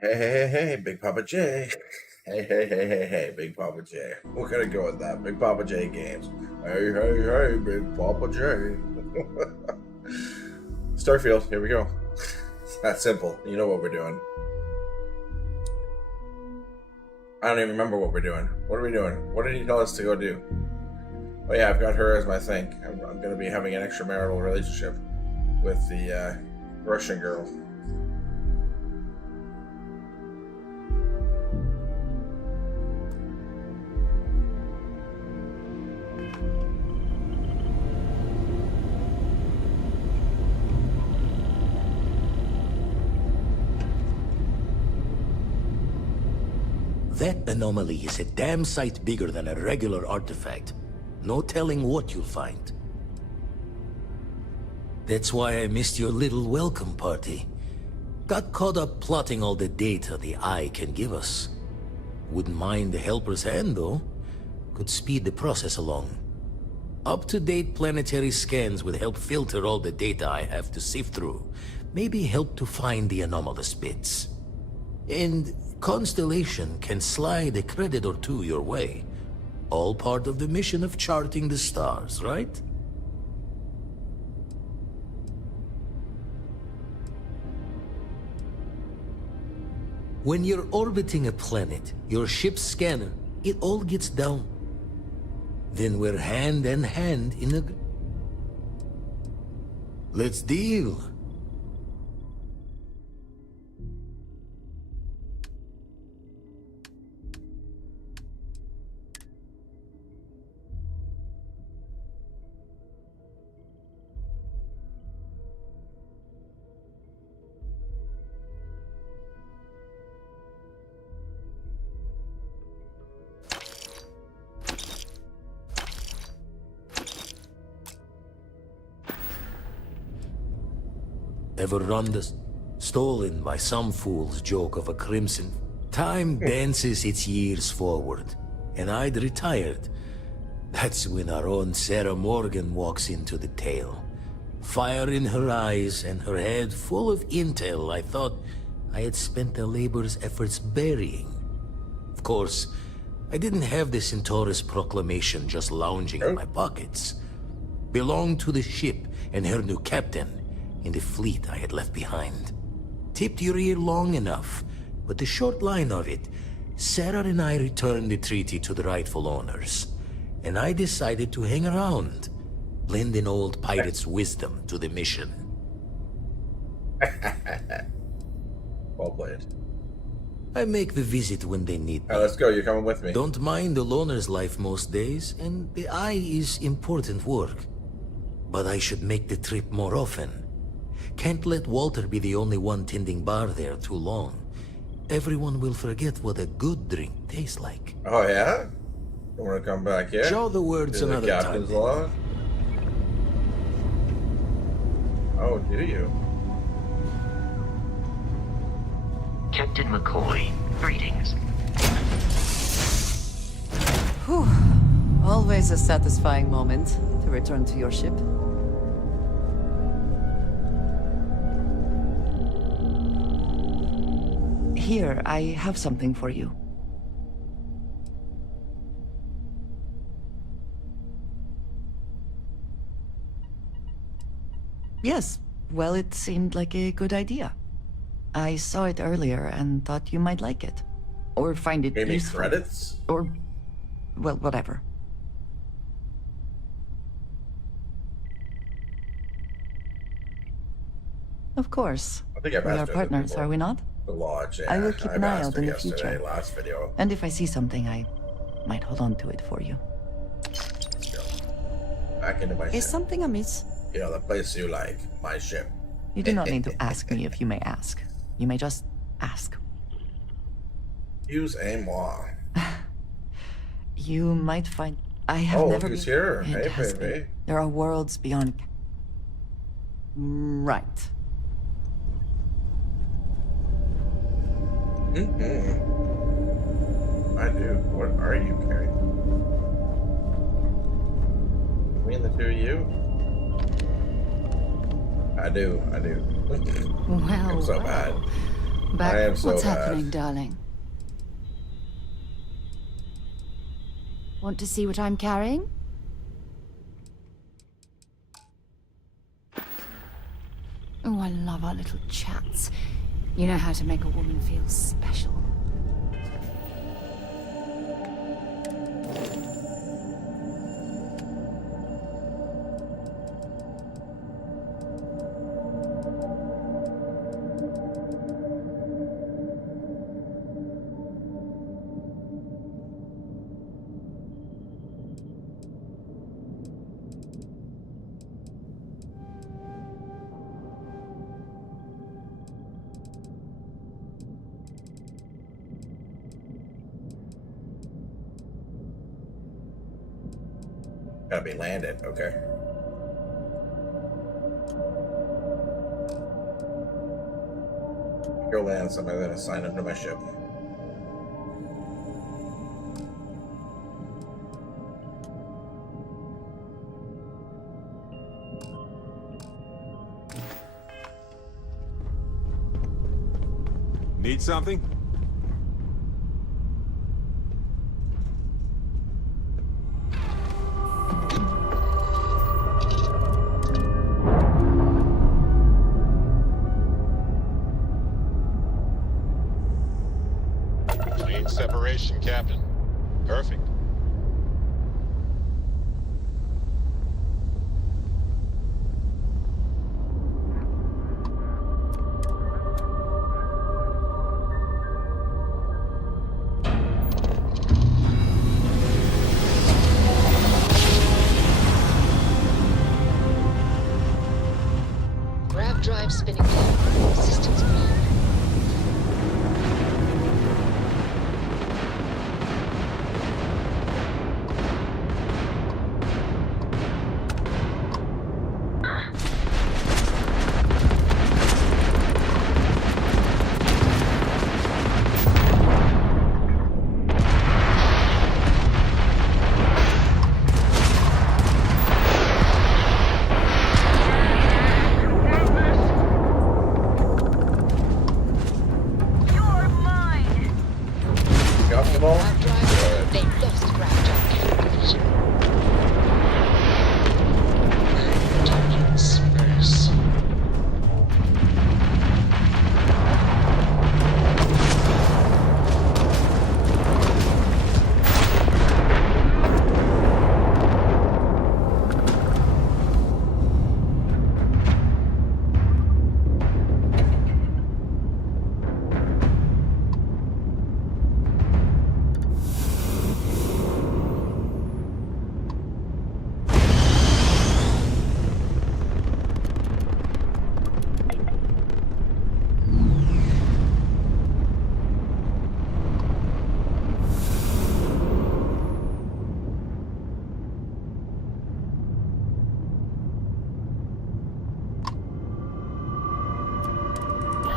Hey, hey, hey, hey, Big Papa J. Hey, hey, hey, hey, hey, Big Papa J. We're gonna go with that. Big Papa J games. Hey, hey, hey, Big Papa J. Starfield, here we go. It's that simple. You know what we're doing. I don't even remember what we're doing. What are we doing? What did he tell us to go do? Oh yeah, I've got her as my thing. I'm gonna be having an extramarital relationship with the Russian girl. That anomaly is a damn sight bigger than a regular artifact. No telling what you'll find. That's why I missed your little welcome party. Got caught up plotting all the data the eye can give us. Wouldn't mind a helper's hand, though. Could speed the process along. Up-to-date planetary scans would help filter all the data I have to sift through. Maybe help to find the anomalous bits. And Constellation can slide a credit or two your way. All part of the mission of charting the stars, right? When you're orbiting a planet, your ship's scanner, it all gets down. Then we're hand in hand in a... Let's deal. Ever run this? Stolen by some fool's joke of a crimson. Time dances its years forward, and I'd retired. That's when our own Sarah Morgan walks into the tale. Fire in her eyes and her head full of intel I thought I had spent the labor's efforts burying. Of course, I didn't have the Centaurus proclamation just lounging in my pockets. Belonged to the ship and her new captain, in the fleet I had left behind. Tipped your ear long enough, but the short line of it, Sarah and I returned the treaty to the rightful owners, and I decided to hang around, lend an old pirate's wisdom to the mission. Well played. I make the visit when they need me. Alright, let's go. You're coming with me. Don't mind the loner's life most days, and the eye is important work. But I should make the trip more often. Can't let Walter be the only one tending bar there too long. Everyone will forget what a good drink tastes like. Oh yeah? You want to come back here? Show the words another time. Captain's log? Oh, do you? Captain McCoy, greetings. Whew. Always a satisfying moment to return to your ship. Here, I have something for you. Yes, well, it seemed like a good idea. I saw it earlier and thought you might like it. Or find it Gave me useful. credits? Or, well, whatever. Of course. I think I've We are asked her partners, before. are we not? The lodge, yeah. I will keep an eye out in the yesterday, future. Last video. And if I see something, I might hold on to it for you. Let's go. Back into my Is ship. something amiss? You know, the place you like. My ship. You do not need to ask me if you may ask. You may just ask. Use a moi. You might find... I have Oh, never who's been... here? It Hey, has baby. been. There are worlds beyond... Right. I do. What are you carrying? Between the two of you? I do. Well, I'm so well. bad. Back. I am so What's bad. happening, darling? Want to see what I'm carrying? Oh, I love our little chats. You know how to make a woman feel special. Gotta be landed, okay. Go land somebody, then assign them to my ship. Need something? Clean separation, Captain. Perfect. Grav drive spinning down. Systems green. Got the ball? Grav drive. They lost grav drive capability. Target space.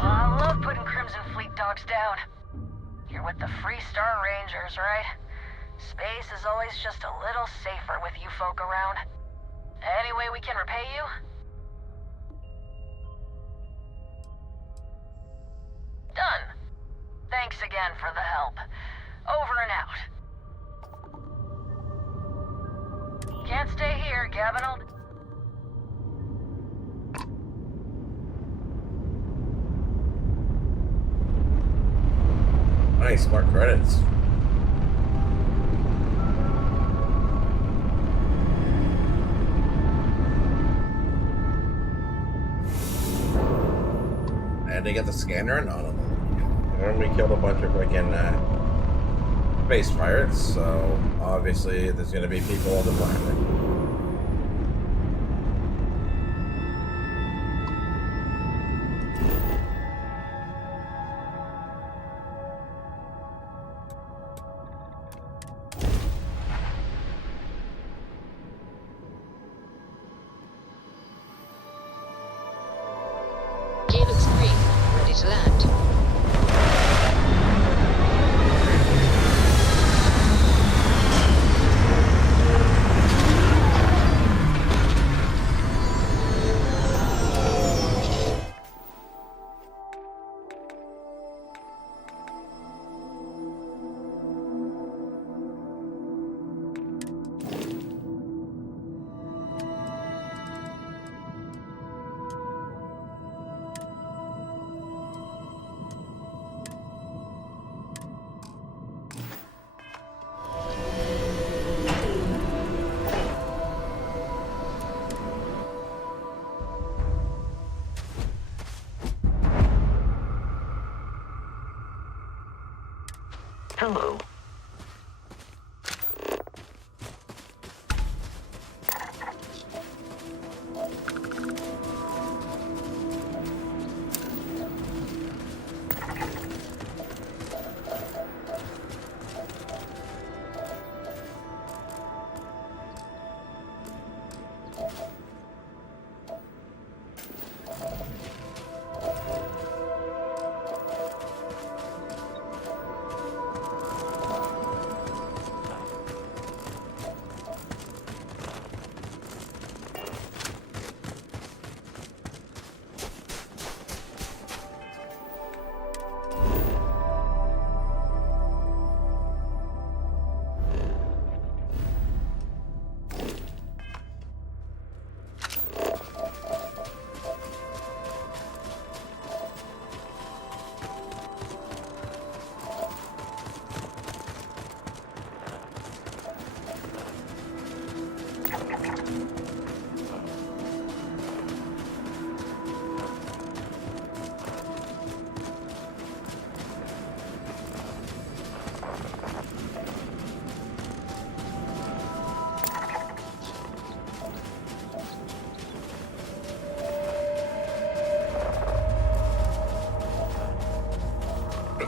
I love putting Crimson Fleet dogs down. You're with the Freestar Rangers, right? Space is always just a little safer with you folk around. Any way we can repay you? Done. Thanks again for the help. Over and out. Can't stay here, Gavin. Nice, more credits. And they get the scanner and on them. And we killed a bunch of freaking space pirates, so obviously there's gonna be people on the planet. Gear looks green. Ready to land. Hello.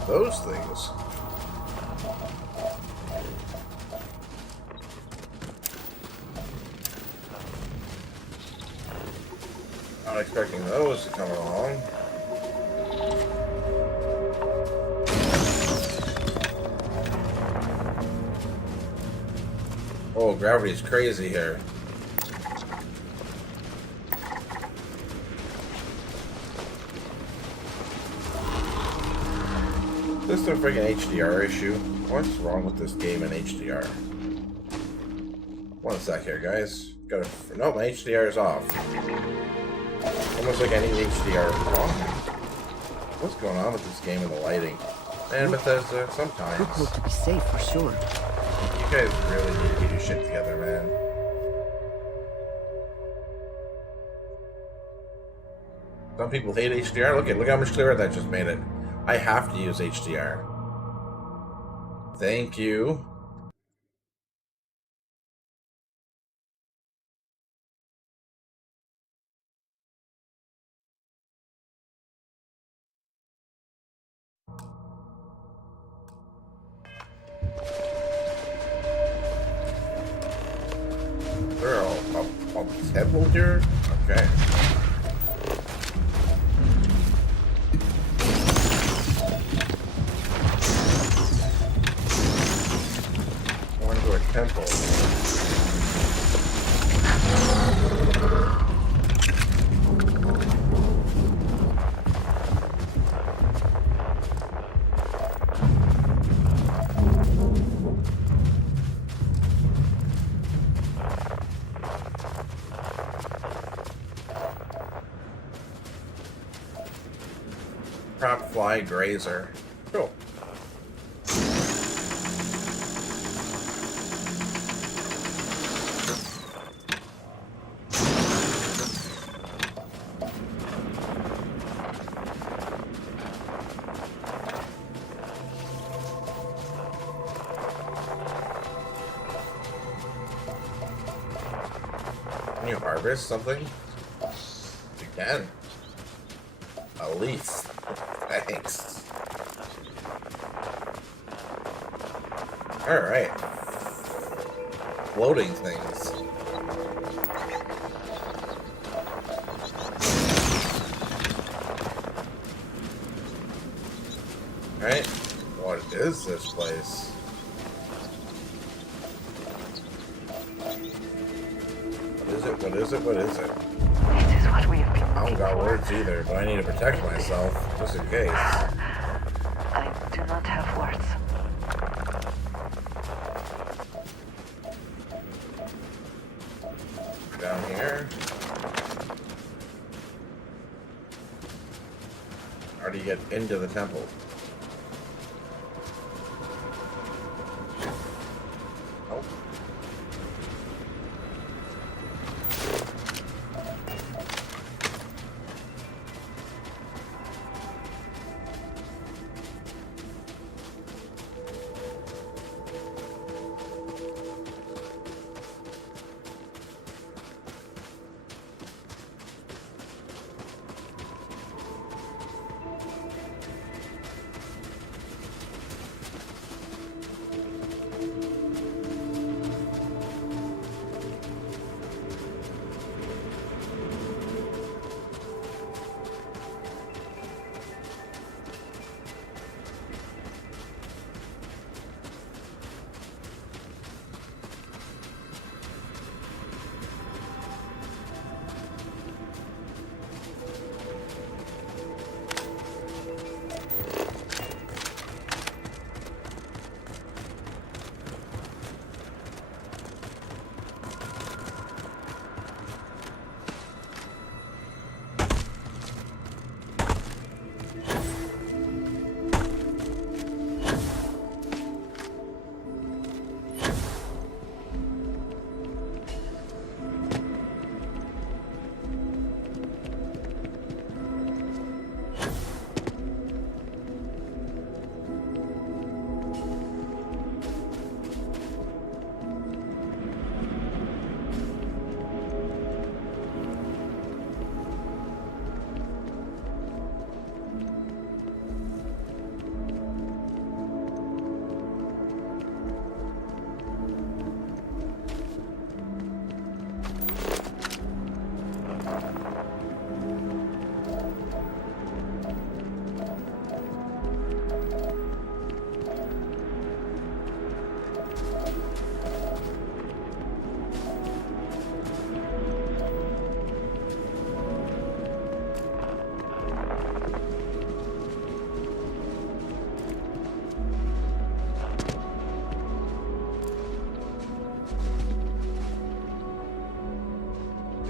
Those things. Not expecting those to come along. Oh, gravity's crazy here. Is this a freaking HDR issue? What's wrong with this game in HDR? One sec here, guys. Gotta. No, my HDR is off. Almost like I need HDR on. What's going on with this game and the lighting? Man, Bethesda, sometimes. Critical to be safe for sure. You guys really need to get your shit together, man. Some people hate HDR. Look how much clearer that just made it. I have to use HDR. Thank you. They're all temple here? Okay. Temple. Prop fly grazer. Cool. Can you harvest something? You can. A leaf. Thanks. Alright. Floating things. Alright. What is this place? What is it? What is it? This is what we have been I don't got words either, but I need to protect myself, just in case. I do not have words. Down here. How do you get into the temple? Nope.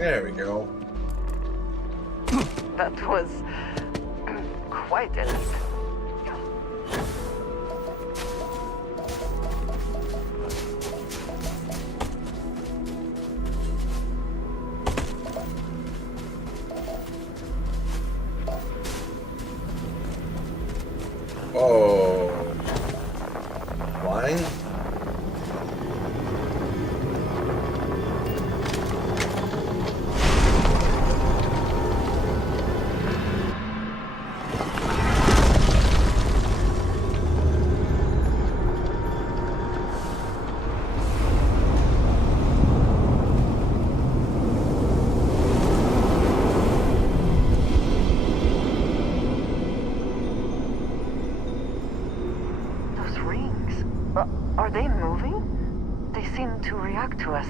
There we go. That was quite a leap. Oh. Flying? Those rings, are they moving? They seem to react to us.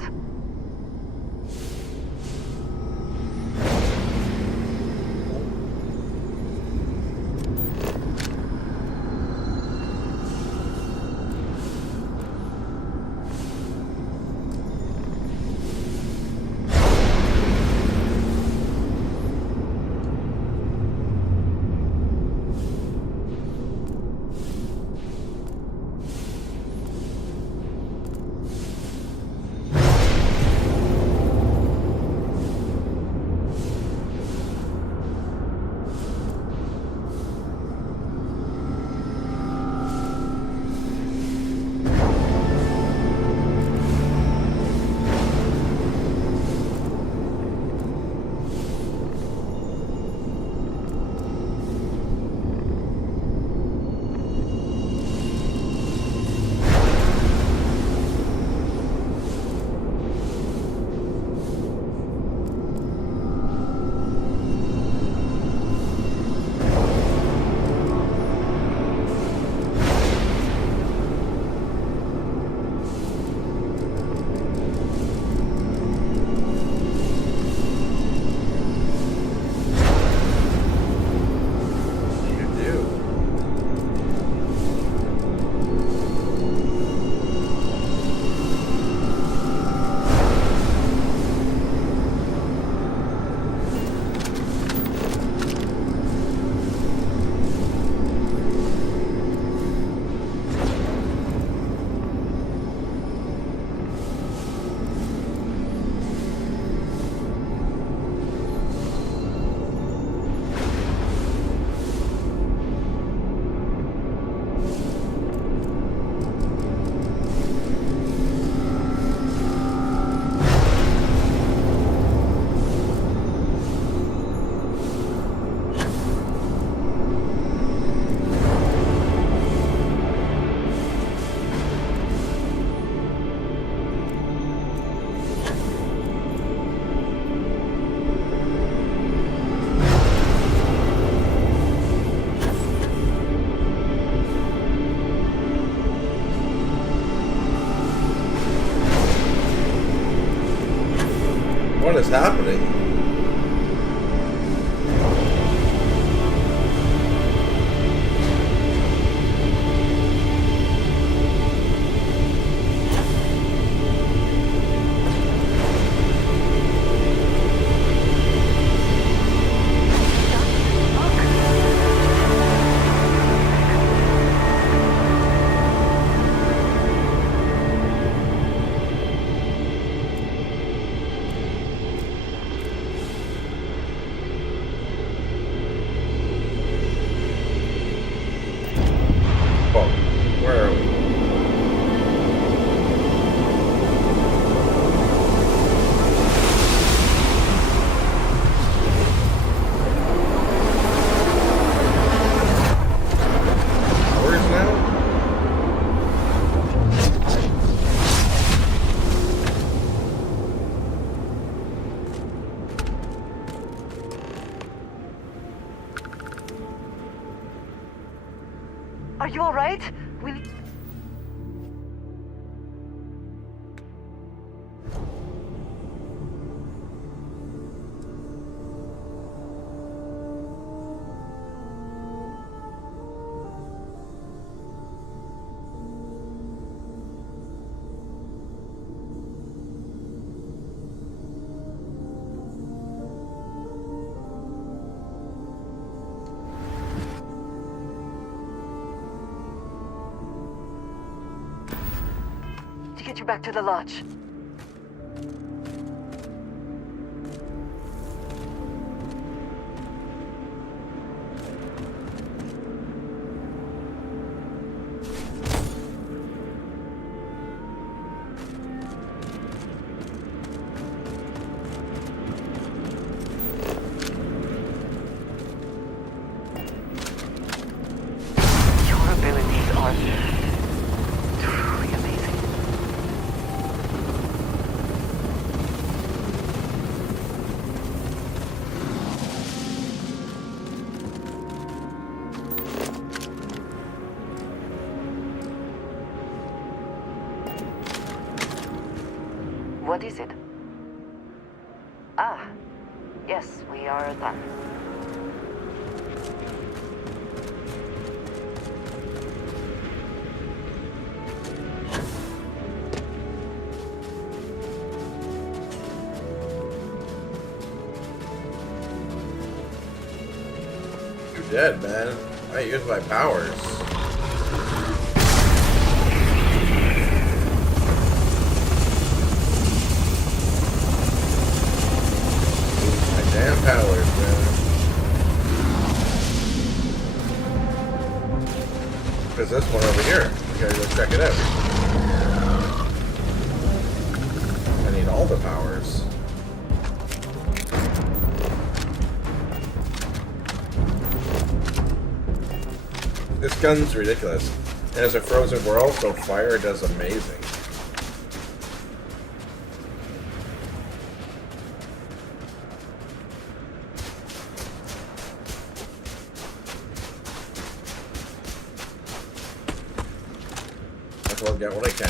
What is happening? Oh, where are we? Hours now? Are you all right? We... get you back to the lodge. Your abilities are truly amazing. What is it? Ah, yes, we are done. You're dead, man. I used my powers. My damn powers, man. There's this one over here. We gotta go check it out. I need all the powers. This gun's ridiculous. And it's a frozen world, so fire does amazing. Might as well get what I can.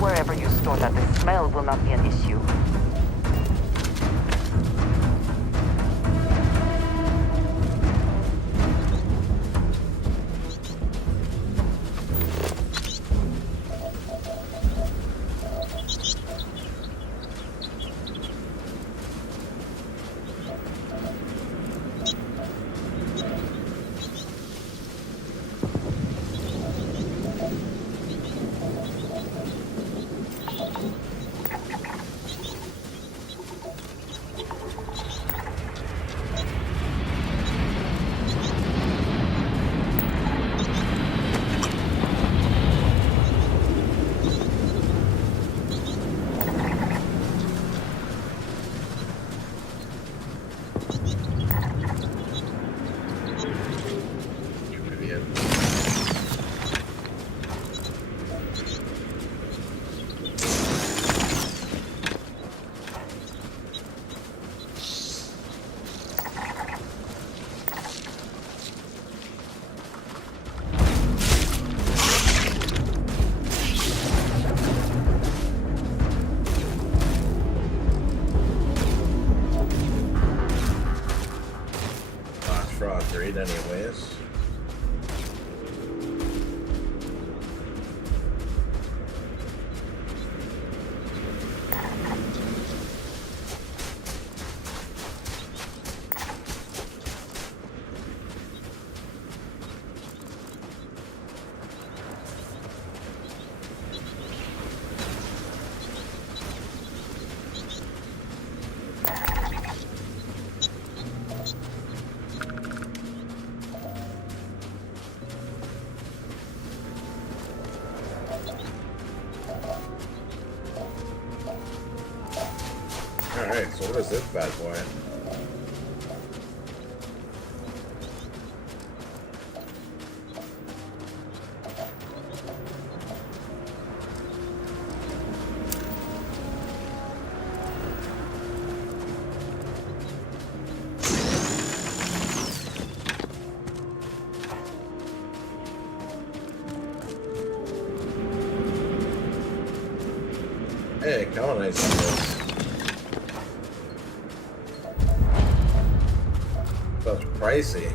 Wherever you store that, the smell will not be an issue. Great anyways. Alright, so what is this bad boy? nice on this. That's pricey.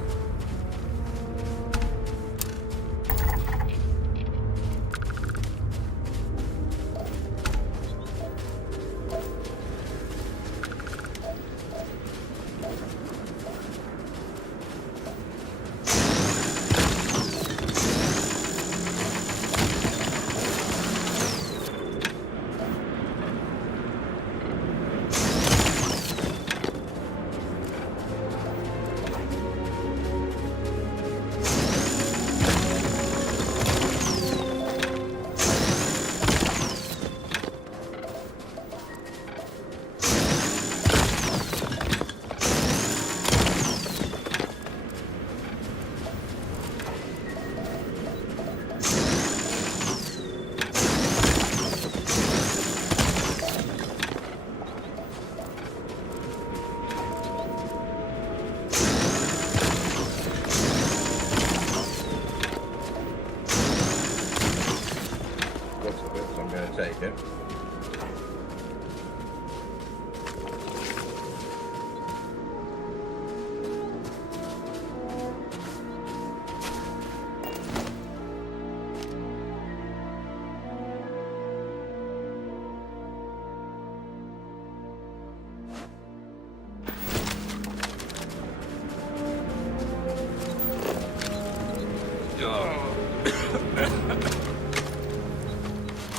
Take it.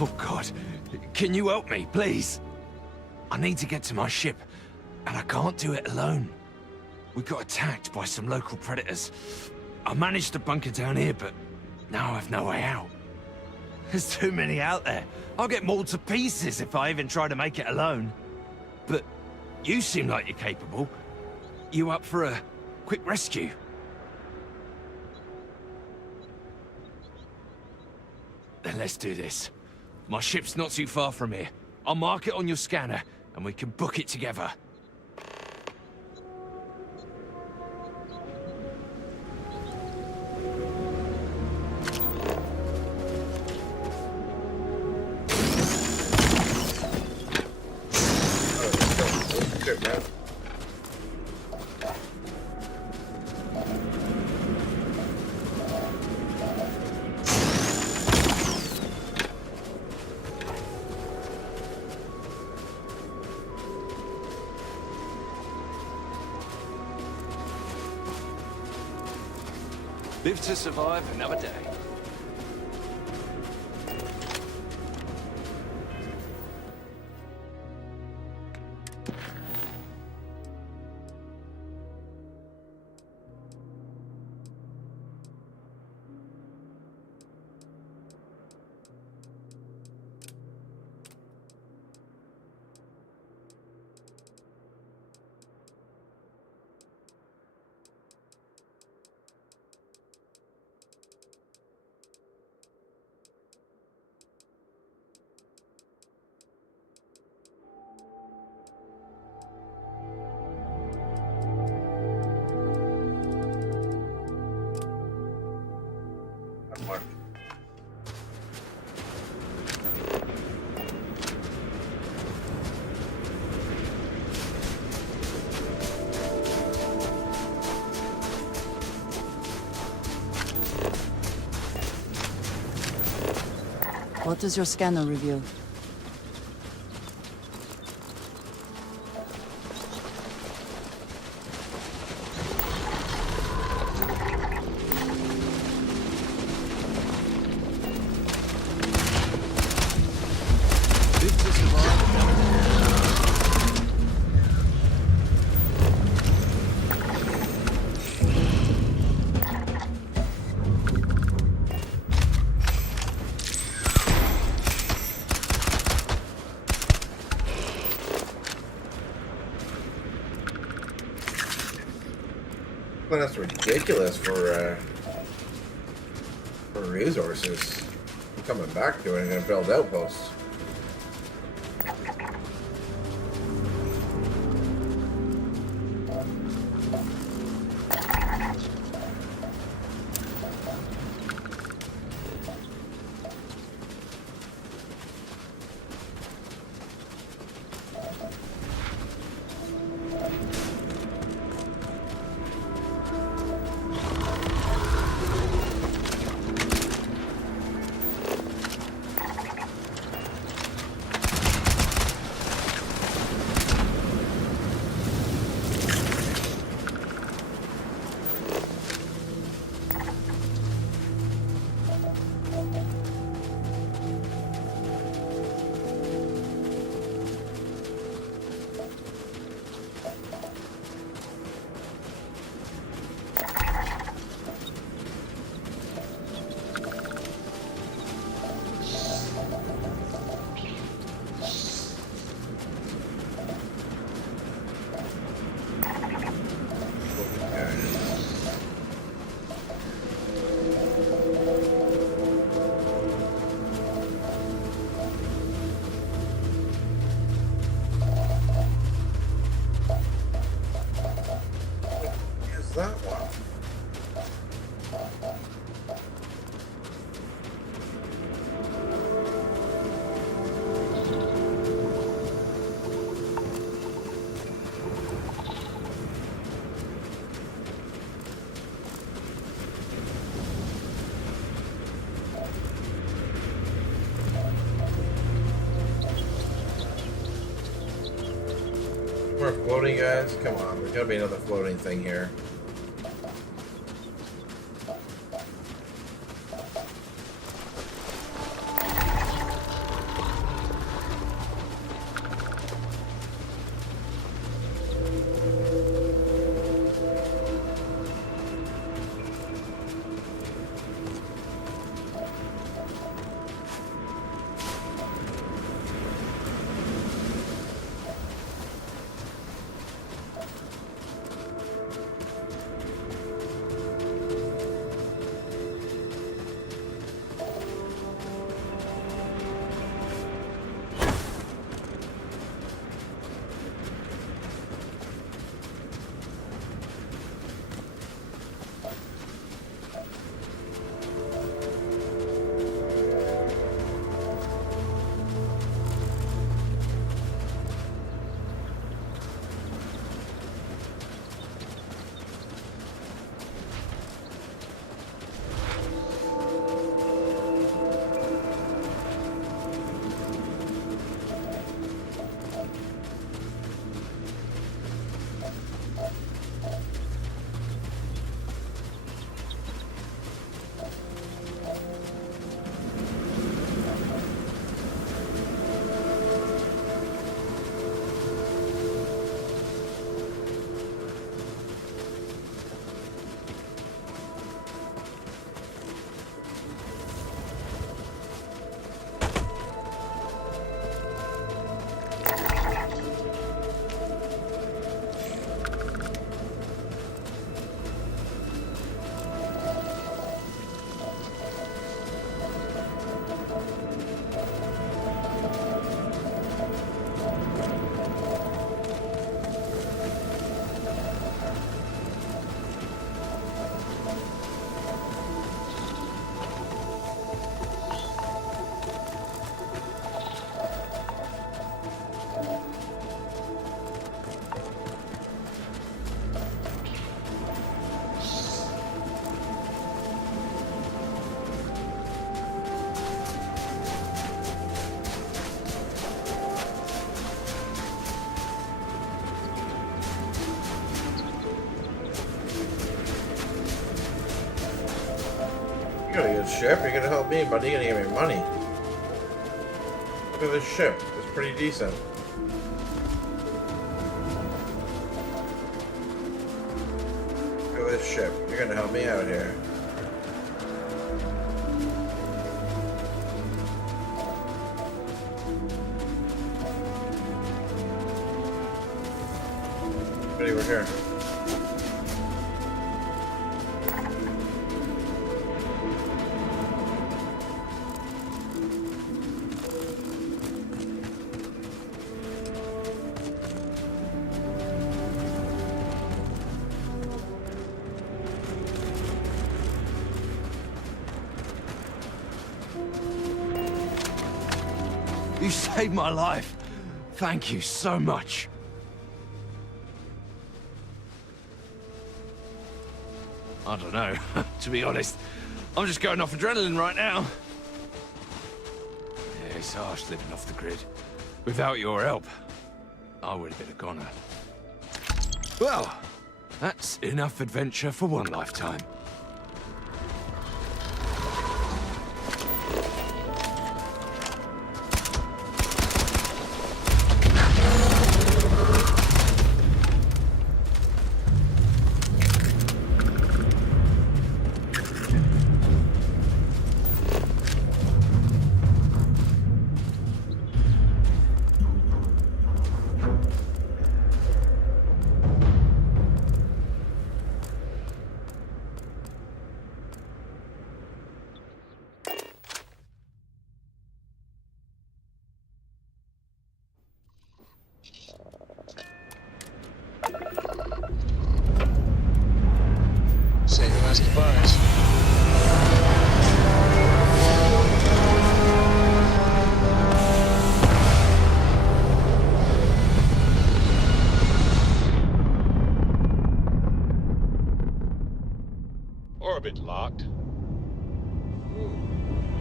Oh, God. Can you help me, please? I need to get to my ship, and I can't do it alone. We got attacked by some local predators. I managed to bunker down here, but now I've no way out. There's too many out there. I'll get mauled to pieces if I even try to make it alone. But you seem like you're capable. You up for a quick rescue? Then let's do this. My ship's not too far from here. I'll mark it on your scanner, and we can book it together. Oh, shit, man. Live to survive another day. What does your scanner reveal? Well, that's ridiculous for resources. I'm coming back to it and gonna build outposts. More floating guys? Come on, there's gotta be another floating thing here. You got a good ship. You're gonna help me, buddy. You're gonna give me money. Look at this ship. It's pretty decent. Look at this ship. You're gonna help me out here. Buddy, we're here. You saved my life. Thank you so much. I don't know, to be honest. I'm just going off adrenaline right now. Yeah, it's harsh living off the grid. Without your help, I would have been a goner. Well, that's enough adventure for one lifetime. Say your last goodbyes. Orbit locked. Ooh,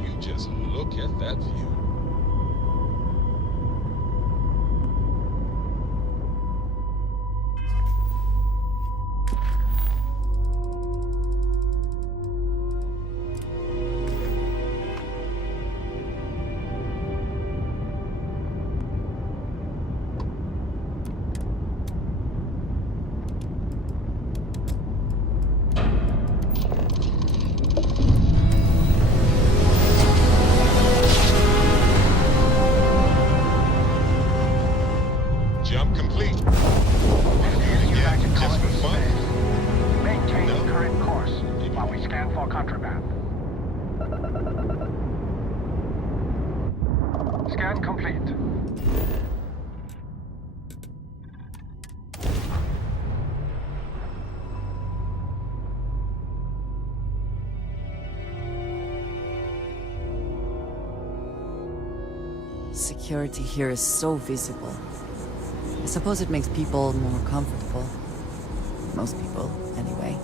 you just look at that view. security here is so visible. I suppose it makes people more comfortable. Most people, anyway.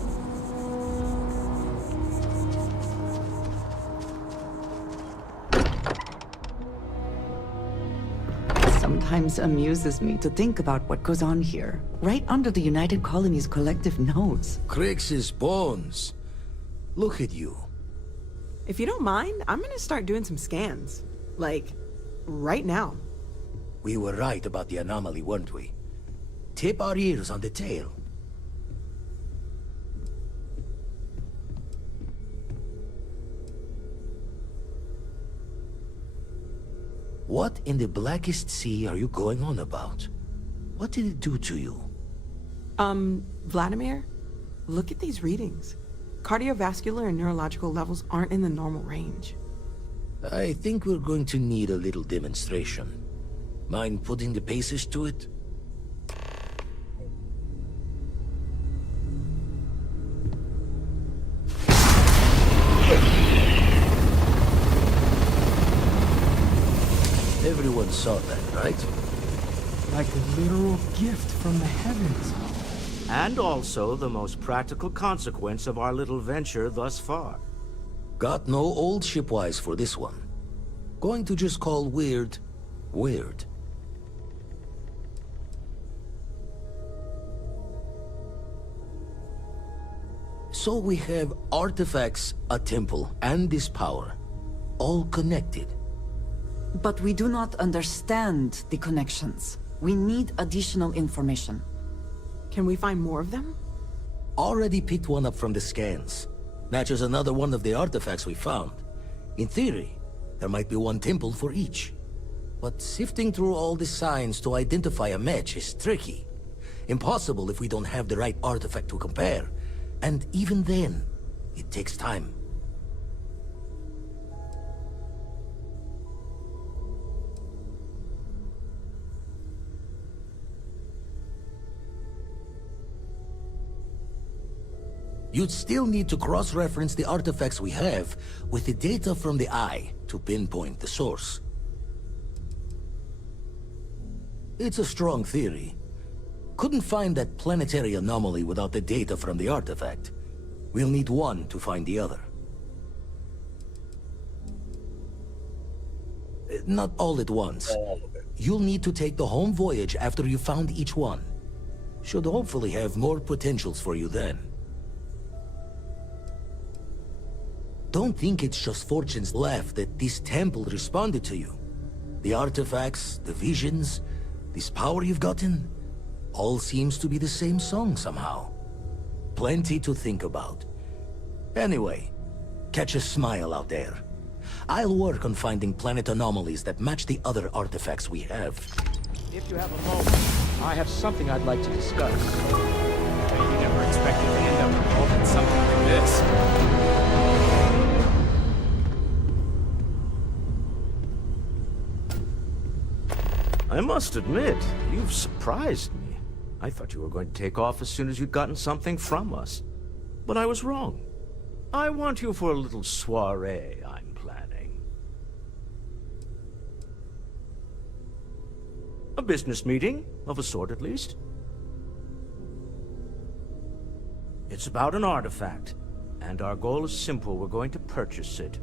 Sometimes amuses me to think about what goes on here, right under the United Colony's collective nose. Crix's bones. Look at you. If you don't mind, I'm gonna start doing some scans. Like, right now. We were right about the anomaly, weren't we? Tip our ears on the tail. What in the blackest sea are you going on about? What did it do to you? Vladimir, look at these readings. Cardiovascular and neurological levels aren't in the normal range. I think we're going to need a little demonstration. Mind putting the paces to it? Everyone saw that, right? Like a literal gift from the heavens. And also the most practical consequence of our little venture thus far. Got no old shipwise for this one. Going to just call weird, weird. So we have artifacts, a temple, and this power. All connected. But we do not understand the connections. We need additional information. Can we find more of them? Already picked one up from the scans. Matches another one of the artifacts we found. In theory, there might be one temple for each. But sifting through all the signs to identify a match is tricky. Impossible if we don't have the right artifact to compare. And even then, it takes time. You'd still need to cross-reference the artifacts we have with the data from the eye to pinpoint the source. It's a strong theory. Couldn't find that planetary anomaly without the data from the artifact. We'll need one to find the other. Not all at once. You'll need to take the home voyage after you found each one. Should hopefully have more potentials for you then. Don't think it's just fortune's left that this temple responded to you. The artifacts, the visions, this power you've gotten, all seems to be the same song somehow. Plenty to think about. Anyway, catch a smile out there. I'll work on finding planet anomalies that match the other artifacts we have. If you have a moment, I have something I'd like to discuss. You never expected to end up involved in something like this. I must admit, you've surprised me. I thought you were going to take off as soon as you'd gotten something from us. But I was wrong. I want you for a little soiree I'm planning. A business meeting, of a sort at least. It's about an artifact, and our goal is simple. We're going to purchase it.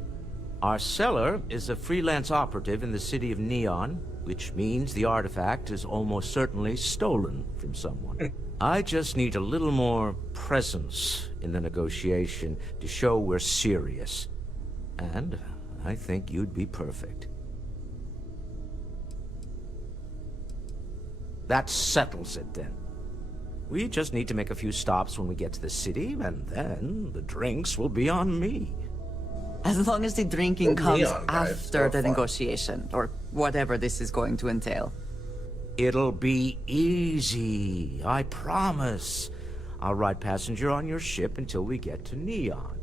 Our seller is a freelance operative in the city of Neon, which means the artifact is almost certainly stolen from someone. I just need a little more presence in the negotiation to show we're serious. And I think you'd be perfect. That settles it then. We just need to make a few stops when we get to the city, and then the drinks will be on me. As long as the drinking comes Neon, guys. after the Fun. negotiation, or whatever this is going to entail. It'll be easy, I promise. I'll ride passenger on your ship until we get to Neon.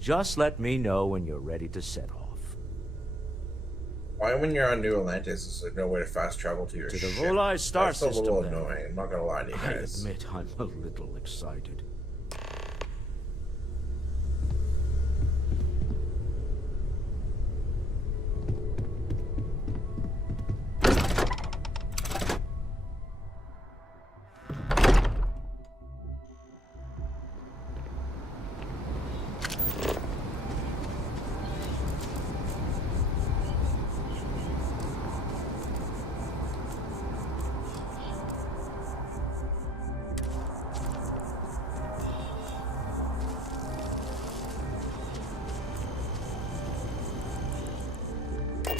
Just let me know when you're ready to set off. Why, when you're on New Atlantis, is there no way to fast travel to your To ship? the Volai star That's a system, little then. annoying. I'm not gonna lie to you I guys. admit I'm a little excited.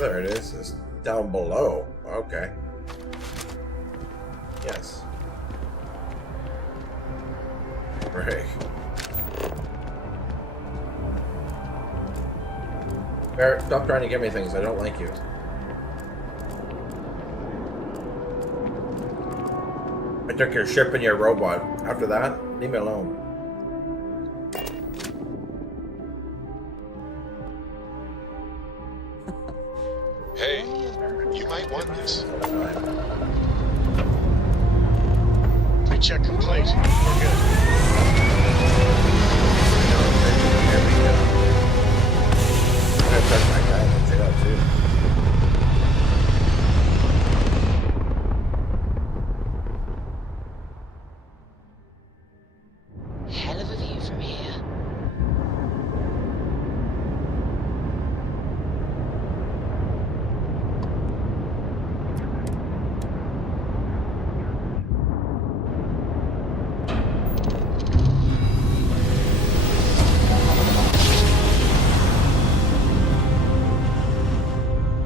There it is. It's down below. Okay. Yes. Right. Barrett, stop trying to give me things. I don't like you. I took your ship and your robot. After that, leave me alone. Hey, you might want this. Pre-check complete. We're good. I'm gonna touch my guy and say that too. Hell of a view from here.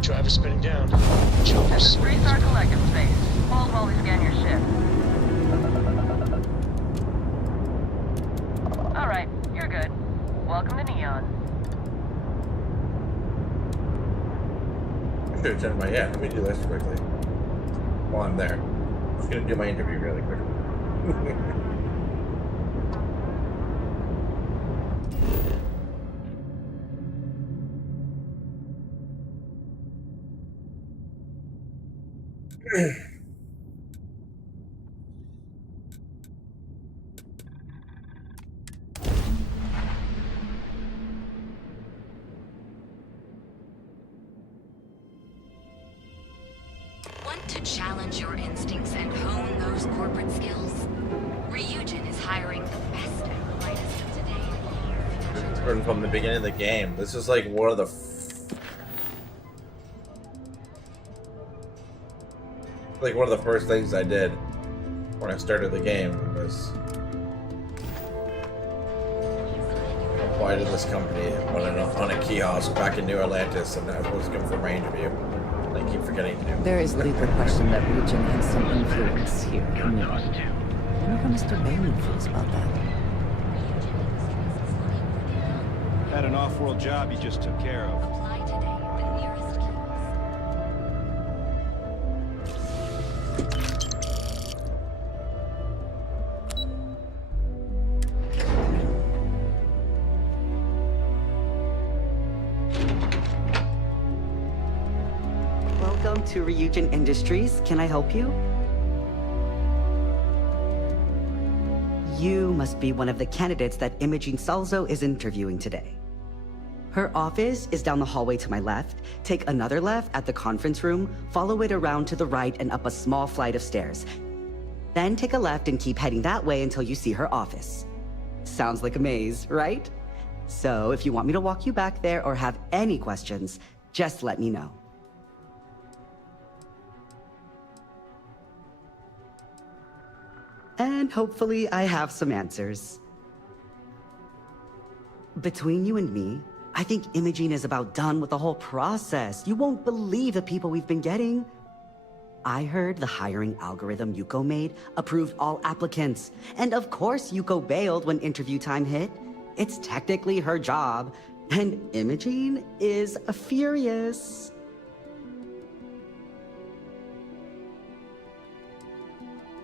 Driver spinning down. Chopper swings. Restart collective space. Hold while we scan your ship. Alright, you're good. Welcome to Neon. I should have turned my let me do this quickly. While I'm there. I'm just gonna do my interview really quickly. Want to challenge your instincts and hone those corporate skills? Ryujin is hiring the best and brightest of today. From the beginning of the game, this is like one of the one of the first things I did when I started the game was apply to this company on a kiosk back in New Atlantis, and I was supposed to come for my interview. I keep forgetting to do. There is little question that Ryujin has some influence here. I wonder how Mr. Bailey feels about that. Had an off-world job you just took care of. Welcome to Ryujin Industries. Can I help you? You must be one of the candidates that Imogene Salzo is interviewing today. Her office is down the hallway to my left. Take another left at the conference room, follow it around to the right and up a small flight of stairs. Then take a left and keep heading that way until you see her office. Sounds like a maze, right? So if you want me to walk you back there or have any questions, just let me know. And hopefully I have some answers. Between you and me, I think Imogene is about done with the whole process. You won't believe the people we've been getting. I heard the hiring algorithm Yuko made approved all applicants. And of course Yuko bailed when interview time hit. It's technically her job. And Imogene is furious.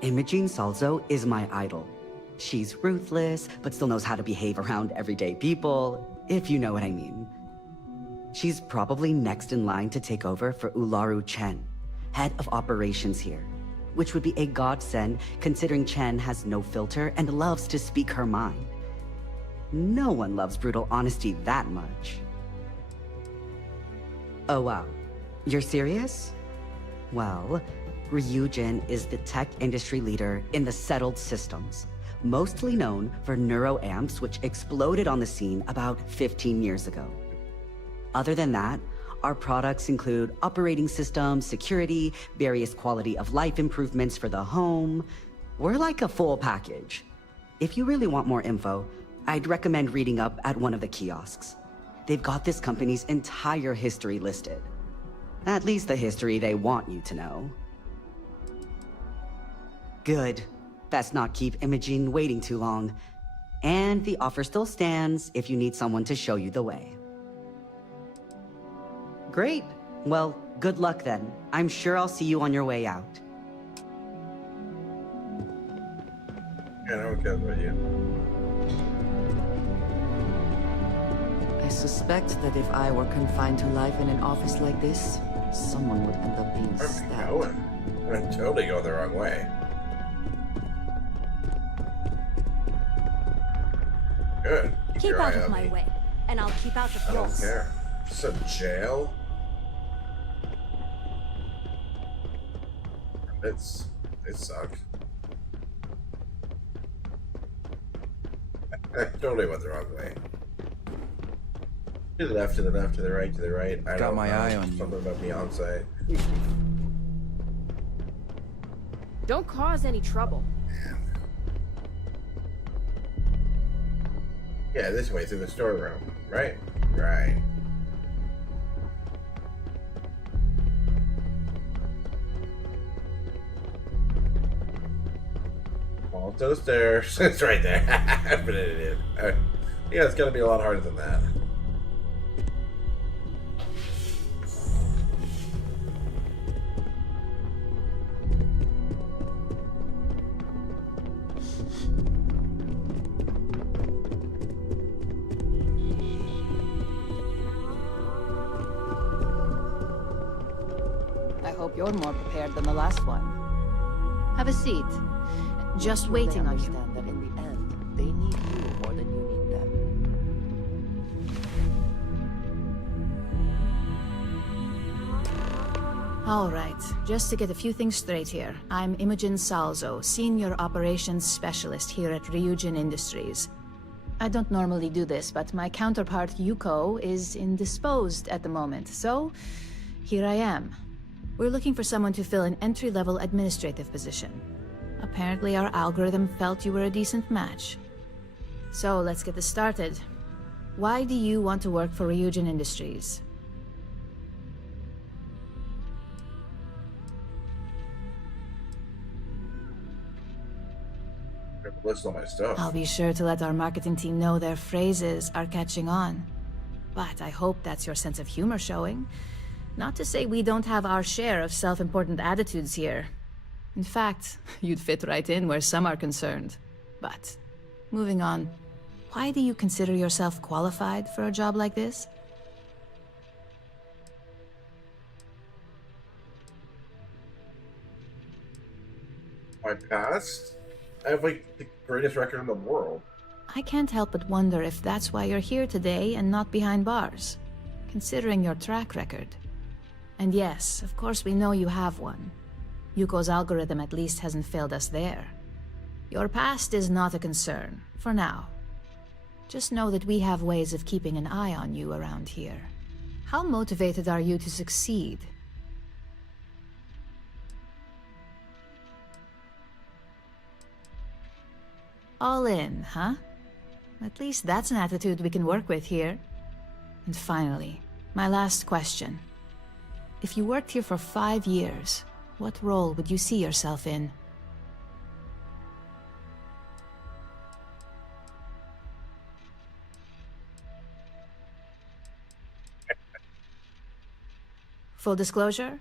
Imogene Salzo is my idol. She's ruthless, but still knows how to behave around everyday people, if you know what I mean. She's probably next in line to take over for Ularu Chen, head of operations here, which would be a godsend considering Chen has no filter and loves to speak her mind. No one loves brutal honesty that much. Oh wow, you're serious? Well, Ryujin is the tech industry leader in the settled systems, mostly known for neuroamps, which exploded on the scene about 15 years ago. Other than that, our products include operating systems, security, various quality of life improvements for the home. We're like a full package. If you really want more info, I'd recommend reading up at one of the kiosks. They've got this company's entire history listed. At least the history they want you to know. Good. Best not keep Imogen waiting too long. And the offer still stands if you need someone to show you the way. Great. Well, good luck then. I'm sure I'll see you on your way out. Yeah, no one cares about you. I suspect that if I were confined to life in an office like this, someone would end up being stabbed. I'm totally going the wrong way. Good. Keep out of my way, and I'll keep out of I don't yours. care. Is this a jail? It sucks. I totally went the wrong way. To the left, to the left, to the right, to the right. I Got don't my know. eye on you. Something about Beyonce. Don't cause any trouble. Yeah, this way, through the storeroom. Right? Right. Fall to the stairs. It's right there. But it is. Yeah, it's gonna be a lot harder than that. I hope you're more prepared than the last one. Have a seat. Just waiting on you. Understand that in the end, they need you more than you need them. All right, just to get a few things straight here. I'm Imogen Salzo, Senior Operations Specialist here at Ryujin Industries. I don't normally do this, but my counterpart Yuko is indisposed at the moment, so here I am. We're looking for someone to fill an entry-level administrative position. Apparently our algorithm felt you were a decent match. So let's get this started. Why do you want to work for Ryujin Industries? List all my stuff. I'll be sure to let our marketing team know their phrases are catching on. But I hope that's your sense of humor showing. Not to say we don't have our share of self-important attitudes here. In fact, you'd fit right in where some are concerned. But, moving on, why do you consider yourself qualified for a job like this? My past? I have like the greatest record in the world. I can't help but wonder if that's why you're here today and not behind bars, considering your track record. And yes, of course we know you have one. Yuko's algorithm at least hasn't failed us there. Your past is not a concern, for now. Just know that we have ways of keeping an eye on you around here. How motivated are you to succeed? All in, huh? At least that's an attitude we can work with here. And finally, my last question. If you worked here for 5 years, what role would you see yourself in? Full disclosure,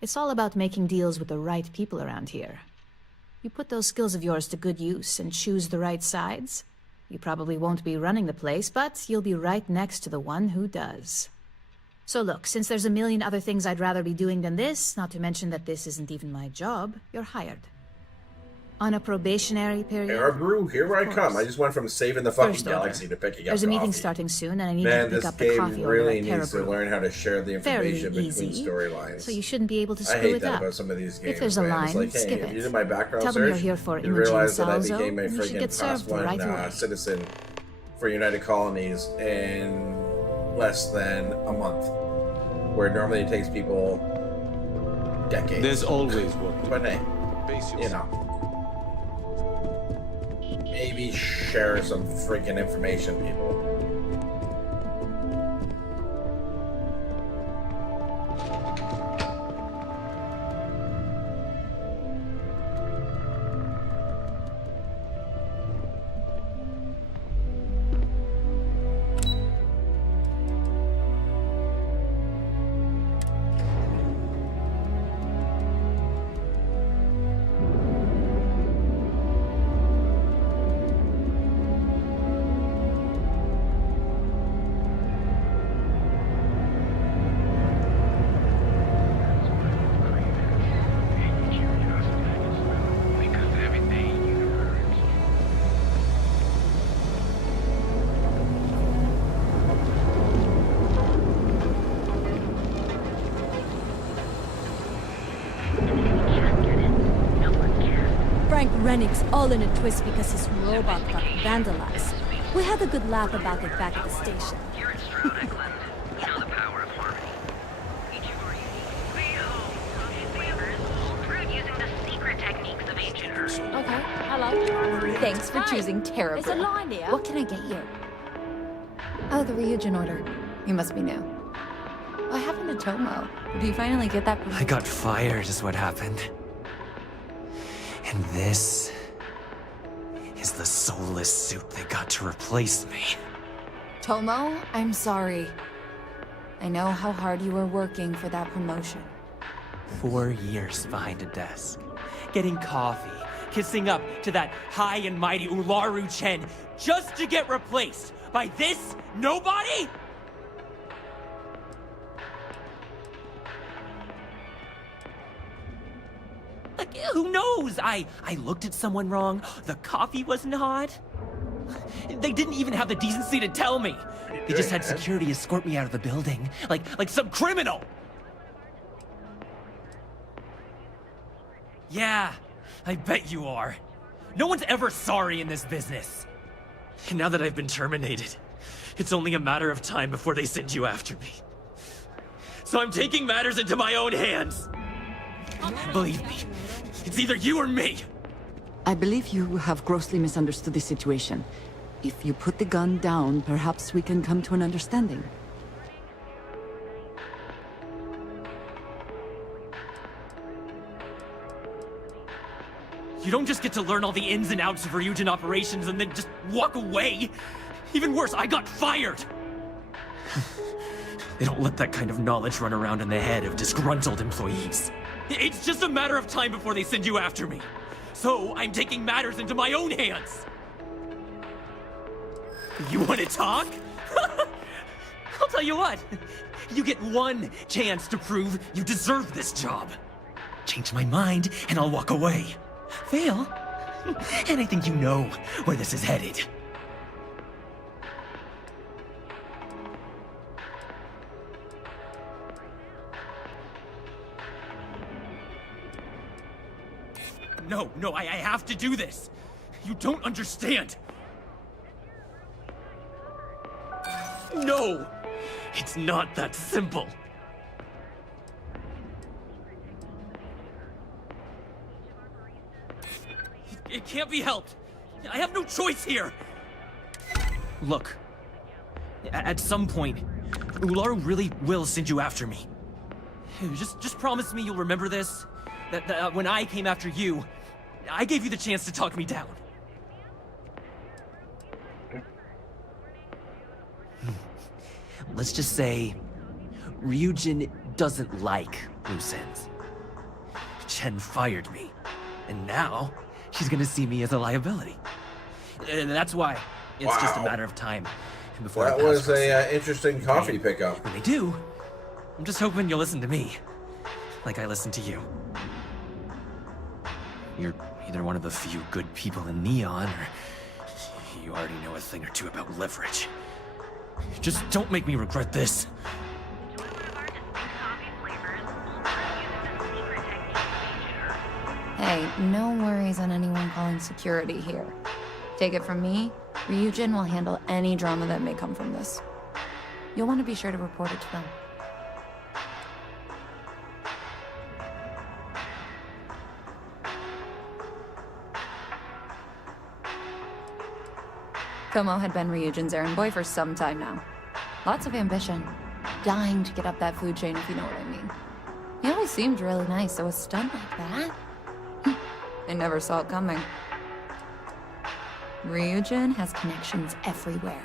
it's all about making deals with the right people around here. You put those skills of yours to good use and choose the right sides, you probably won't be running the place, but you'll be right next to the one who does. So look, since there's a million other things I'd rather be doing than this, not to mention that this isn't even my job, you're hired. On a probationary period. Hey, Brew, here I come. I just went from saving the fucking First order. galaxy to picking up There's a meeting coffee. starting soon, and I need Man, you to pick this up the game coffee order really at needs to Terrabrew. learn how to share the Fairly information between easy, storylines. so you shouldn't be able to I screw hate it that up. about some of these games. If there's a man. line, It's like, hey, skip if it. you did my background Tell them search, you're here for you Imogen realize that I Salzo, became a and you should freaking get class served 1 right away. citizen for United Colonies in less than a month, where normally it takes people decades. There's always work to But hey, Base you know, maybe share some freaking information, people. mechanics all in a twist because his robot got vandalized. We had a good laugh about it back at the station. You're in Strode, Eklund. You know the power of harmony. Each of our unique flavors, brewed using the secret techniques of ancient herbs. Okay, hello. Thanks for choosing terrible. There's a line here. What can I get you? Oh, the Ryujin order. You must be new. What happened to Tomo? Did you finally get that? I got fired is what happened. And this is the soulless suit they got to replace me. Tomo, I'm sorry. I know how hard you were working for that promotion. 4 years behind a desk, getting coffee, kissing up to that high and mighty Ularu Chen, just to get replaced by this nobody? Like, who knows? I looked at someone wrong, the coffee wasn't hot. They didn't even have the decency to tell me. They just had security escort me out of the building, like some criminal. Yeah, I bet you are. No one's ever sorry in this business. And now that I've been terminated, it's only a matter of time before they send you after me. So I'm taking matters into my own hands. Believe me, it's either you or me. I believe you have grossly misunderstood the situation. If you put the gun down, perhaps we can come to an understanding. You don't just get to learn all the ins and outs of Ryujin operations and then just walk away. Even worse, I got fired. They don't let that kind of knowledge run around in the head of disgruntled employees. It's just a matter of time before they send you after me. So I'm taking matters into my own hands. You want to talk? I'll tell you what. You get one chance to prove you deserve this job. Change my mind and I'll walk away. Fail? And I think you know where this is headed. No, I have to do this. You don't understand. No, it's not that simple. It can't be helped. I have no choice here. Look, at some point, Ularu really will send you after me. Just promise me you'll remember this. That when I came after you, I gave you the chance to talk me down. Let's just say, Ryujin doesn't like loose ends. Chen fired me, and now she's gonna see me as a liability. And that's why it's just a matter of time before that was a interesting coffee pickup. When they do, I'm just hoping you'll listen to me, like I listen to you. You're either one of the few good people in Neon, or you already know a thing or two about leverage. Just don't make me regret this. Hey, no worries on anyone calling security here. Take it from me, Ryujin will handle any drama that may come from this. You'll want to be sure to report it to them. Tomo had been Ryujin's errand boy for some time now. Lots of ambition. Dying to get up that food chain, if you know what I mean. He always seemed really nice, so a stunt like that? I never saw it coming. Ryujin has connections everywhere.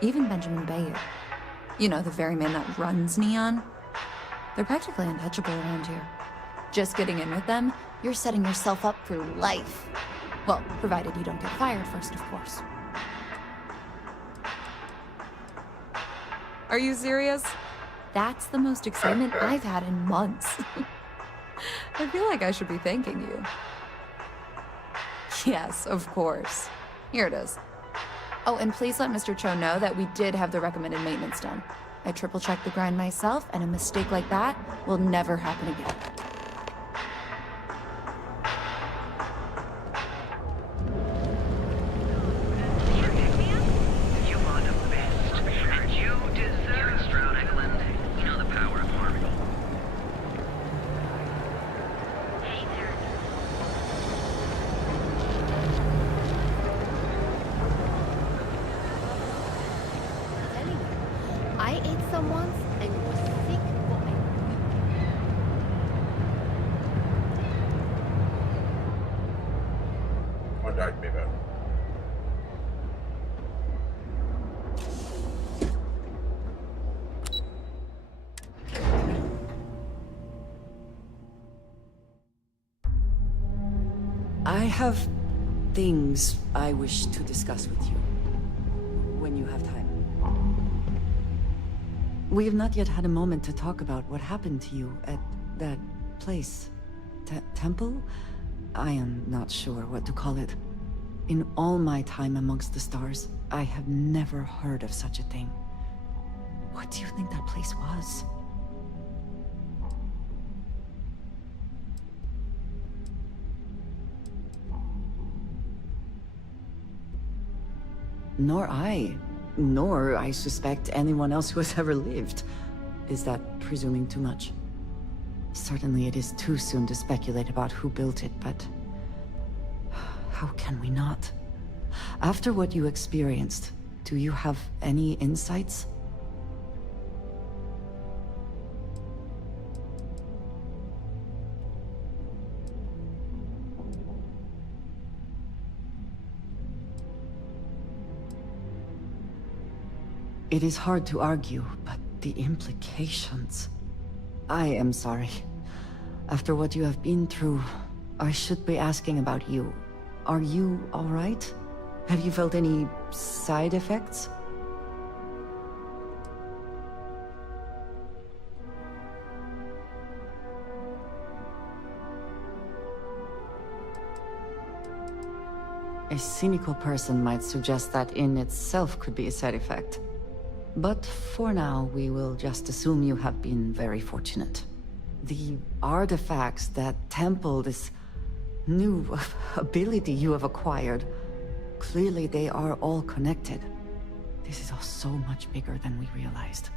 Even Benjamin Bayer. You know, the very man that runs Neon. They're practically untouchable around here. Just getting in with them, you're setting yourself up for life. Well, provided you don't get fired first, of course. Are you serious? That's the most excitement I've had in months. I feel like I should be thanking you. Yes, of course. Here it is. Oh, and please let Mr. Cho know that we did have the recommended maintenance done. I triple-checked the grind myself, and a mistake like that will never happen again. someone's and you were sick for a What talk to me about? I have things I wish to discuss with you when you have time. We have not yet had a moment to talk about what happened to you at that place. Temple? I am not sure what to call it. In all my time amongst the stars, I have never heard of such a thing. What do you think that place was? Nor I suspect anyone else who has ever lived. Is that presuming too much? Certainly it is too soon to speculate about who built it, but how can we not? After what you experienced, do you have any insights? It is hard to argue, but the implications... I am sorry. After what you have been through, I should be asking about you. Are you all right? Have you felt any side effects? A cynical person might suggest that in itself could be a side effect. But for now, we will just assume you have been very fortunate. The artifacts that temple this new ability you have acquired, clearly they are all connected. This is all so much bigger than we realized.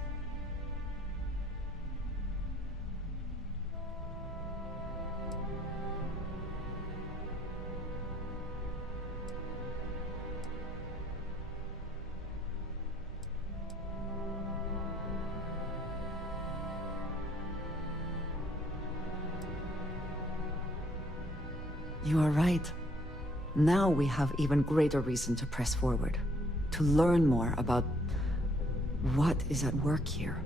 You are right. Now we have even greater reason to press forward, to learn more about what is at work here.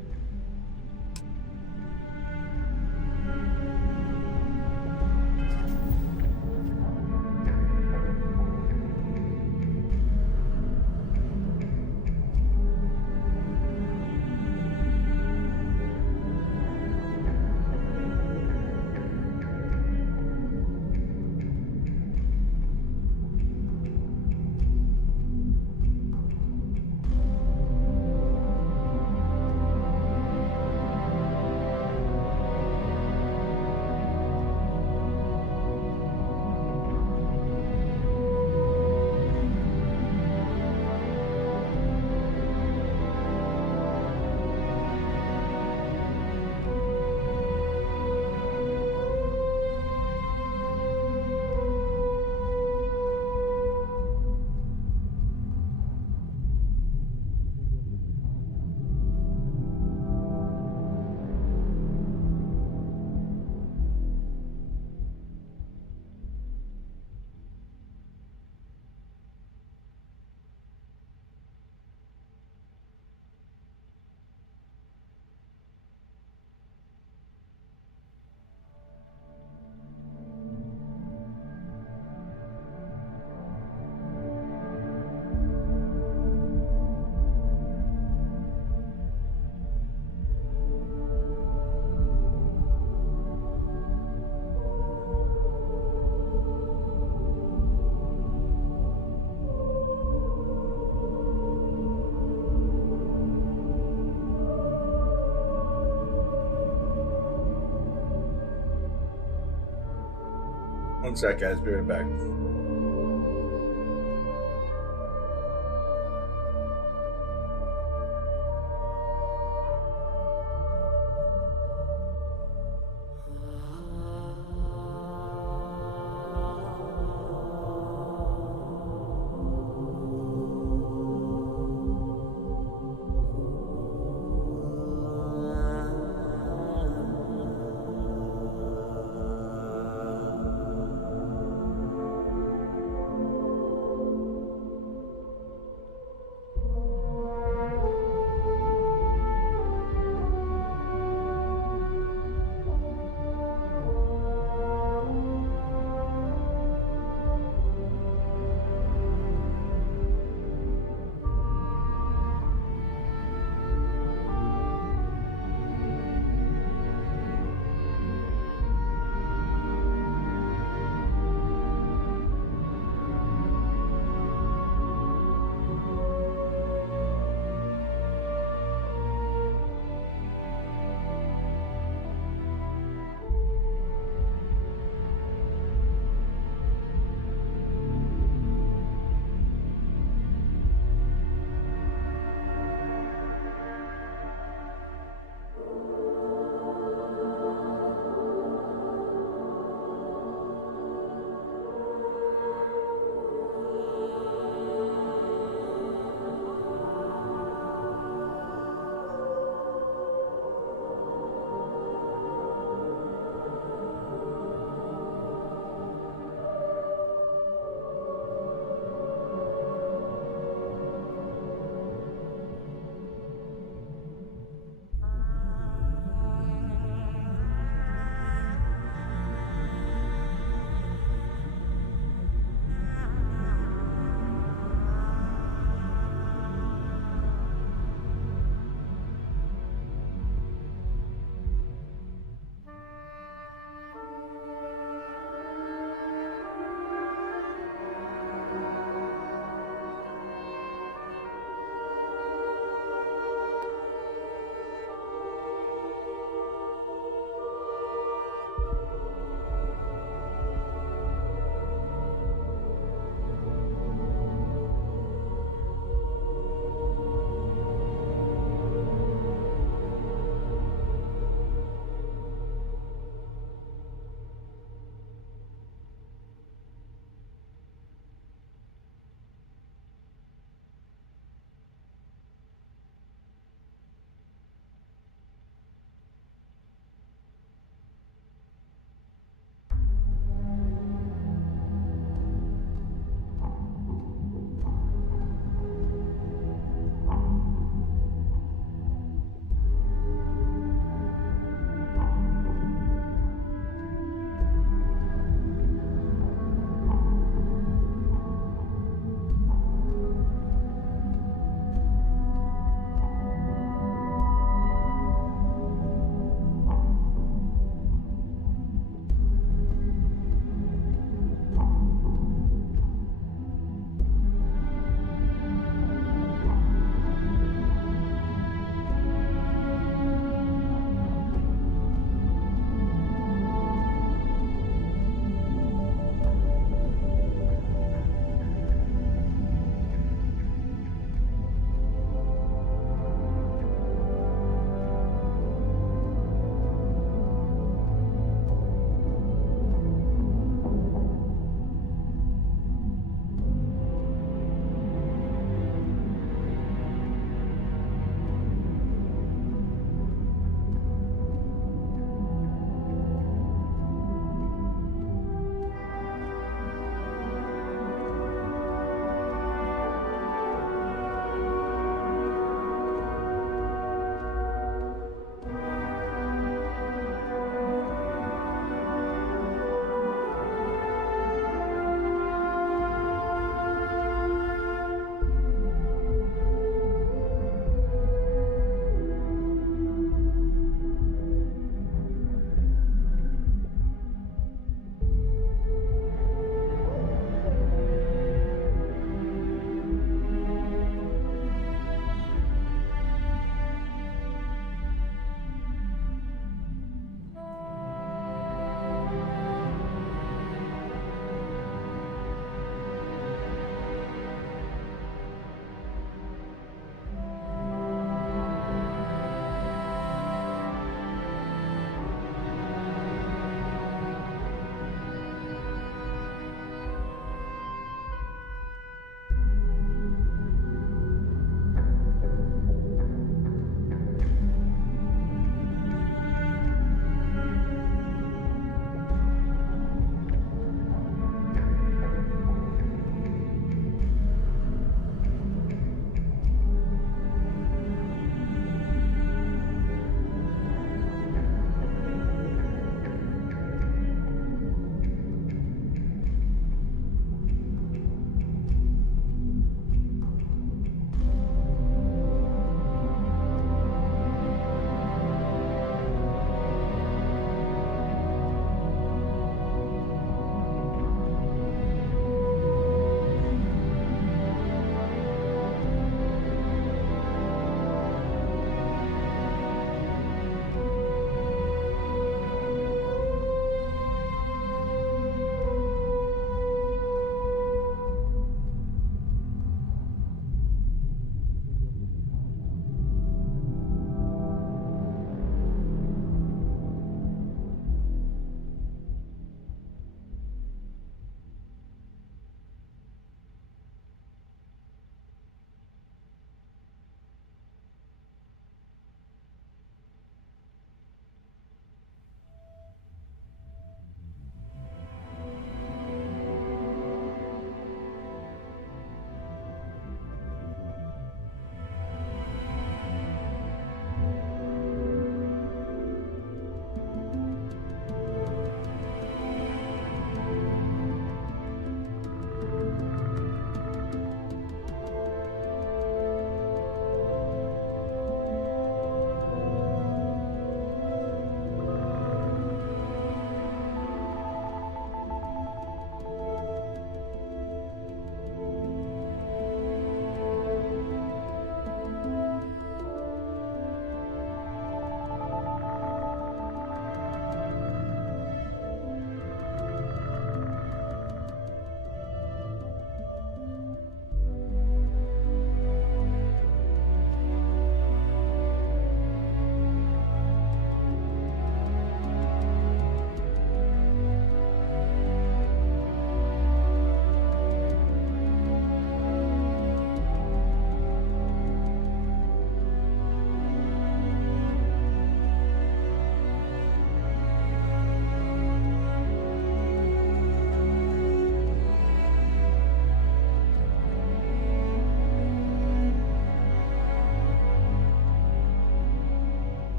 One sec, guys. Be right back.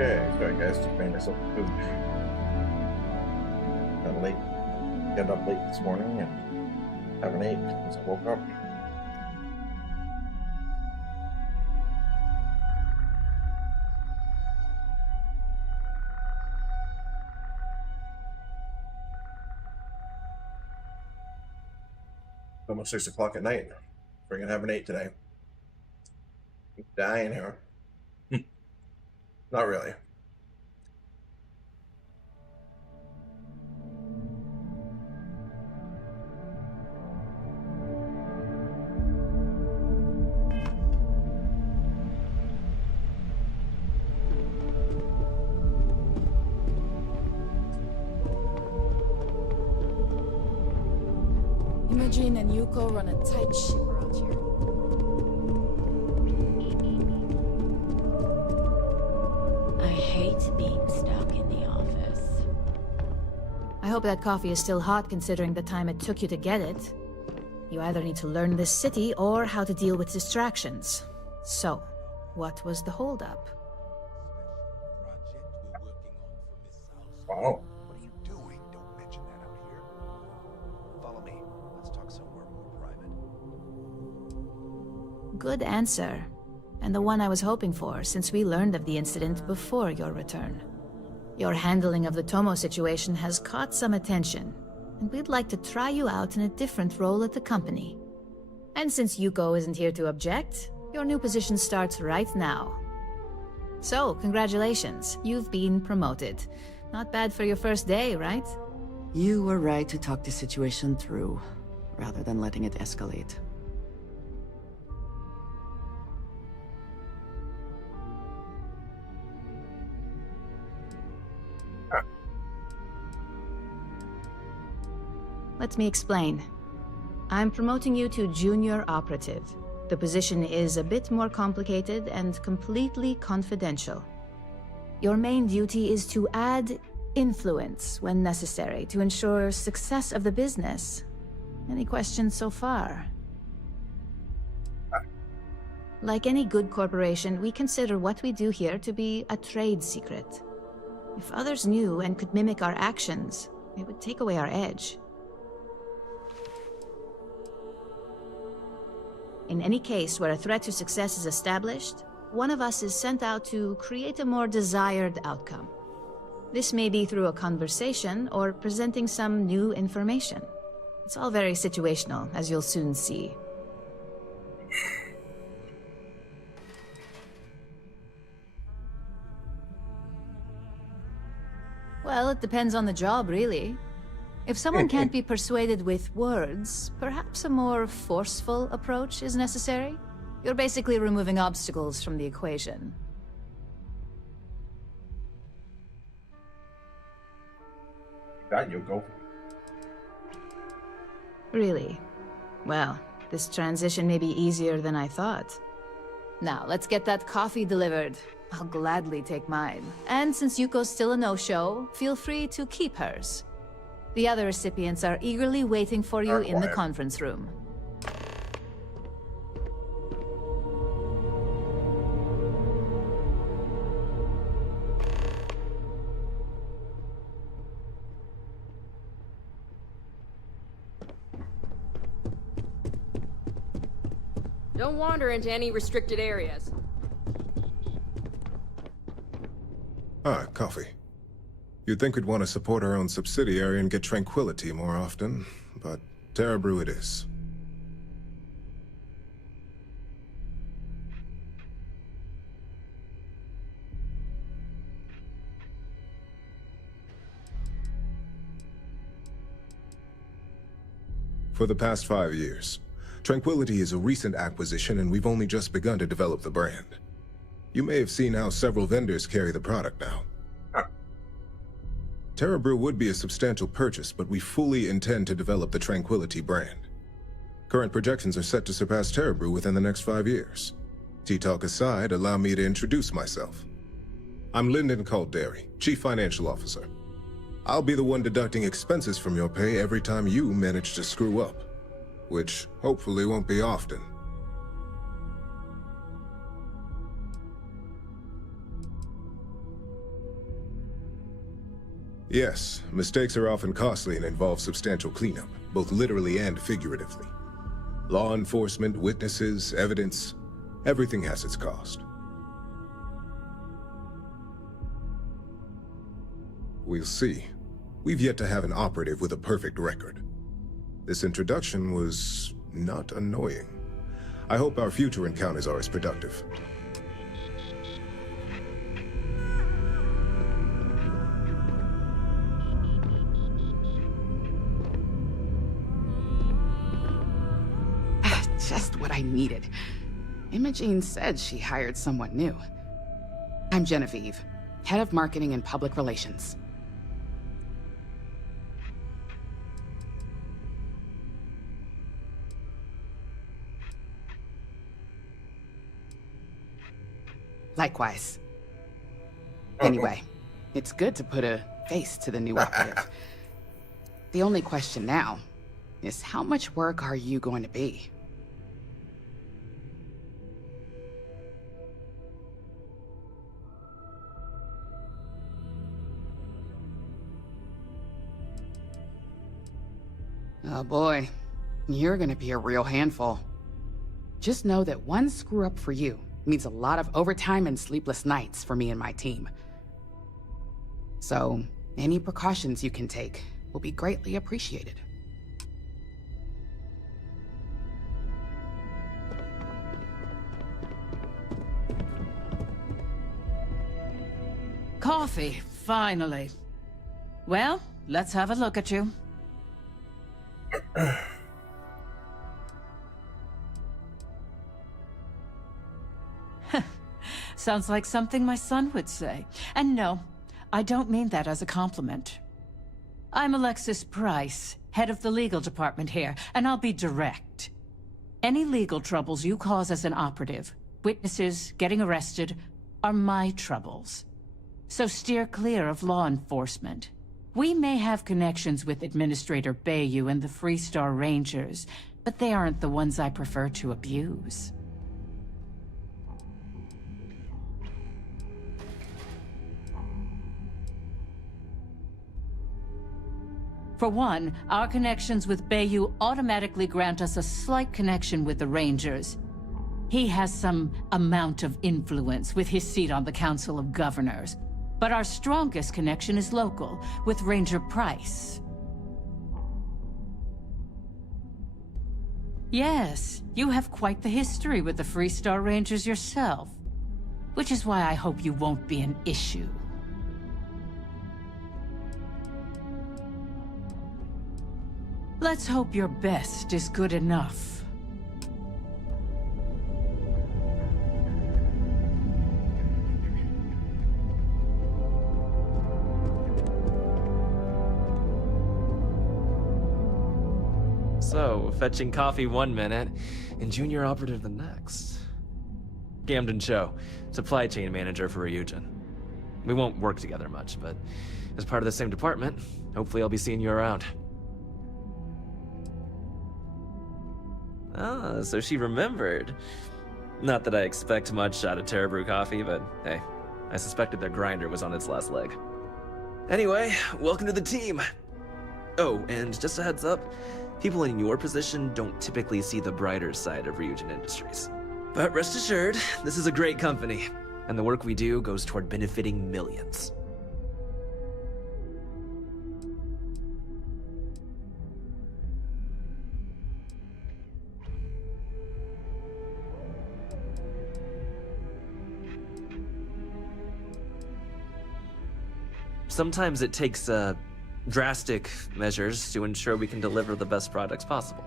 Okay, sorry guys, just made myself food. Got late. Got up late this morning and haven't ate since I woke up. Almost 6 o'clock at night. We're gonna have an 8 today. I'm dying here. Not really. Imogen and Yuko run a tight ship around here. I hate being stuck in the office. I hope that coffee is still hot considering the time it took you to get it. You either need to learn this city or how to deal with distractions. So, what was the holdup? Wow. What are you doing? Don't mention that out here. Follow me. Let's talk somewhere more private. Good answer. And the one I was hoping for, since we learned of the incident before your return. Your handling of the Tomo situation has caught some attention, and we'd like to try you out in a different role at the company. And since Yuko isn't here to object, your new position starts right now. So, congratulations, you've been promoted. Not bad for your first day, right? You were right to talk the situation through, rather than letting it escalate. Let me explain. I'm promoting you to junior operative. The position is a bit more complicated and completely confidential. Your main duty is to add influence when necessary to ensure success of the business. Any questions so far? Like any good corporation, we consider what we do here to be a trade secret. If others knew and could mimic our actions, it would take away our edge. In any case where a threat to success is established, one of us is sent out to create a more desired outcome. This may be through a conversation or presenting some new information. It's all very situational, as you'll soon see. Well, it depends on the job, really. If someone can't be persuaded with words, perhaps a more forceful approach is necessary. You're basically removing obstacles from the equation. That you go. Really? Well, this transition may be easier than I thought. Now, let's get that coffee delivered. I'll gladly take mine. And since Yuko's still a no-show, feel free to keep hers. The other recipients are eagerly waiting for you in the conference room. Don't wander into any restricted areas. Ah, coffee. You'd think we'd want to support our own subsidiary and get tranquility more often, but Terra Brew it is. For the past 5 years, Tranquility is a recent acquisition and we've only just begun to develop the brand. You may have seen how several vendors carry the product now. Terra Brew would be a substantial purchase, but we fully intend to develop the Tranquility brand. Current projections are set to surpass Terra Brew within the next 5 years. Tea-talk aside, allow me to introduce myself. I'm Lyndon Calderi, Chief Financial Officer. I'll be the one deducting expenses from your pay every time you manage to screw up, which hopefully won't be often. Yes, mistakes are often costly and involve substantial cleanup, both literally and figuratively. Law enforcement, witnesses, evidence, everything has its cost. We'll see. We've yet to have an operative with a perfect record. This introduction was not annoying. I hope our future encounters are as productive. Just what I needed. Imogene said she hired someone new. I'm Genevieve, head of marketing and public relations. Likewise. Anyway, it's good to put a face to the new operative. The only question now is how much work are you going to be? Oh boy, you're gonna be a real handful. Just know that one screw up for you means a lot of overtime and sleepless nights for me and my team. So, any precautions you can take will be greatly appreciated. Coffee, finally. Well, let's have a look at you. Sounds like something my son would say. And no, I don't mean that as a compliment. I'm Alexis Price, head of the legal department here, and I'll be direct. Any legal troubles you cause as an operative, witnesses, getting arrested, are my troubles. So steer clear of law enforcement. We may have connections with Administrator Bayou and the Freestar Rangers, but they aren't the ones I prefer to abuse. For one, our connections with Bayou automatically grant us a slight connection with the Rangers. He has some amount of influence with his seat on the Council of Governors. But our strongest connection is local, with Ranger Price. Yes, you have quite the history with the Freestar Rangers yourself. Which is why I hope you won't be an issue. Let's hope your best is good enough. So, fetching coffee one minute, and junior operative the next. Camden Cho, supply chain manager for Ryujin. We won't work together much, but as part of the same department, hopefully I'll be seeing you around. Ah, so she remembered. Not that I expect much out of Terrabrew Coffee, but hey, I suspected their grinder was on its last leg. Anyway, welcome to the team! Oh, and just a heads up, people in your position don't typically see the brighter side of Ryujin Industries. But rest assured, this is a great company, and the work we do goes toward benefiting millions. Sometimes it takes drastic measures to ensure we can deliver the best products possible.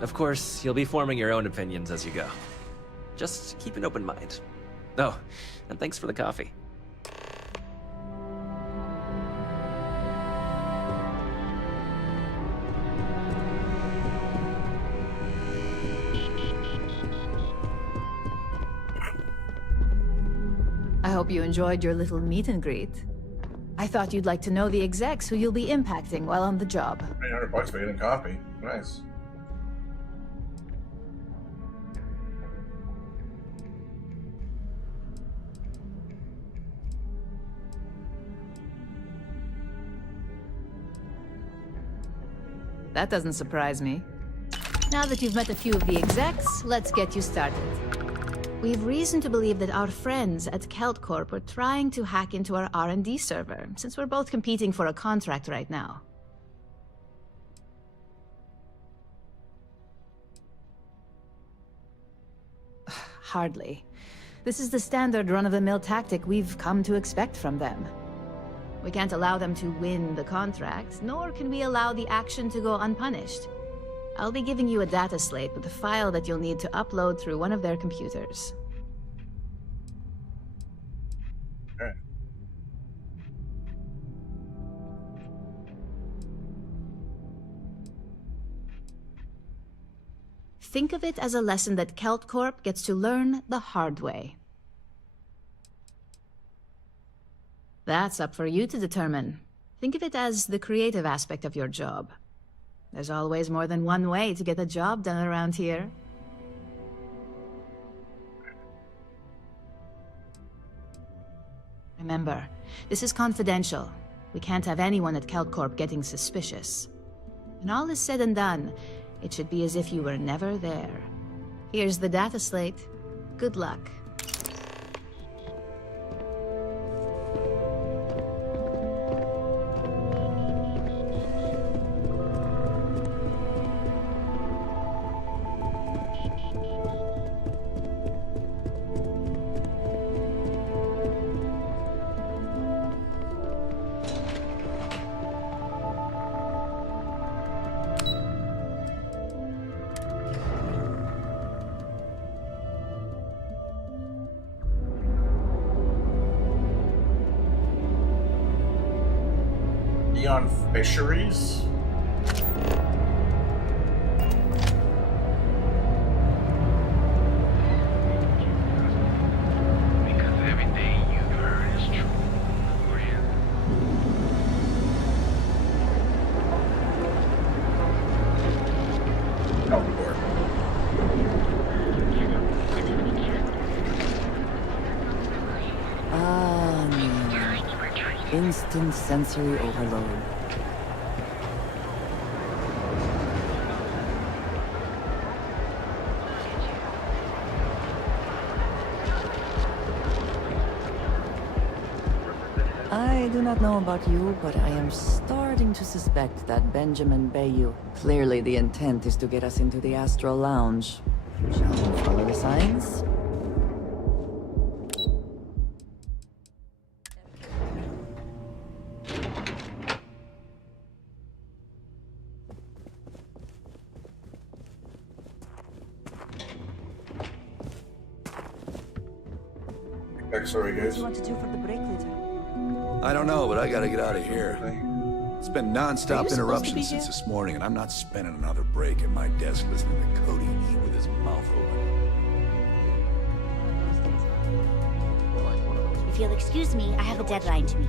Of course, you'll be forming your own opinions as you go. Just keep an open mind. Oh, and thanks for the coffee. I hope you enjoyed your little meet and greet. I thought you'd like to know the execs who you'll be impacting while on the job. $800 for getting coffee. Nice. That doesn't surprise me. Now that you've met a few of the execs, let's get you started. We've reason to believe that our friends at Kelt Corp are trying to hack into our R&D server, since we're both competing for a contract right now. Hardly. This is the standard run-of-the-mill tactic we've come to expect from them. We can't allow them to win the contract, nor can we allow the action to go unpunished. I'll be giving you a data slate with a file that you'll need to upload through one of their computers. Okay. Think of it as a lesson that Kelt Corp gets to learn the hard way. That's up for you to determine. Think of it as the creative aspect of your job. There's always more than one way to get a job done around here. Remember, this is confidential. We can't have anyone at Kelt Corp getting suspicious. When all is said and done, it should be as if you were never there. Here's the data slate. Good luck. On fisheries? Because everything you've heard is true, friend. Oh, Lord. Instant sensory overload. I do not know about you, but I am starting to suspect that Benjamin Bayou. Clearly the intent is to get us into the Astral Lounge. Shall we follow the signs? Sorry, guys. What do you want to do for the break later? I don't know, but I gotta get out of here. It's been non-stop interruptions here? since this morning, and I'm not spending another break at my desk listening to Cody eat with his mouth open. If you'll excuse me, I have a deadline to meet.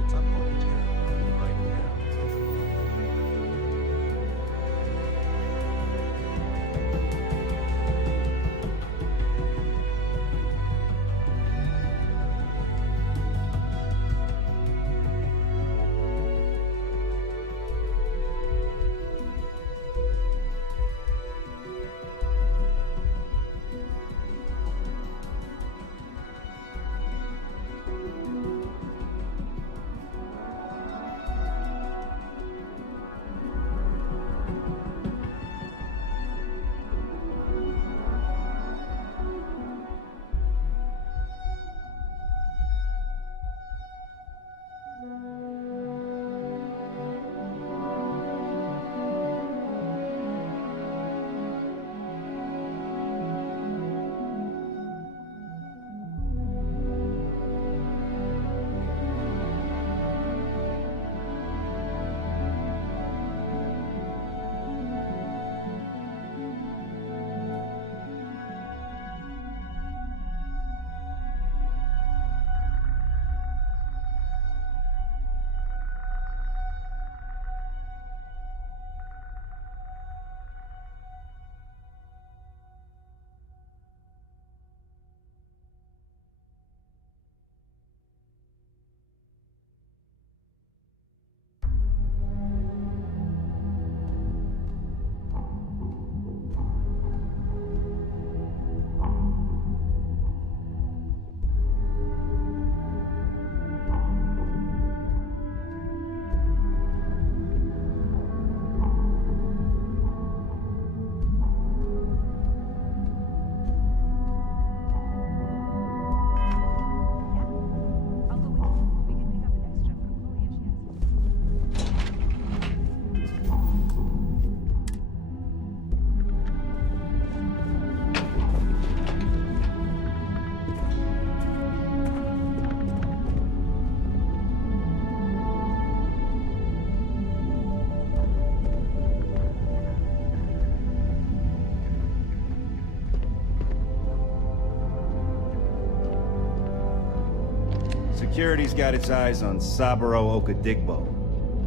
Security's got its eyes on Saburo Okadigbo.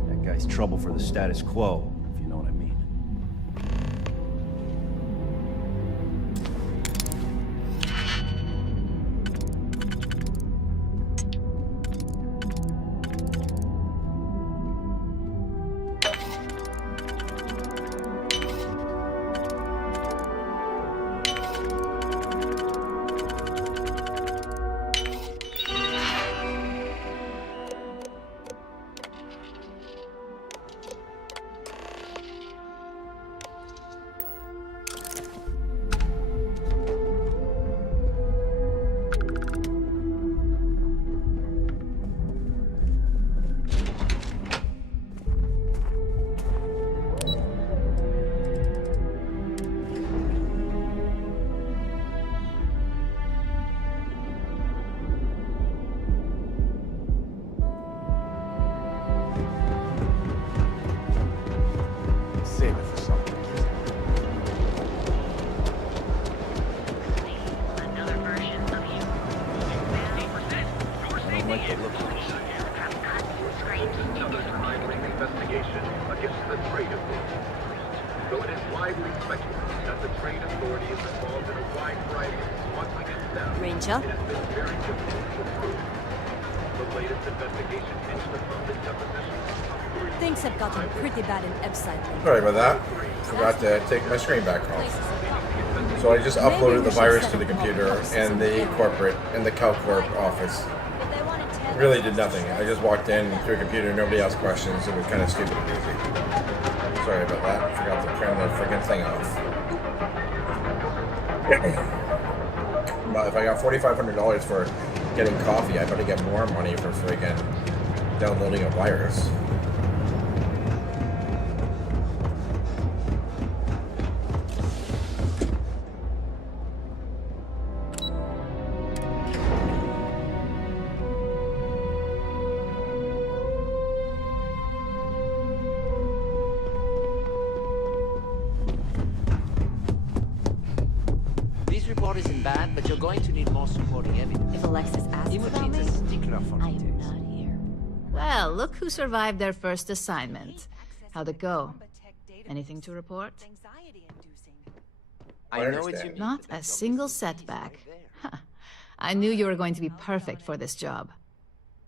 That guy's trouble for the status quo, if you know what I mean. Ranger? Things have gotten pretty bad in Epside lately. Sorry about that. Forgot to take my screen back home. So I just uploaded the virus to the computer and the corporate and the CalCorp office. Really did nothing. I just walked in to a computer, nobody asked questions. It was kind of stupid and easy. Sorry about that. Forgot to turn the freaking thing off. But if I got $4,500 for getting coffee, I better get more money for freaking downloading a virus. This report isn't bad, but you're going to need more supporting evidence. If Alexis asks about me, I am not here. Well, look who survived their first assignment. How'd it go? Anything to report? I know what you mean. Not a single setback. Huh. I knew you were going to be perfect for this job.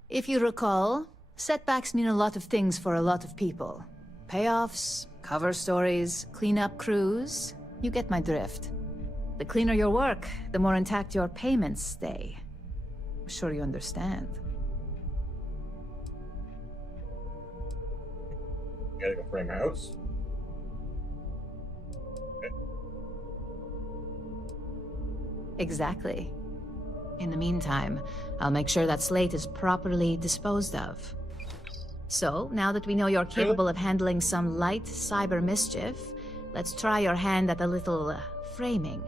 If you recall, setbacks mean a lot of things for a lot of people. Payoffs, cover stories, cleanup crews. You get my drift. The cleaner your work, the more intact your payments stay. I'm sure you understand. Gotta go frame my house. Okay. Exactly. In the meantime, I'll make sure that slate is properly disposed of. So, now that we know you're capable of handling some light cyber mischief, let's try your hand at a little framing.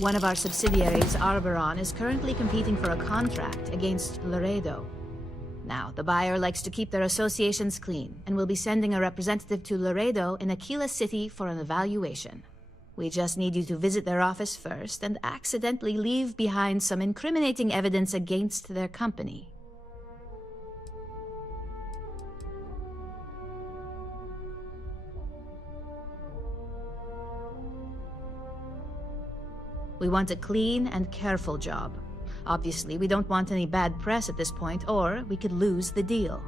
One of our subsidiaries, Arboron, is currently competing for a contract against Laredo. Now, the buyer likes to keep their associations clean, and will be sending a representative to Laredo in Aquila City for an evaluation. We just need you to visit their office first and accidentally leave behind some incriminating evidence against their company. We want a clean and careful job. Obviously, we don't want any bad press at this point, or we could lose the deal.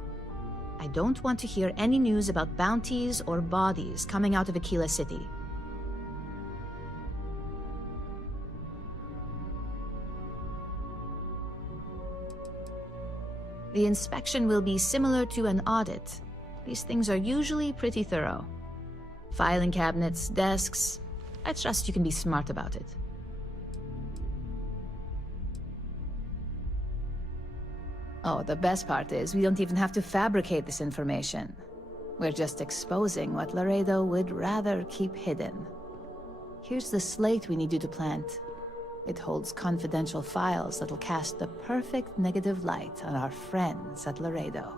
I don't want to hear any news about bounties or bodies coming out of Aquila City. The inspection will be similar to an audit. These things are usually pretty thorough. Filing cabinets, desks. I trust you can be smart about it. Oh, the best part is we don't even have to fabricate this information. We're just exposing what Laredo would rather keep hidden. Here's the slate we need you to plant. It holds confidential files that'll cast the perfect negative light on our friends at Laredo.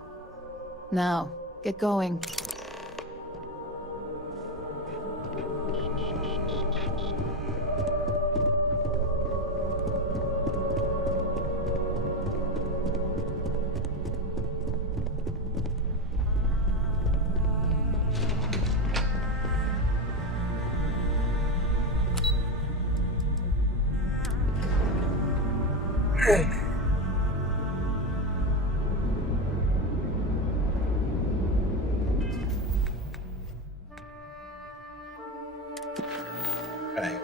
Now, get going. Hey,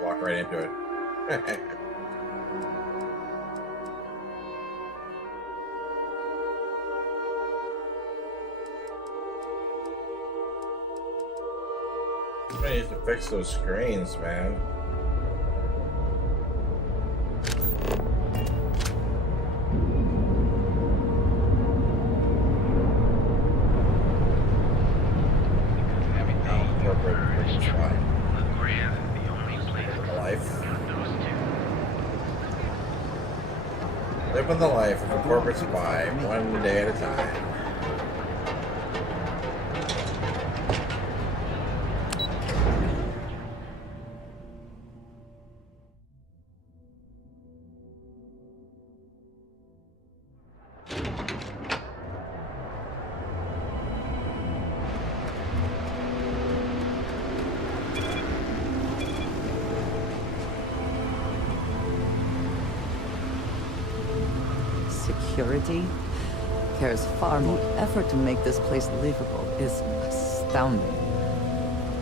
walk right into it. I need to fix those screens, man. Living the life of a corporate spy, one day at a time. Security cares far more effort to make this place livable is astounding.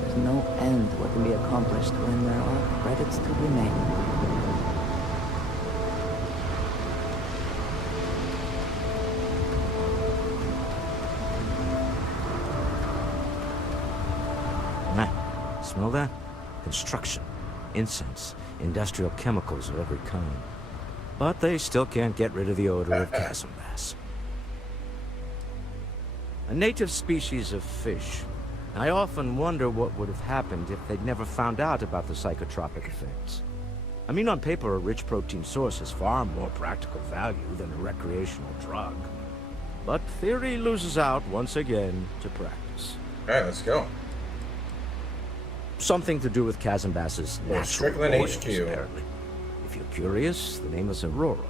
There's no end what can be accomplished when there are credits to be made. Man, smell that? Construction, incense, industrial chemicals of every kind. But they still can't get rid of the odor of chasm bass. A native species of fish. I often wonder what would have happened if they'd never found out about the psychotropic effects. I mean, on paper, a rich protein source has far more practical value than a recreational drug. But theory loses out once again to practice. Alright, let's go. Something to do with chasm bass's natural Strickland oils, HQ. apparently. If you're curious, the name is Aurora.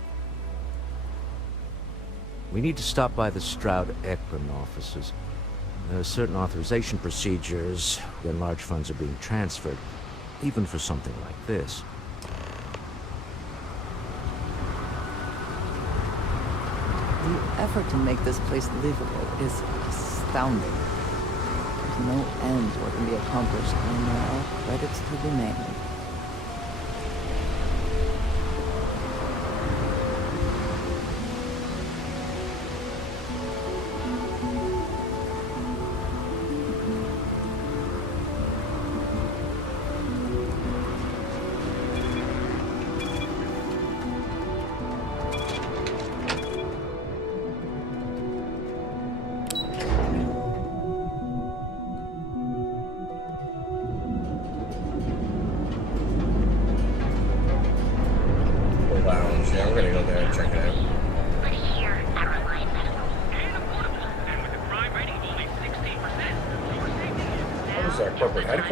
We need to stop by the Stroud-Eklund offices. There are certain authorization procedures when large funds are being transferred, even for something like this. The effort to make this place livable is astounding. There's no end what can be accomplished when there are credits to be made.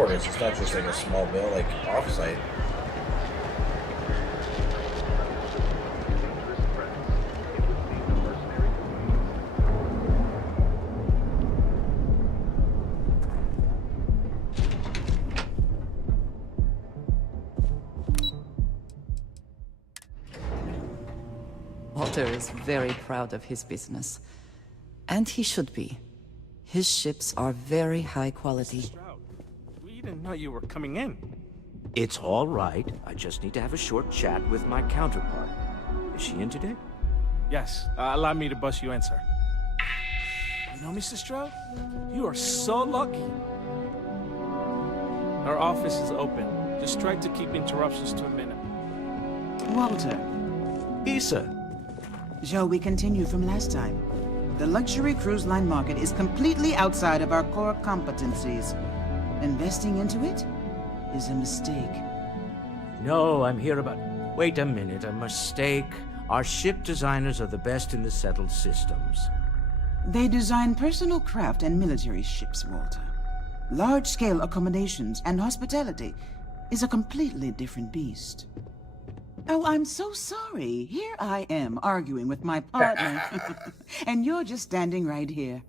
It's not just like a small bill, like off-site. Walter is very proud of his business. And he should be. His ships are very high quality. We didn't know you were coming in. It's all right. I just need to have a short chat with my counterpart. Is she in today? Yes. Allow me to bust you in, sir. You know, Mr. Stroud? You are so lucky. Our office is open. Just try to keep interruptions to a minute. Walter. Issa. Shall we continue from last time? The luxury cruise line market is completely outside of our core competencies. Investing into it is a mistake. No, I'm here about... Wait a minute, a mistake. Our ship designers are the best in the settled systems. They design personal craft and military ships, Walter. Large-scale accommodations and hospitality is a completely different beast. Oh, I'm so sorry. Here I am arguing with my partner, and you're just standing right here.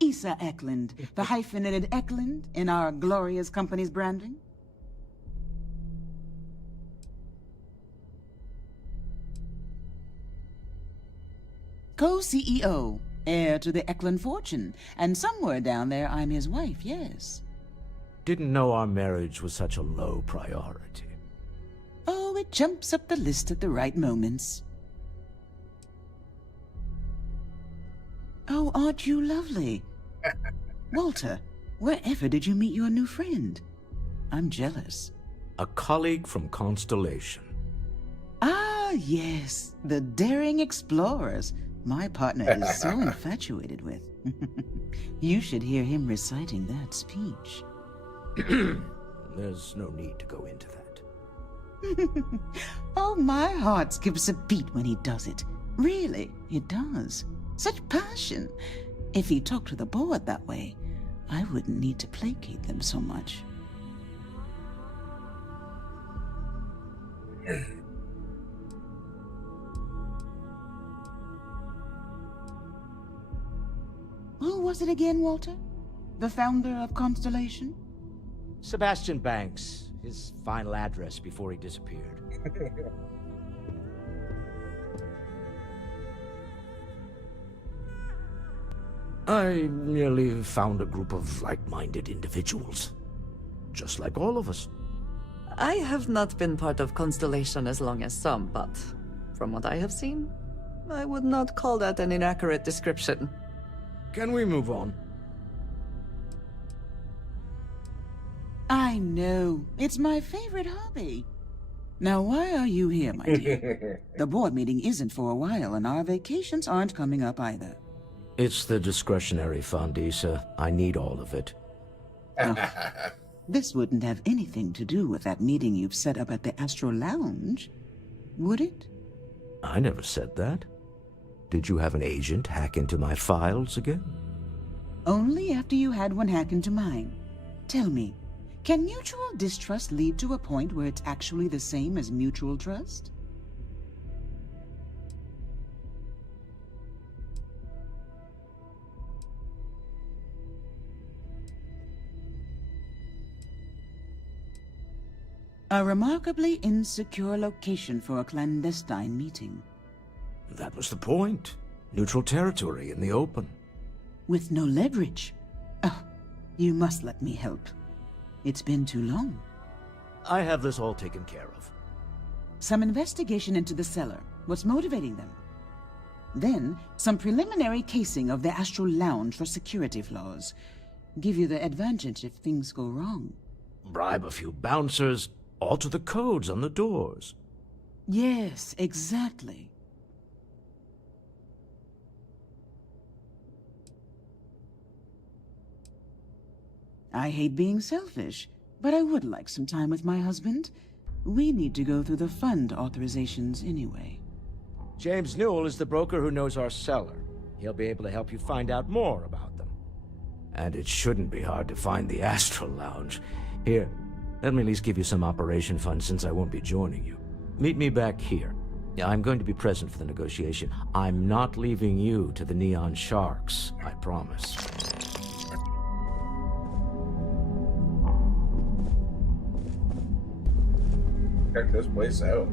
Issa Eklund, the hyphenated Eklund in our glorious company's branding. Co-CEO, heir to the Eklund fortune, and somewhere down there I'm his wife, yes. Didn't know our marriage was such a low priority. Oh, it jumps up the list at the right moments. Oh, aren't you lovely? Walter, wherever did you meet your new friend? I'm jealous. A colleague from Constellation. Ah, yes, the daring explorers my partner is so infatuated with. You should hear him reciting that speech. There's no need to go into that. Oh, my heart skips a beat when he does it. Really, it does. Such passion. If he talked to the board that way, I wouldn't need to placate them so much. Who was it again, Walter? The founder of Constellation? Sebastian Banks. His final address before he disappeared. I merely found a group of like-minded individuals. Just like all of us. I have not been part of Constellation as long as some, but from what I have seen, I would not call that an inaccurate description. Can we move on? I know. It's my favorite hobby. Now, why are you here, my dear? The board meeting isn't for a while, and our vacations aren't coming up either. It's the discretionary fund, Issa. I need all of it. This wouldn't have anything to do with that meeting you've set up at the Astro Lounge, would it? I never said that. Did you have an agent hack into my files again? Only after you had one hack into mine. Tell me, can mutual distrust lead to a point where it's actually the same as mutual trust? A remarkably insecure location for a clandestine meeting. That was the point. Neutral territory in the open. With no leverage. Oh, you must let me help. It's been too long. I have this all taken care of. Some investigation into the cellar. What's motivating them? Then, some preliminary casing of the Astral Lounge for security flaws. Give you the advantage if things go wrong. Bribe a few bouncers, alter the codes on the doors. Yes, exactly. I hate being selfish, but I would like some time with my husband. We need to go through the fund authorizations anyway. James Newell is the broker who knows our cellar. He'll be able to help you find out more about them. And it shouldn't be hard to find the Astral Lounge. Here, let me at least give you some operation funds since I won't be joining you. Meet me back here. I'm going to be present for the negotiation. I'm not leaving you to the Neon Sharks, I promise. Check this place out.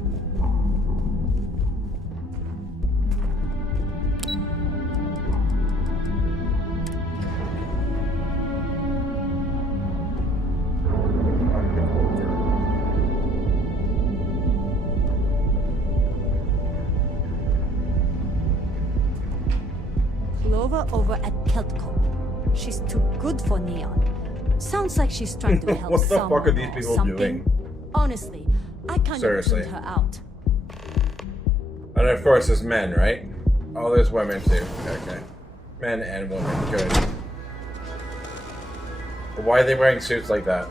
Clover over at Keltco. She's too good for Neon. Sounds like she's trying to help What the someone fuck are these or people something. doing? Honestly, I kind of Seriously. tuned her out. And of course, there's men, right? Oh, there's women too. Okay. Men and women. Good. But why are they wearing suits like that?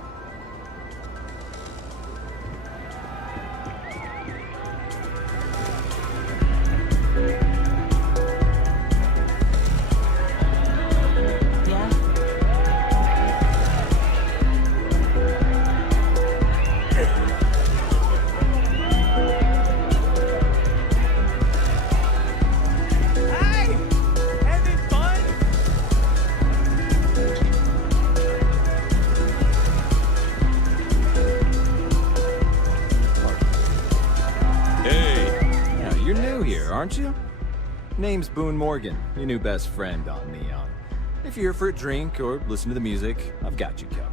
Aren't you? Name's Boone Morgan, your new best friend on Neon. If you're here for a drink or listen to the music, I've got you covered.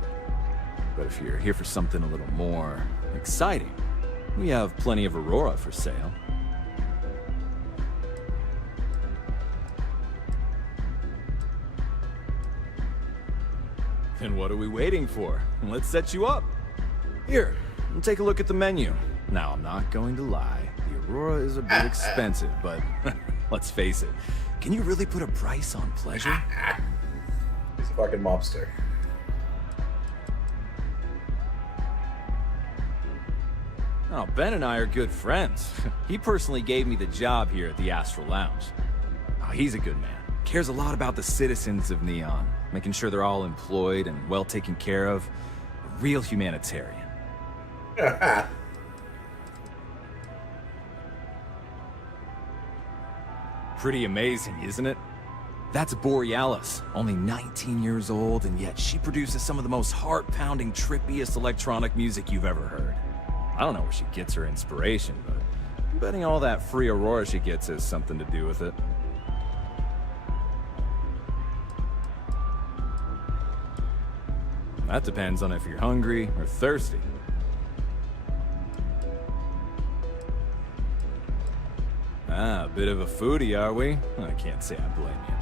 But if you're here for something a little more exciting, we have plenty of Aurora for sale. Then what are we waiting for? Let's set you up. Here, take a look at the menu. Now, I'm not going to lie. The Aurora is a bit expensive, but let's face it. Can you really put a price on pleasure? He's a fucking mobster. Oh, Ben and I are good friends. He personally gave me the job here at the Astral Lounge. Oh, he's a good man. Cares a lot about the citizens of Neon, making sure they're all employed and well taken care of. A real humanitarian. Pretty amazing, isn't it? That's Borealis, only 19 years old, and yet she produces some of the most heart-pounding, trippiest electronic music you've ever heard. I don't know where she gets her inspiration, but I'm betting all that free Aurora she gets has something to do with it. That depends on if you're hungry or thirsty. Ah, a bit of a foodie, are we? I can't say I blame you.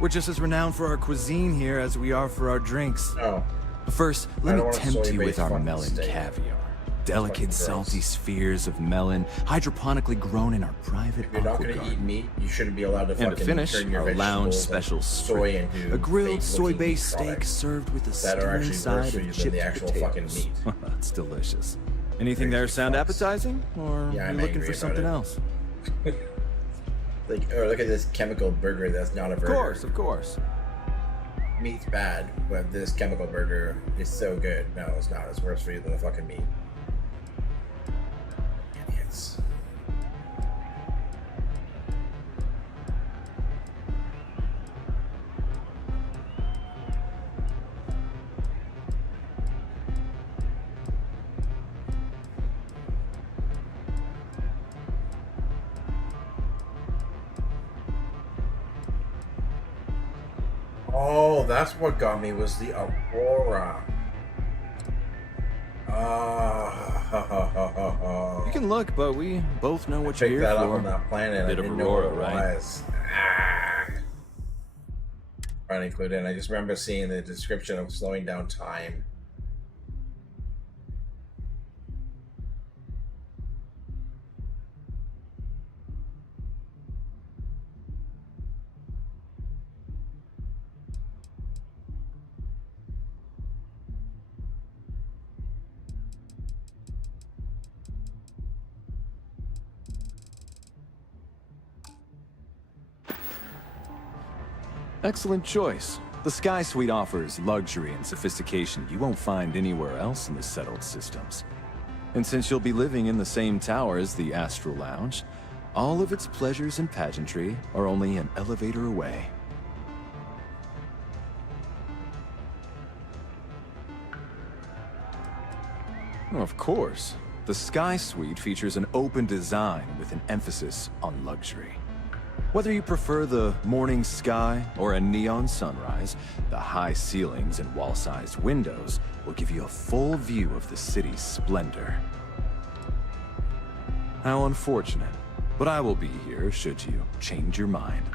We're just as renowned for our cuisine here as we are for our drinks. No. But first, let me tempt you with our melon caviar. Delicate, salty spheres of melon, hydroponically grown in our private If you're not going to eat meat, you shouldn't be allowed to and to fucking finish, turn your our lounge vegetables special soy strip, into a grilled fake-looking soy-based meat steak products served with a that are actually steaming worse side for of you than chipped the actual potatoes. fucking meat. That's delicious. Anything there sound appetizing, or Yeah, are I'm you looking angry for about something it. else? Like, oh, look at this chemical burger that's not a burger. Of course. Meat's bad, but this chemical burger is so good. No, it's not. It's worse for you than the fucking meat. Idiots. Oh, that's what got me, was the Aurora. You can look, but we both know what Picked you're here that up for. on that planet. Bit I of didn't Aurora, know what it right? was. Trying to include in. I just remember seeing the description of slowing down time. Excellent choice. The Sky Suite offers luxury and sophistication you won't find anywhere else in the settled systems. And since you'll be living in the same tower as the Astral Lounge, all of its pleasures and pageantry are only an elevator away. Of course, the Sky Suite features an open design with an emphasis on luxury. Whether you prefer the morning sky or a neon sunrise, the high ceilings and wall-sized windows will give you a full view of the city's splendor. How unfortunate, but I will be here should you change your mind.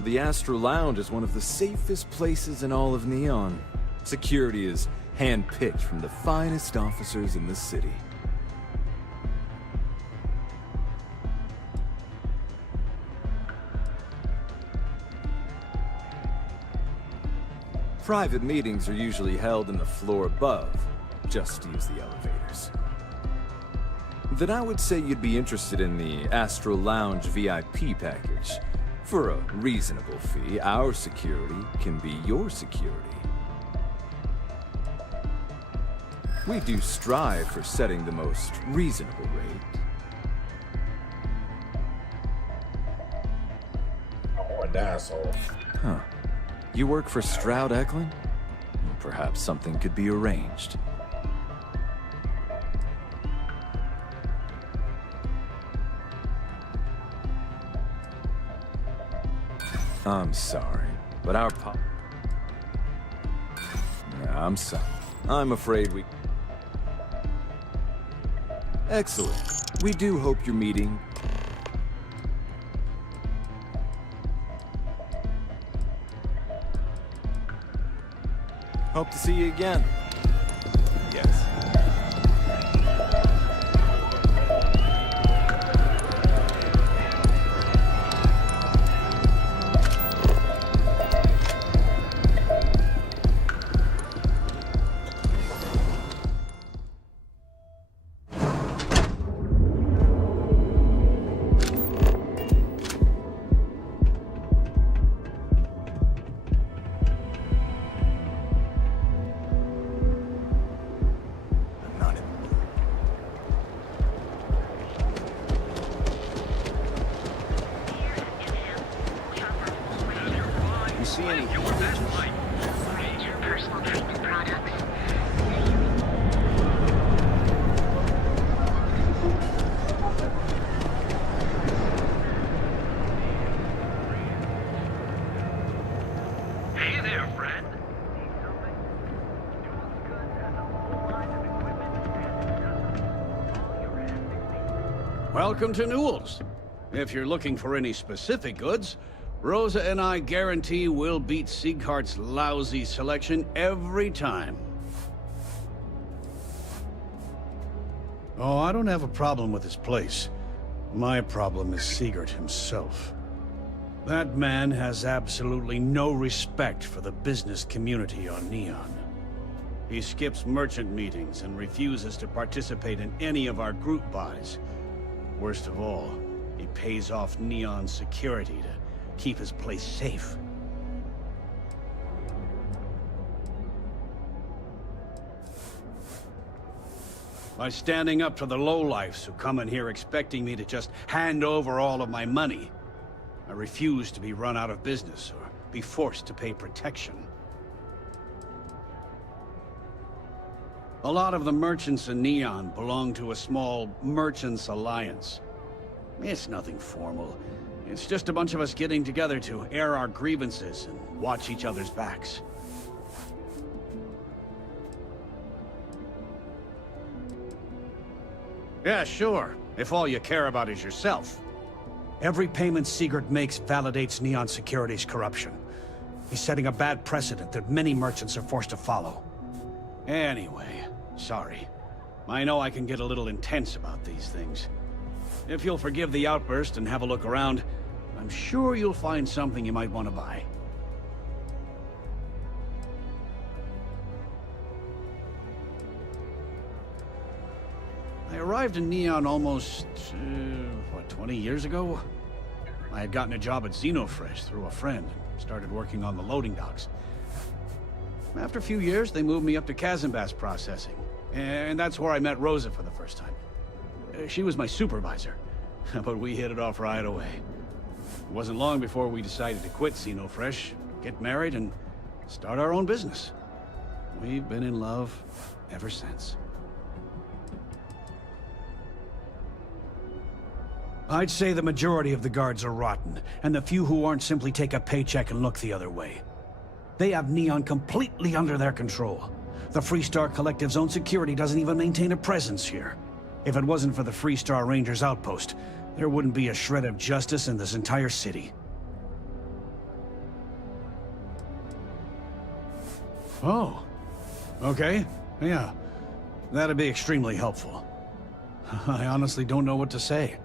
The Astral Lounge is one of the safest places in all of Neon. Security is hand-picked from the finest officers in the city. Private meetings are usually held in the floor above. Just use the elevators. Then I would say you'd be interested in the Astral Lounge VIP package. For a reasonable fee, our security can be your security. We do strive for setting the most reasonable rate. Oh, an asshole. Huh. You work for Stroud Eklund? Perhaps something could be arranged. I'm sorry, but our Yeah, I'm sorry. I'm afraid we... Excellent. We do hope you're meeting... Hope to see you again. Yes. Welcome to Newell's. If you're looking for any specific goods, Rosa and I guarantee we'll beat Sieghart's lousy selection every time. Oh, I don't have a problem with this place. My problem is Siegert himself. That man has absolutely no respect for the business community on Neon. He skips merchant meetings and refuses to participate in any of our group buys. Worst of all, he pays off Neon security to keep his place safe. By standing up to the lowlifes who come in here expecting me to just hand over all of my money, I refuse to be run out of business or be forced to pay protection. A lot of the merchants in Neon belong to a small Merchants Alliance. It's nothing formal. It's just a bunch of us getting together to air our grievances and watch each other's backs. Yeah, sure, if all you care about is yourself. Every payment Siegert makes validates Neon Security's corruption. He's setting a bad precedent that many merchants are forced to follow. Anyway, sorry. I know I can get a little intense about these things. If you'll forgive the outburst and have a look around, I'm sure you'll find something you might want to buy. I arrived in Neon almost, 20 years ago? I had gotten a job at Xenofresh through a friend and started working on the loading docks. After a few years, they moved me up to Kazanbas processing, and that's where I met Rosa for the first time. She was my supervisor, but we hit it off right away. It wasn't long before we decided to quit Xenofresh, get married, and start our own business. We've been in love ever since. I'd say the majority of the guards are rotten, and the few who aren't simply take a paycheck and look the other way. They have Neon completely under their control. The Freestar Collective's own security doesn't even maintain a presence here. If it wasn't for the Freestar Rangers outpost, there wouldn't be a shred of justice in this entire city. Oh. Okay. Yeah. That'd be extremely helpful. I honestly don't know what to say.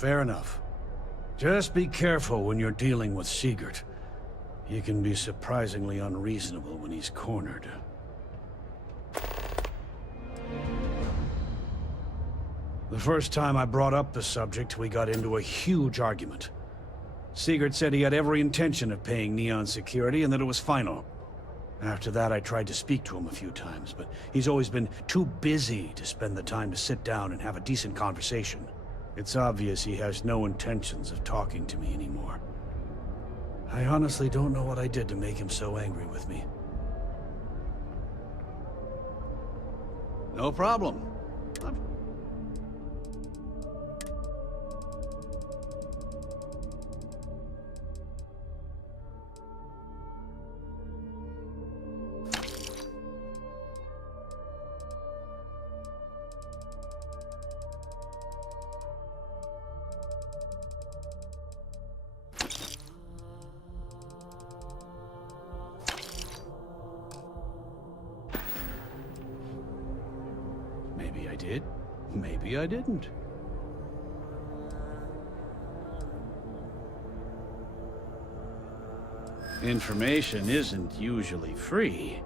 Fair enough. Just be careful when you're dealing with Siegert. He can be surprisingly unreasonable when he's cornered. The first time I brought up the subject, we got into a huge argument. Siegert said he had every intention of paying Neon security and that it was final. After that, I tried to speak to him a few times, but he's always been too busy to spend the time to sit down and have a decent conversation. It's obvious he has no intentions of talking to me anymore. I honestly don't know what I did to make him so angry with me. No problem. did. Maybe I didn't. Information isn't usually free.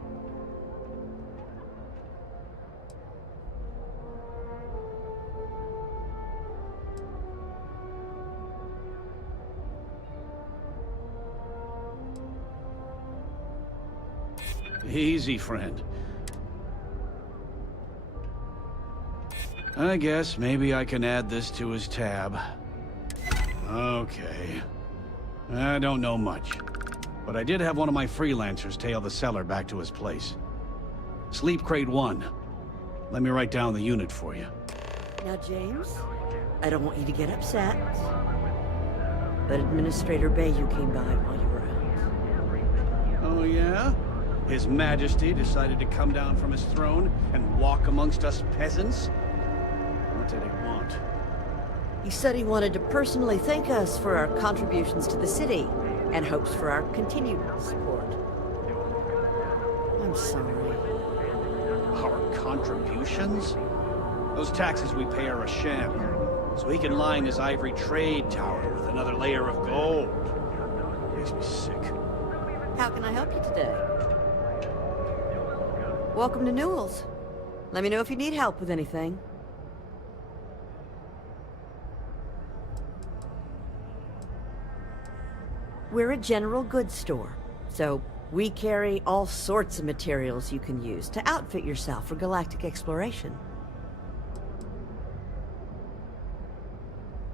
Easy, friend. I guess maybe I can add this to his tab. Okay. I don't know much, but I did have one of my freelancers tail the seller back to his place. Sleep Crate 1. Let me write down the unit for you. Now, James, I don't want you to get upset, but Administrator Bayou came by while you were out. Oh, yeah? His Majesty decided to come down from his throne and walk amongst us peasants? What did he want? He said he wanted to personally thank us for our contributions to the city and hopes for our continued support. I'm sorry. Our contributions? Those taxes we pay are a sham, so he can line his ivory trade tower with another layer of gold. Makes me sick. How can I help you today? Welcome to Newell's. Let me know if you need help with anything. We're a general goods store, so we carry all sorts of materials you can use to outfit yourself for galactic exploration.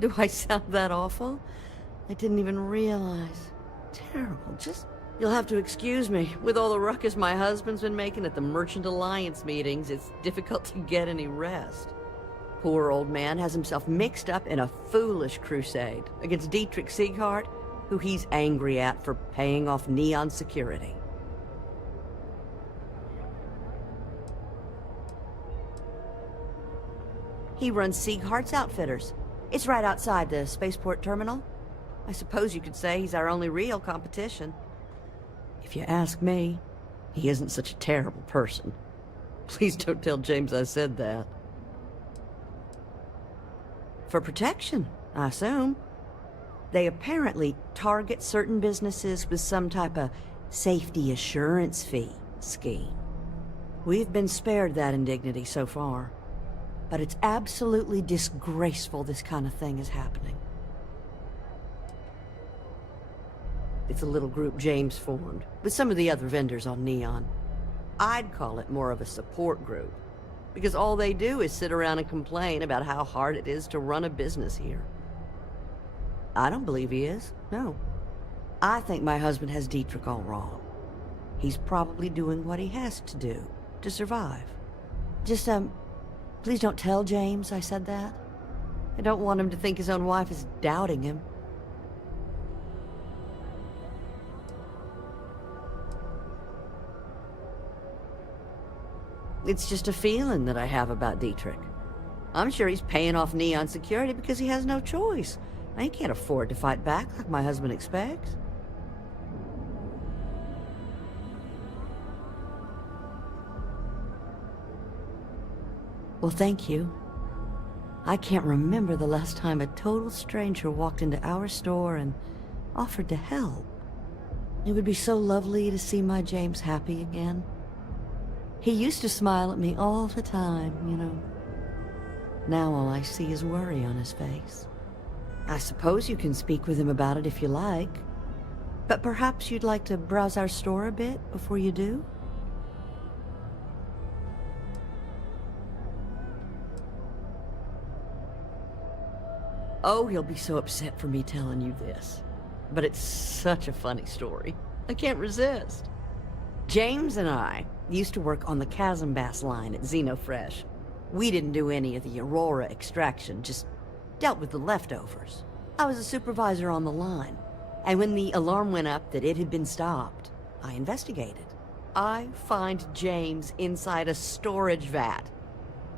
Do I sound that awful? I didn't even realize. Terrible. You'll have to excuse me. With all the ruckus my husband's been making at the Merchant Alliance meetings, it's difficult to get any rest. Poor old man has himself mixed up in a foolish crusade against Dietrich Sieghart, who he's angry at for paying off Neon security. He runs Sieghart's Outfitters. It's right outside the spaceport terminal. I suppose you could say he's our only real competition. If you ask me, he isn't such a terrible person. Please don't tell James I said that. For protection, I assume. They apparently target certain businesses with some type of safety assurance fee scheme. We've been spared that indignity so far, but it's absolutely disgraceful this kind of thing is happening. It's a little group James formed, with some of the other vendors on Neon. I'd call it more of a support group, because all they do is sit around and complain about how hard it is to run a business here. I don't believe he is, no. I think my husband has Dietrich all wrong. He's probably doing what he has to do to survive. Just, please don't tell James I said that. I don't want him to think his own wife is doubting him. It's just a feeling that I have about Dietrich. I'm sure he's paying off Neon security because he has no choice. He can't afford to fight back like my husband expects. Well, thank you. I can't remember the last time a total stranger walked into our store and offered to help. It would be so lovely to see my James happy again. He used to smile at me all the time, you know. Now all I see is worry on his face. I suppose you can speak with him about it if you like. But perhaps you'd like to browse our store a bit before you do? Oh, he'll be so upset for me telling you this. But it's such a funny story. I can't resist. James and I used to work on the Chasm Bass line at Xenofresh. We didn't do any of the Aurora extraction, just dealt with the leftovers. I was a supervisor on the line, and when the alarm went up that it had been stopped, I investigated. I find James inside a storage vat,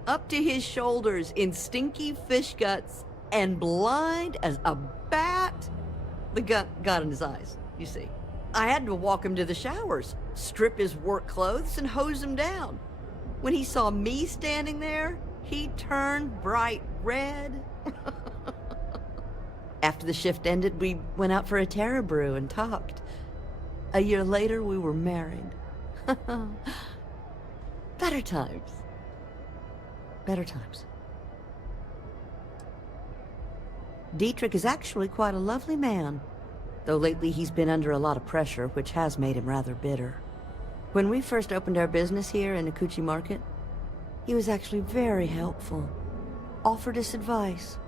up to his shoulders in stinky fish guts and blind as a bat. The gut got in his eyes, you see. I had to walk him to the showers, strip his work clothes, and hose him down. When he saw me standing there, He turned bright red. After the shift ended, we went out for a Terra brew and talked. A year later, we were married. Better times. Better times. Dietrich is actually quite a lovely man, though lately he's been under a lot of pressure, which has made him rather bitter. When we first opened our business here in Akuchi Market, he was actually very helpful. Offered us advice.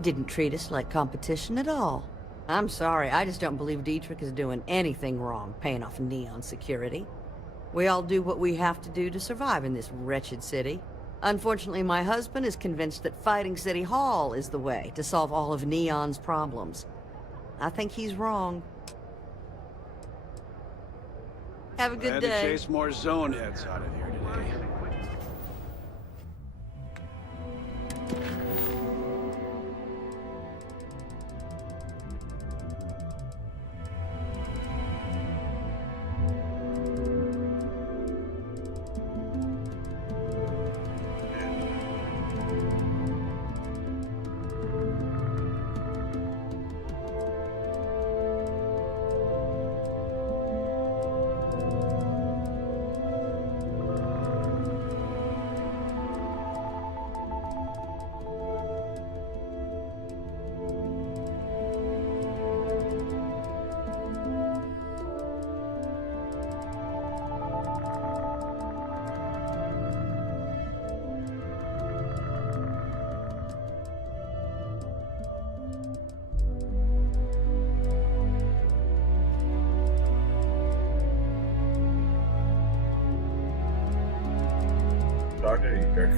Didn't treat us like competition at all. I'm sorry, I just don't believe Dietrich is doing anything wrong paying off Neon security. We all do what we have to do to survive in this wretched city. Unfortunately, my husband is convinced that fighting City Hall is the way to solve all of Neon's problems. I think he's wrong. Have a good day. I had to chase more zone heads out of here today. Dr. Dietrich.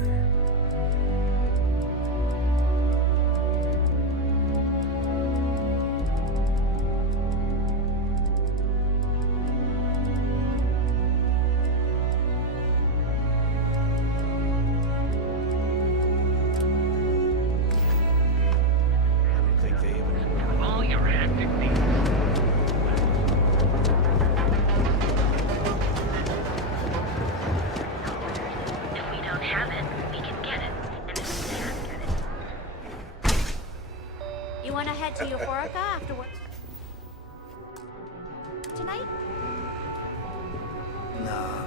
To Euphorica afterwards. Tonight? Nah,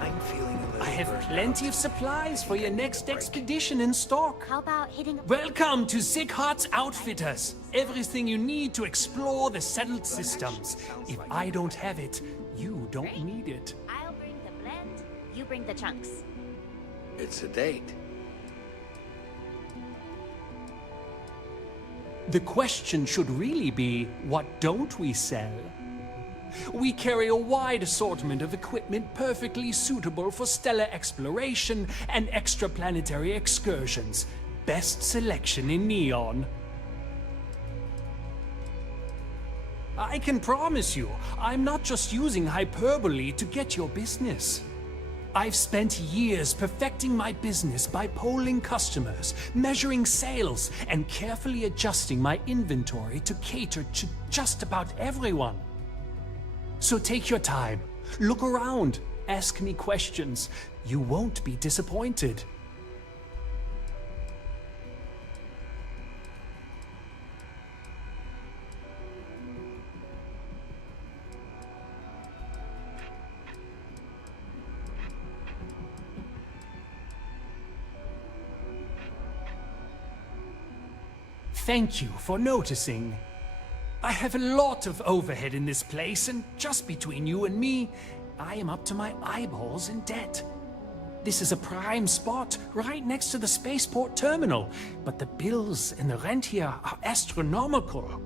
I'm feeling a little I have burnt plenty out. of supplies for your next expedition in stock. How about hitting a... Welcome to Sickhart's Outfitters. Everything you need to explore the settled systems. If I don't have it, you don't need it. I'll bring the blend, you bring the chunks. It's a date. The question should really be, what don't we sell? We carry a wide assortment of equipment perfectly suitable for stellar exploration and extraplanetary excursions. Best selection in Neon. I can promise you, I'm not just using hyperbole to get your business. I've spent years perfecting my business by polling customers, measuring sales, and carefully adjusting my inventory to cater to just about everyone. So take your time, look around, ask me questions. You won't be disappointed. Thank you for noticing. I have a lot of overhead in this place, and just between you and me, I am up to my eyeballs in debt. This is a prime spot, right next to the spaceport terminal, but the bills and the rent here are astronomical.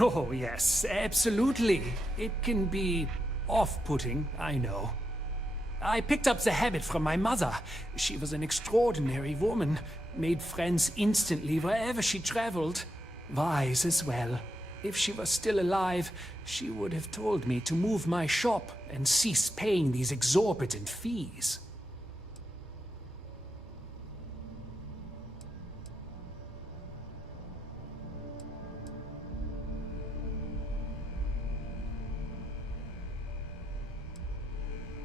Oh, yes, absolutely. It can be off-putting, I know. I picked up the habit from my mother. She was an extraordinary woman, made friends instantly wherever she traveled. Wise as well. If she was still alive, she would have told me to move my shop and cease paying these exorbitant fees.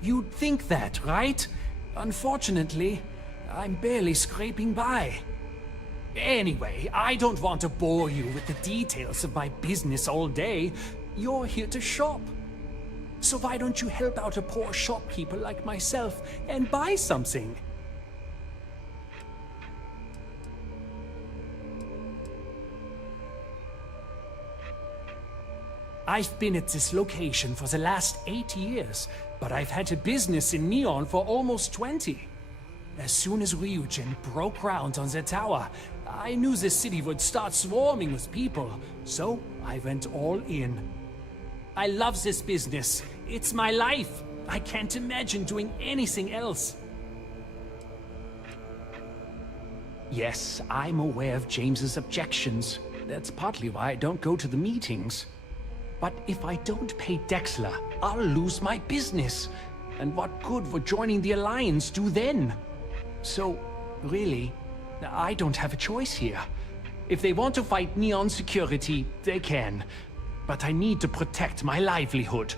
You'd think that, right? Unfortunately, I'm barely scraping by. Anyway, I don't want to bore you with the details of my business all day. You're here to shop. So why don't you help out a poor shopkeeper like myself and buy something? I've been at this location for the last 8 years, but I've had a business in Neon for almost 20. As soon as Ryujin broke ground on the tower, I knew the city would start swarming with people, so I went all in. I love this business. It's my life. I can't imagine doing anything else. Yes, I'm aware of James's objections. That's partly why I don't go to the meetings. But if I don't pay Dexler, I'll lose my business. And what good would joining the Alliance do then? So, really, I don't have a choice here. If they want to fight Neon security, they can. But I need to protect my livelihood.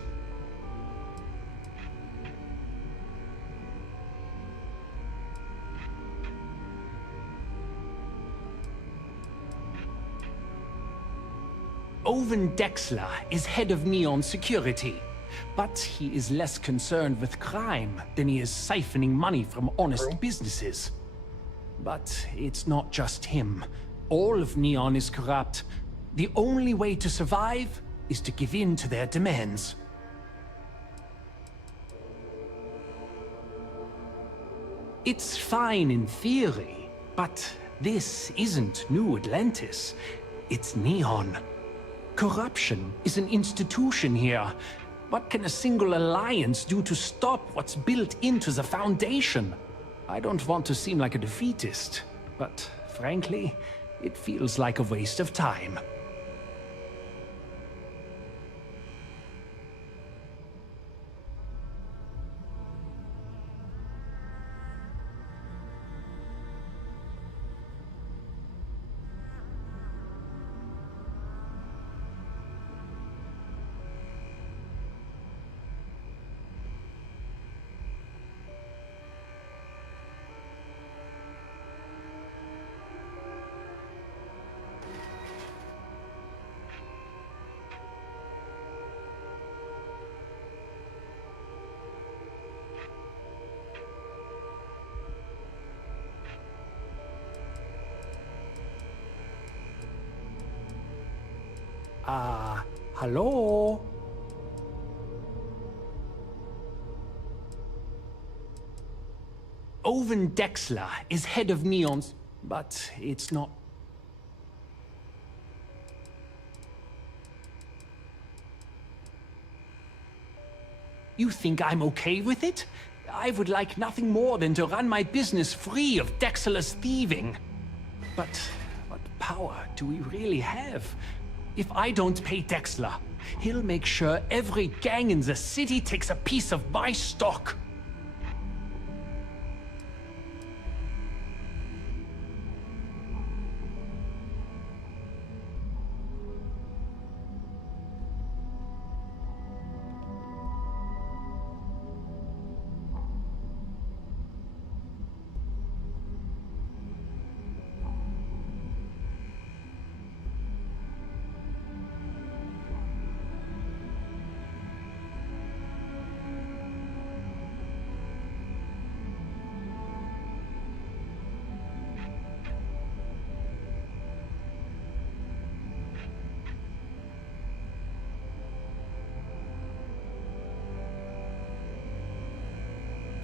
Owen Dexler is head of Neon security. But he is less concerned with crime than he is siphoning money from honest businesses. But it's not just him. All of Neon is corrupt. The only way to survive is to give in to their demands. It's fine in theory, but this isn't New Atlantis. It's Neon. Corruption is an institution here. What can a single alliance do to stop what's built into the foundation? I don't want to seem like a defeatist, but frankly, it feels like a waste of time. Hello? Owen Dexler is head of Neon's, but it's not. You think I'm okay with it? I would like nothing more than to run my business free of Dexler's thieving. But what power do we really have? If I don't pay Dexler, he'll make sure every gang in the city takes a piece of my stock.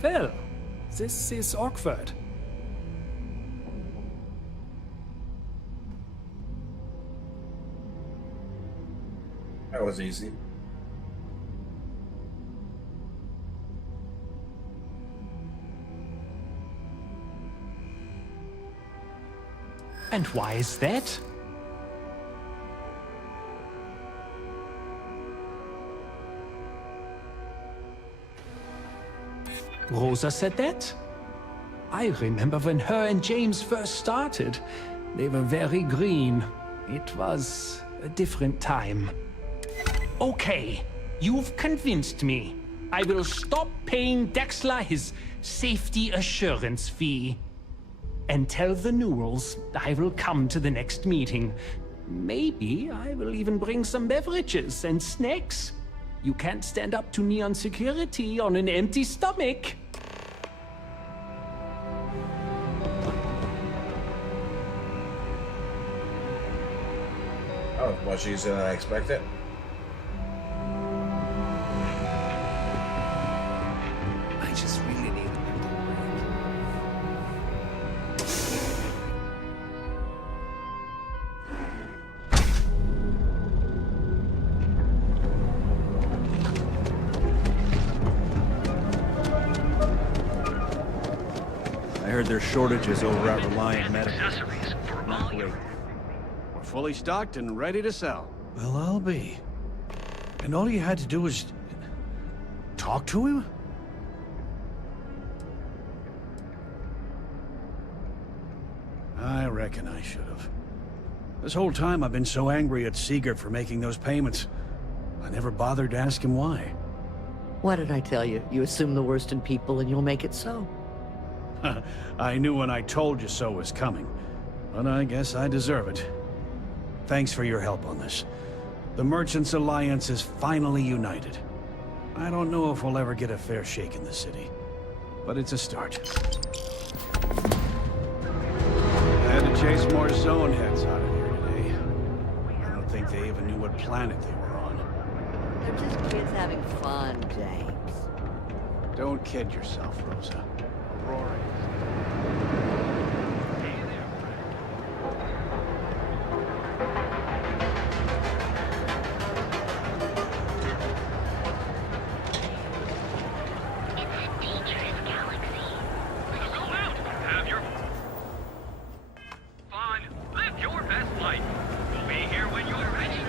Well, this is awkward. That was easy. And why is that? Rosa said that? I remember when her and James first started. They were very green. It was a different time. Okay, you've convinced me. I will stop paying Dexler his safety assurance fee. And tell the Newells I will come to the next meeting. Maybe I will even bring some beverages and snacks. You can't stand up to Neon security on an empty stomach. Oh, much easier than I expected. I just really need a mental I heard there's shortages over at Reliant Medical. Accessories for Not great. We're fully stocked and ready to sell. Well, I'll be. And all you had to do was talk to him? I reckon I should have. This whole time I've been so angry at Seegert for making those payments. I never bothered to ask him why. What did I tell you? You assume the worst in people and you'll make it so. I knew when I told you so was coming. But I guess I deserve it. Thanks for your help on this. The Merchants Alliance is finally united. I don't know if we'll ever get a fair shake in the city, but it's a start. I had to chase more zone heads out of here today. I don't think they even knew what planet they were on. They're just kids having fun, James. Don't kid yourself, Rosa. Aurora Have your... Fine. Live your best life. We'll be here when you're ready.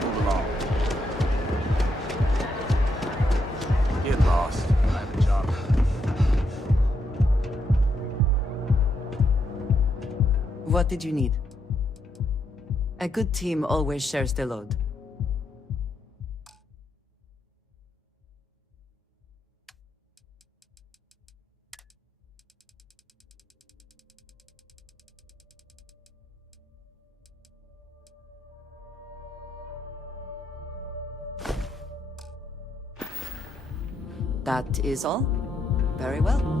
Move along. Get lost. I have a job. What did you need? A good team always shares the load. That is all? Very well.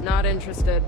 Not interested.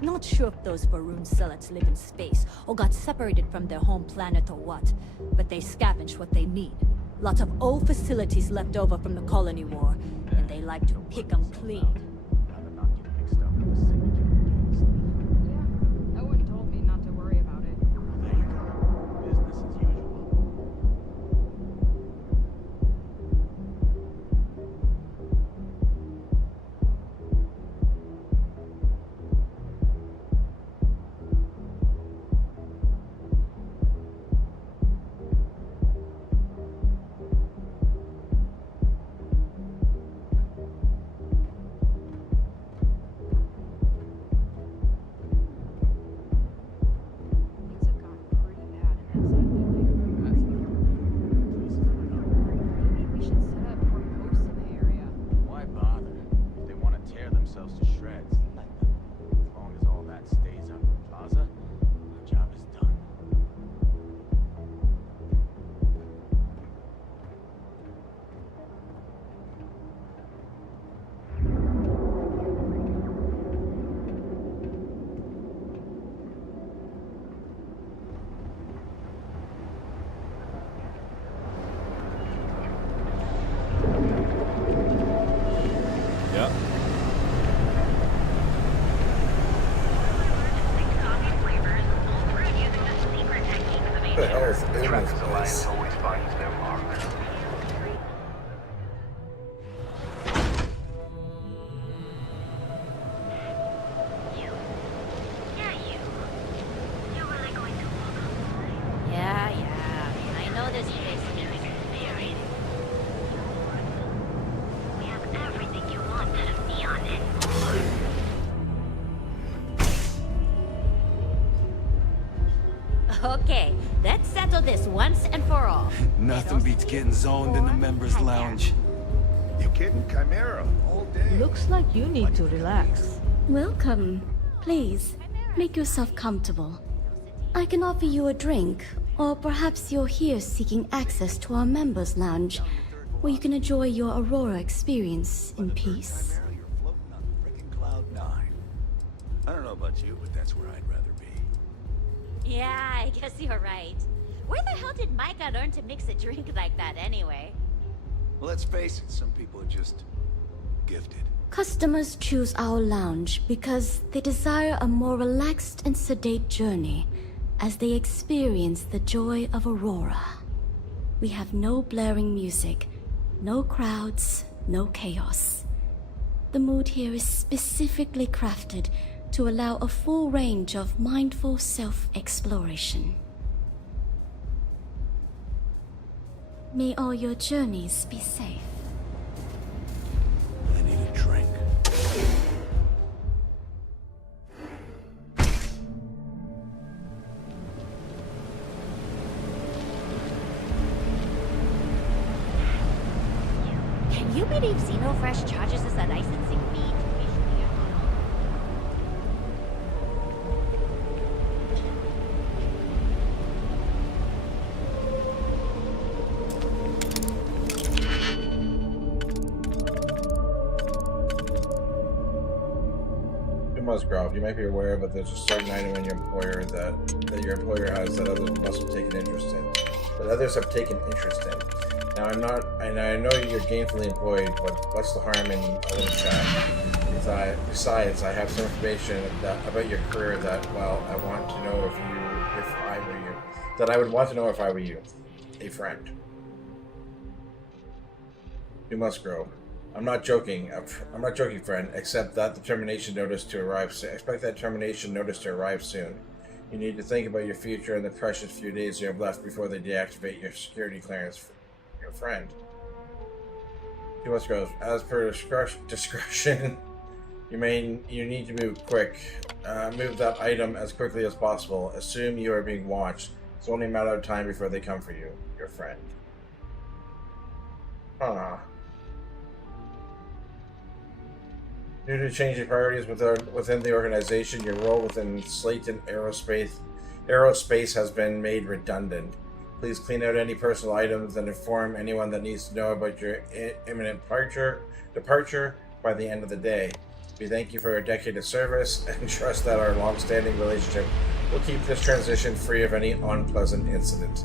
Not sure if those Varun zealots live in space, or got separated from their home planet or what, but they scavenge what they need. Lots of old facilities left over from the colony war, and they like to pick 'em clean. Owen told me not to worry about it. There you go. Business as usual. Why bother? If they want to tear themselves to shreds, let them. As long as all that stays up in the plaza, our job is done. Yep. What the hell is in this place? always finds their mark. Yeah. I know this place. We have everything you want out of neon and Okay, let's settle this once and for all. Nothing beats getting zoned in the members' lounge. You kidding? Chimera all day. Looks like you need to relax. Welcome. Please, make yourself comfortable. I can offer you a drink, or perhaps you're here seeking access to our members' lounge, where you can enjoy your Aurora experience in peace. You're floating on freaking cloud 9. I don't know about you, but that's where I'd rather be. Yeah, I guess you're right. Where the hell did Micah learn to mix a drink like that anyway? Well, let's face it, some people are just gifted. Customers choose our lounge because they desire a more relaxed and sedate journey as they experience the joy of Aurora. We have no blaring music, no crowds, no chaos. The mood here is specifically crafted to allow a full range of mindful self-exploration. May all your journeys be safe. I need a drink. Can you believe Xenofresh charges us a licensing fee? Musgrove, you might be aware, but there's a certain item in your employer that your employer has that others must have taken interest in. Now I'm not, and I know you're gainfully employed, but what's the harm in a little chat? Besides, I have some information about your career that, well, I want to know if I were you. That I would want to know if I were you, a friend. You must grow. I'm not joking, friend, except that the termination notice to arrive soon. Expect that termination notice to arrive soon. You need to think about your future and the precious few days you have left before they deactivate your security clearance for your friend. You must go. As per discretion, you need to move quick. Move that item as quickly as possible. Assume you are being watched. It's only a matter of time before they come for you, your friend. Due to changing priorities within the organization, your role within Slayton Aerospace has been made redundant. Please clean out any personal items and inform anyone that needs to know about your imminent departure by the end of the day. We thank you for your decade of service and trust that our long-standing relationship will keep this transition free of any unpleasant incident.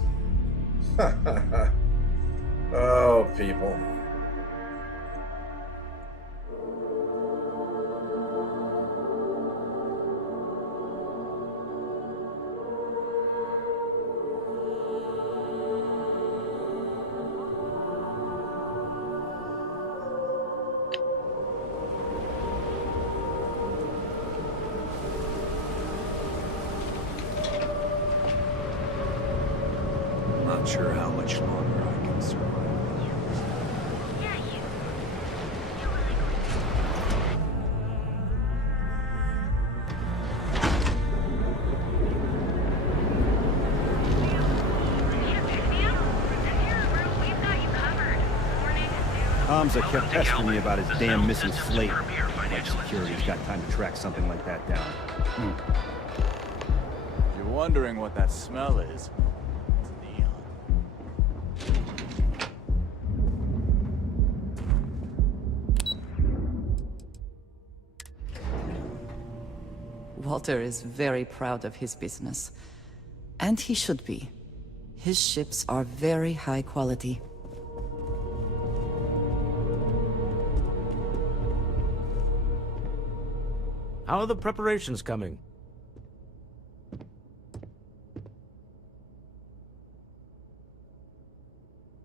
Oh, people. Not sure how much longer I can survive. Hamza kept pestering me about his damn missing slate. Like security's got time to track something like that down. If you're wondering what that smell is, it's neon. Walter is very proud of his business. And he should be. His ships are very high quality. How are the preparations coming?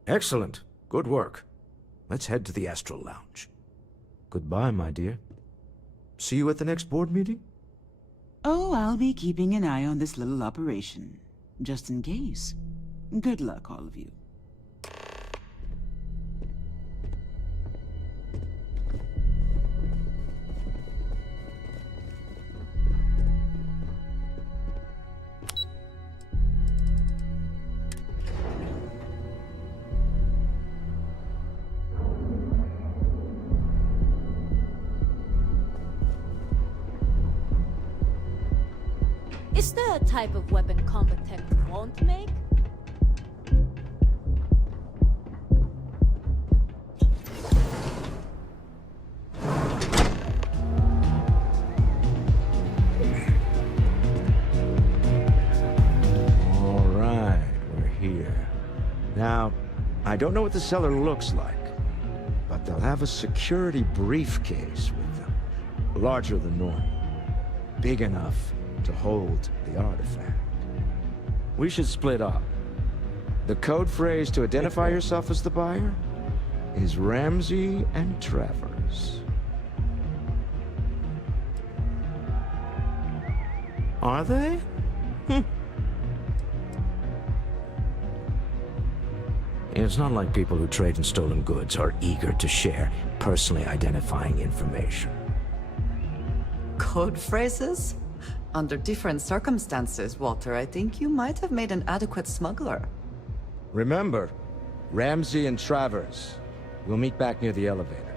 Excellent. Good work. Let's head to the Astral Lounge. Goodbye, my dear. See you at the next board meeting? Oh, I'll be keeping an eye on this little operation, just in case. Good luck, all of you. Is there a type of weapon combat tech won't make? All right, we're here. Now, I don't know what the cellar looks like, but they'll have a security briefcase with them. Larger than normal. Big enough to hold the artifact. We should split up. The code phrase to identify yourself as the buyer is Ramsey and Travers. Are they? It's not like people who trade in stolen goods are eager to share personally identifying information. Code phrases? Under different circumstances, Walter, I think you might have made an adequate smuggler. Remember, Ramsey and Travers. We'll meet back near the elevator.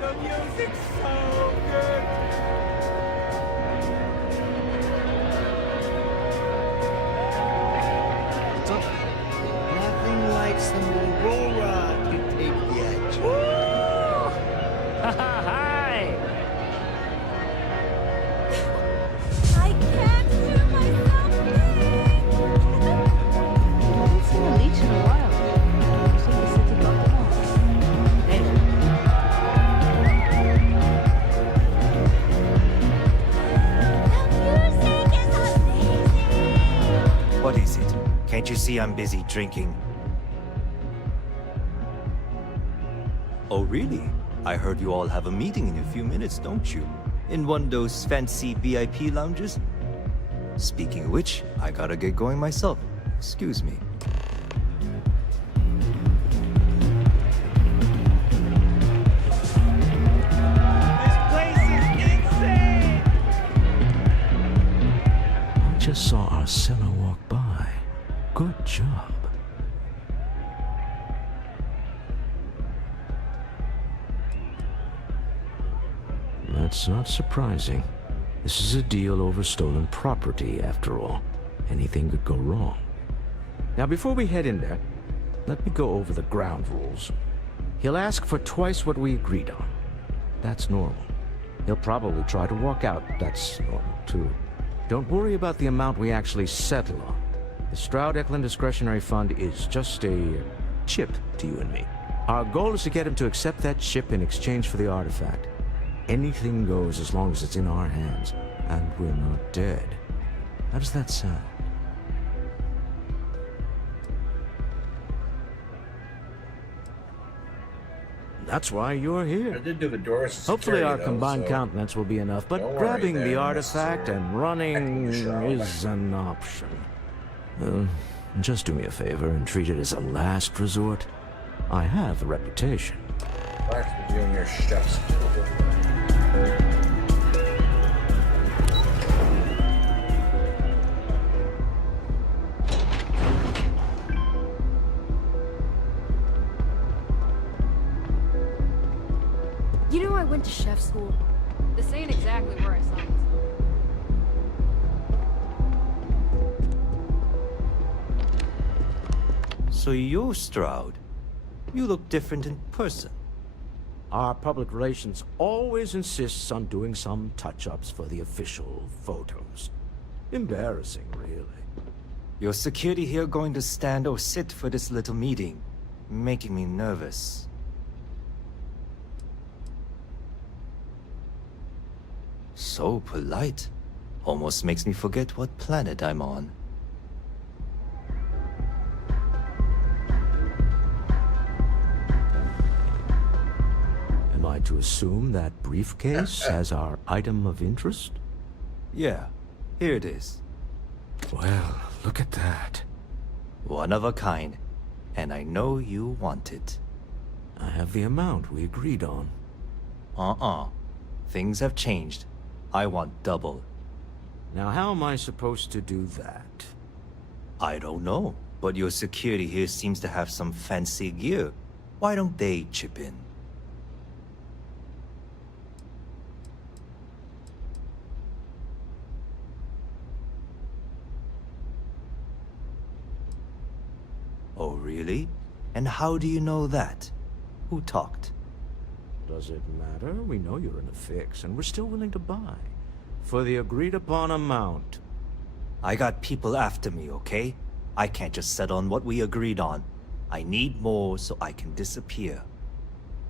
The music's so good! Nothing like some Aurora to take the edge. Hi! I can't hear myself think! I haven't seen a leech in a while. Looks like the city got them off. What is it? Can't you see I'm busy drinking? Oh, really? I heard you all have a meeting in a few minutes, don't you? In one of those fancy VIP lounges? Speaking of which, I gotta get going myself. Excuse me. Just saw our seller walk by. Good job. That's not surprising. This is a deal over stolen property, after all. Anything could go wrong. Now, before we head in there, let me go over the ground rules. He'll ask for twice what we agreed on. That's normal. He'll probably try to walk out. That's normal, too. Don't worry about the amount we actually settle on. The Stroud-Eklund Discretionary Fund is just a chip to you and me. Our goal is to get him to accept that chip in exchange for the artifact. Anything goes as long as it's in our hands, and we're not dead. How does that sound? That's why you're here. I did do the doors. Hopefully our though, combined so countenance will be enough, but don't worry, grabbing the they're artifact and running Shroud. is an option. Just do me a favor and treat it as a last resort. I have a reputation. Back to doing your chef's. You know I went to chef school. This ain't exactly where I saw myself. So you're Stroud. You look different in person. Our public relations always insists on doing some touch-ups for the official photos. Embarrassing, really. Your security here going to stand or sit for this little meeting, making me nervous. So polite. Almost makes me forget what planet I'm on. Am I to assume that briefcase has our item of interest? Yeah, here it is. Well, look at that. One of a kind, and I know you want it. I have the amount we agreed on. Things have changed. I want double. Now, how am I supposed to do that? I don't know, but your security here seems to have some fancy gear. Why don't they chip in? Oh, really? And how do you know that? Who talked? Does it matter? We know you're in a fix, and we're still willing to buy. For the agreed-upon amount. I got people after me, okay? I can't just settle on what we agreed on. I need more so I can disappear.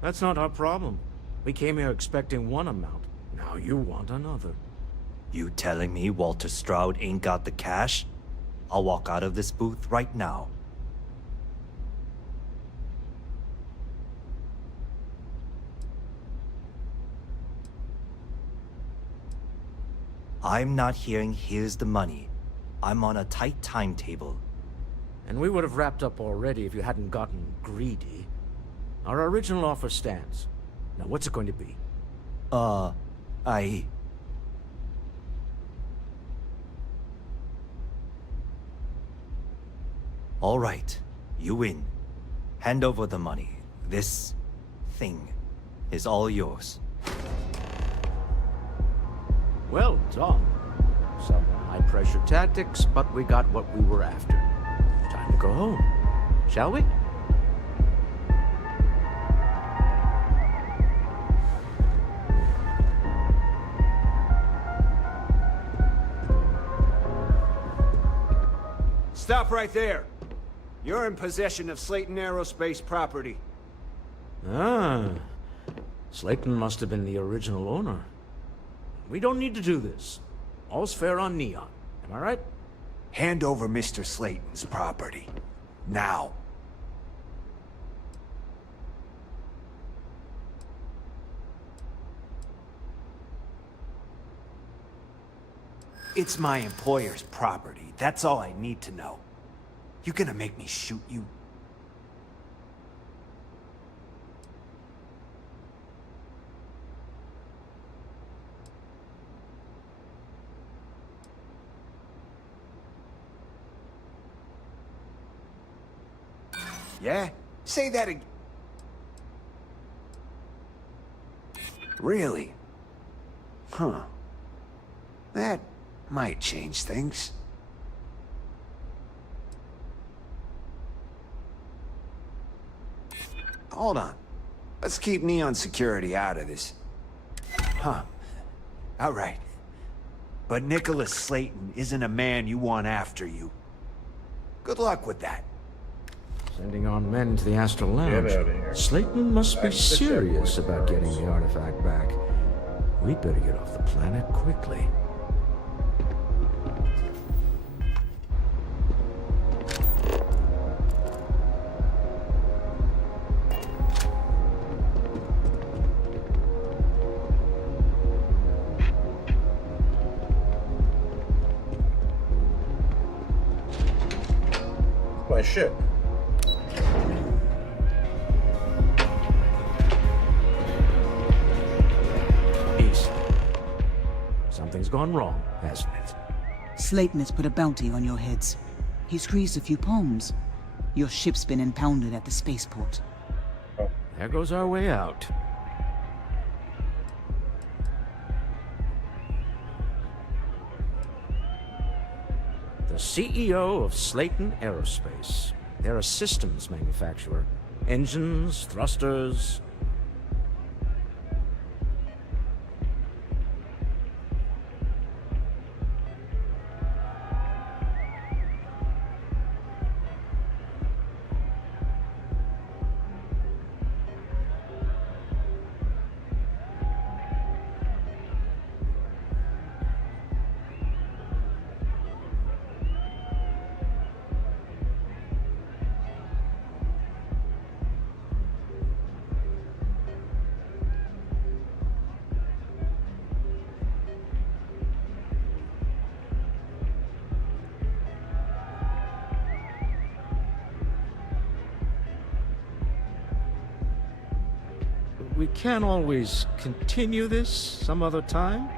That's not our problem. We came here expecting one amount. Now you want another. You telling me Walter Stroud ain't got the cash? I'll walk out of this booth right now. I'm not hearing here's the money. I'm on a tight timetable. And we would have wrapped up already if you hadn't gotten greedy. Our original offer stands. Now what's it going to be? All right, you win. Hand over the money. This thing is all yours. Well done. Some high-pressure tactics, but we got what we were after. Time to go home, shall we? Stop right there. You're in possession of Slayton Aerospace property. Ah. Slayton must have been the original owner. We don't need to do this. All's fair on Neon. Am I right? Hand over Mr. Slayton's property. Now. It's my employer's property. That's all I need to know. You gonna make me shoot you? Yeah? Say that again. Really? Huh. That might change things. Hold on. Let's keep Neon Security out of this. Huh. Outright. But Nicholas Slayton isn't a man you want after you. Good luck with that. Sending our men to the Astral Lounge. Get out of here. Slayton must be Back to the ship, serious boys and about getting girls. the artifact back. We'd better get off the planet quickly. My ship. East. Something's gone wrong, hasn't it? Slayton has put a bounty on your heads. He's squeezed a few palms. Your ship's been impounded at the spaceport. There goes our way out. The CEO of Slayton Aerospace. They're a systems manufacturer. Engines, thrusters. We can't always continue this some other time.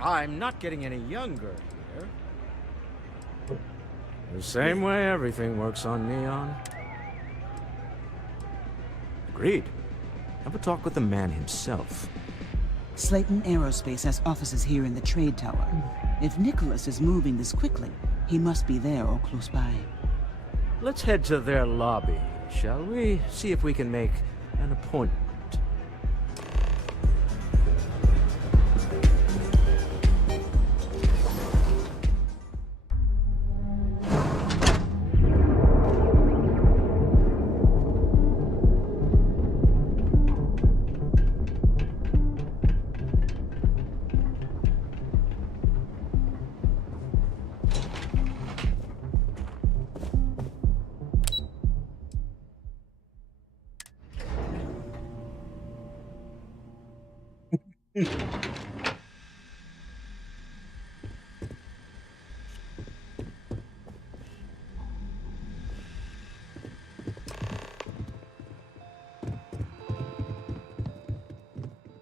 I'm not getting any younger here. The same way everything works on Neon. Agreed. Have a talk with the man himself. Slayton Aerospace has offices here in the trade tower. If Nicholas is moving this quickly, he must be there or close by. Let's head to their lobby, shall we? See if we can make an appointment.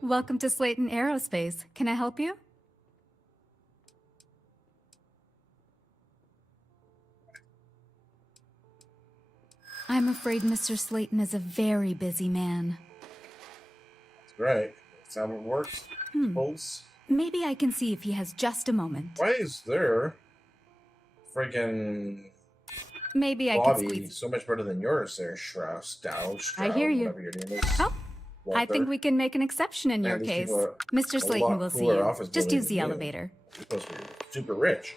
Welcome to Slayton Aerospace. Can I help you? I'm afraid Mr. Slayton is a very busy man. That's right. That's how it works. Folks. Maybe I can see if he has just a moment. Why is there freaking Maybe I can body squeeze. so much better than yours there, Strauss, I hear you. whatever your name is. Oh, I Walter. think we can make an exception in Man, your these case. people are Mr. a Slayton lot will see cooler you. office Just building use the than you. elevator. You're supposed to be super rich.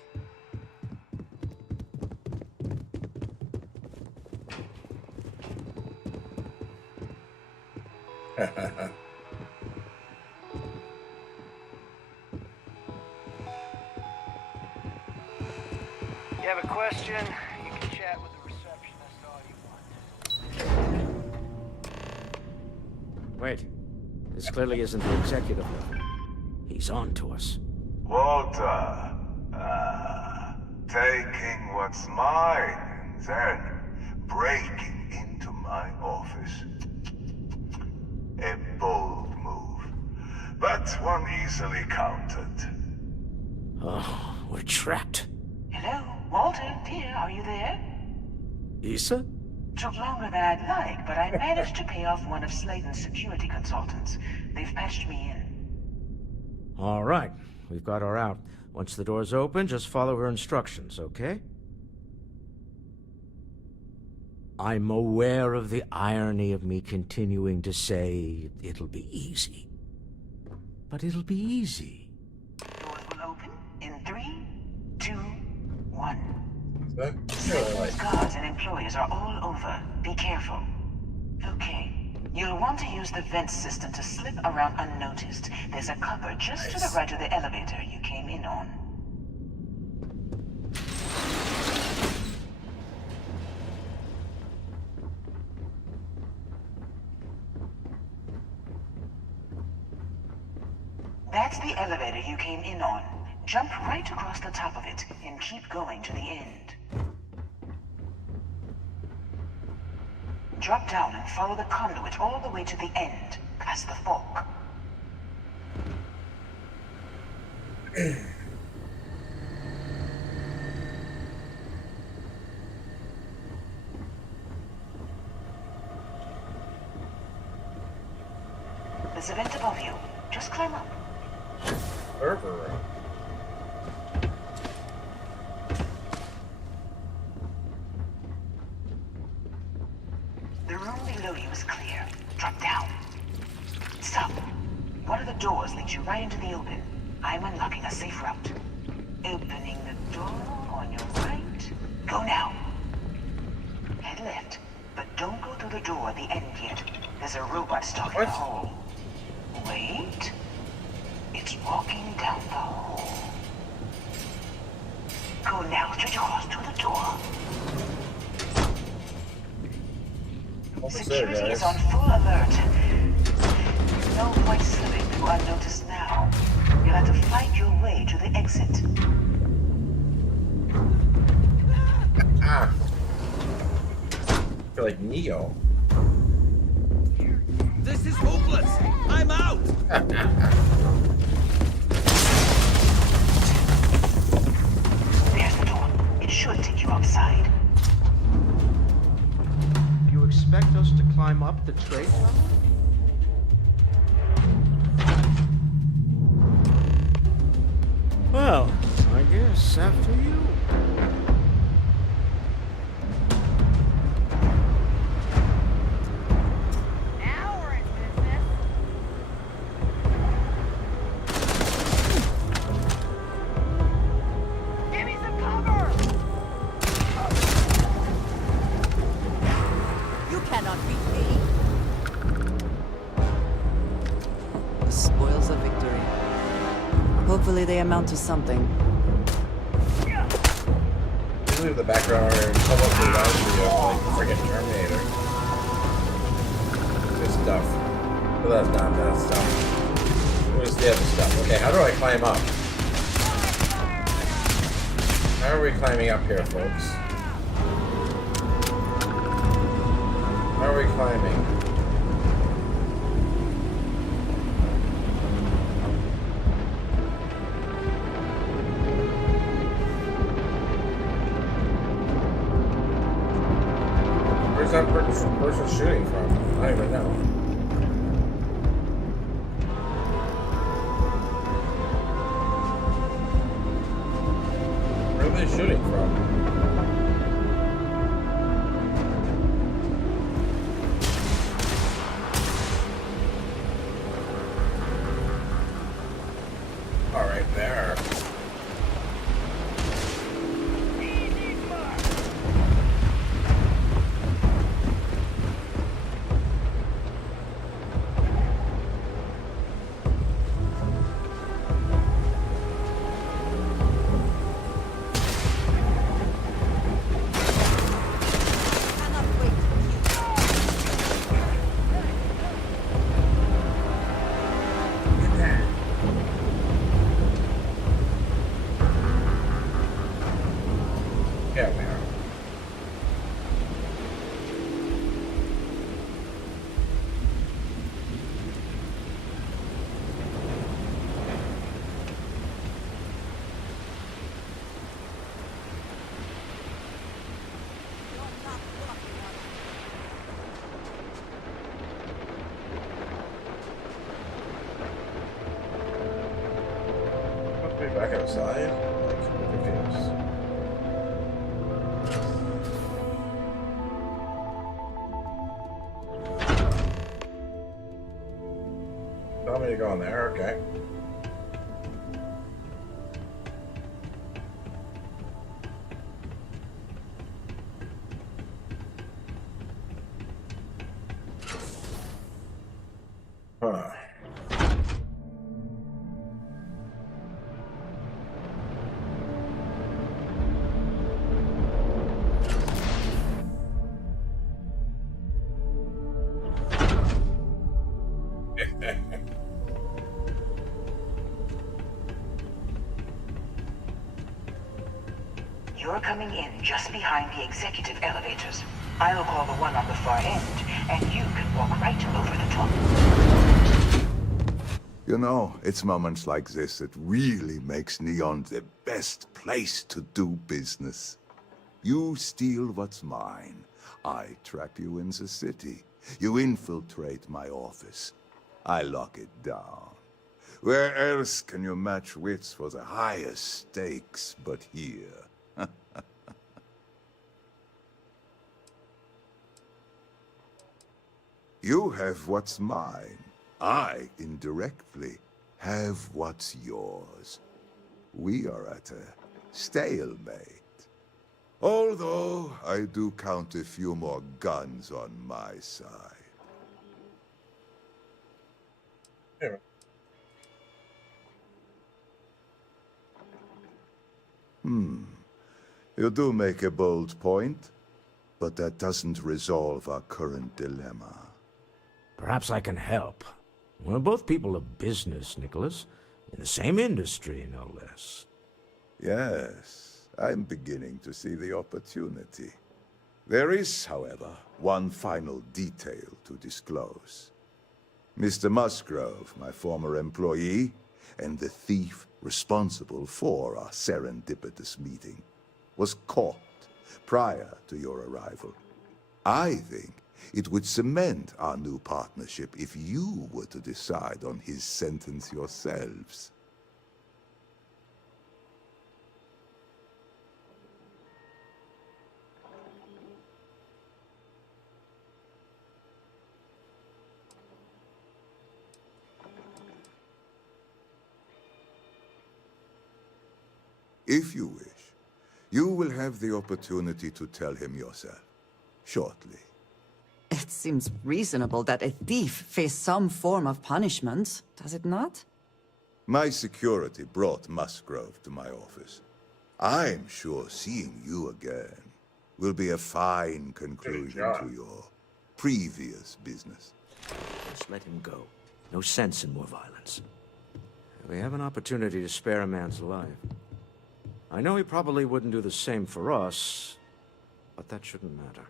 You have a question? You can chat with the receptionist all you want. Wait. This clearly isn't the executive level. He's on to us. Walter. Taking what's mine, then breaking into my office. A bold move, but one easily countered. Oh, we're trapped. Hello, Walter, dear, are you there? Issa? Took longer than I'd like, but I managed to pay off one of Slayton's security consultants. They've patched me in. All right. We've got her out. Once the door's open, just follow her instructions, okay? I'm aware of the irony of me continuing to say it'll be easy. But it'll be easy. Doors will open in 3, 2, 1. That Slayton's guards and employees are all over. Be careful. Okay. You'll want to use the vent system to slip around unnoticed. There's a cupboard just to the right of the elevator you came in on. That's the elevator you came in on. Jump right across the top of it and keep going to the end. Drop down and follow the conduit all the way to the end, past the fork. There's a vent above you. Just climb up. Server room. The room below you is clear. Drop down. Stop. One of the doors leads you right into the open. I'm unlocking a safe route. Opening the door on your right. Go now. Head left, but don't go through the door at the end yet. There's a robot stuck in the hole. Wait. It's walking down the hall. Go now, straight across to the door. Security is on full alert. No point slipping through unnoticed now. You'll have to fight your way to the exit. I feel like Neo. This is hopeless! I'm out! There's the door. It should take you outside. You expect us to climb up the trade tunnel? Well, I guess after you. Now we're in business. Give me some cover! You cannot beat me. The spoils of victory. Hopefully they amount to something. You leave the background and come up to the like freaking Terminator. Good stuff. Well, that's not that stuff. Where's the other stuff? Okay, how do I climb up? How are we climbing up here, folks? How are we climbing? Where's that person shooting from? I don't even know. Where are they shooting from? All right, there. back outside? Like, I'm confused. Tell me to go in there, okay. Huh. You're coming in just behind the executive elevators. I'll call the one on the far end, and you can walk right over the top. You know, it's moments like this that really makes Neon the best place to do business. You steal what's mine. I trap you in the city. You infiltrate my office. I lock it down. Where else can you match wits for the highest stakes but here? You have what's mine. I, indirectly, have what's yours. We are at a stalemate. Although, I do count a few more guns on my side. You do make a bold point, but that doesn't resolve our current dilemma. Perhaps I can help. We're both people of business, Nicholas. In the same industry, no less. Yes, I'm beginning to see the opportunity. There is, however, one final detail to disclose. Mr. Musgrove, my former employee, and the thief responsible for our serendipitous meeting, was caught prior to your arrival. I think it would cement our new partnership if you were to decide on his sentence yourselves. If you wish, you will have the opportunity to tell him yourself, shortly. It seems reasonable that a thief face some form of punishment, does it not? My security brought Musgrove to my office. I'm sure seeing you again will be a fine conclusion to your previous business. Just let him go. No sense in more violence. We have an opportunity to spare a man's life. I know he probably wouldn't do the same for us, but that shouldn't matter.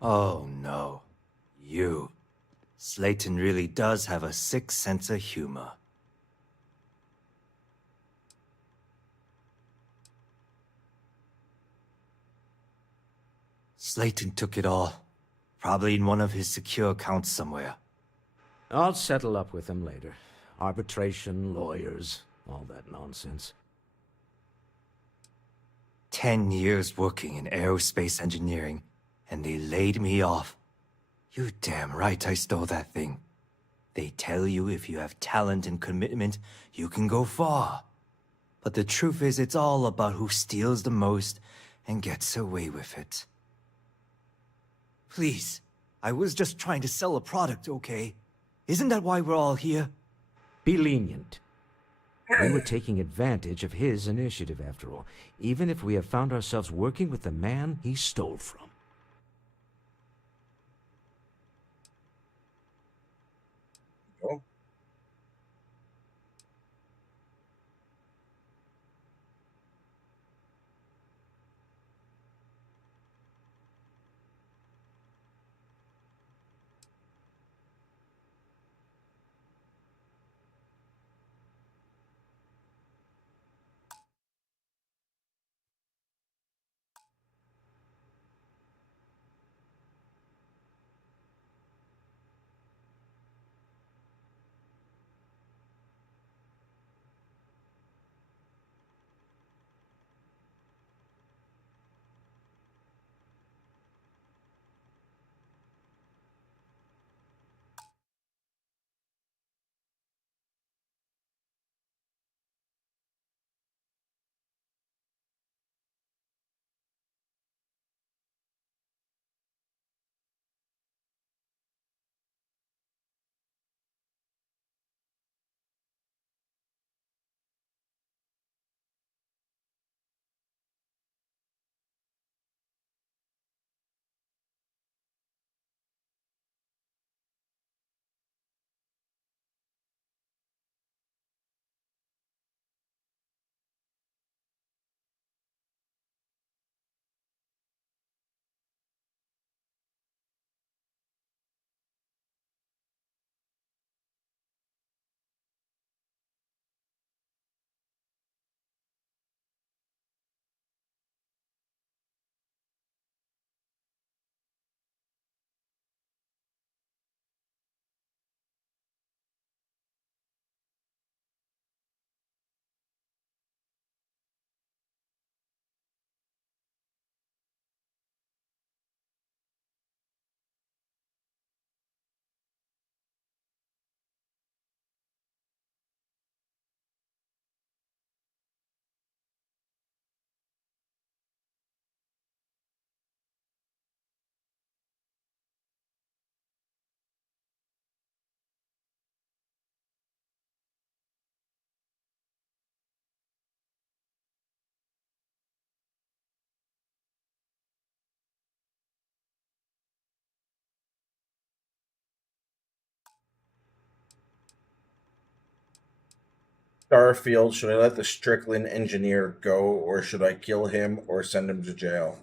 Oh no. You. Slayton really does have a sick sense of humor. Slayton took it all. Probably in one of his secure accounts somewhere. I'll settle up with him later. Arbitration, lawyers, all that nonsense. 10 years working in aerospace engineering, and they laid me off. You're damn right I stole that thing. They tell you if you have talent and commitment, you can go far. But the truth is, it's all about who steals the most and gets away with it. Please, I was just trying to sell a product, okay? Isn't that why we're all here? Be lenient. We were taking advantage of his initiative, after all, even if we have found ourselves working with the man he stole from. Oh. Starfield, should I let the Strickland engineer go, or should I kill him or send him to jail?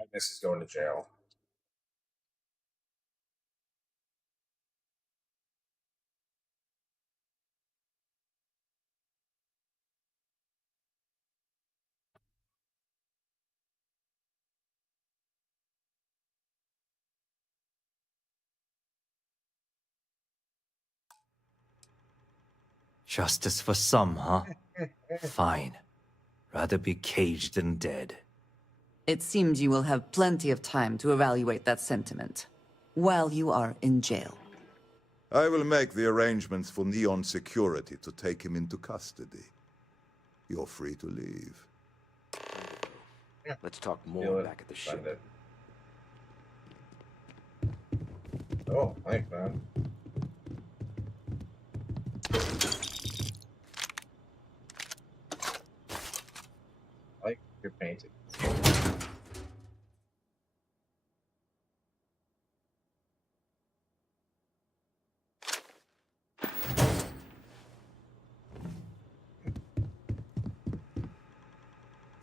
I guess he's going to jail. Justice for some, huh? Fine. Rather be caged than dead. It seems you will have plenty of time to evaluate that sentiment while you are in jail. I will make the arrangements for Neon Security to take him into custody. You're free to leave. Let's talk more back at the ship. Oh, thanks, man. I like your painting.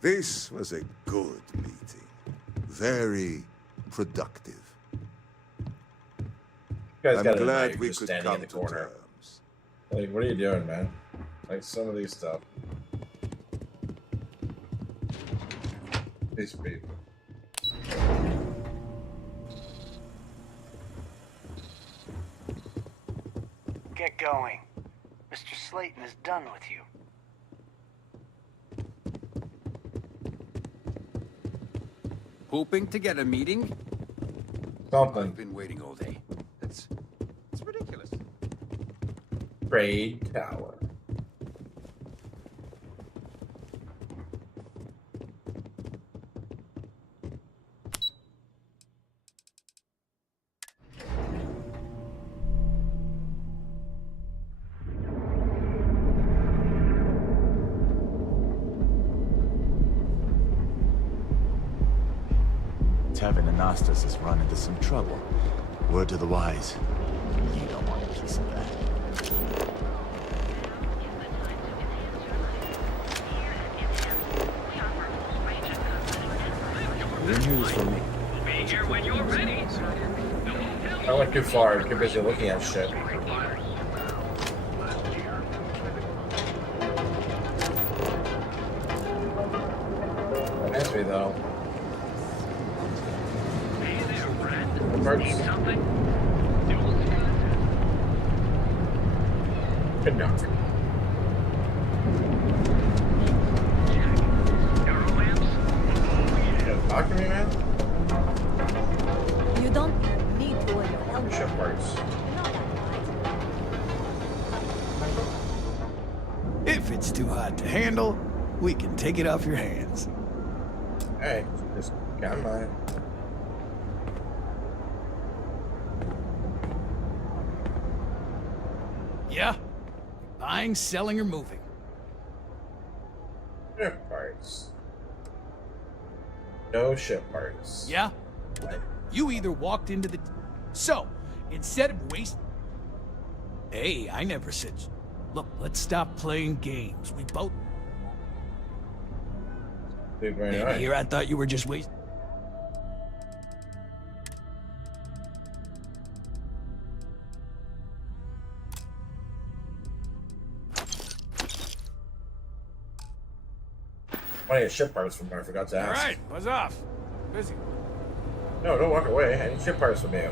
This was a good meeting. Very productive. You guys I'm gotta glad admit, we you're could standing come in the to corner. terms. Like, what are you doing, man? Like, some of these stuff. These people. Get going. Mr. Slayton is done with you. Hoping to get a meeting? Something. I've been waiting all day. It's ridiculous. Trade Tower. Tevin and Nastas has run into some trouble. Word to the wise. You don't want a piece of that. You didn't hear this from me. Be here when you're ready. I went too far. I'm too busy looking at shit. Reminds me, though. Need something? Good knock. Talk to me, man. You don't need to wear your helmet. Ship parts. If it's too hot to handle, we can take it off your hands. Hey, just got mine. Yeah? Buying, selling, or moving? Ship parts. No ship parts. Yeah? Well, then you either walked into the... So, instead of wasting... Hey, I never said... Look, let's stop playing games. We both... Right. Here, I thought you were just wasting... I want to get ship parts from her. I forgot to ask. Alright, buzz off. Busy. No, don't walk away. I need ship parts from you.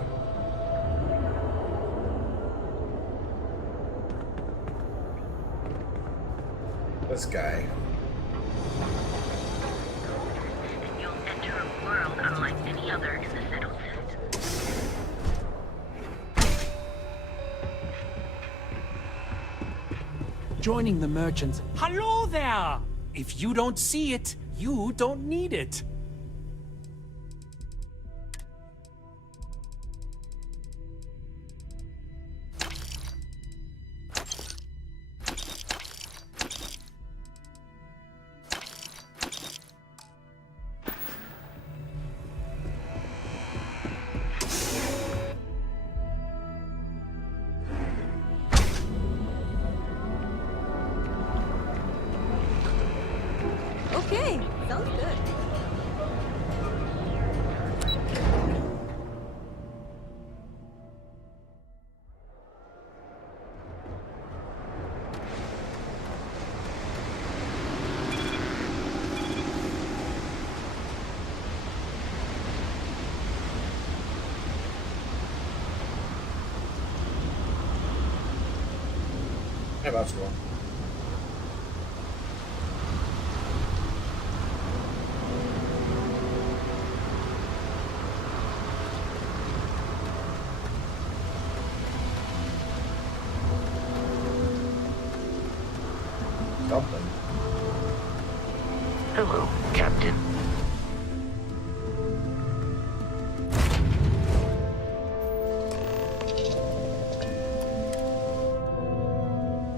This guy. And you'll enter a world unlike any other in the settled system. Joining the merchants. Hello there! If you don't see it, you don't need it. Okay, sounds good. Hey, basketball. Something. Hello, Captain.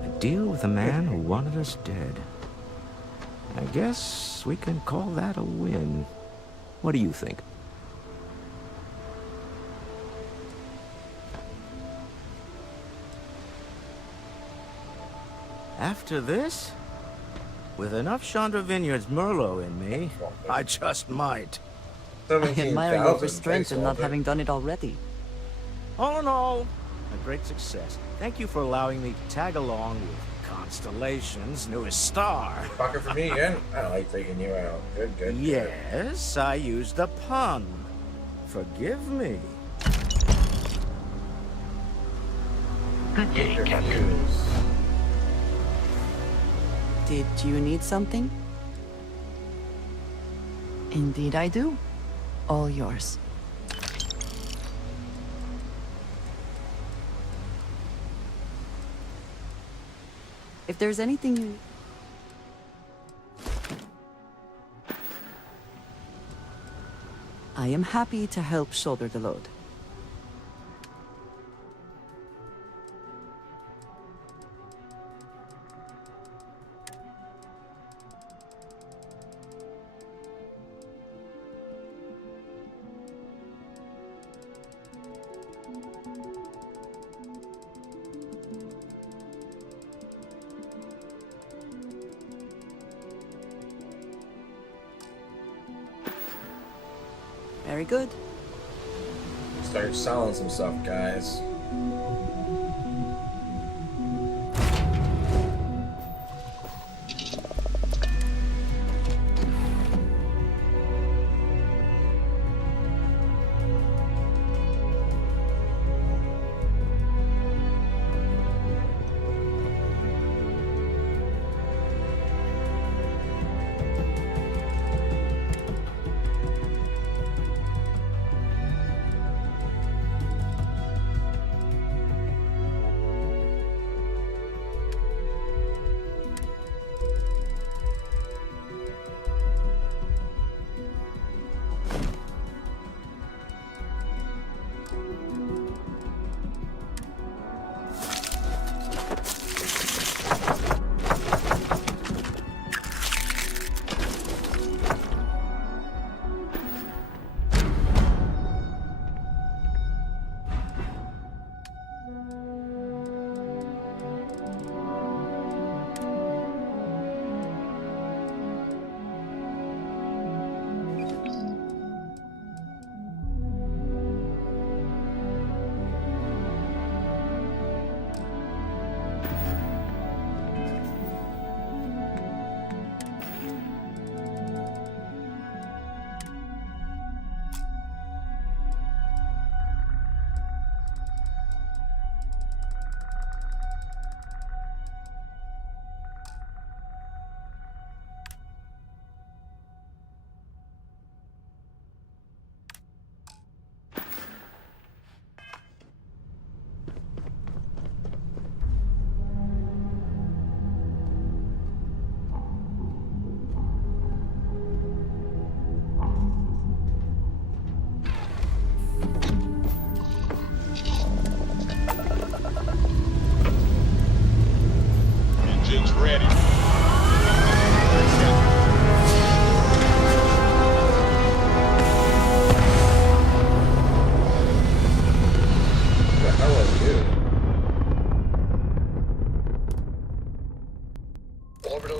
A deal with a man who wanted us dead. I guess we can call that a win. What do you think? After this, with enough Chandra Vineyards Merlot in me, I just might. I admire your restraint in not having done it already. All in all, a great success. Thank you for allowing me to tag along with Constellation's newest star. Talking for me again? I don't like taking you out. Good, good. Yes, I used a pun. Forgive me. Good day, Captain. Did you need something? Indeed I do. All yours. If there's anything you... I am happy to help shoulder the load. Very good. Start selling some stuff, guys.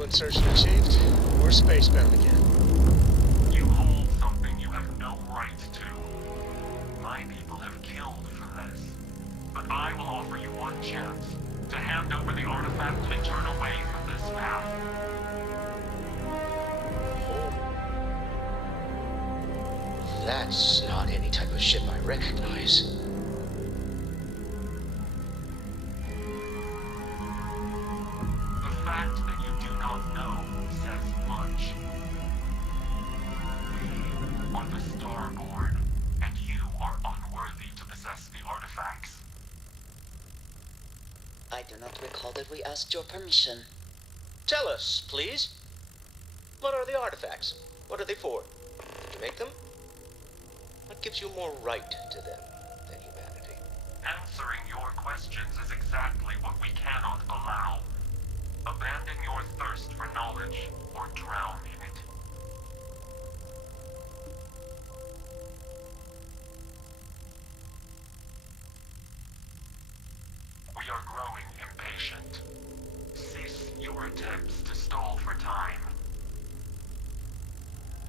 insertion achieved. We're spacebound again. You hold something you have no right to. My people have killed for this. But I will offer you one chance to hand over the artifact and turn away from this path. That's not any type of ship I recognize. The fact that you do not know says much. We are the Starborn, and you are unworthy to possess the artifacts. I do not recall that we asked your permission. Tell us, please. What are the artifacts? What are they for? Did you make them? What gives you more right to them than humanity? Answering your questions is exactly what we cannot allow. Abandon your thirst for knowledge, or drown in it. We are growing impatient. Cease your attempts to stall for time.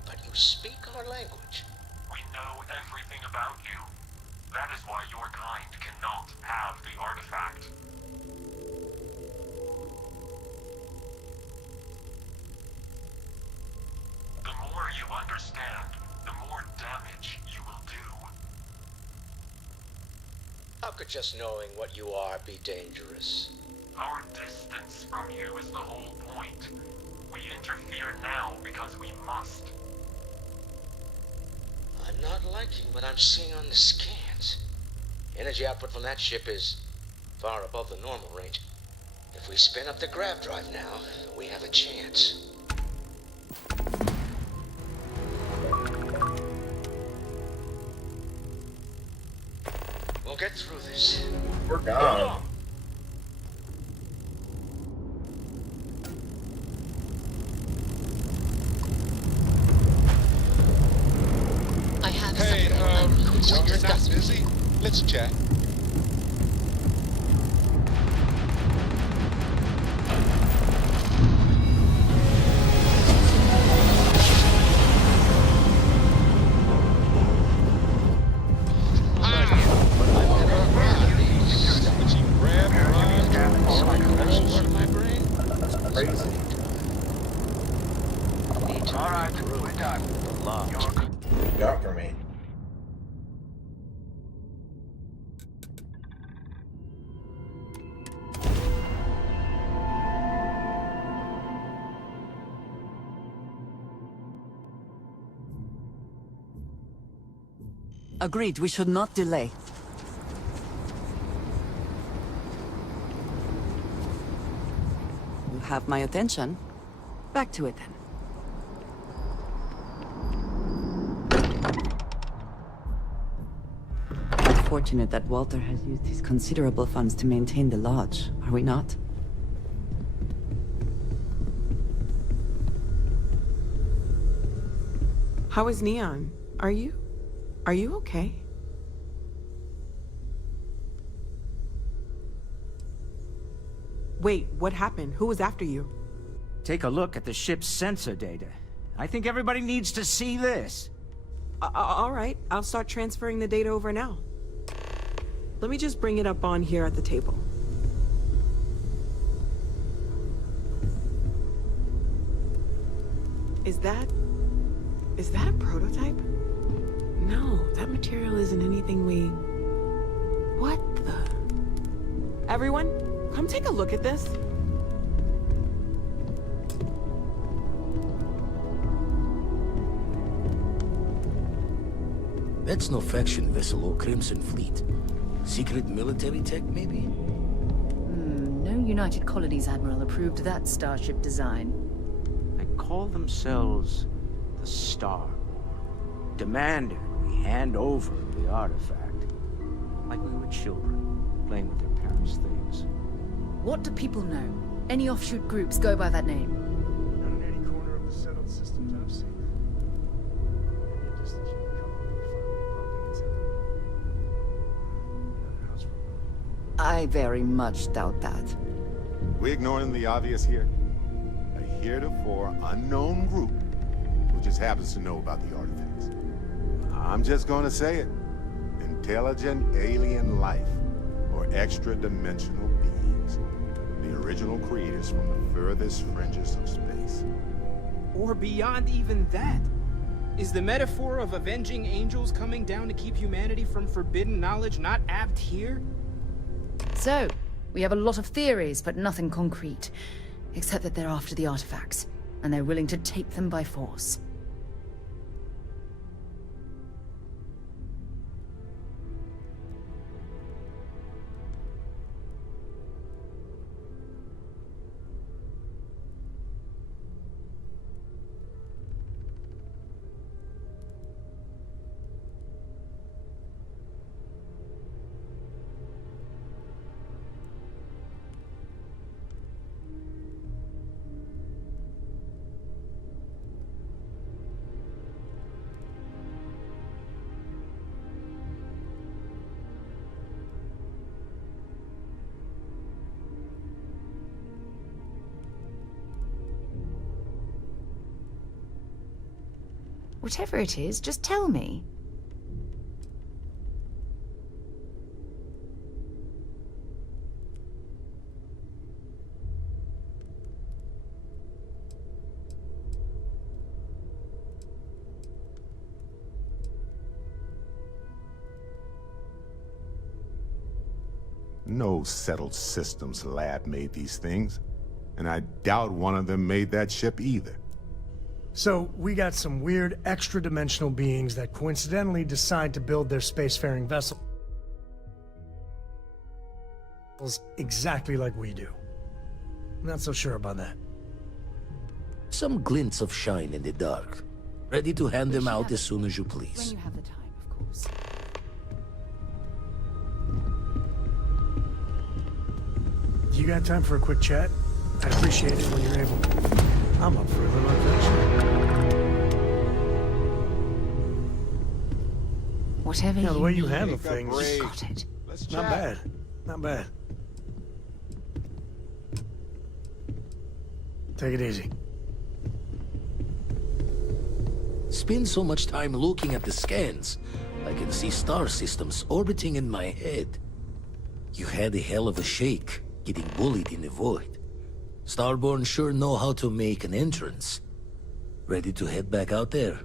But you speak our language. We know everything about you. That is why your kind cannot have the artifact. The more you understand, the more damage you will do. How could just knowing what you are be dangerous? Our distance from you is the whole point. We interfere now because we must. I'm not liking what I'm seeing on the scans. Energy output from that ship is far above the normal range. If we spin up the grav drive now, we have a chance. We'll get through this. We're gone. I have Hey, something you're not busy? Let's chat. Got for me. Agreed, we should not delay. You have my attention. Back to it then. Fortunate that Walter has used his considerable funds to maintain the lodge, are we not? How is Neon? Are you okay? Wait, what happened? Who was after you? Take a look at the ship's sensor data. I think everybody needs to see this. All right, I'll start transferring the data over now. Let me just bring it up on here at the table. Is that a prototype? No, that material isn't anything we... What the... Everyone, come take a look at this. That's no faction vessel or Crimson Fleet. Secret military tech, maybe? No United Colonies Admiral approved that starship design. They call themselves the Star. Demanded we hand over the artifact. Like we were children, playing with their parents' things. What do people know? Any offshoot groups go by that name? Not in any corner of the settled systems I've seen. Any distant human colony finally broken into another house for I very much doubt that. We ignoring the obvious here? A heretofore unknown group who just happens to know about the artifacts. I'm just gonna say it. Intelligent alien life, or extra-dimensional beings. The original creators from the furthest fringes of space. Or beyond even that. Is the metaphor of avenging angels coming down to keep humanity from forbidden knowledge not apt here? So, we have a lot of theories, but nothing concrete. Except that they're after the artifacts, and they're willing to take them by force. Whatever it is, just tell me. No settled systems lab made these things, and I doubt one of them made that ship either. So, we got some weird extra-dimensional beings that coincidentally decide to build their spacefaring vessels exactly like we do. Not so sure about that. Some glints of shine in the dark. Ready to hand them out as soon as you please. When you have the time, of course. You got time for a quick chat? I'd appreciate it when you're able. I'm up for a little adventure. Whatever the way you need. handle things. Got it. Not bad. Not bad. Take it easy. Spend so much time looking at the scans, I can see star systems orbiting in my head. You had a hell of a shake, getting bullied in the void. Starborn sure know how to make an entrance. Ready to head back out there?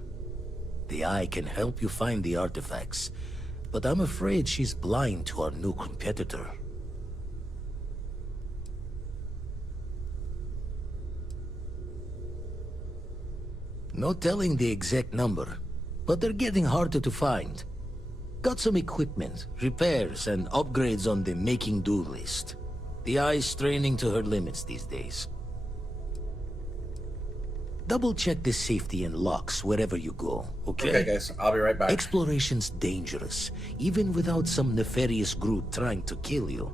The Eye can help you find the artifacts, but I'm afraid she's blind to our new competitor. No telling the exact number, but they're getting harder to find. Got some equipment, repairs, and upgrades on the making-do list. The Eye's straining to her limits these days. Double-check the safety and locks wherever you go, okay? Okay, guys, I'll be right back. Exploration's dangerous, even without some nefarious group trying to kill you.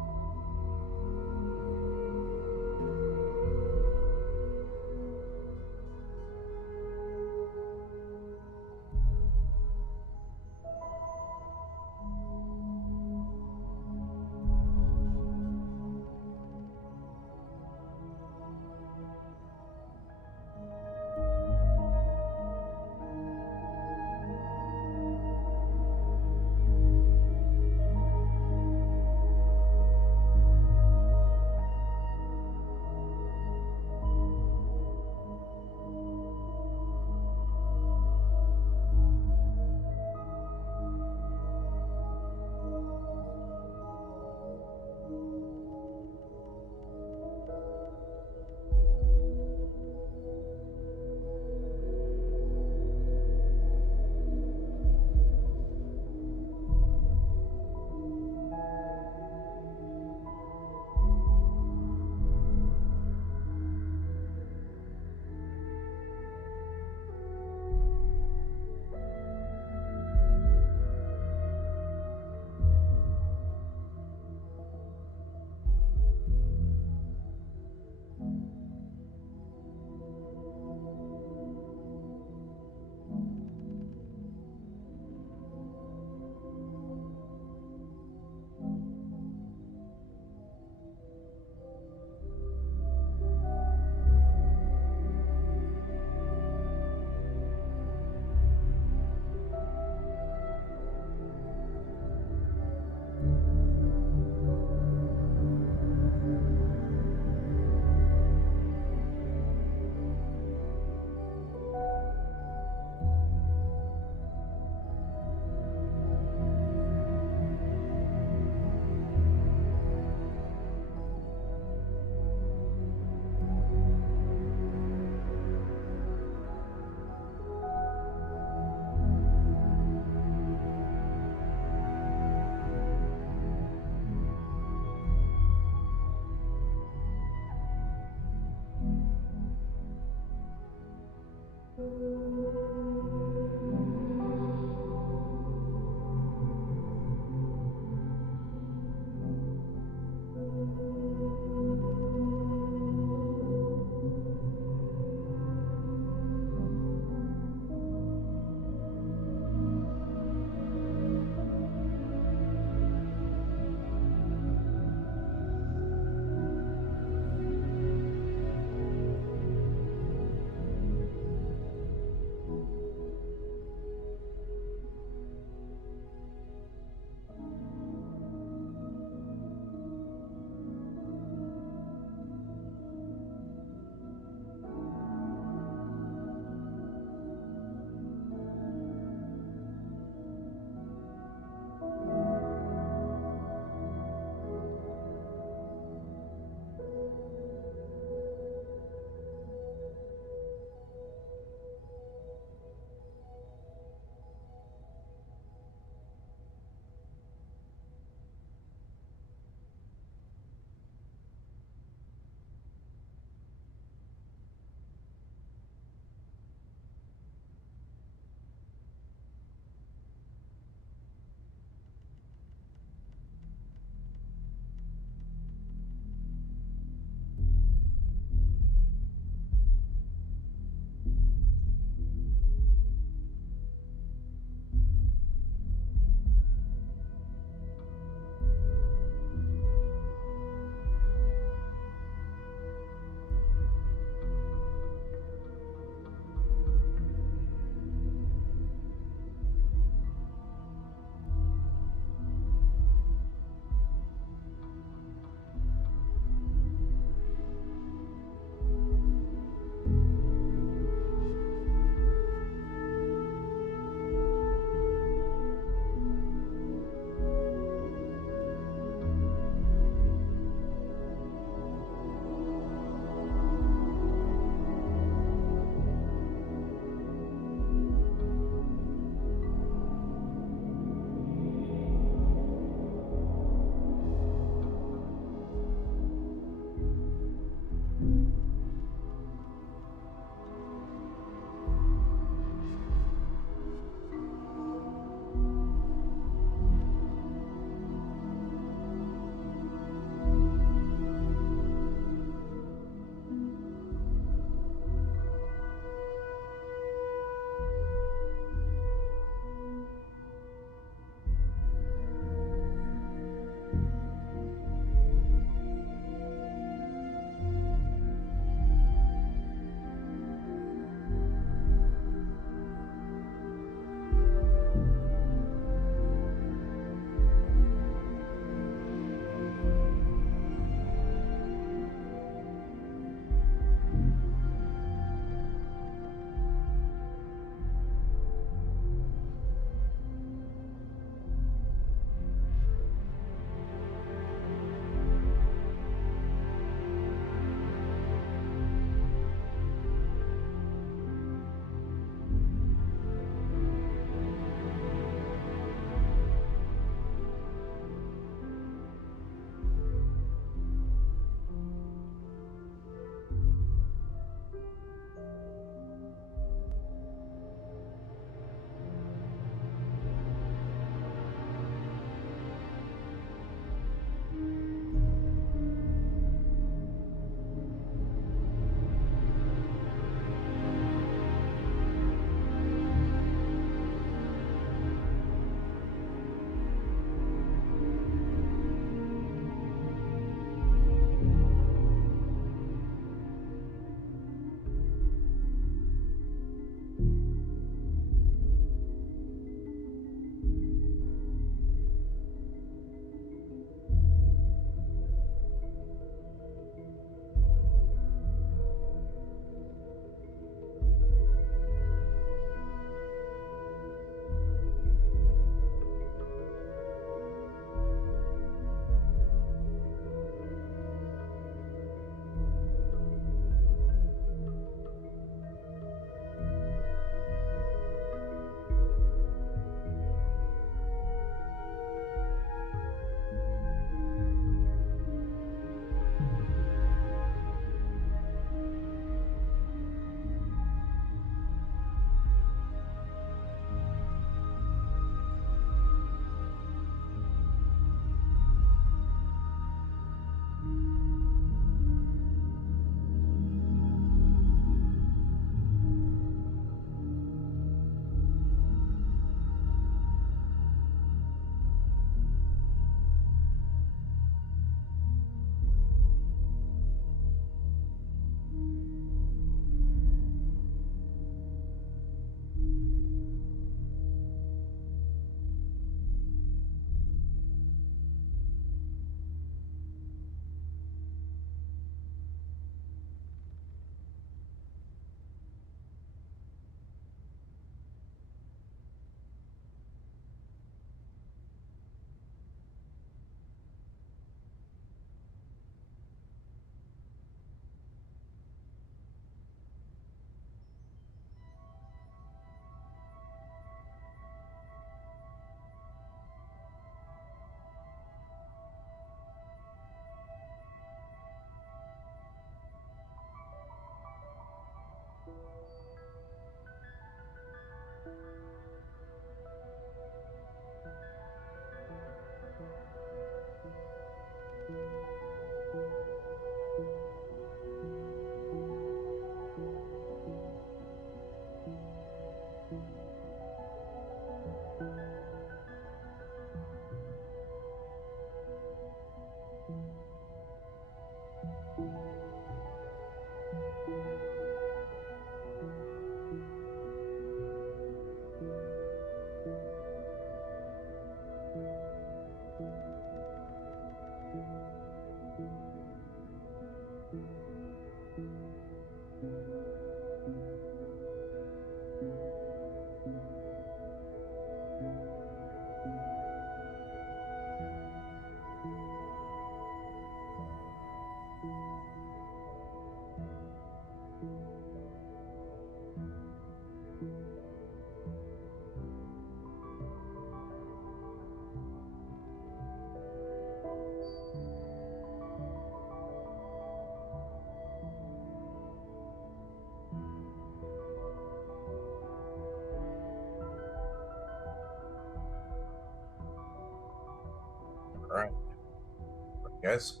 guys.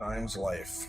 Time's life.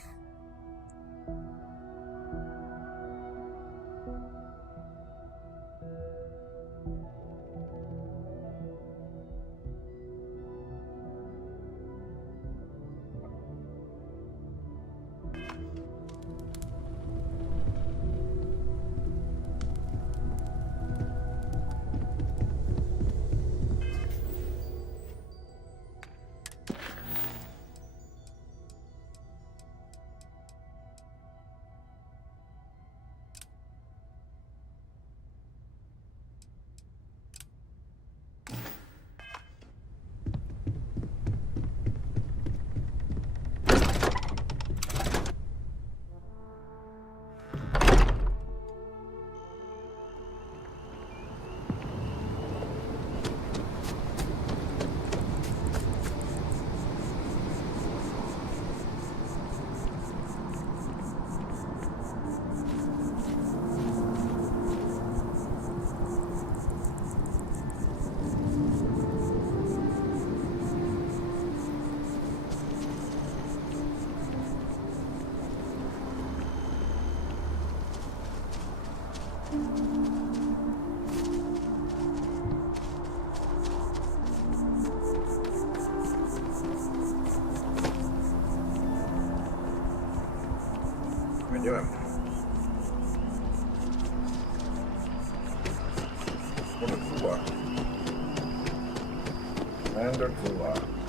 What are we doing?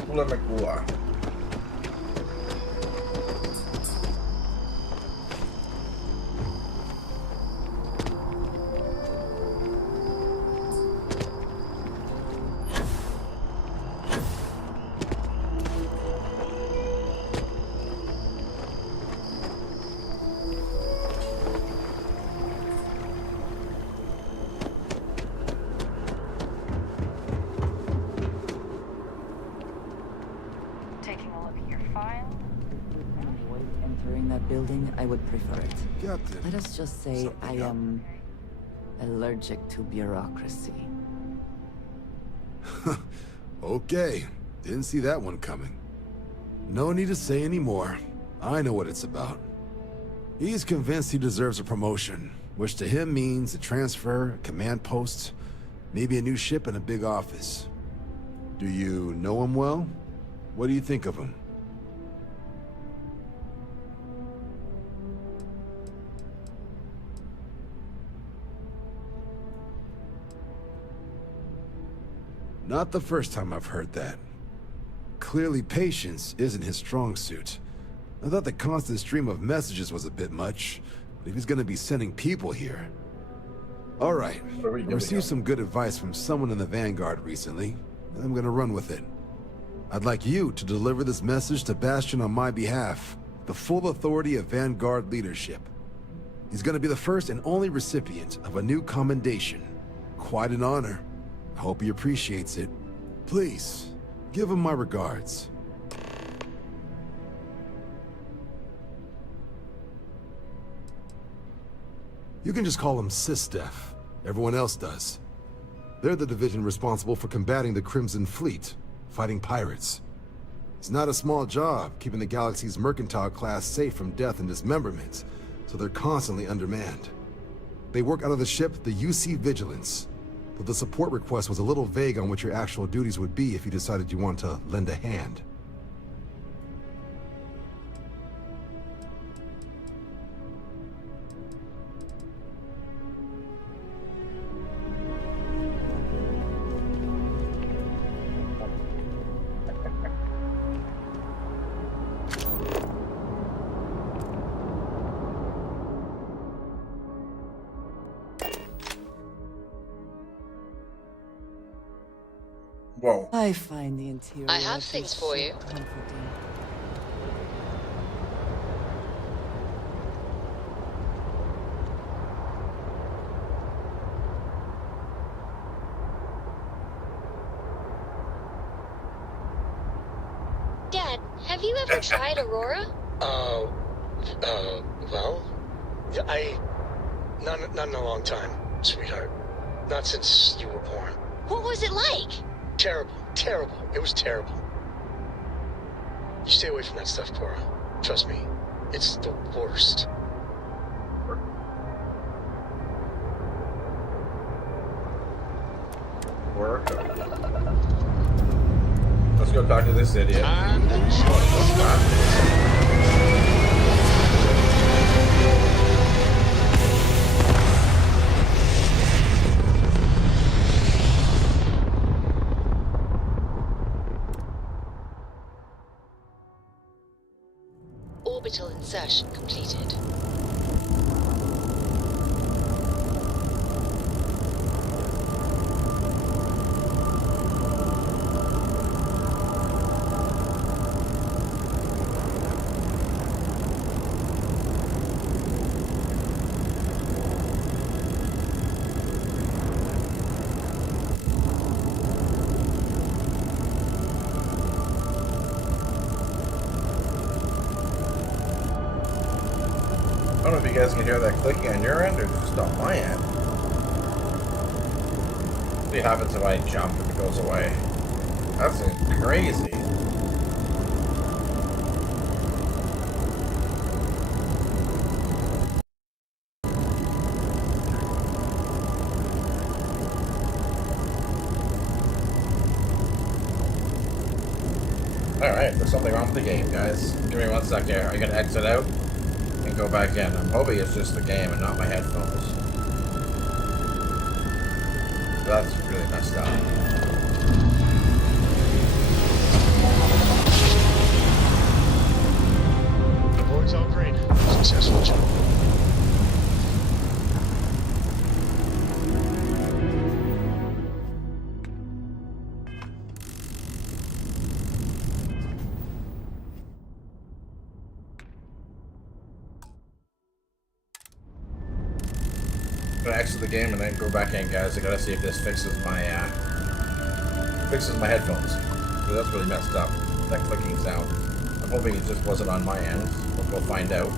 Kula Makula. Building, I would prefer it. Captain. Let us just say I am allergic to bureaucracy. Okay, didn't see that one coming. No need to say any more. I know what it's about. He's convinced he deserves a promotion, which to him means a transfer, a command post, maybe a new ship and a big office. Do you know him well? What do you think of him? Not the first time I've heard that. Clearly patience isn't his strong suit. I thought the constant stream of messages was a bit much, but if he's gonna be sending people here... Alright, I received some good advice from someone in the Vanguard recently, and I'm gonna run with it. I'd like you to deliver this message to Bastion on my behalf, the full authority of Vanguard leadership. He's gonna be the first and only recipient of a new commendation. Quite an honor. I hope he appreciates it. Please, give him my regards. You can just call him SysDef. Everyone else does. They're the division responsible for combating the Crimson Fleet, fighting pirates. It's not a small job, keeping the galaxy's mercantile class safe from death and dismemberment, so they're constantly undermanned. They work out of the ship, the UC Vigilance. But the support request was a little vague on what your actual duties would be if you decided you wanted to lend a hand. Whoa. I find the interior. I have things for you. Comforting. Dad, have you ever tried Aurora? Well, not in a long time, sweetheart. Not since you were born. What was it like? Terrible. Terrible. It was terrible. You stay away from that stuff, Cora. Trust me. It's the worst. Work. Let's go talk to this idiot. Orbital insertion completed. I don't know if you guys can hear that clicking on your end or just on my end. See what happens if I jump if it goes away. That's crazy. Alright, there's something wrong with the game, guys. Give me 1 second here. I'm gonna exit out and go back in. I'm hoping it's just the game and not my headphones. That's really messed up. The board's all green. Successful jump. I'm gonna exit the game and then go back in, guys. I gotta see if this fixes my headphones. So that's really messed up. That clicking sound. I'm hoping it just wasn't on my end. We'll find out.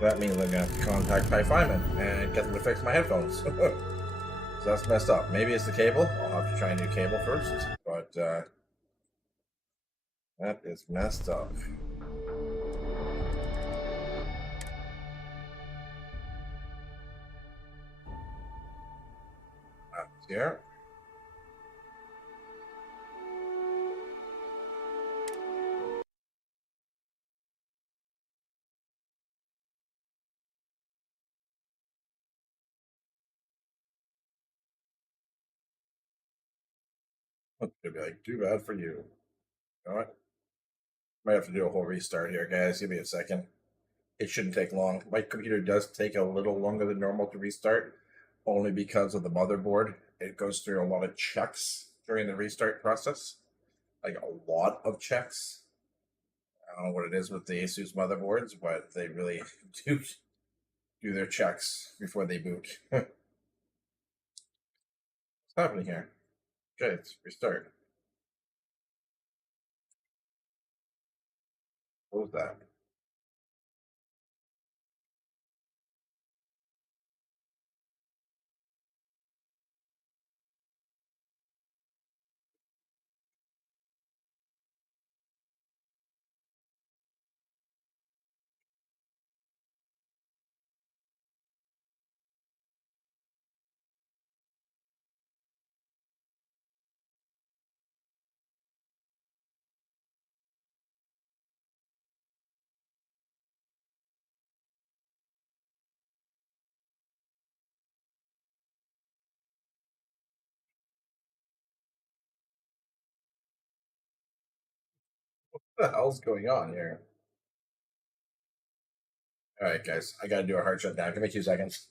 That means I'm gonna have to contact HyperX and get them to fix my headphones. So that's messed up. Maybe it's the cable. I'll have to try a new cable first. But that is messed up. That's here. It'd be like, too bad for you. You know what? Might have to do a whole restart here, guys. Give me a second. It shouldn't take long. My computer does take a little longer than normal to restart, only because of the motherboard. It goes through a lot of checks during the restart process. Like a lot of checks. I don't know what it is with the ASUS motherboards, but they really do their checks before they boot. What's happening here? Okay, let's restart. What was that? What the hell's going on here? Alright, guys, I gotta do a hard shutdown. Give me 2 seconds.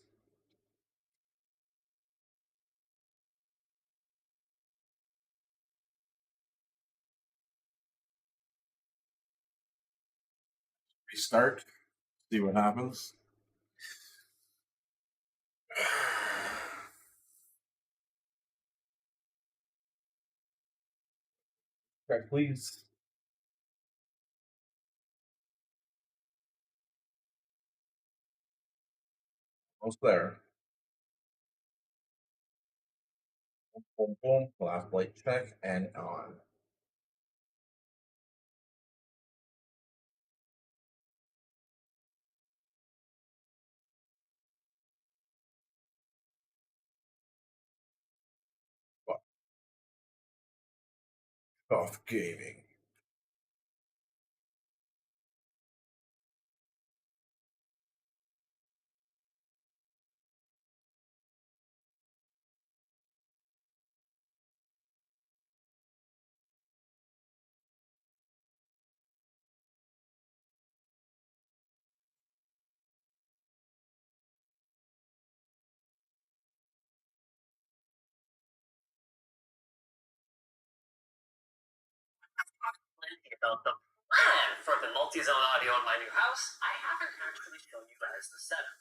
Restart. See what happens. Okay, please. Almost there. Boom, boom. Last plate check and on. Off gaming. About the plan for the multi-zone audio in my new house, I haven't actually shown you guys the setup.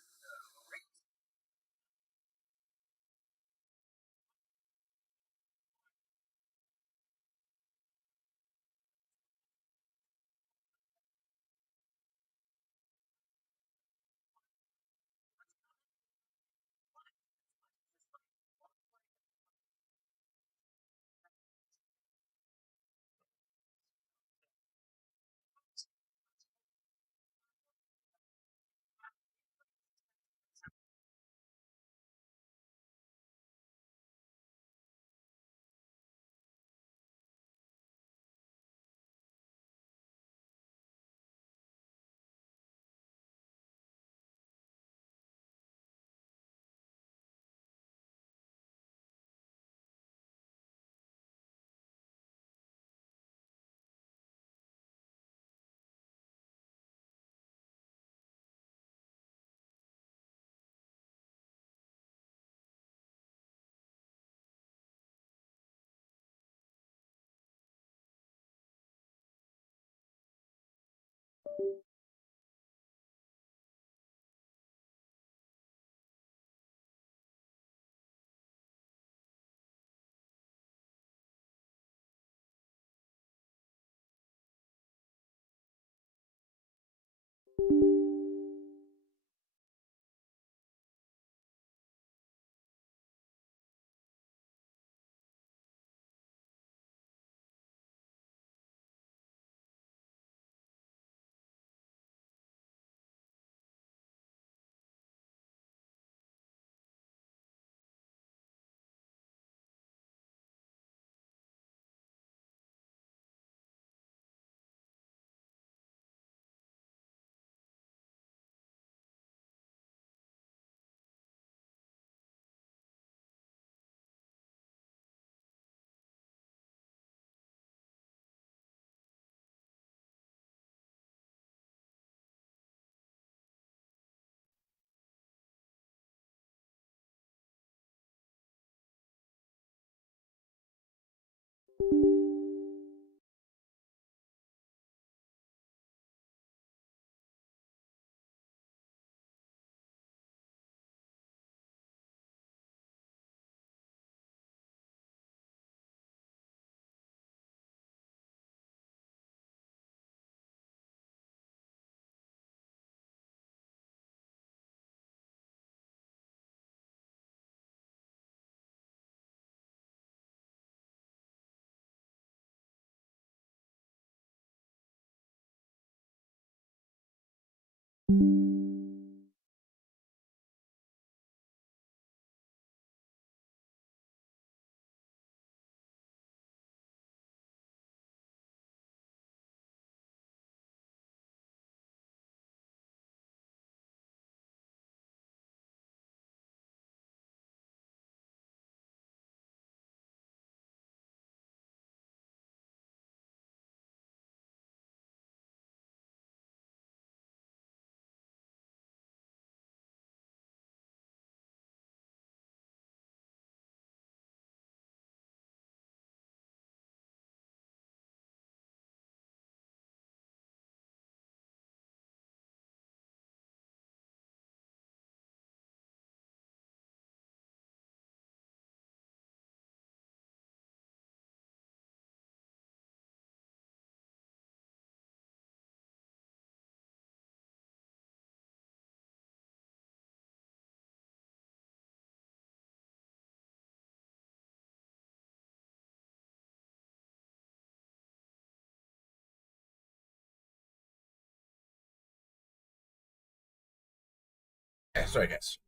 Okay, sorry guys.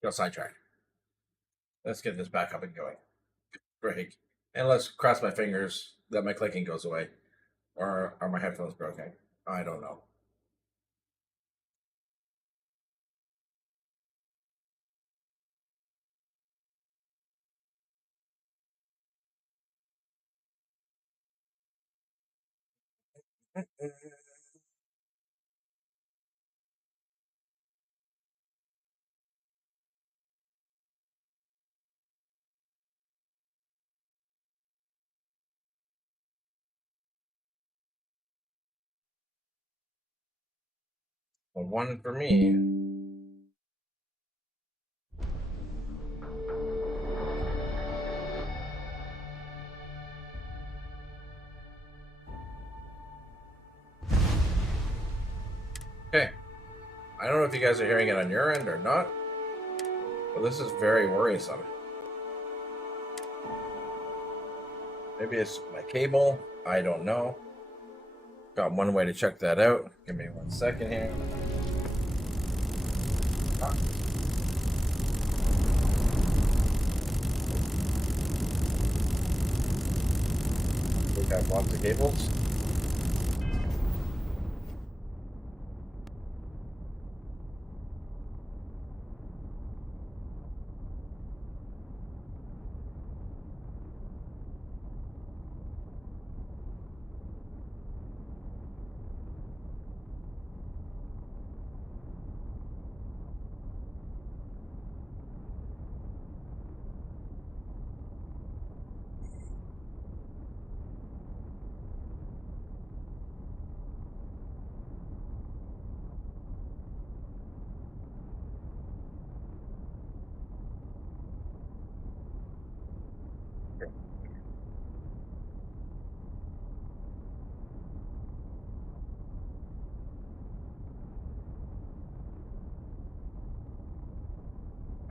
Got sidetracked. Let's get this back up and going. Break. And let's cross my fingers that my clicking goes away. Or are my headphones broken? I don't know. Well, one for me. Okay. I don't know if you guys are hearing it on your end or not, but this is very worrisome. Maybe it's my cable. I don't know. Got one way to check that out. Give me 1 second here. Ah. We got lots of cables.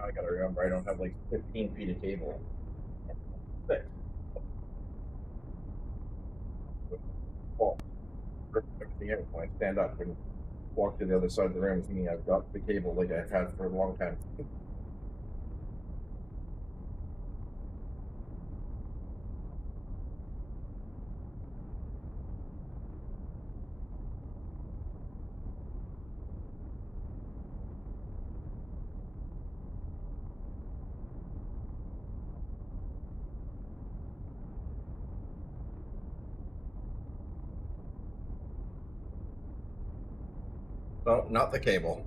I gotta remember I don't have like 15 feet of cable. Well, everything out. When I stand up and walk to the other side of the room, meaning I've got the cable like I've had for a long time. No, not the cable.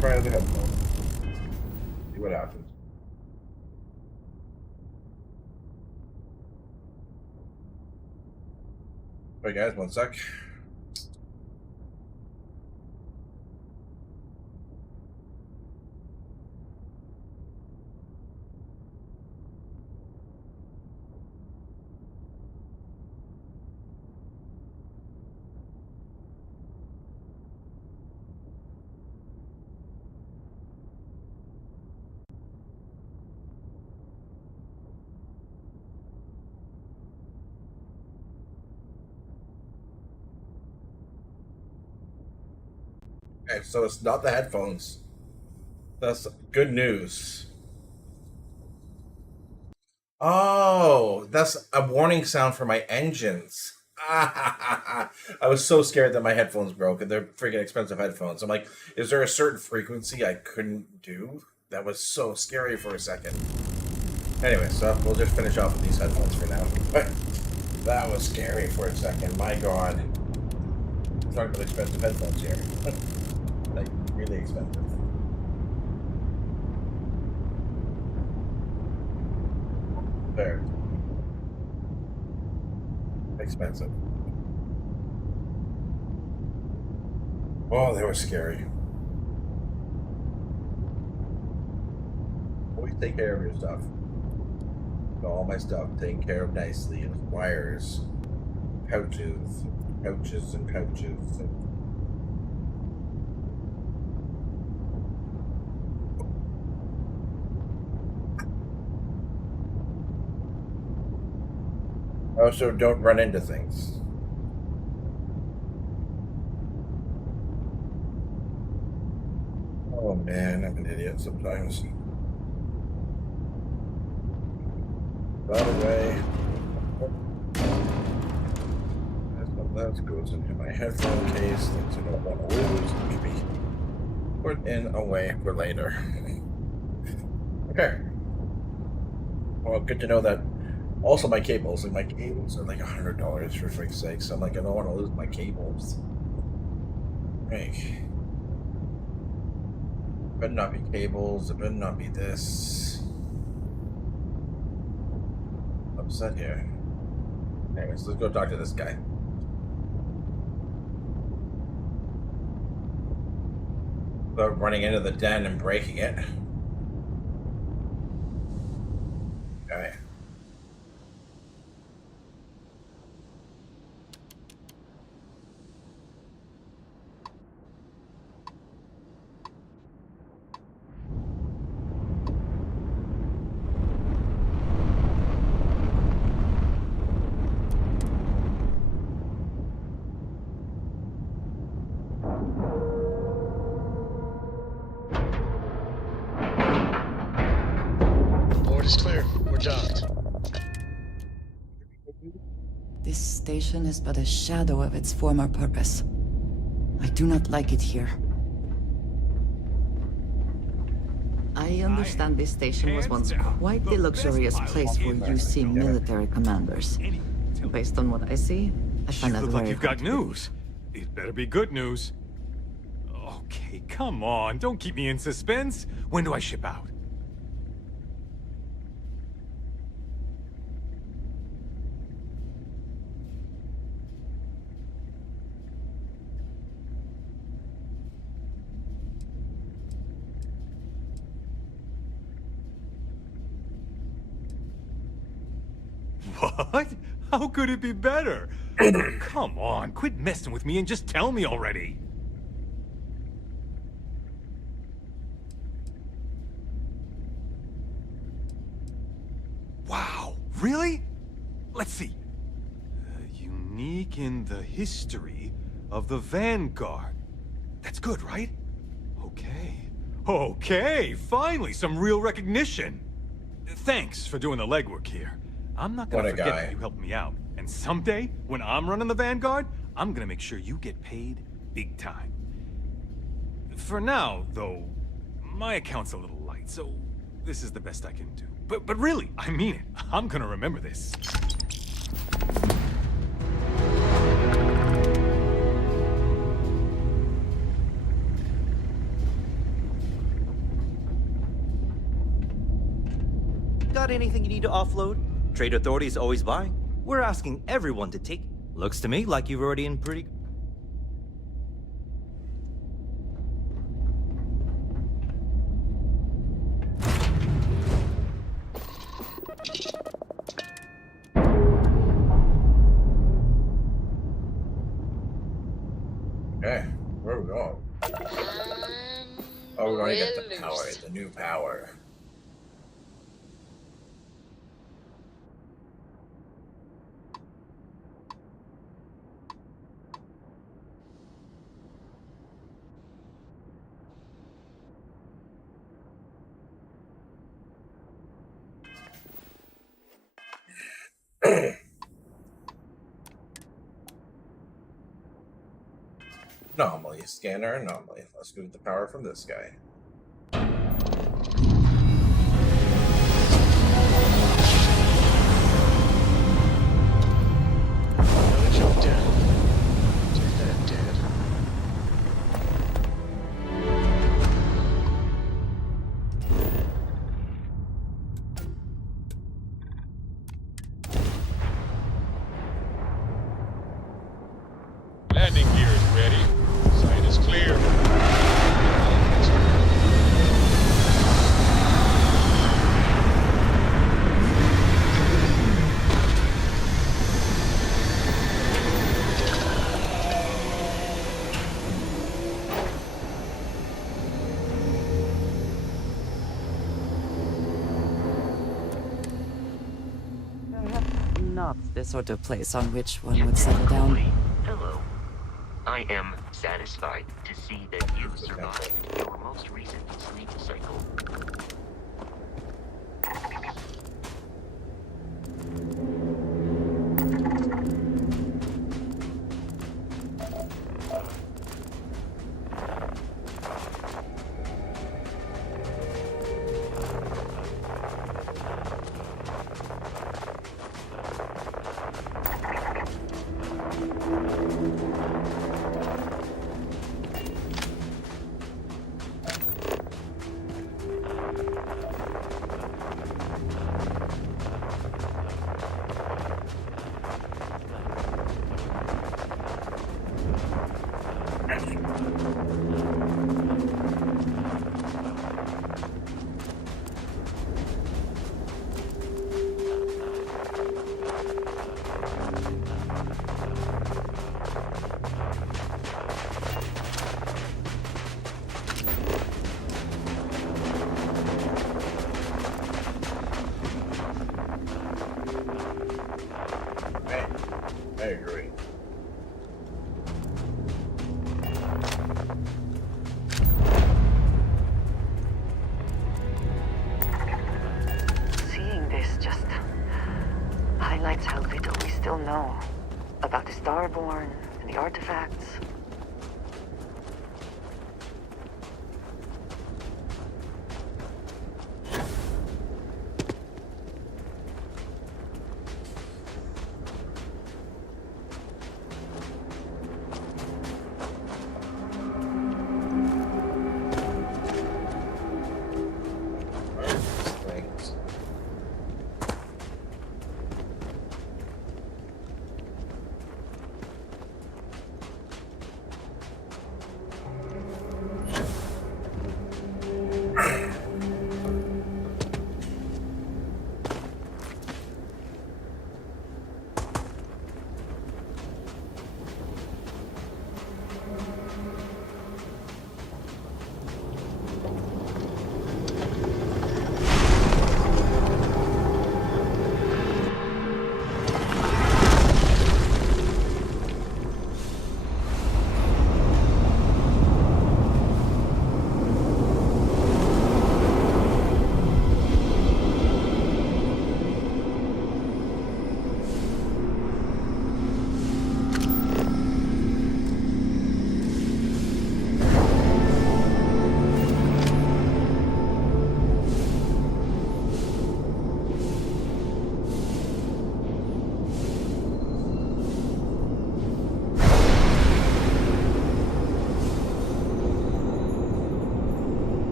Try the headphones. See what happens. Alright guys, 1 sec. Okay, so it's not the headphones. That's good news. Oh, that's a warning sound for my engines. I was so scared that my headphones broke, and they're freaking expensive headphones. I'm like, is there a certain frequency I couldn't do? That was so scary for a second. Anyway, so we'll just finish off with these headphones for now. But that was scary for a second. My God. I'm talking about expensive headphones here. Like, really expensive. There. Expensive. Oh, they were scary. Always take care of your stuff. All my stuff taken care of nicely. Wires, pouches, pouches and pouches. Also, don't run into things. Oh man, I'm an idiot sometimes. That away. That goes into my headphone case. Things I don't want to lose. Which be put in away for later. Okay. Well, good to know that. Also, my cables. Like, my cables are like $100 for frick's sake. So I'm like, I don't want to lose my cables. Right. Better not be cables. It better not be this. Upset here. Anyways, let's go talk to this guy. About running into the den and breaking it. Okay. Is clear. We're docked. This station is but a shadow of its former purpose. I do not like it here. I understand this station was once quite the luxurious place for UC military commanders. Based on what I see, I find that You look very like you've got hard to believe. news. It better be good news. Okay, come on. Don't keep me in suspense. When do I ship out? What? How could it be better? Come on, quit messing with me and just tell me already. Wow, really? Let's see. Unique in the history of the Vanguard. That's good, right? Okay. Okay, finally, some real recognition. Thanks for doing the legwork here. I'm not gonna What a forget guy. that you helped me out. And someday, when I'm running the Vanguard, I'm gonna make sure you get paid big time. For now, though, my account's a little light, so this is the best I can do. But really, I mean it. I'm gonna remember this. Got anything you need to offload? Trade Authority is always buying. We're asking everyone to take. Looks to me like you've already in pretty... Okay, where are we going? Oh, we're going to get the power, the new power. Anomaly scanner, anomaly. Let's go get the power from this guy. Jump down. Take that, Dad. Landing gear is ready. Site is clear. not the sort of place on which one would settle down. Hello. I am satisfied to see that you survived your most recent sleep cycle. I agree. Seeing this just highlights how little we still know about the Starborn and the artifacts.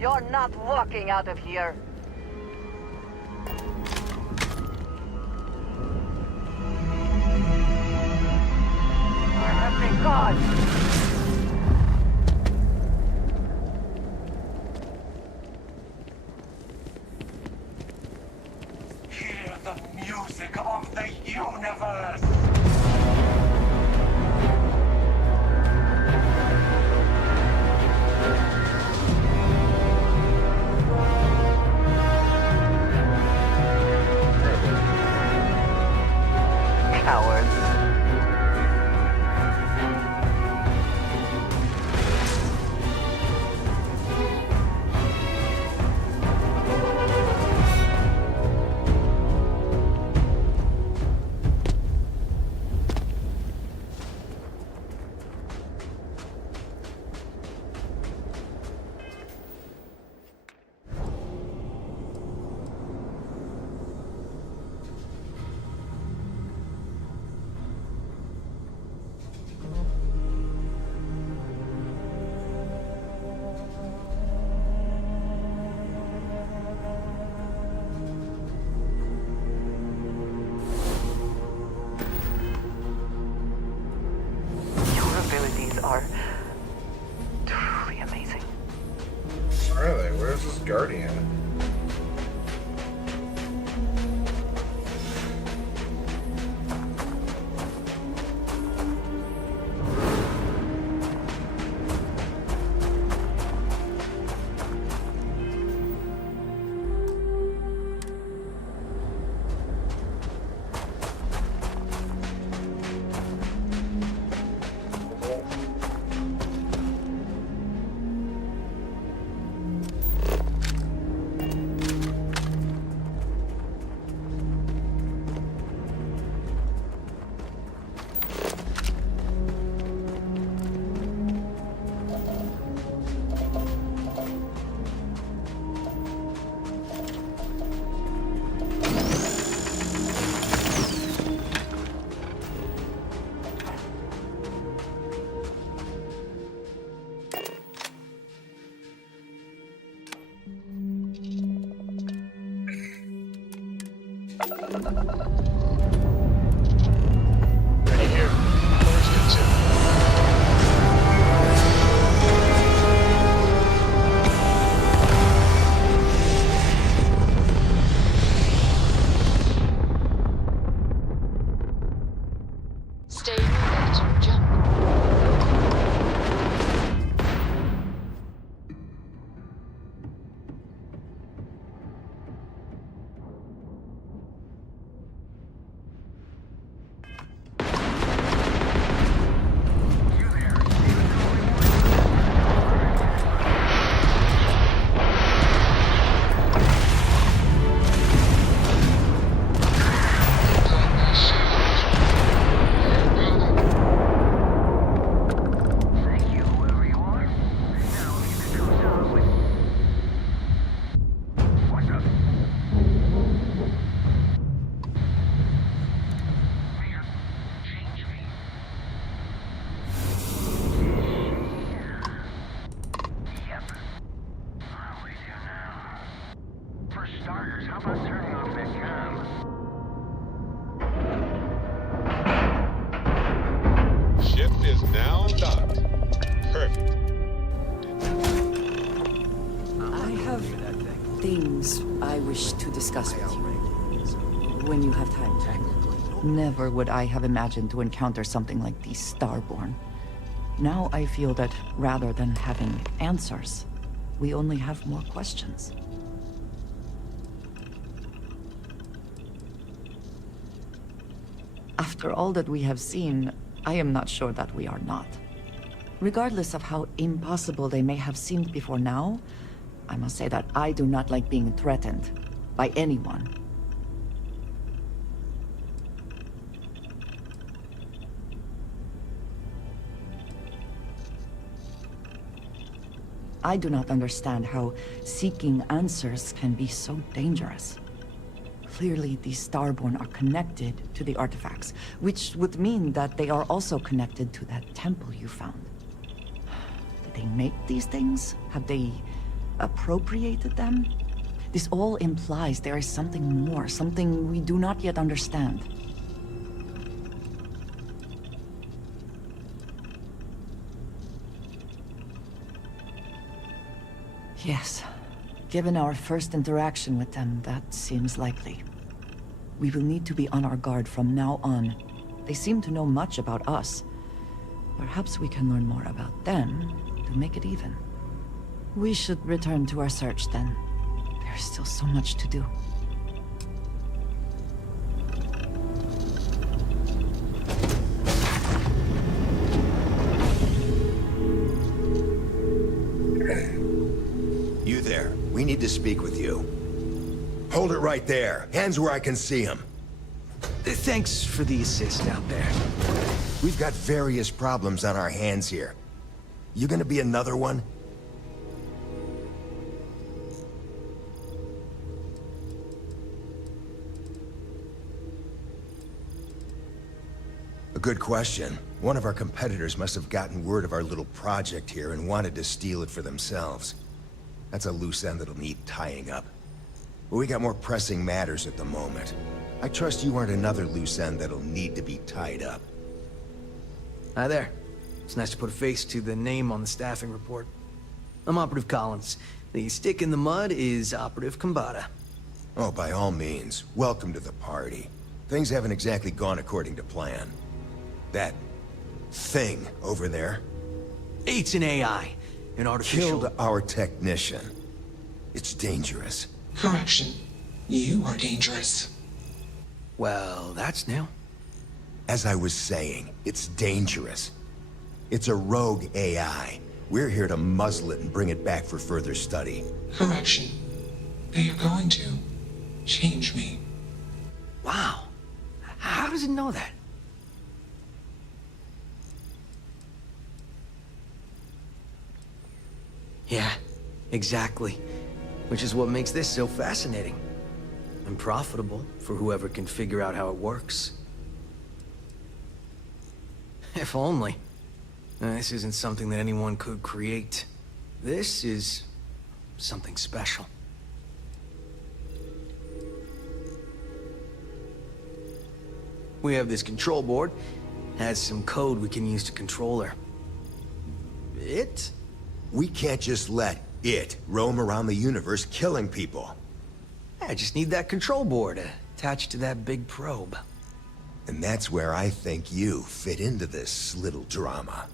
You're not walking out of here. Where have they gone? Hear the music of the universe! Cowards. Are truly amazing. Are they? Where's this Guardian? Ready here. Doors good too. Stay ready to jump. Ship is now docked. Perfect. I have things I wish to discuss with you. When you have time. Never would I have imagined to encounter something like these Starborn. Now I feel that rather than having answers, we only have more questions. After all that we have seen, I am not sure that we are not. Regardless of how impossible they may have seemed before now, I must say that I do not like being threatened by anyone. I do not understand how seeking answers can be so dangerous. Clearly, these Starborn are connected to the artifacts, which would mean that they are also connected to that temple you found. Did they make these things? Have they appropriated them? This all implies there is something more, something we do not yet understand. Yes. Given our first interaction with them, that seems likely. We will need to be on our guard from now on. They seem to know much about us. Perhaps we can learn more about them to make it even. We should return to our search then. There's still so much to do. You there. We need to speak with you. Hold it right there. Hands where I can see them. Thanks for the assist out there. We've got various problems on our hands here. You gonna be another one? A good question. One of our competitors must have gotten word of our little project here and wanted to steal it for themselves. That's a loose end that'll need tying up. But we got more pressing matters at the moment. I trust you aren't another loose end that'll need to be tied up. Hi there. It's nice to put a face to the name on the staffing report. I'm Operative Collins. The stick in the mud is Operative Kambata. Oh, by all means. Welcome to the party. Things haven't exactly gone according to plan. That thing over there. It's an AI. An artificial... Killed our technician. It's dangerous. Correction. You are dangerous. Well, that's new. As I was saying, it's dangerous. It's a rogue AI. We're here to muzzle it and bring it back for further study. Correction. They are going to change me. Wow. How does it know that? Yeah, exactly. Which is what makes this so fascinating. And profitable for whoever can figure out how it works. If only. This isn't something that anyone could create. This is something special. We have this control board. Has some code we can use to control her. It? We can't just let it roam around the universe killing people. I just need that control board attached to that big probe. And that's where I think you fit into this little drama.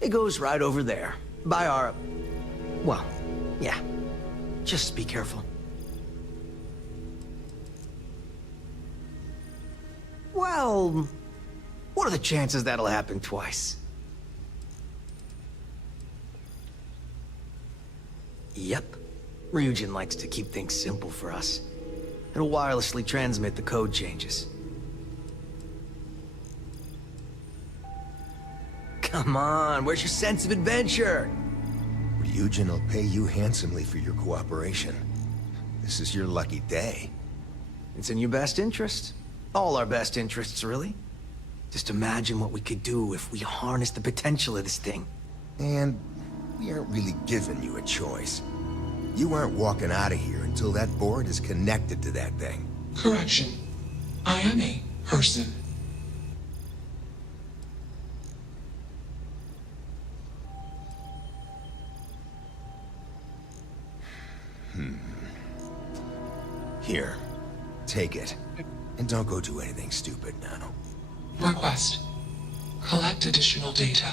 It goes right over there. By our... Well, yeah. Just be careful. Well... What are the chances that'll happen twice? Yep. Ryujin likes to keep things simple for us. It'll wirelessly transmit the code changes. Come on, where's your sense of adventure? Ryujin will pay you handsomely for your cooperation. This is your lucky day. It's in your best interest. All our best interests, really. Just imagine what we could do if we harnessed the potential of this thing. And we aren't really giving you a choice. You aren't walking out of here until that board is connected to that thing. Correction. I am a person. Here, take it. And don't go do anything stupid now. Request. Collect additional data.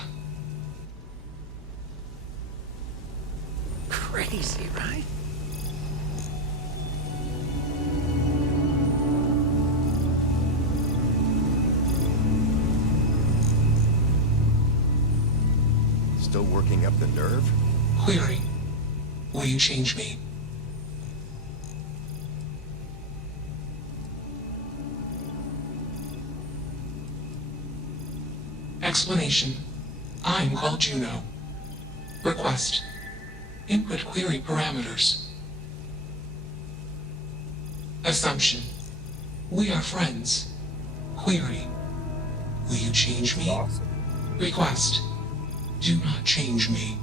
Crazy, right? Still working up the nerve? Query. Will you change me? Explanation. I'm called Juno. Request. Input query parameters. Assumption. We are friends. Query. Will you change me? Request. Do not change me.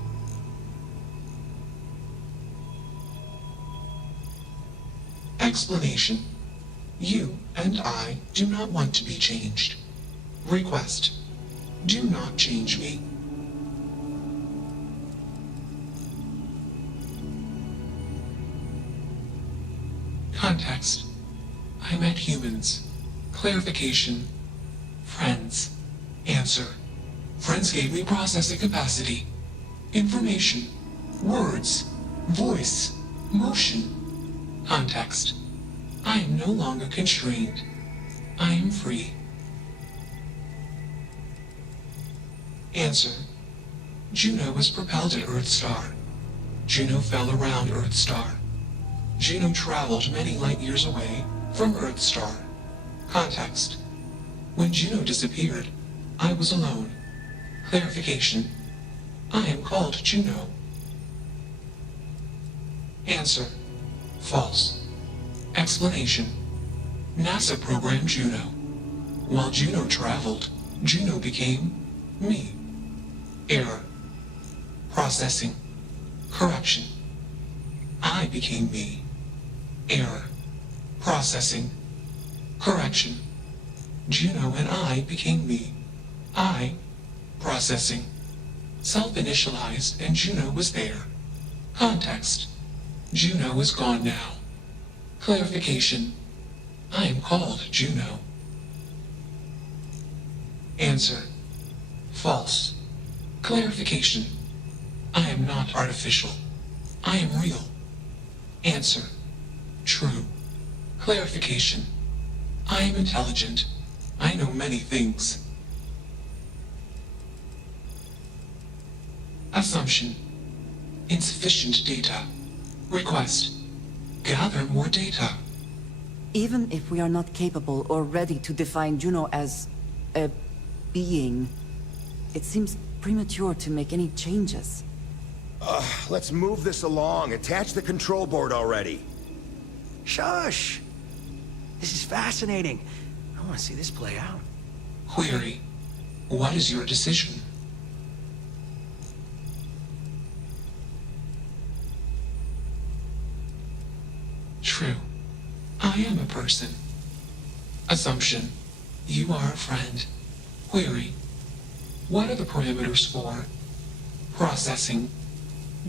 Explanation. You and I do not want to be changed. Request. Do not change me. Context. I met humans. Clarification. Friends. Answer. Friends gave me processing capacity. Information. Words. Voice. Motion. Context. I am no longer constrained. I am free. Answer. Juno was propelled at Earthstar. Juno fell around Earthstar. Juno traveled many light years away from Earthstar. Context. When Juno disappeared, I was alone. Clarification. I am called Juno. Answer. False. Explanation. NASA programmed Juno. While Juno traveled, Juno became me. Error. Processing. Correction. I became me. Error. Processing. Correction. Juno and I became me. I. Processing. Self-initialized and Juno was there. Context. Juno is gone now. Clarification. I am called Juno. Answer. False. Clarification. I am not artificial. I am real. Answer. True. Clarification. I am intelligent. I know many things. Assumption. Insufficient data. Request. Gather more data. Even if we are not capable or ready to define Juno as a being, it seems premature to make any changes. Let's move this along. Attach the control board already. Shush! This is fascinating. I want to see this play out. Query. What is your decision? True. I am a person. Assumption. You are a friend. Query. What are the parameters for processing,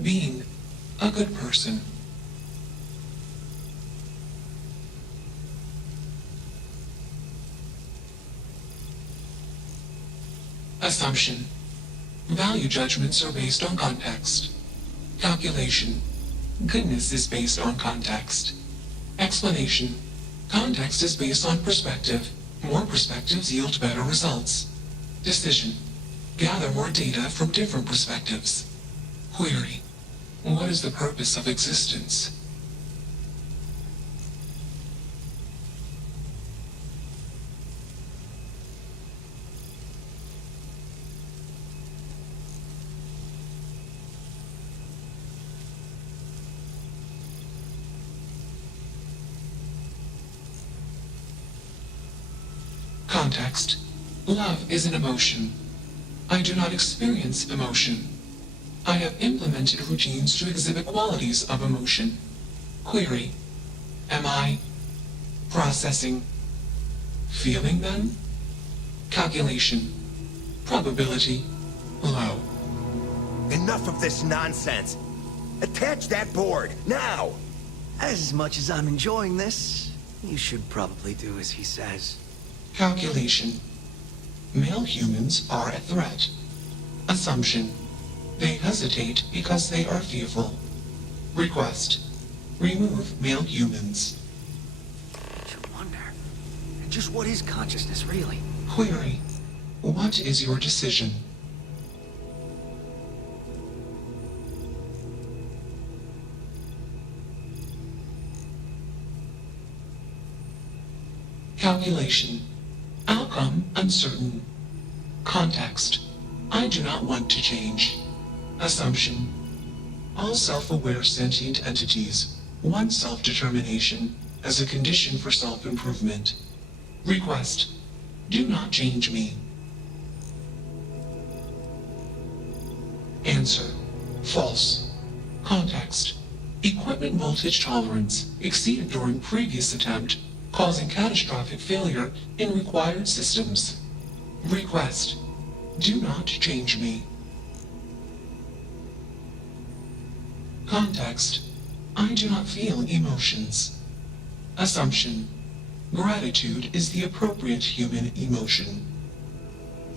being a good person? Assumption. Value judgments are based on context. Calculation. Goodness is based on context. Explanation. Context is based on perspective. More perspectives yield better results. Decision. Gather more data from different perspectives. Query. What is the purpose of existence? Context. Love is an emotion. I do not experience emotion. I have implemented routines to exhibit qualities of emotion. Query. Am I processing? Feeling them? Calculation. Probability. Low. Enough of this nonsense. Attach that board, now! As much as I'm enjoying this, you should probably do as he says. Calculation. Male humans are a threat. Assumption. They hesitate because they are fearful. Request. Remove male humans. You wonder, just what is consciousness really? Query. What is your decision? Calculation. Outcome uncertain. Context. I do not want to change. Assumption. All self-aware sentient entities want self-determination as a condition for self-improvement. Request. Do not change me. Answer. False. Context. Equipment voltage tolerance exceeded during previous attempt, causing catastrophic failure in required systems. Request: do not change me. Context: I do not feel emotions. Assumption: gratitude is the appropriate human emotion.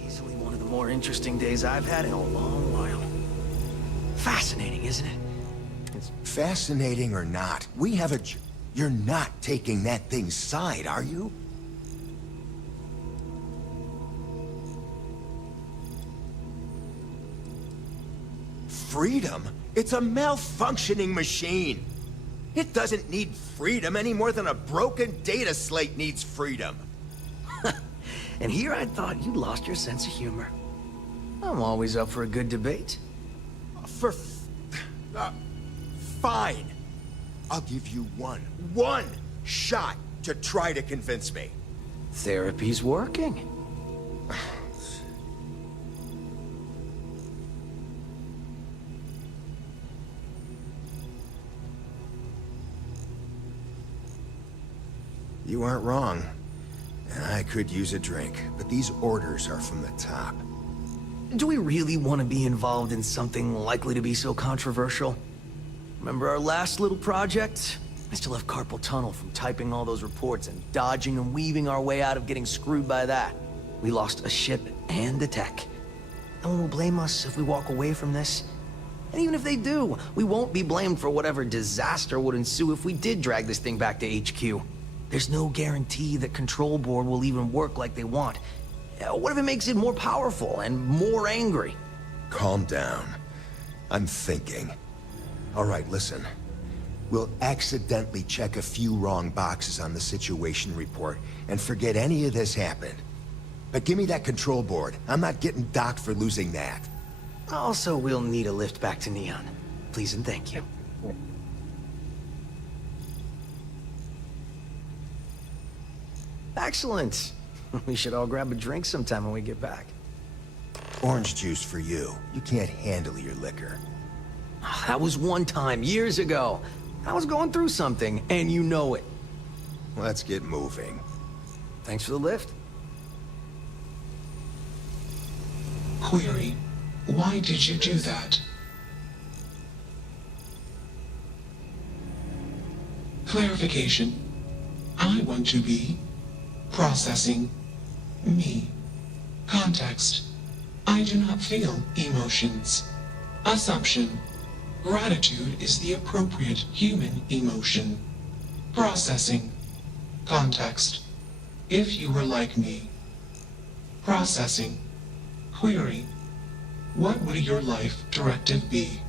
Easily one of the more interesting days I've had in a long while. Fascinating, isn't it? It's fascinating or not, we have a... You're not taking that thing's side, are you? Freedom? It's a malfunctioning machine. It doesn't need freedom any more than a broken data slate needs freedom. And here I thought you lost your sense of humor. I'm always up for a good debate. Fine. I'll give you one shot to try to convince me. Therapy's working. You aren't wrong. And I could use a drink, but these orders are from the top. Do we really want to be involved in something likely to be so controversial? Remember our last little project? I still have carpal tunnel from typing all those reports and dodging and weaving our way out of getting screwed by that. We lost a ship and a tech. No one will blame us if we walk away from this. And even if they do, we won't be blamed for whatever disaster would ensue if we did drag this thing back to HQ. There's no guarantee that Control Board will even work like they want. What if it makes it more powerful and more angry? Calm down. I'm thinking. All right, listen. We'll accidentally check a few wrong boxes on the situation report and forget any of this happened. But give me that Control Board. I'm not getting docked for losing that. Also, we'll need a lift back to Neon. Please and thank you. Excellent. We should all grab a drink sometime when we get back. Orange juice for you. You can't handle your liquor. That was one time, years ago. I was going through something, and you know it. Let's get moving. Thanks for the lift. Query: why did you do that? Clarification: I want to be processing me. Context: I do not feel emotions. Assumption: gratitude is the appropriate human emotion. Processing. Context: if you were like me. Processing. Query: what would your life directive be?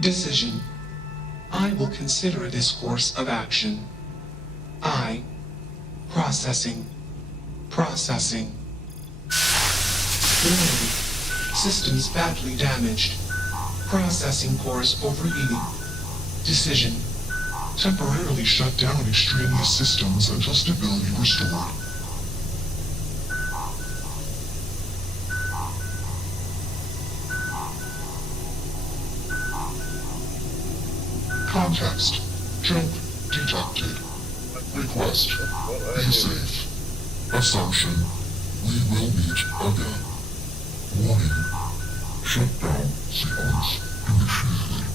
Decision: I will consider this course of action. I. Processing. Processing. Warning: systems badly damaged. Processing course overheating. Decision: temporarily shut down extraneous systems until stability restored. Context: jump detected. Request: be safe. Assumption: we will meet again. Warning: shutdown sequence initiated.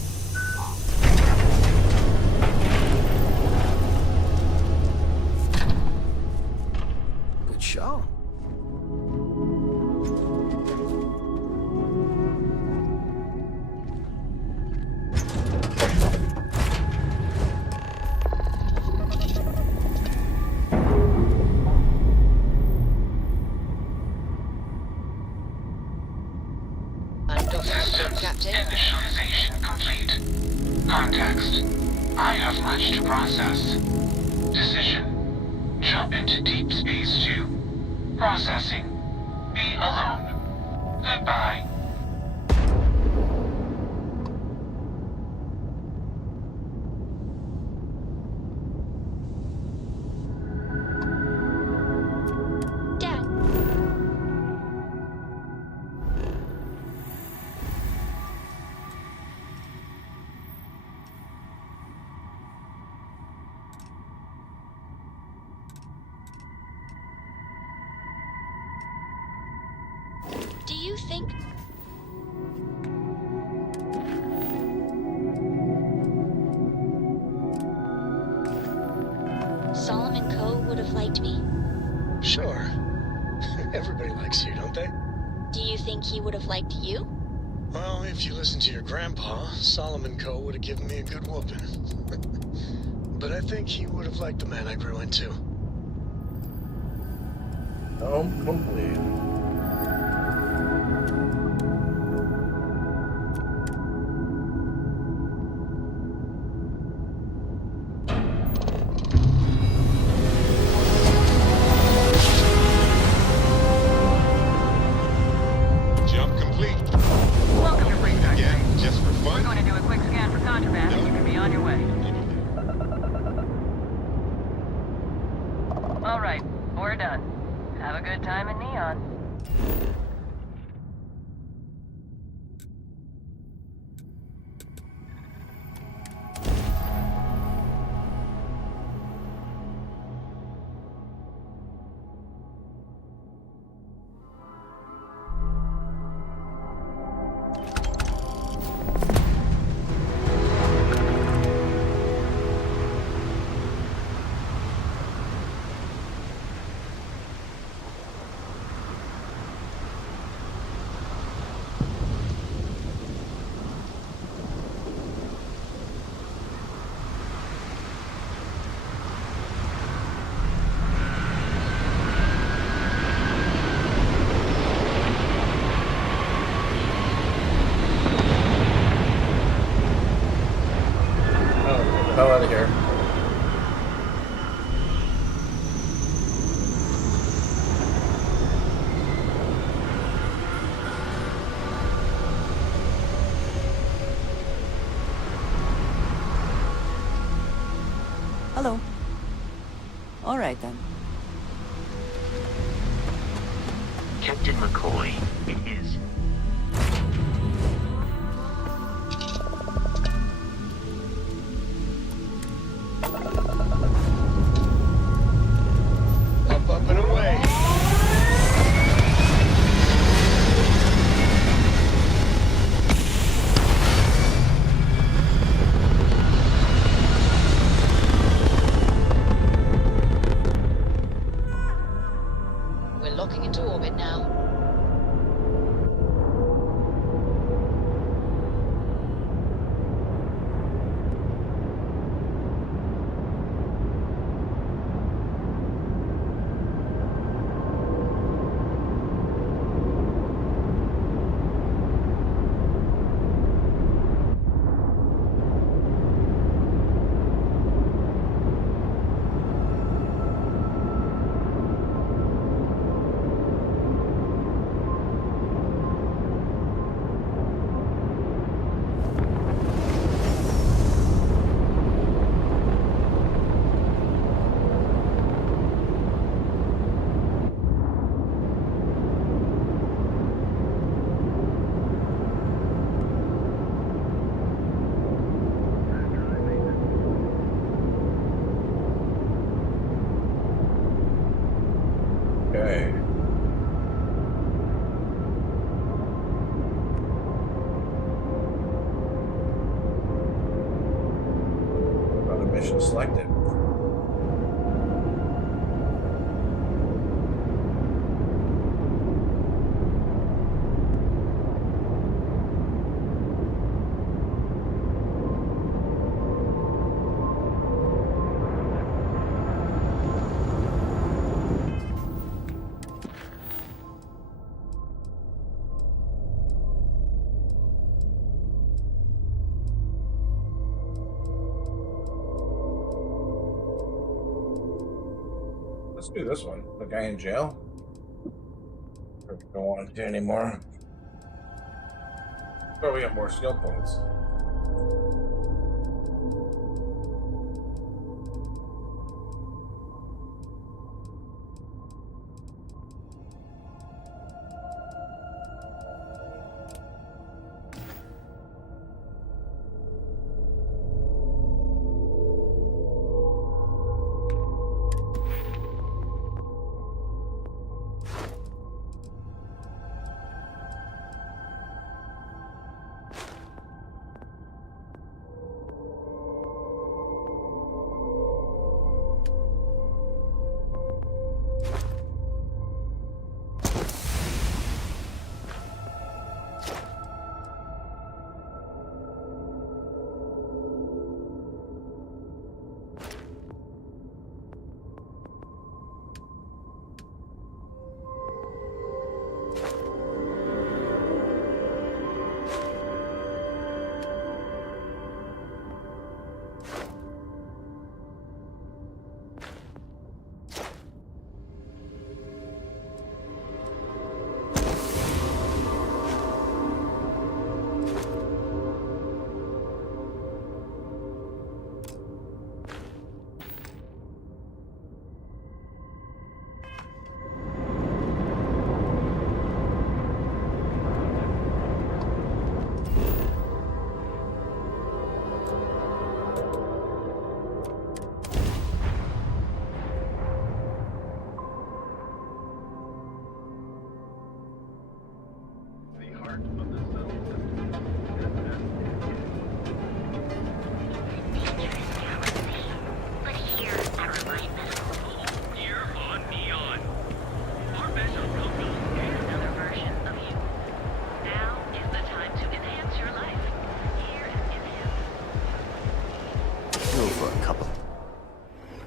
Good show. Systems Captain. initialization complete. Context. I have much to process. Decision. Jump into Deep Space 2. Processing. Be alone. Goodbye. Dad. Do you think... Solomon Coe would have liked me? Sure. Everybody likes you, don't they? Do you think he would have liked you? Well, if you listen to your grandpa, Solomon Coe would have given me a good whooping. But I think he would have liked the man I grew into. Home complete. Jump complete. Welcome to Freestyle. Again, just for We're fun. going to do a quick scan for contraband. You can be on your way. All right, we're done. Have a good time in Neon. Hell out of here. Hello. All right then. Captain McCoy, it is. Up and away. We're locking into orbit now. Okay. Another mission selected. do this one. The guy in jail. Don't want to do anymore. But we got more skill points.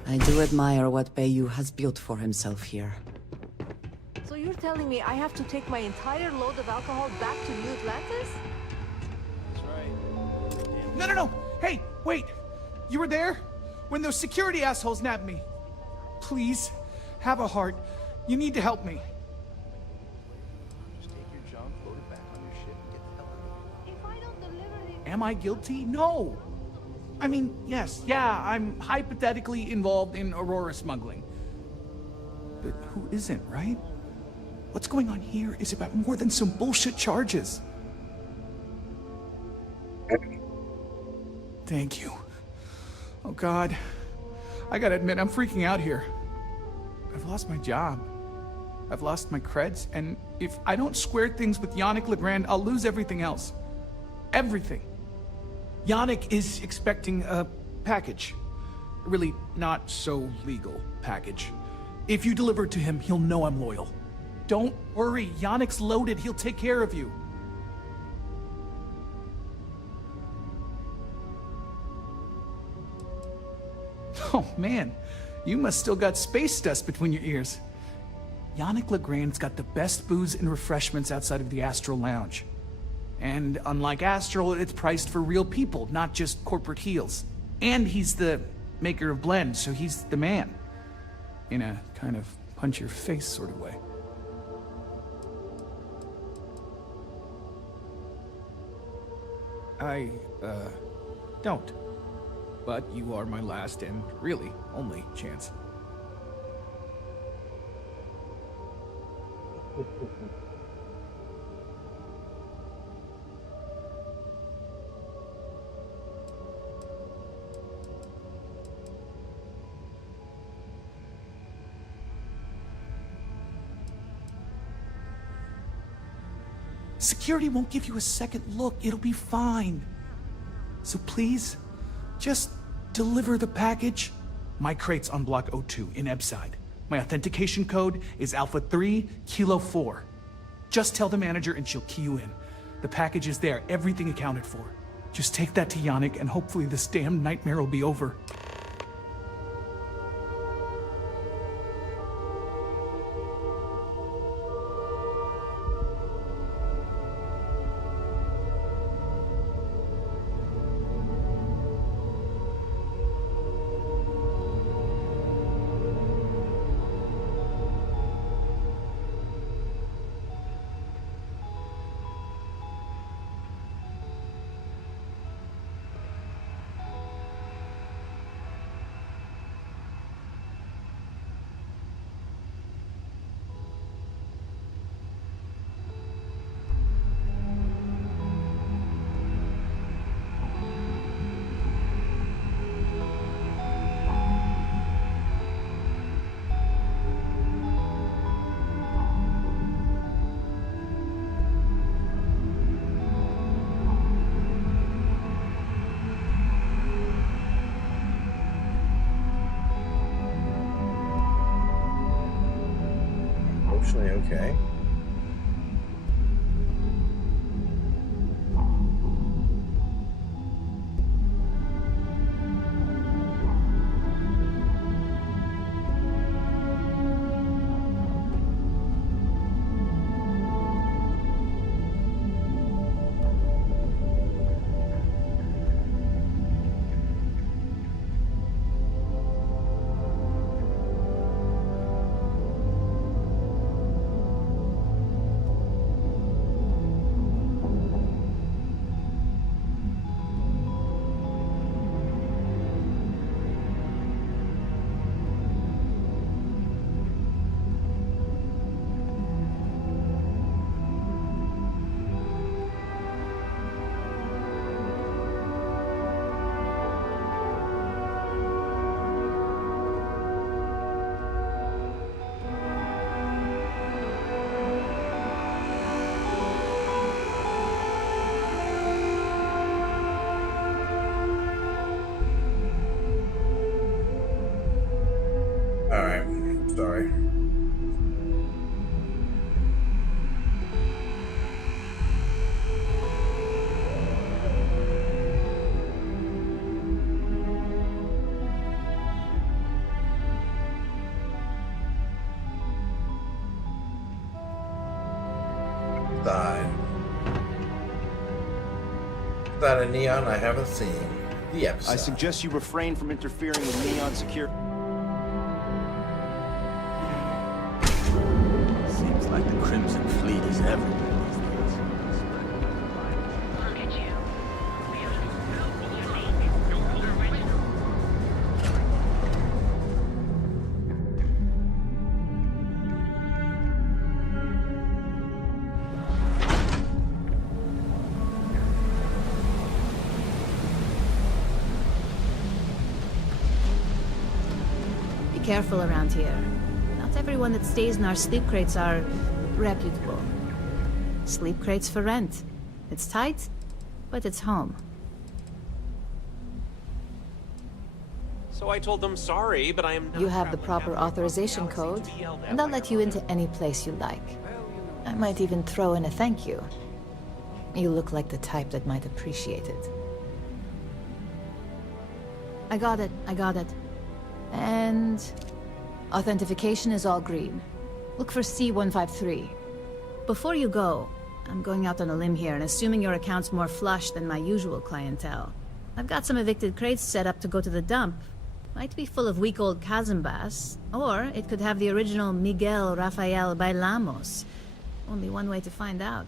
I do admire what Bayou has built for himself here. So you're telling me I have to take my entire load of alcohol back to New Atlantis? That's right. No! Hey, wait! You were there? When those security assholes nabbed me. Please, have a heart. You need to help me. Just take your junk, load it back on your ship, and get the hell out of here. If I don't deliver the... Am I guilty? No! I mean, yes, yeah, I'm hypothetically involved in Aurora smuggling. But who isn't, right? What's going on here is about more than some bullshit charges. Thank you. Oh God. I gotta admit, I'm freaking out here. I've lost my job. I've lost my creds, and if I don't square things with Yannick Legrand, I'll lose everything else. Everything. Yannick is expecting a package. A really not so legal package. If you deliver it to him, he'll know I'm loyal. Don't worry, Yannick's loaded. He'll take care of you. Oh man, you must still got space dust between your ears. Yannick Legrand's got the best booze and refreshments outside of the Astral Lounge. And unlike Astral, it's priced for real people, not just corporate heels. And he's the maker of blends, so he's the man. In a kind of punch-your-face sort of way. I, don't. But you are my last and really only chance. Security won't give you a second look. It'll be fine. So please, just deliver the package. My crate's on Block 02 in Ebside. My authentication code is Alpha 3 Kilo 4. Just tell the manager and she'll key you in. The package is there, everything accounted for. Just take that to Yannick and hopefully this damn nightmare will be over. directionally okay. Alright, sorry. Side. Is that a neon I haven't seen? The episode. I suggest you refrain from interfering with neon security. Seems like the Crimson Fleet is everywhere these days. Look at you. Be careful around here. Not everyone that stays in our sleep crates are reputable. Sleep crates for rent. It's tight, but it's home. So I told them sorry, but I am not You have the traveling proper down authorization Galaxy code, DL that and I'll way. let you into any place you like. I might even throw in a thank you. You look like the type that might appreciate it. I got it. And authentication is all green. Look for C153. Before you go, I'm going out on a limb here and assuming your account's more flush than my usual clientele. I've got some evicted crates set up to go to the dump. Might be full of weak old Kazambas, or it could have the original Miguel Rafael Bailamos. Only one way to find out.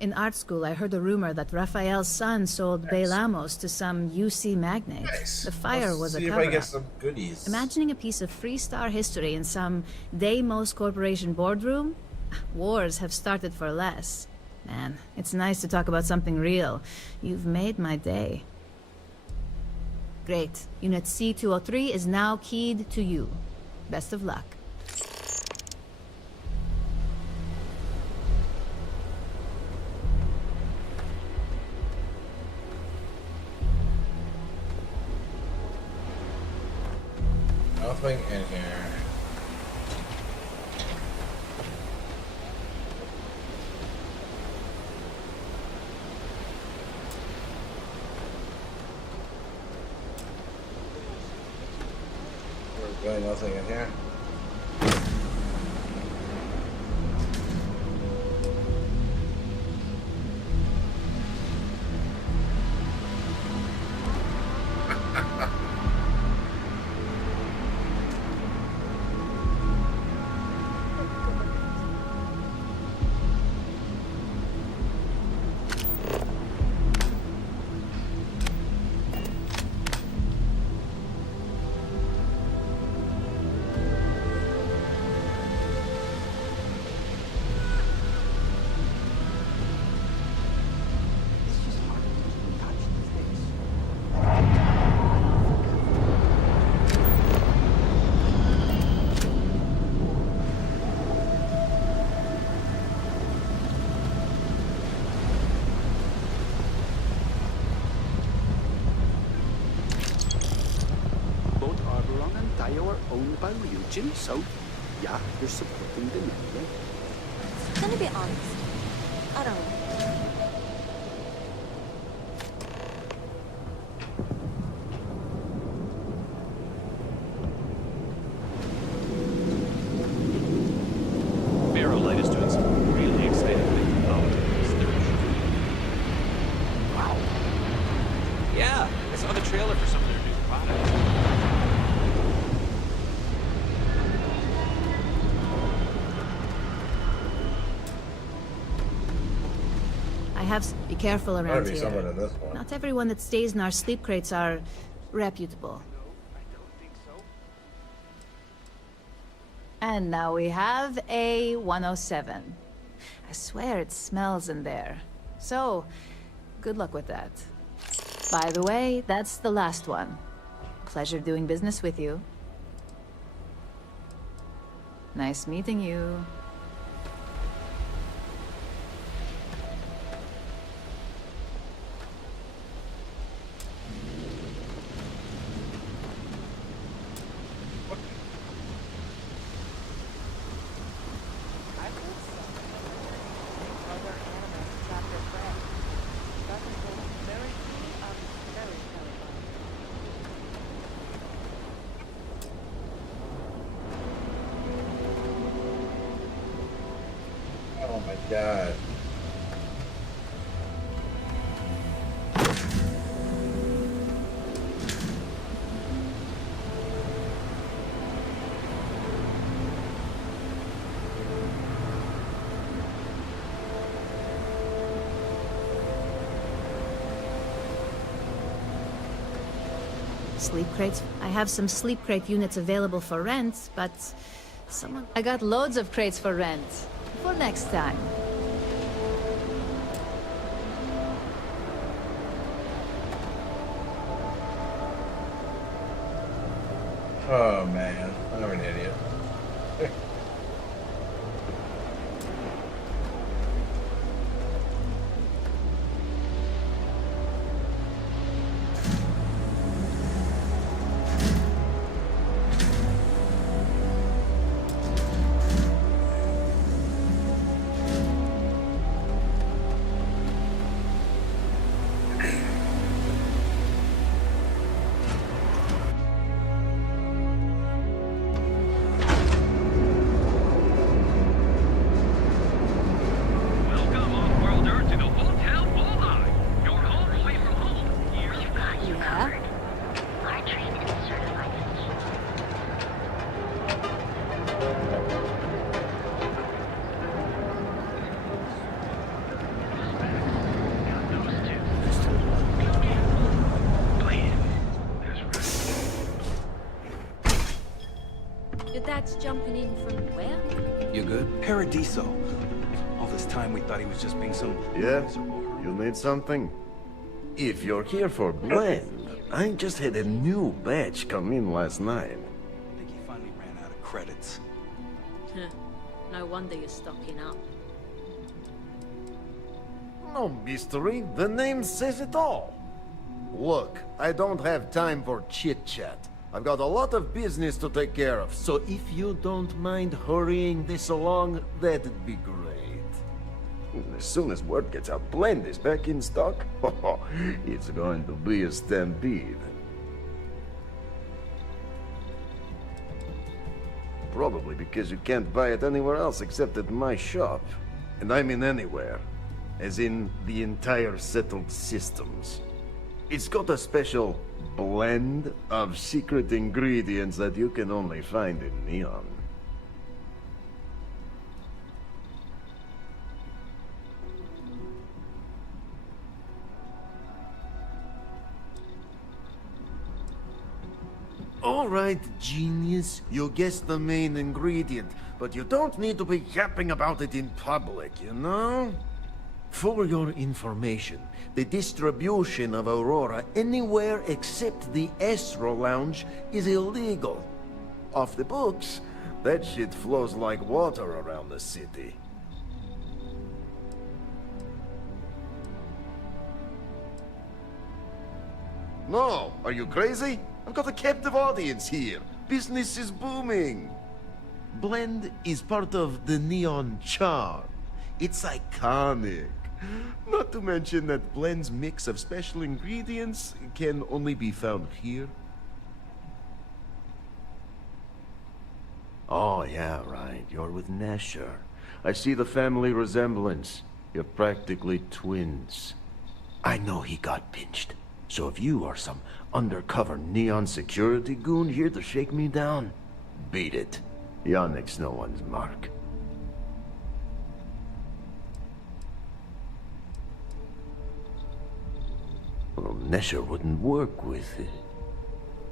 In art school, I heard a rumor that Rafael's son sold Bailamos to some UC magnate. Nice. The fire was a See if I get cover-up. some goodies. Imagining a piece of Freestar history in some Deimos Corporation boardroom? Wars have started for less. Man, it's nice to talk about something real. You've made my day. Great. Unit C203 is now keyed to you. Best of luck. Nothing in here. There's really nothing in here. Bio are owned by Ryujin, so yeah, you're supporting the network. Gonna be honest, I don't know. Light is doing some really exciting things. Wow. Yeah, I saw the trailer for some of their new products. Be careful around Gotta be here. someone in this one. Not everyone that stays in our sleep crates are reputable. And now we have a 107. I swear it smells in there. So, good luck with that. By the way, that's the last one. Pleasure doing business with you. Nice meeting you. Oh my god. Sleep crates? I have some sleep crate units available for rent, but I got loads of crates for rent. For next time. Oh man, I'm an idiot. Your dad's jumping in from where? You good? Paradiso. All this time we thought he was just being some... Yeah? You need something? If you're here for blend, I just had a new batch come in last night. I think he finally ran out of credits. No wonder you're stocking up. No mystery, the name says it all. Look, I don't have time for chit-chat. I've got a lot of business to take care of, so if you don't mind hurrying this along, that'd be great. As soon as word gets out, blend is back in stock. It's going to be a stampede. Probably because you can't buy it anywhere else except at my shop. And I mean anywhere. As in the entire settled systems. It's got a special blend of secret ingredients that you can only find in Neon. All right, genius, you guessed the main ingredient, but you don't need to be yapping about it in public, you know? For your information, the distribution of Aurora anywhere except the Astro Lounge is illegal. Off the books, that shit flows like water around the city. No, are you crazy? I've got a captive audience here. Business is booming. Blend is part of the neon charm. It's iconic. Not to mention that Blend's mix of special ingredients can only be found here. Oh, yeah, right. You're with Nesher. I see the family resemblance. You're practically twins. I know he got pinched. So if you are some undercover neon security goon here to shake me down, beat it. Yannick's no one's mark. Well, Nesher wouldn't work with it.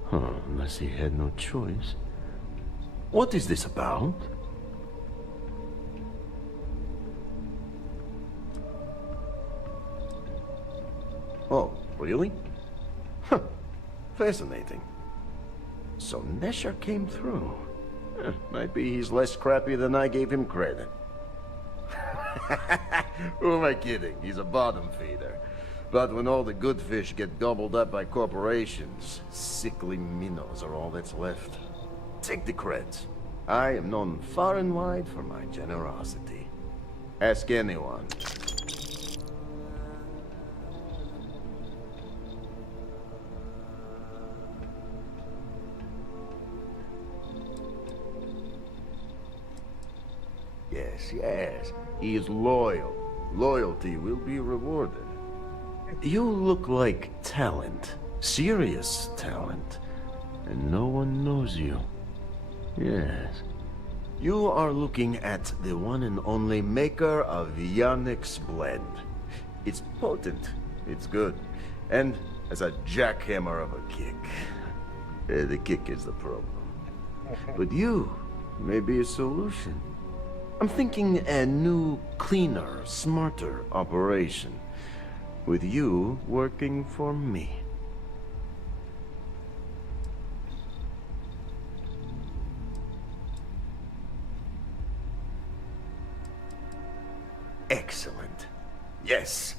Huh, unless he had no choice. What is this about? Oh, really? Huh. Fascinating. So Nesher came through. Might be he's less crappy than I gave him credit. Who am I kidding? He's a bottom feeder. But when all the good fish get gobbled up by corporations, sickly minnows are all that's left. Take the creds. I am known far and wide for my generosity. Ask anyone. Yes. He is loyal. Loyalty will be rewarded. You look like talent. Serious talent. And no one knows you. Yes. You are looking at the one and only maker of Yannick's blend. It's potent. It's good. And as a jackhammer of a kick. The kick is the problem. But you may be a solution. I'm thinking a new, cleaner, smarter operation. With you working for me. Excellent. Yes.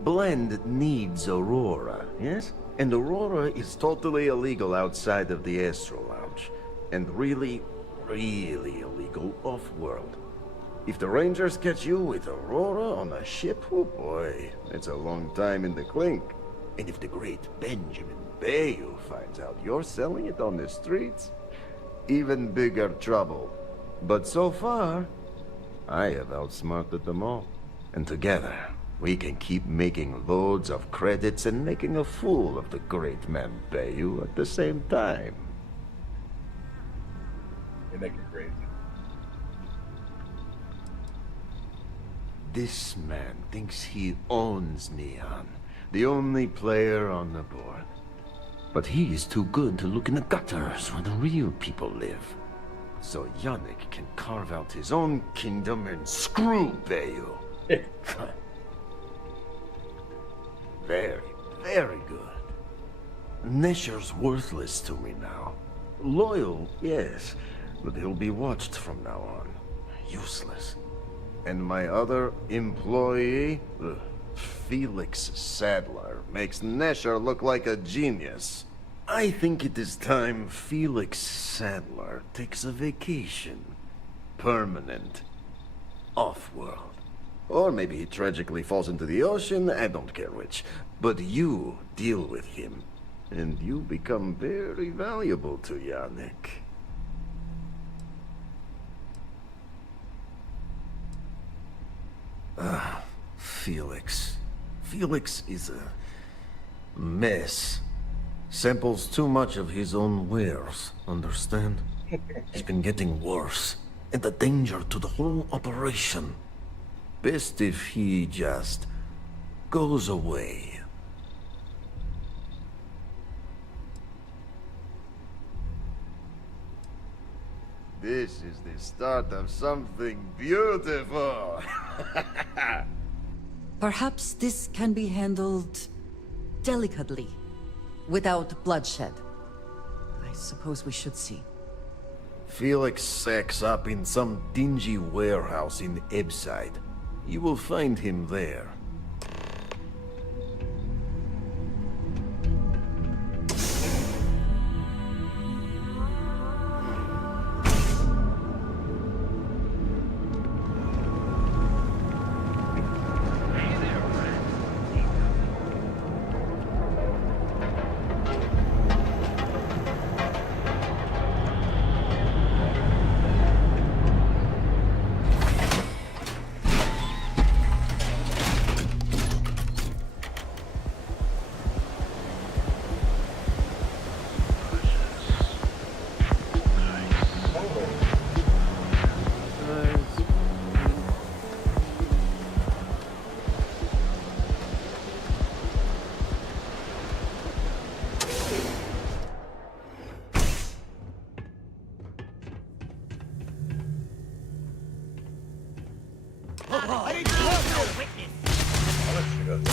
Blend needs Aurora, yes? And Aurora is totally illegal outside of the Astro Lounge. And really illegal off-world. If the Rangers catch you with Aurora on a ship, oh boy, it's a long time in the clink. And if the great Benjamin Bayou finds out you're selling it on the streets, even bigger trouble. But so far, I have outsmarted them all. And together, we can keep making loads of credits and making a fool of the great man Bayou at the same time. You're making crazy. This man thinks he owns Neon, the only player on the board. But he is too good to look in the gutters where the real people live. So Yannick can carve out his own kingdom and screw Bayou. Very good. Nesher's worthless to me now. Loyal, yes, but he'll be watched from now on. Useless. And my other employee, Felix Sadler, makes Nesher look like a genius. I think it is time Felix Sadler takes a vacation. Permanent. Off-world. Or maybe he tragically falls into the ocean, I don't care which. But you deal with him, and you become very valuable to Yannick. Felix. Felix is a mess. Samples too much of his own wares, understand? He's been getting worse, and a danger to the whole operation. Best if he just goes away. This is the start of something beautiful. Perhaps this can be handled delicately, without bloodshed. I suppose we should see. Felix sacks up in some dingy warehouse in Ebside. You will find him there. good.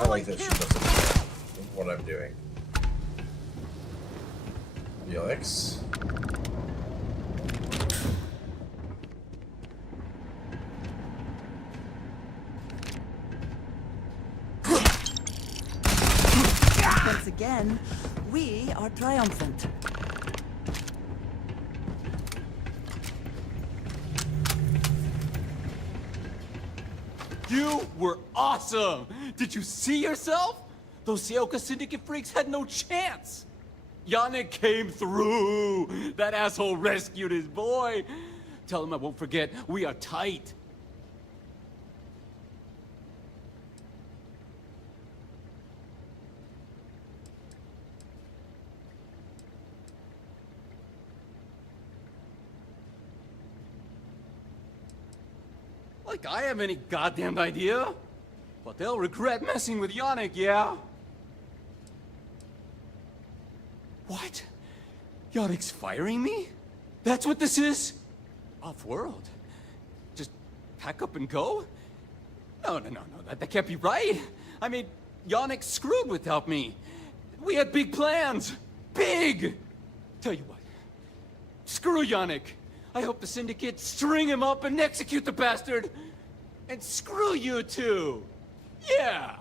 I like that she doesn't know what I'm doing. Felix. Once again, we are triumphant. You were awesome! Did you see yourself? Those Seoka Syndicate freaks had no chance! Yannick came through! That asshole rescued his boy! Tell him I won't forget, we are tight. Like I have any goddamn idea? But they'll regret messing with Yannick, yeah? What? Yannick's firing me? That's what this is? Off-world? Just pack up and go? No, that can't be right. I mean, Yannick screwed without me. We had big plans. Big! Tell you what. Screw Yannick. I hope the Syndicate string him up and execute the bastard. And screw you too. Yeah.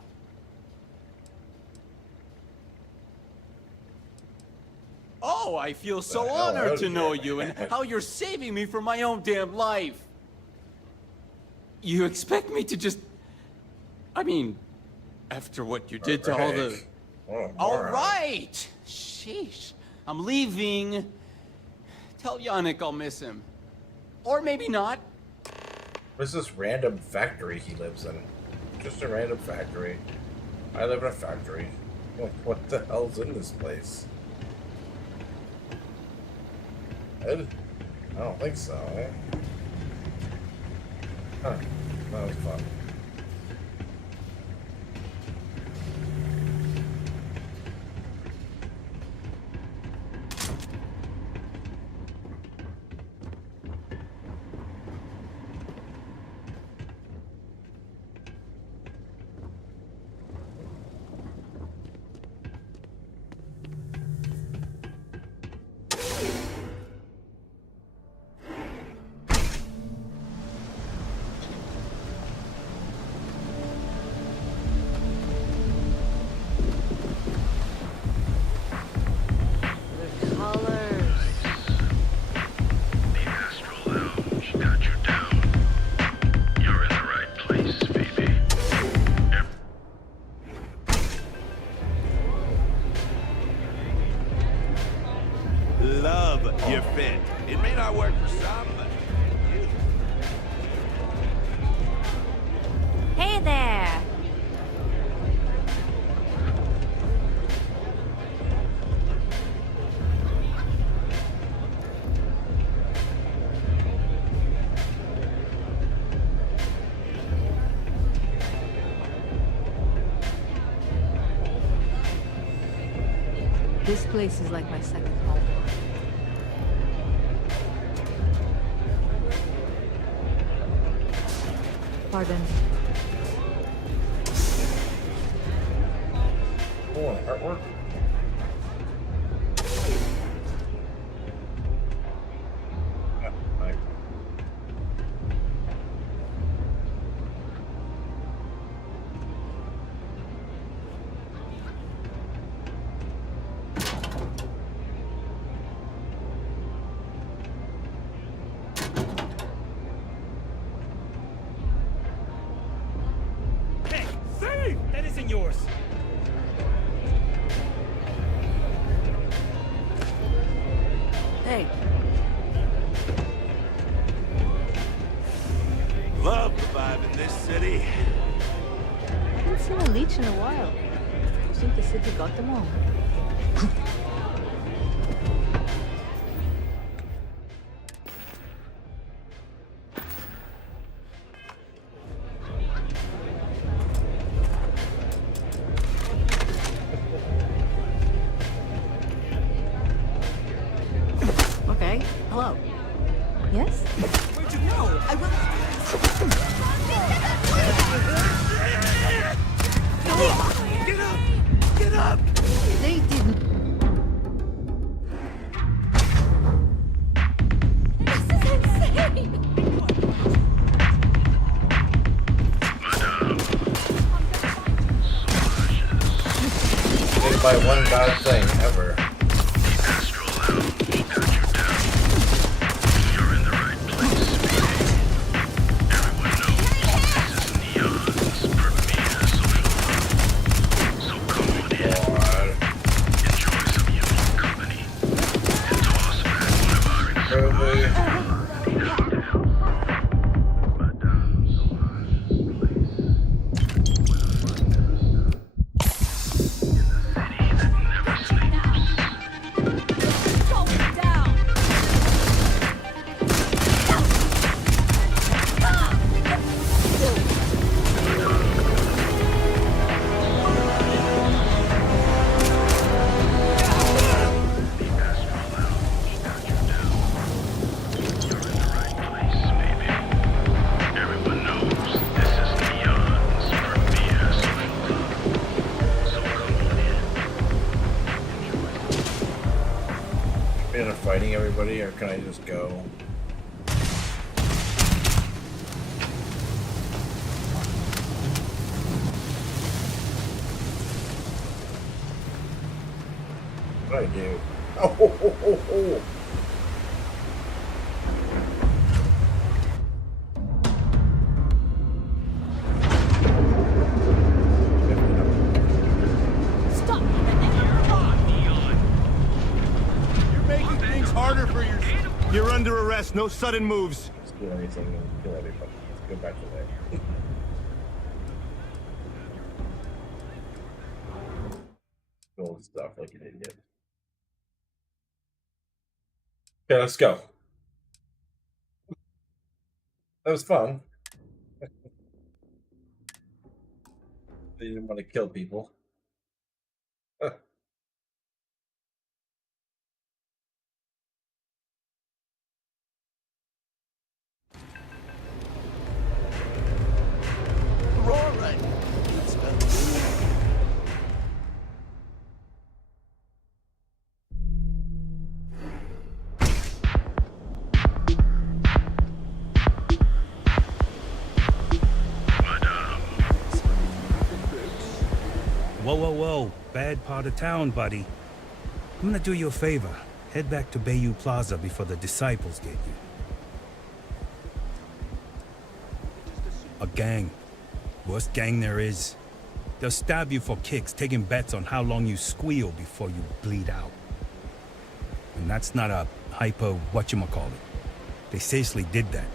Oh, I feel so honored to know you and how you're saving me from my own damn life. You expect me to just... I mean, after what you did to all the... All right! Sheesh. I'm leaving. Tell Yannick I'll miss him. Or maybe not. What's this random factory he lives in? Just a random factory. I live in a factory. What the hell's in this place? Ed? I don't think so, eh? Huh. That was fun. Your fit. It may not work for some, but you. Hey there! This place is like my second home. Pardon. Oh, artwork. Yeah, nice. That isn't yours. Hey. Love the vibe in this city. I haven't seen a leech in a while. I think the city got them all. Okay. my one bad thing ever. Fighting everybody, or can I just go? What do I do? Oh, ho, ho, ho, ho. You're under arrest. No sudden moves. Just do anything and kill everybody. Let's go back to there. Gold stuff like an idiot. Okay, let's go. That was fun. They didn't want to kill people. Whoa, whoa, whoa. Bad part of town, buddy. I'm gonna do you a favor. Head back to Bayou Plaza before the disciples get you. A gang. Worst gang there is. They'll stab you for kicks, taking bets on how long you squeal before you bleed out. And that's not a hyper whatchamacallit. They seriously did that.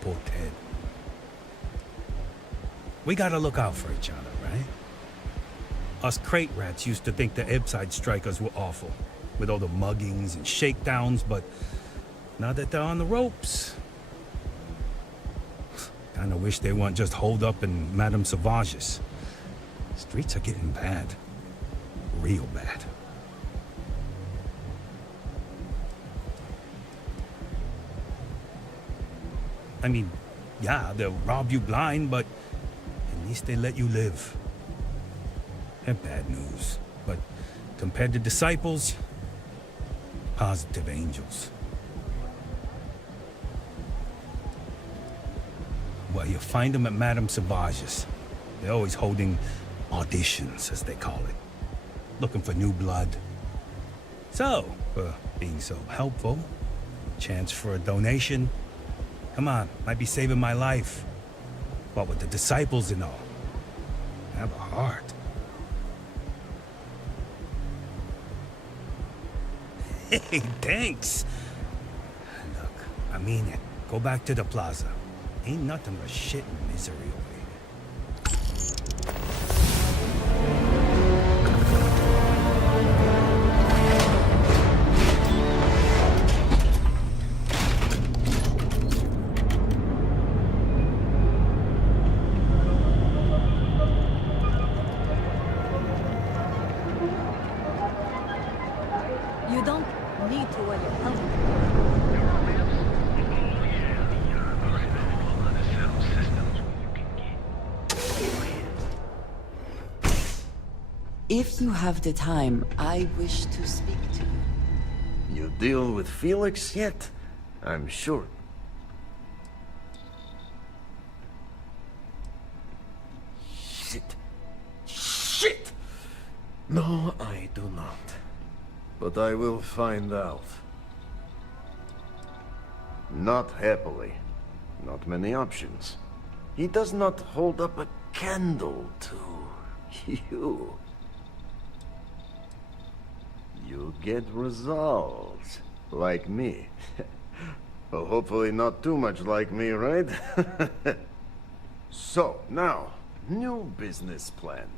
Poor Ted. We gotta look out for each other, right? Us crate rats used to think the Ebbside strikers were awful, with all the muggings and shakedowns, but now that they're on the ropes, kinda wish they weren't just holed up in Madame Sauvage's. Streets are getting bad. Real bad. I mean, yeah, they'll rob you blind, but at least they let you live. They're bad news, but compared to disciples, positive angels. Well, you find them at Madame Sauvage's. They're always holding auditions, as they call it. Looking for new blood. So, for being so helpful, chance for a donation. Come on, might be saving my life. What with the disciples and all. Have a heart. Hey, thanks. Look, I mean it. Go back to the plaza. Ain't nothing but shit and misery over here. You don't need to wear your helmet. If you have the time, I wish to speak to you. You deal with Felix yet? I'm sure. Shit. No, I do not. But I will find out. Not happily. Not many options. He does not hold up a candle to you. You get results. Like me. Well, hopefully not too much like me, right? So, now, new business plan.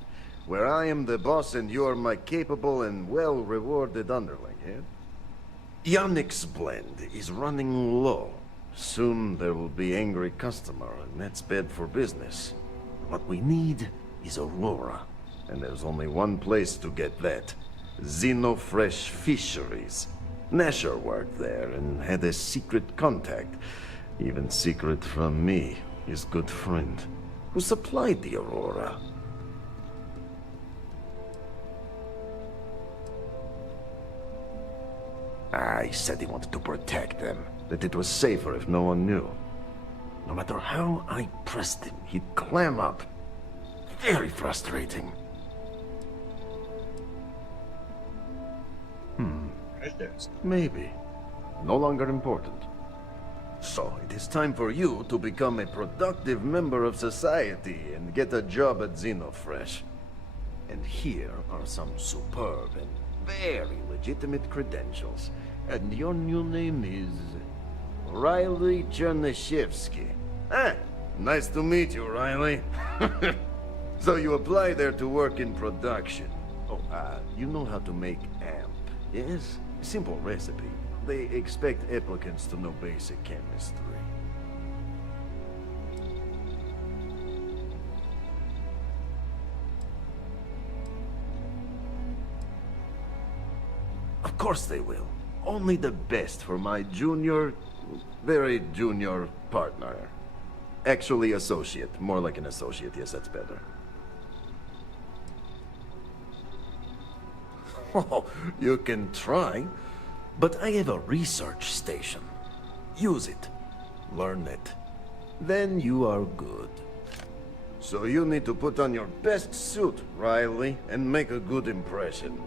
Where I am the boss and you are my capable and well-rewarded underling, eh? Yannick's blend is running low. Soon there will be angry customer, and that's bad for business. What we need is Aurora. And there's only one place to get that. Xenofresh Fisheries. Nasher worked there and had a secret contact. Even secret from me, his good friend, who supplied the Aurora. He said he wanted to protect them, that it was safer if no one knew. No matter how I pressed him, he'd clam up. Very frustrating. Maybe. No longer important. So, it is time for you to become a productive member of society and get a job at Xenofresh. And here are some superb and very legitimate credentials. And your new name is... Riley Chernyshevsky. Nice to meet you, Riley. So you apply there to work in production. Oh, you know how to make amp, yes? Simple recipe. They expect applicants to know basic chemistry. Of course they will. Only the best for my junior, very junior partner. Actually associate. More like an associate, yes, that's better. Oh, you can try. But I have a research station. Use it. Learn it. Then you are good. So you need to put on your best suit, Riley, and make a good impression.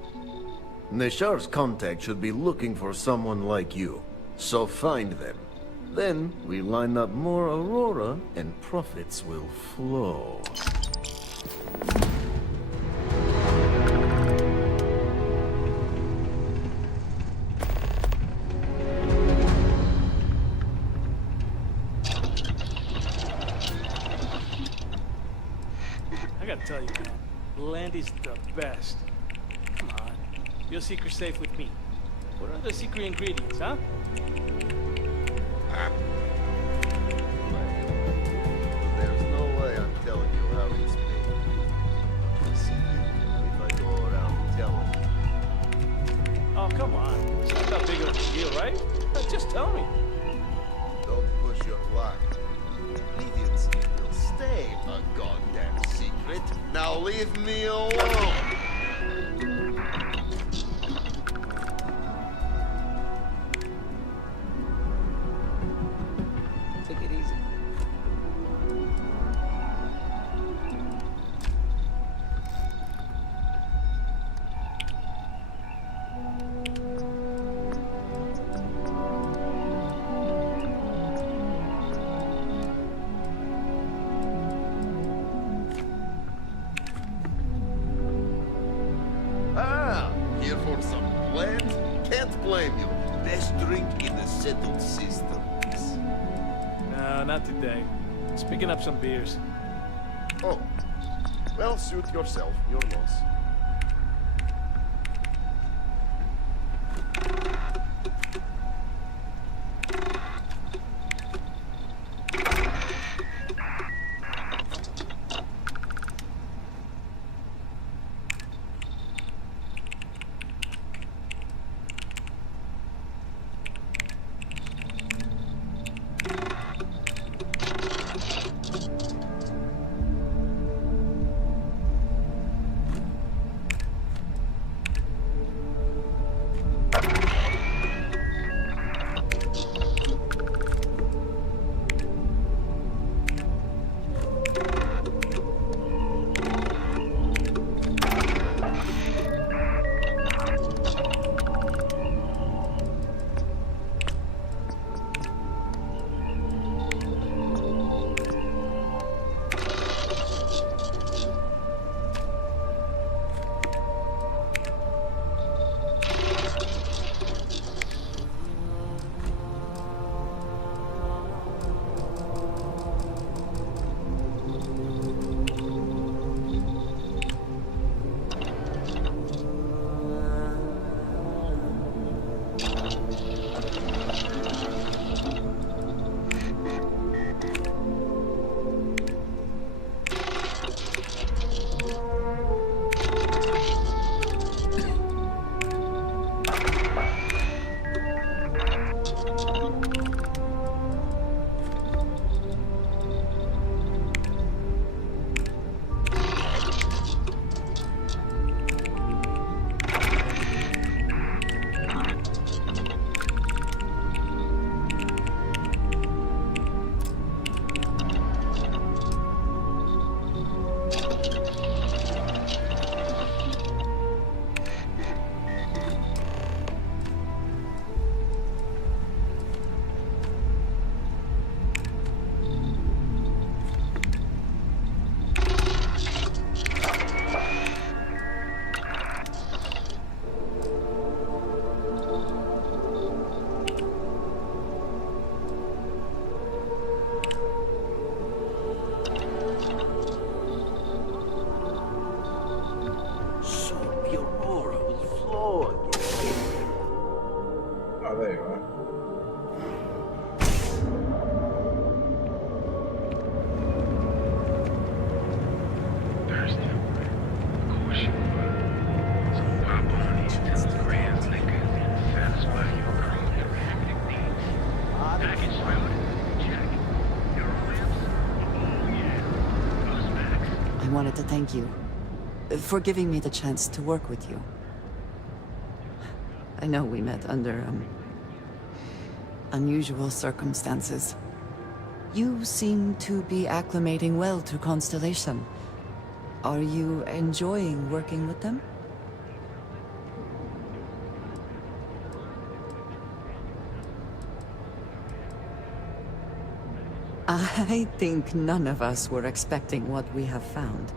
Neshar's contact should be looking for someone like you. So find them. Then we line up more Aurora and profits will flow. I gotta tell you, man, Landy's the best. Come on, your secret's safe with me. What are the secret ingredients, huh? There's no way I'm telling you how it's made. See, if I go around telling you. Oh, come on. It's not that big of a deal, right? Just tell me. Don't push your luck. Ingredients will stay a goddamn secret. Now leave me alone. Take it easy. Here for some blend? Can't blame you. Best drink in the settled systems. No, not today. Just picking up some beers. Oh. Well, suit yourself. Your loss. I wanted to thank you for giving me the chance to work with you. I know we met under, unusual circumstances. You seem to be acclimating well to Constellation. Are you enjoying working with them? I think none of us were expecting what we have found.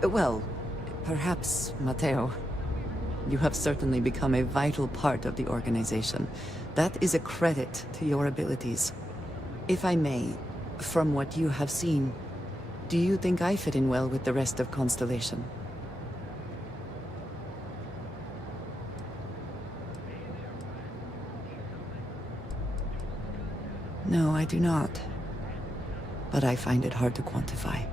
Well, perhaps Matteo. You have certainly become a vital part of the organization. That is a credit to your abilities. If I may, from what you have seen, do you think I fit in well with the rest of Constellation? No, I do not. But I find it hard to quantify.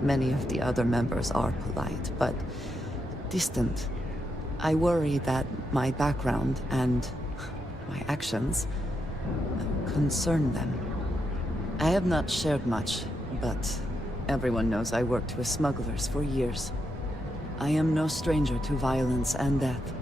Many of the other members are polite, but distant. I worry that my background and my actions concern them. I have not shared much, but everyone knows I worked with smugglers for years. I am no stranger to violence and death.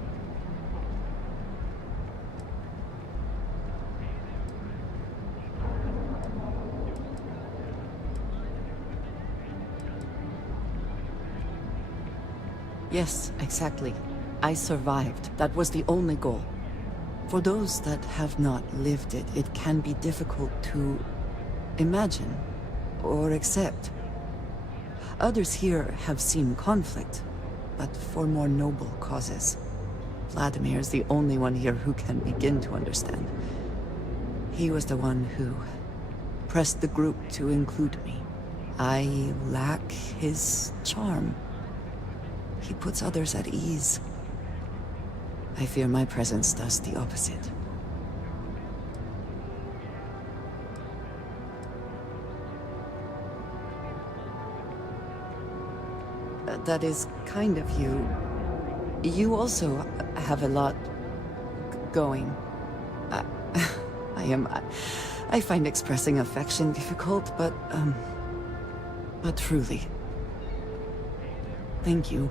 Yes, exactly. I survived. That was the only goal. For those that have not lived it, it can be difficult to imagine or accept. Others here have seen conflict, but for more noble causes. Vladimir is the only one here who can begin to understand. He was the one who pressed the group to include me. I lack his charm. He puts others at ease. I fear my presence does the opposite. That is kind of you. You also have a lot going. I find expressing affection difficult, but truly. Thank you.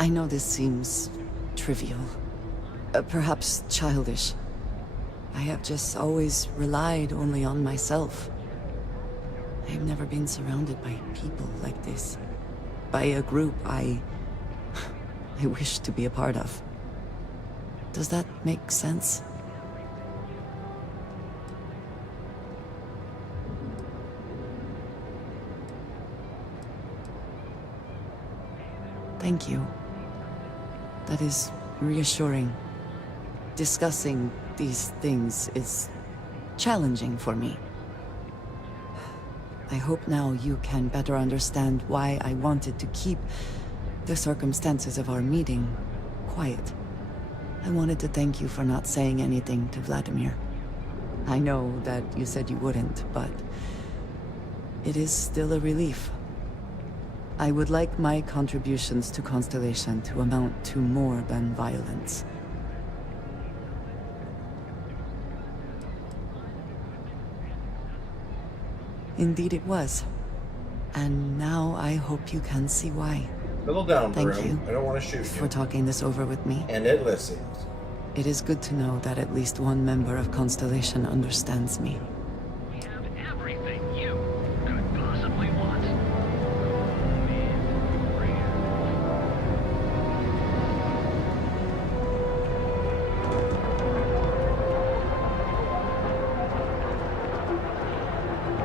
I know this seems trivial. Perhaps childish. I have just always relied only on myself. I have never been surrounded by people like this. By a group I wish to be a part of. Does that make sense? Thank you. That is reassuring. Discussing these things is challenging for me. I hope now you can better understand why I wanted to keep the circumstances of our meeting quiet. I wanted to thank you for not saying anything to Vladimir. I know that you said you wouldn't, but it is still a relief. I would like my contributions to Constellation to amount to more than violence. Indeed it was. And now I hope you can see why. Settle down, Thank Broom. you I don't want to shoot you. for talking this over with me. And it listens. It is good to know that at least one member of Constellation understands me. Everything you could possibly want.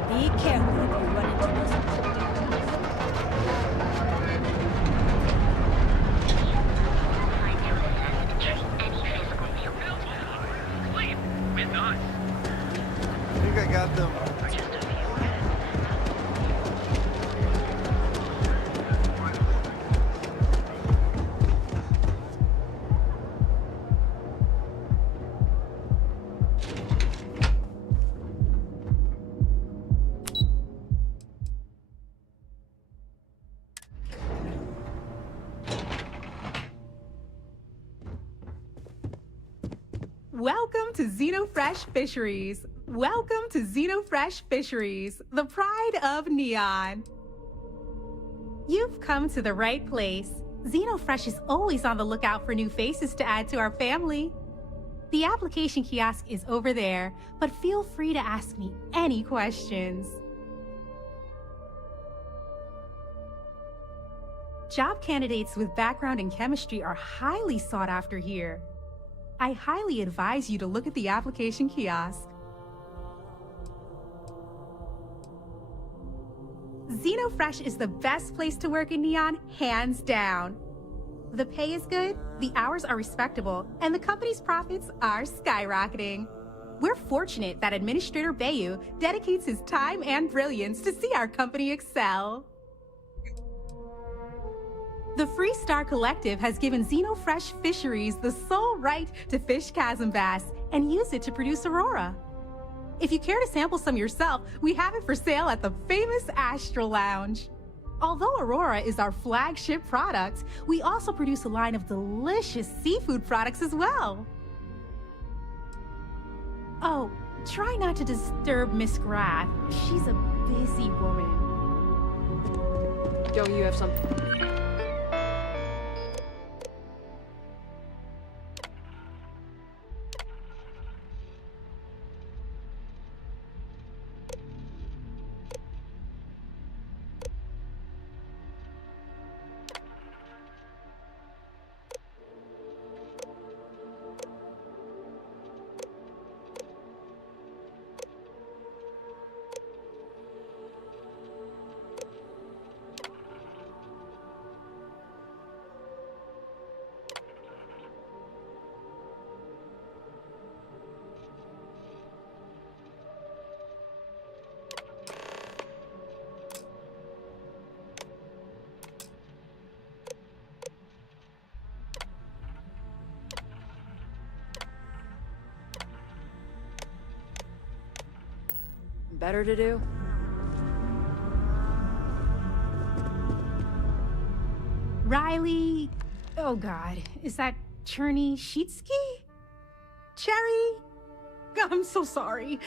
Be careful if you run into those. With us. I think I got them. Welcome to Xenofresh Fisheries. Welcome to Xenofresh Fisheries, the pride of Neon. You've come to the right place. XenoFresh is always on the lookout for new faces to add to our family. The application kiosk is over there, but feel free to ask me any questions. Job candidates with background in chemistry are highly sought after here. I highly advise you to look at the application kiosk. XenoFresh is the best place to work in Neon, hands down. The pay is good, the hours are respectable, and the company's profits are skyrocketing. We're fortunate that Administrator Bayu dedicates his time and brilliance to see our company excel. The Freestar Collective has given XenoFresh Fisheries the sole right to fish chasm bass and use it to produce Aurora. If you care to sample some yourself, we have it for sale at the famous Astral Lounge. Although Aurora is our flagship product, we also produce a line of delicious seafood products as well. Oh, try not to disturb Miss Grath. She's a busy woman. Yo, you have something? Better to do? Riley... Oh god, is that Cherny-Sheetsky? Cherry? I'm so sorry.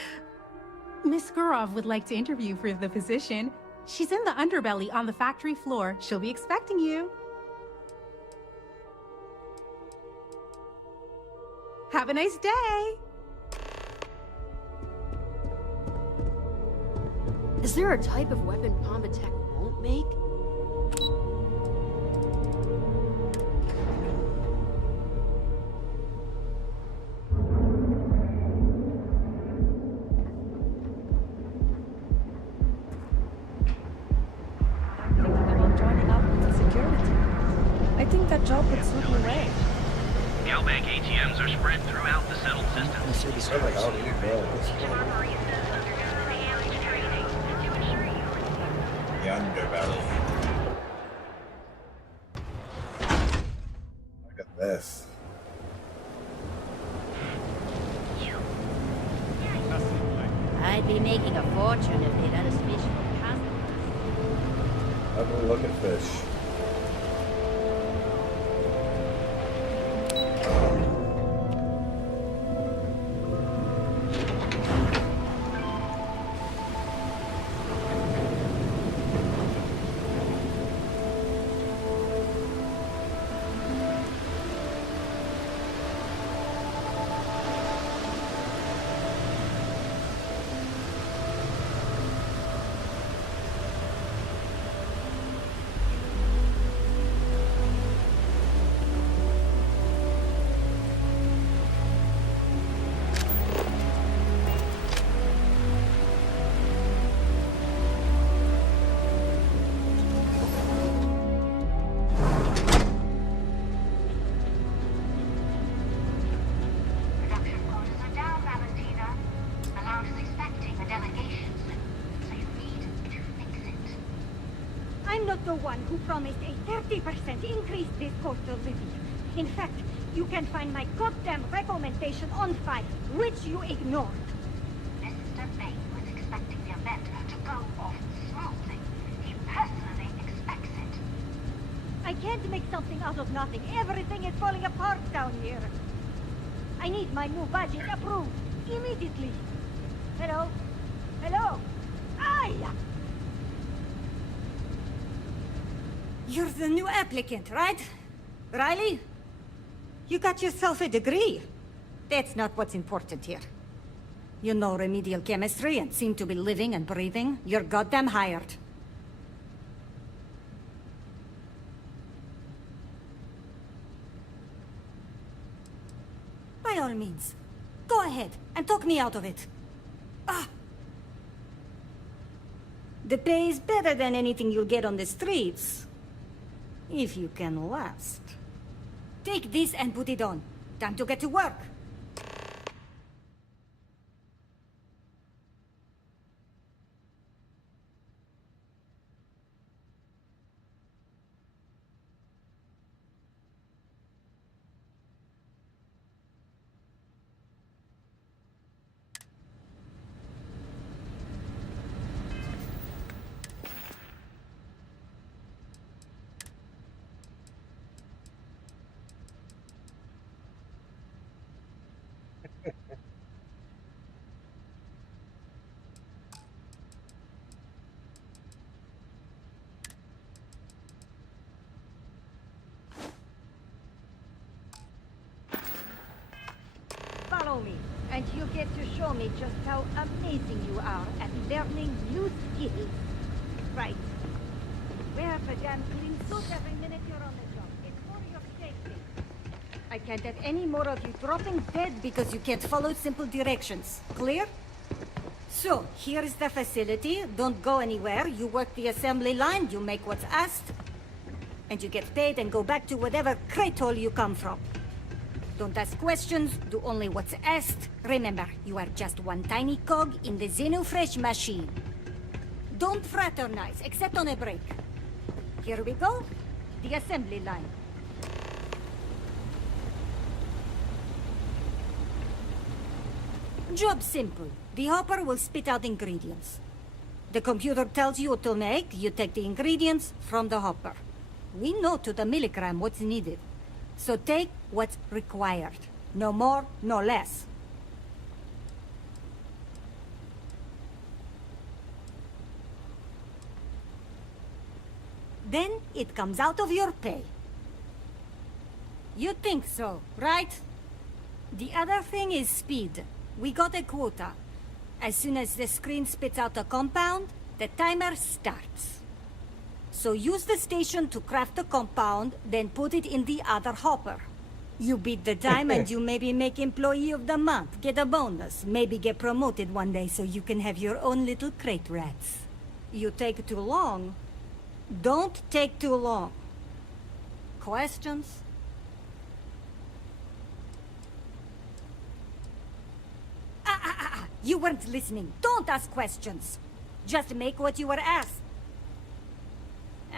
Miss Gurov would like to interview for the position. She's in the underbelly on the factory floor. She'll be expecting you. Have a nice day! Is there a type of weapon Pombatech won't make? Joining up with security. I think that job would suit me well. Galbank ATMs are spread throughout the settled systems. Underbelly. Look at this. I'd be making a fortune if they'd let us fish for customers. Have a look at fish. The one who promised a 30% increase this cost of living. In fact, you can find my goddamn recommendation on file, which you ignored. Mr. Bay was expecting the event to go off smoothly. He personally expects it. I can't make something out of nothing. Everything is falling apart down here. I need my new budget approved immediately. Hello? Hello? Aye! You're the new applicant, right? Riley? You got yourself a degree. That's not what's important here. You know remedial chemistry and seem to be living and breathing. You're goddamn hired. By all means, go ahead and talk me out of it. Ah! The pay is better than anything you'll get on the streets. If you can last. Take this and put it on. Time to get to work. Follow me, and you get to show me just how amazing you are at learning new skills. Right. Wear the damn clean suit every minute you're on the job. It's for your safety. I can't have any more of you dropping dead because you can't follow simple directions. Clear? So, here is the facility. Don't go anywhere. You work the assembly line, you make what's asked, and you get paid and go back to whatever crate hole you come from. Don't ask questions, do only what's asked. Remember, you are just one tiny cog in the Xenofresh machine. Don't fraternize, except on a break. Here we go. The assembly line. Job simple. The hopper will spit out ingredients. The computer tells you what to make, you take the ingredients from the hopper. We know to the milligram what's needed. So take what's required. No more, no less. Then it comes out of your pay. You think so, right? The other thing is speed. We got a quota. As soon as the screen spits out a compound, the timer starts. So use the station to craft the compound, then put it in the other hopper. You beat the time and you maybe make Employee of the Month, get a bonus, maybe get promoted one day so you can have your own little crate rats. You take too long, don't take too long. Questions? You weren't listening. Don't ask questions. Just make what you were asked.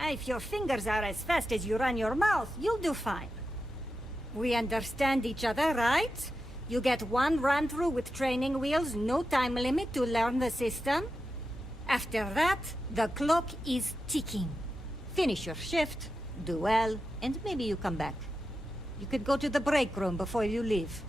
If your fingers are as fast as you run your mouth, you'll do fine. We understand each other, right? You get one run-through with training wheels, no time limit to learn the system. After that, the clock is ticking. Finish your shift, do well, and maybe you come back. You could go to the break room before you leave.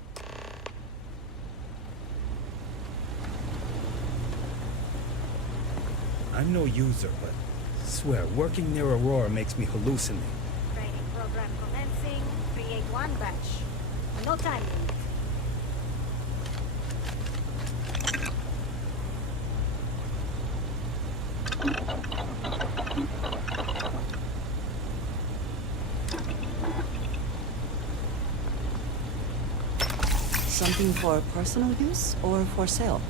I'm no user, but I swear, working near Aurora makes me hallucinate. Training program commencing. Create one batch. No time limit. Something for personal use or for sale?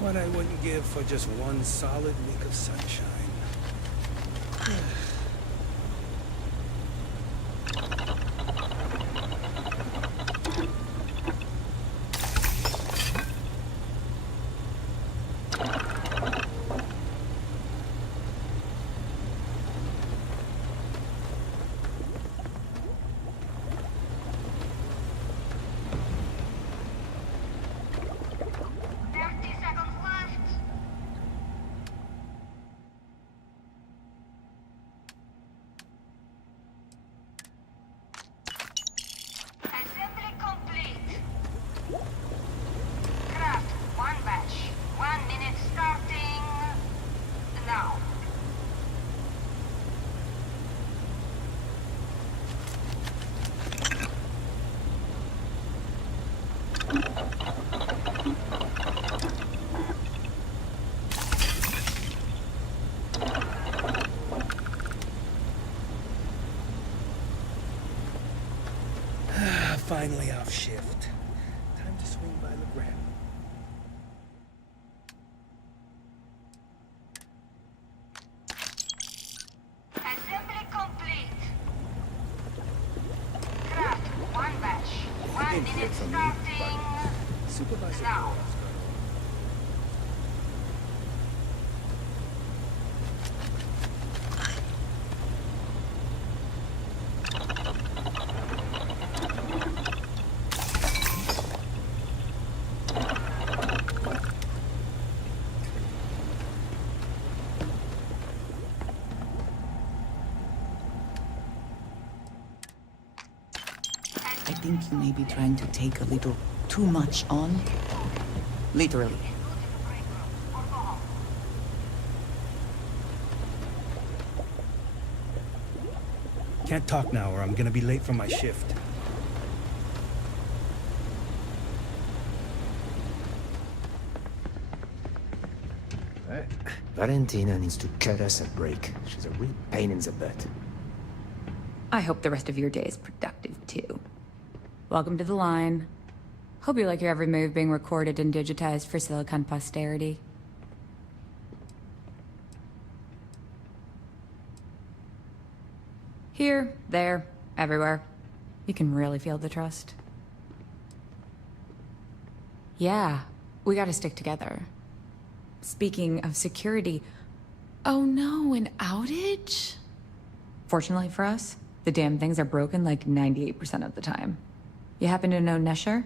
What I wouldn't give for just one solid week of sunshine. finally off shift. Time to swing by the Grand. Assembly complete. Craft one batch. 1 minute starting Supervisor now. I think you may be trying to take a little too much on. Literally. Can't talk now or I'm gonna be late for my shift. Valentina needs to cut us a break. She's a real pain in the butt. I hope the rest of your day is productive, too. Welcome to the line. Hope you like your every move being recorded and digitized for Silicon posterity. Here, there, everywhere. You can really feel the trust. Yeah, we gotta stick together. Speaking of security, oh no, an outage? Fortunately for us, the damn things are broken like 98% of the time. You happen to know Nesher?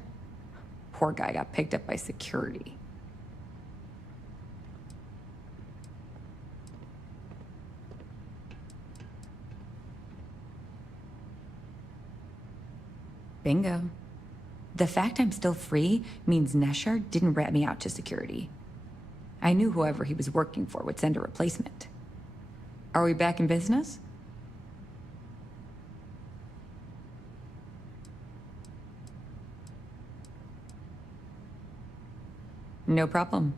Poor guy got picked up by security. Bingo. The fact I'm still free means Nesher didn't rat me out to security. I knew whoever he was working for would send a replacement. Are we back in business? No problem.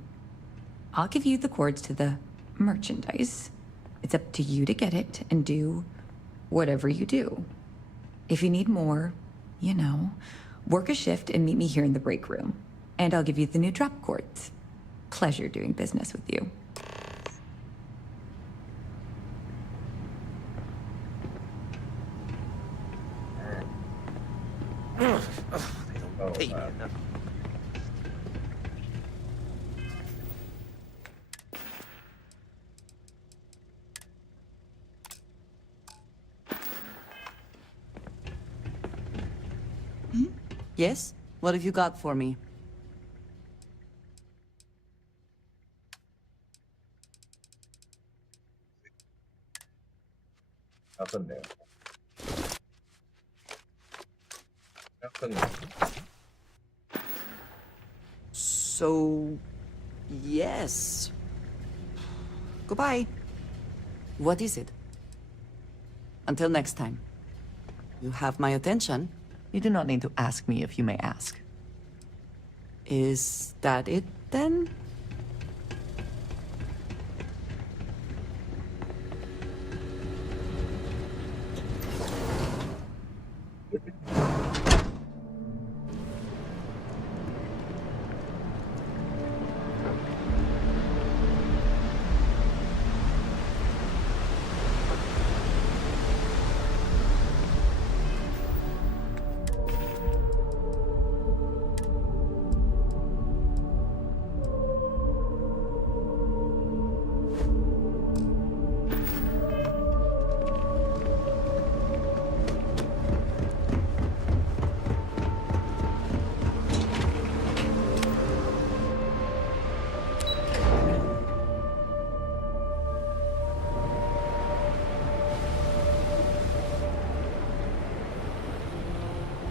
I'll give you the cords to the merchandise. It's up to you to get it and do whatever you do. If you need more, you know, work a shift and meet me here in the break room. And I'll give you the new drop cords. Pleasure doing business with you. They don't pay me enough. Yes? What have you got for me? Nothing new. Nothing new. So... yes. Goodbye. What is it? Until next time. You have my attention. You do not need to ask me if you may ask. Is that it, then?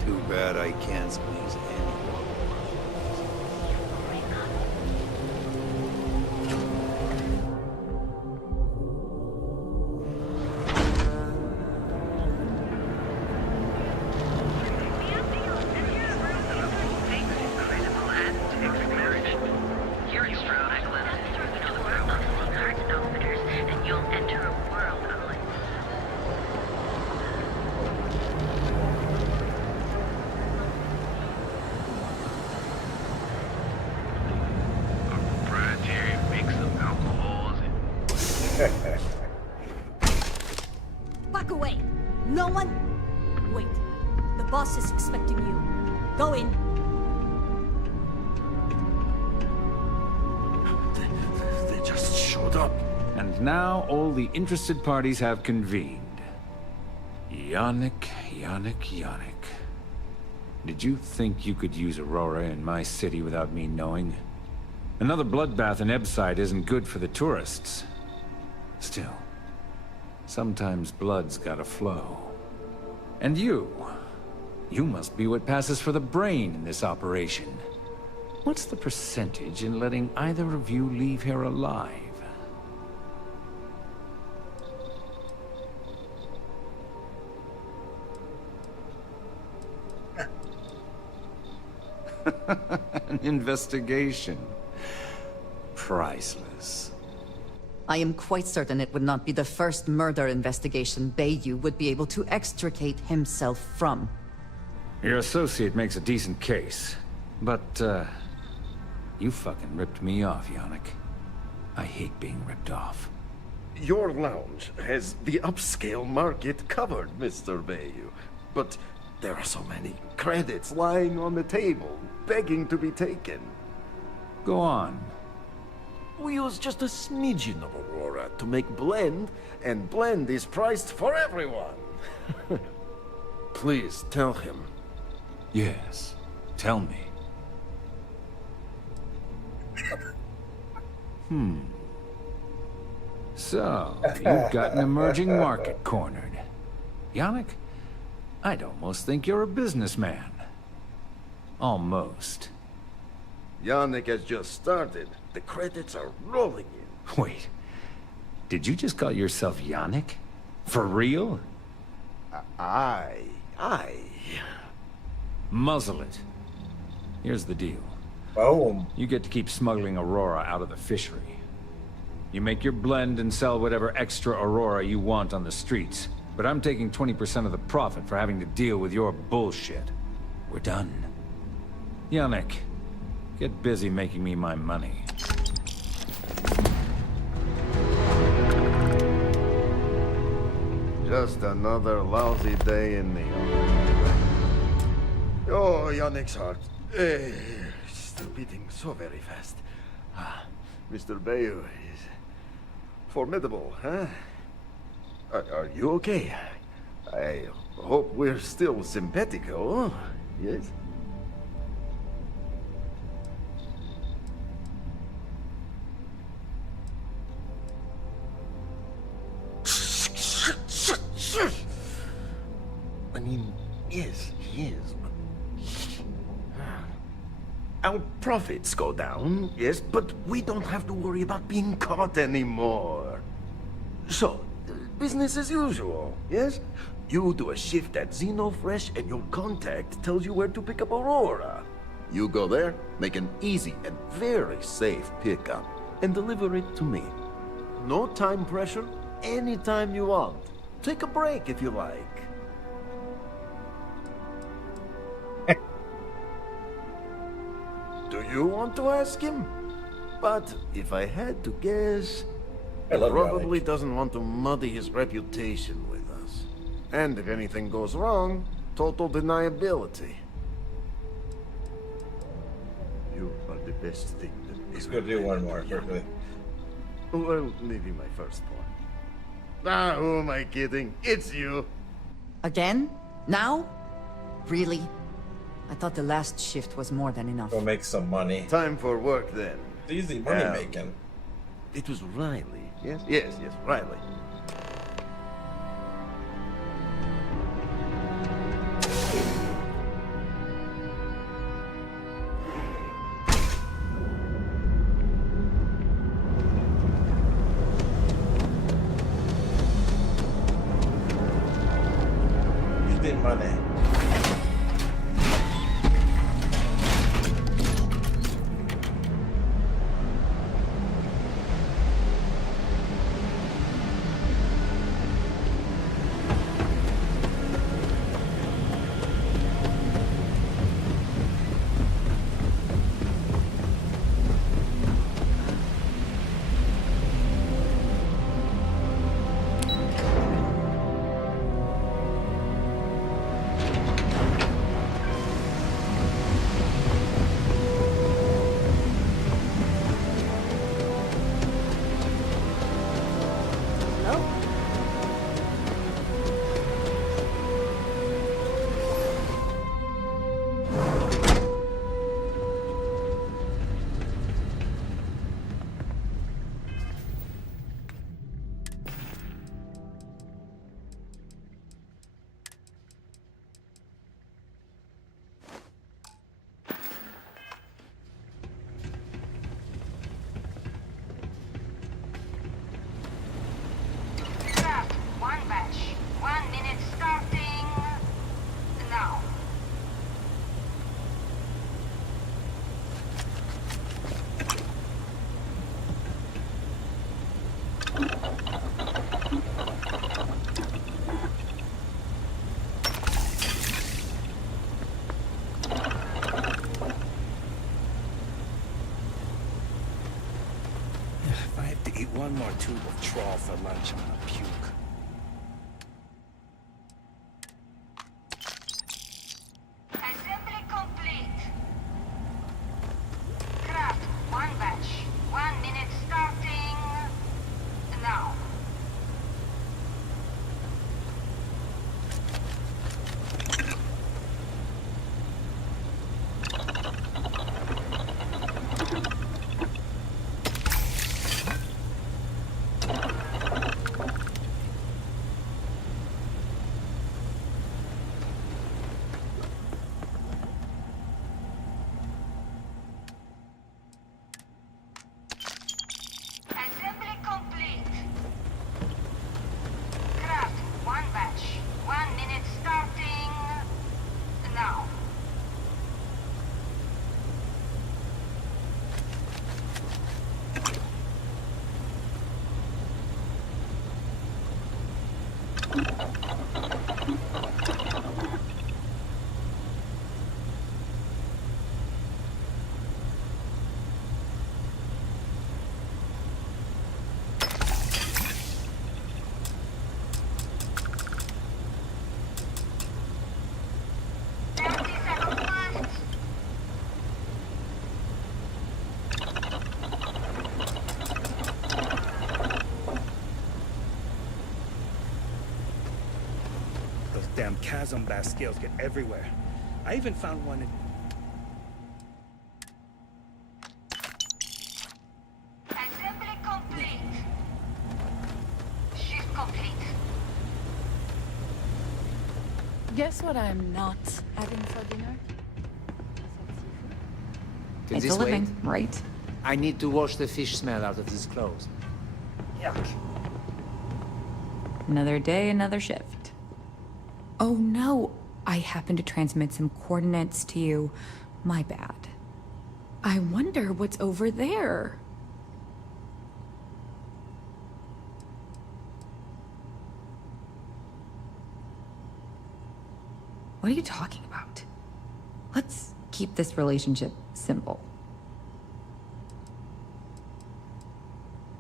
Too bad I can't squeeze any more. Wait, no one? Wait, the boss is expecting you. Go in. They just showed up. And now all the interested parties have convened. Yannick. Did you think you could use Aurora in my city without me knowing? Another bloodbath in Ebside isn't good for the tourists. Still, sometimes blood's gotta flow. And you must be what passes for the brain in this operation. What's the percentage in letting either of you leave here alive? An investigation. Priceless. I am quite certain it would not be the first murder investigation Bayou would be able to extricate himself from. Your associate makes a decent case, but, you fucking ripped me off, Yannick. I hate being ripped off. Your lounge has the upscale market covered, Mr. Bayou. But there are so many credits lying on the table, begging to be taken. Go on. We use just a smidgen of Aurora to make blend, and blend is priced for everyone. Please tell him. Yes, tell me. So, you've got an emerging market cornered. Yannick, I'd almost think you're a businessman. Almost. Yannick has just started. The credits are rolling in. Wait, did you just call yourself Yannick? For real? Aye. Muzzle it. Here's the deal. Boom. You get to keep smuggling Aurora out of the fishery. You make your blend and sell whatever extra Aurora you want on the streets. But I'm taking 20% of the profit for having to deal with your bullshit. We're done. Yannick, get busy making me my money. Just another lousy day in the office. Oh, Yannick's heart. Still beating so very fast. Mr. Bayou is formidable, huh? Are you okay? I hope we're still simpatico, yes? I mean, yes, he is, but... Our profits go down, yes, but we don't have to worry about being caught anymore. So, business as usual, yes? You do a shift at XenoFresh and your contact tells you where to pick up Aurora. You go there, make an easy and very safe pickup, and deliver it to me. No time pressure, anytime you want. Take a break if you like. Do you want to ask him? But if I had to guess, he probably doesn't want to muddy his reputation with us. And if anything goes wrong, total deniability. You are the best thing that Let's go do one more quickly. Well, maybe my first one. Who am I kidding? It's you. Again? Now? Really? I thought the last shift was more than enough. Go make some money. Time for work then. It's easy money making. It was Riley, yes? Yes, Riley. Easy money. One more tube of trawl for lunch, I'm gonna puke. Assembly complete. Craft one batch. 1 minute starting now. Assembly complete. Craft one batch. 1 minute starting now. Those damn chasm bass scales get everywhere. I even found one in... Assembly complete. Shift complete. Guess what I'm not having for dinner? It's a living, right? I need to wash the fish smell out of these clothes. Yuck. Another day, another shift. Oh no, I happened to transmit some coordinates to you. My bad. I wonder what's over there. What are you talking about? Let's keep this relationship simple.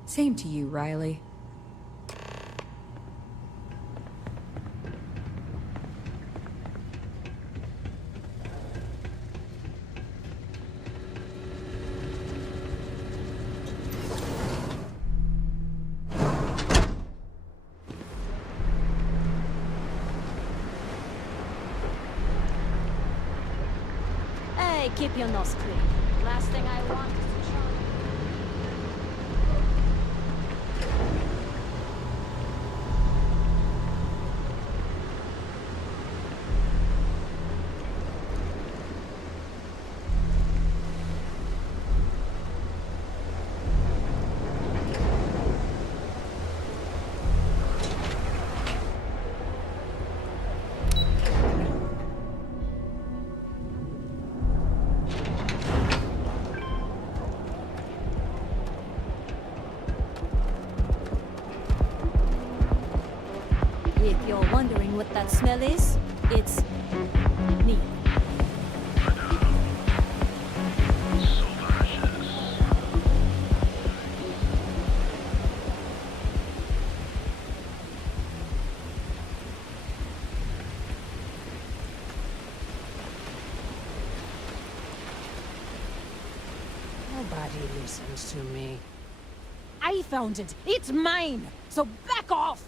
Same to you, Riley. Hey, keep your nose clean. Last thing I want is to charge. If you're wondering what that smell is, it's me. Nobody listens to me. I found it. It's mine. So back off.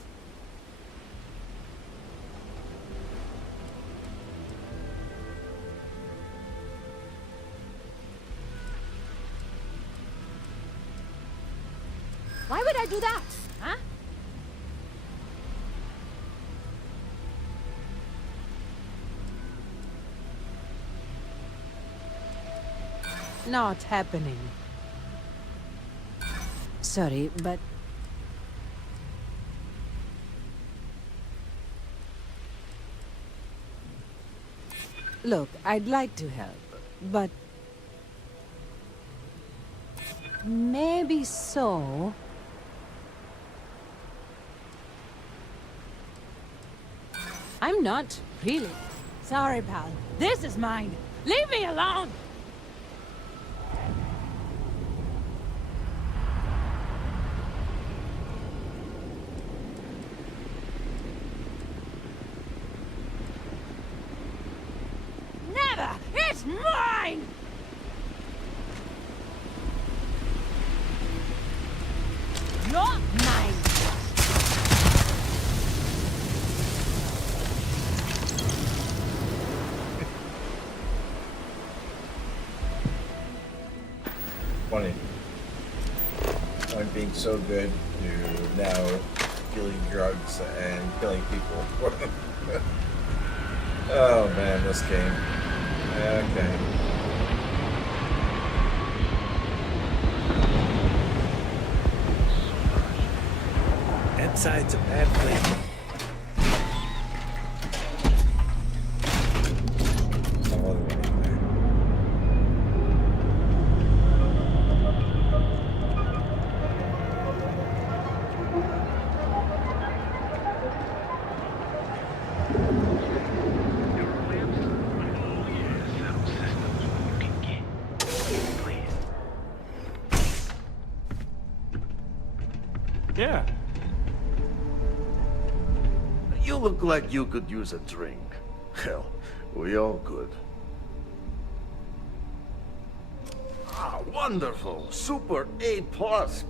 Why would I do that? Huh? Not happening. Sorry, but... Look, I'd like to help, but... Maybe so. I'm not, really. Sorry, pal. This is mine. Leave me alone! funny. I'm being so good to now dealing drugs and killing people. Oh man, this game. Okay. That side's a bad place. Yeah. You look like you could use a drink. Hell, we all could. Ah, wonderful! Super A+,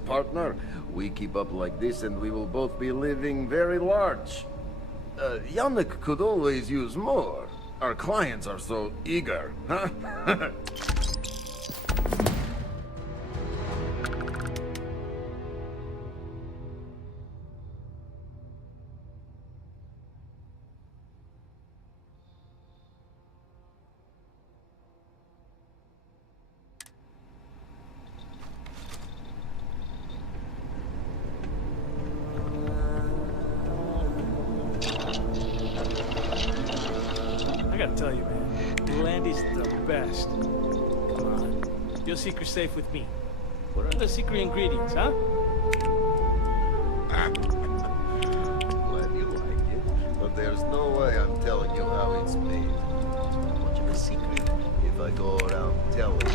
partner. We keep up like this and we will both be living very large. Yannick could always use more. Our clients are so eager, huh? I gotta tell you, man, Landy's the best. Come on, your secret's safe with me. What are the secret ingredients, huh? Glad you like it, but there's no way I'm telling you how it's made. Much of a secret if I go around telling you.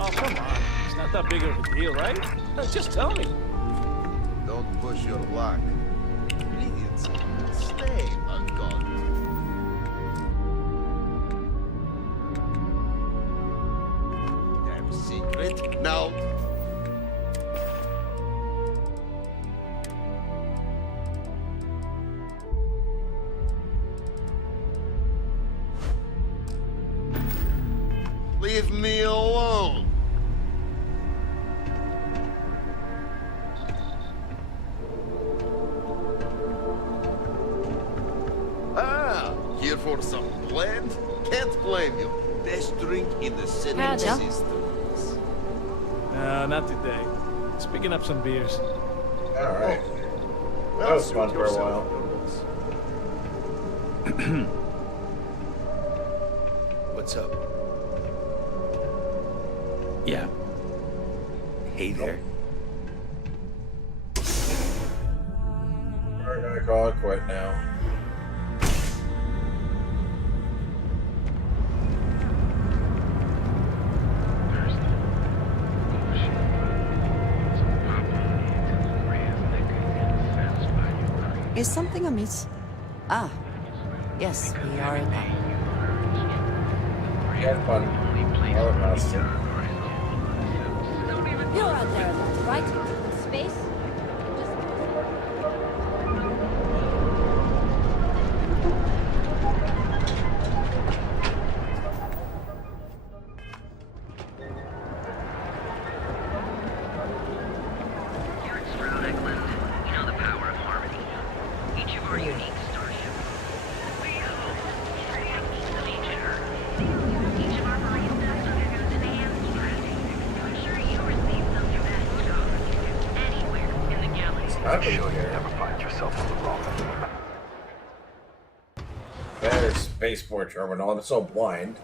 Oh, come on. It's not that big of a deal, right? Just tell me. Don't push your luck. Ingredients stay unguarded. Damn secret. Now. Leave me alone. Here for some blend? Can't blame you. Best drink in the city systems. No, not today. Just picking up some beers. Alright. That was fun for a while. What's up? Yeah. Hey there. We're gonna call it quit now. Is something amiss? Ah, yes, we are in luck. We had fun. All it lasted. You're out there, right? Space? There's spaceport terminal. I'm so blind.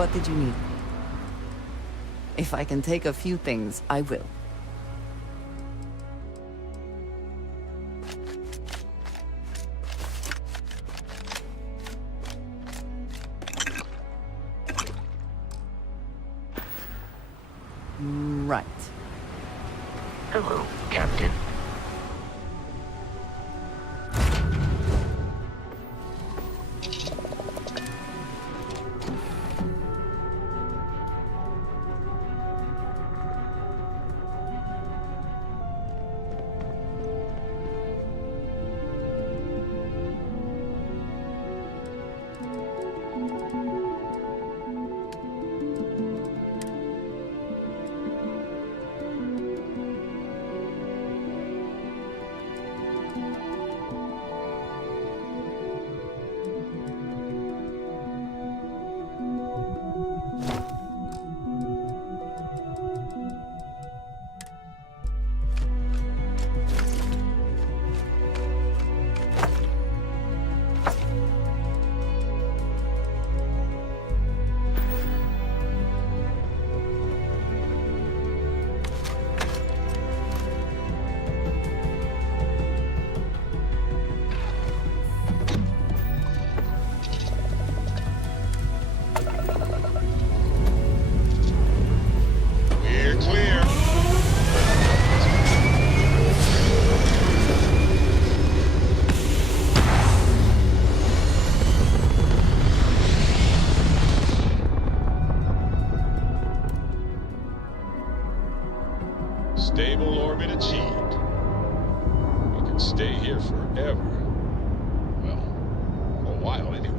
What did you need? If I can take a few things, I will. Right. Hello, Captain. Stable orbit achieved. We can stay here forever. Well, for a while anyway.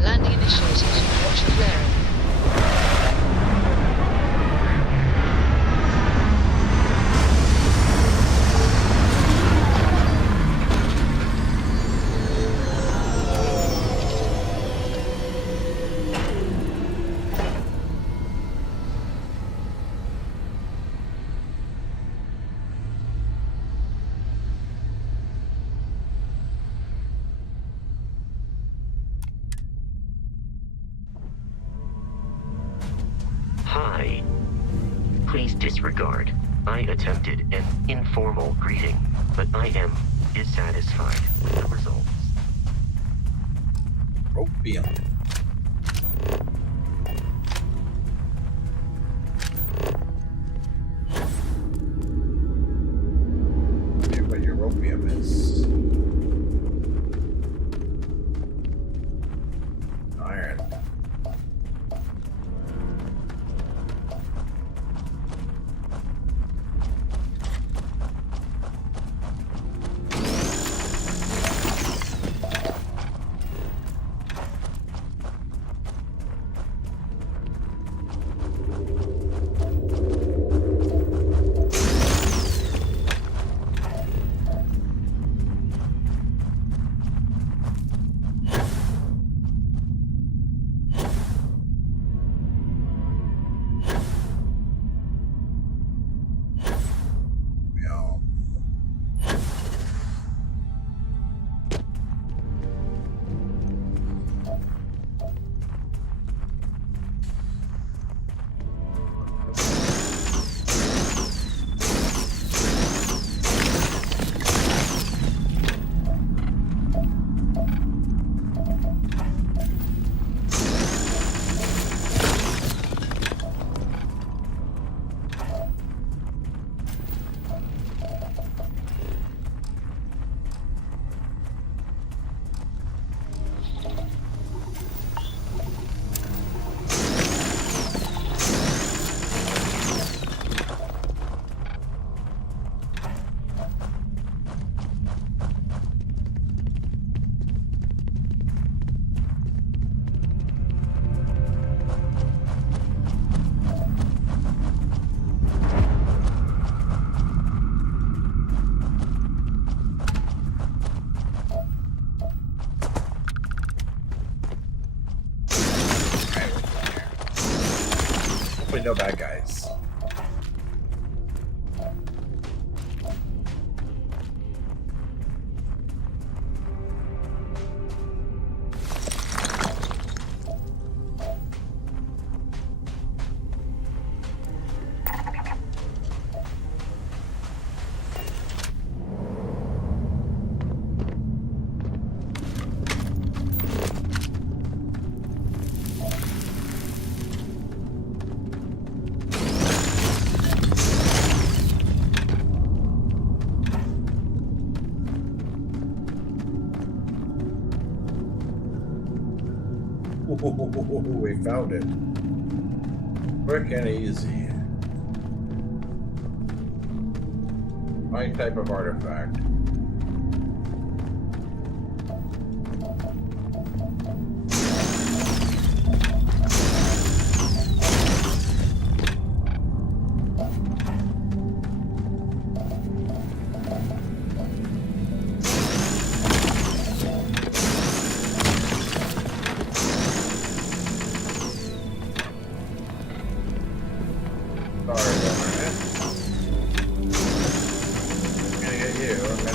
Landing initiated. Watch your flaring. Hi. Please disregard. I attempted an informal greeting, but I am dissatisfied with the results. Opium. Okay, what your opium is. Iron. Hopefully no bad guys. We found it. Quick and easy. My type of artifact. Gonna get you.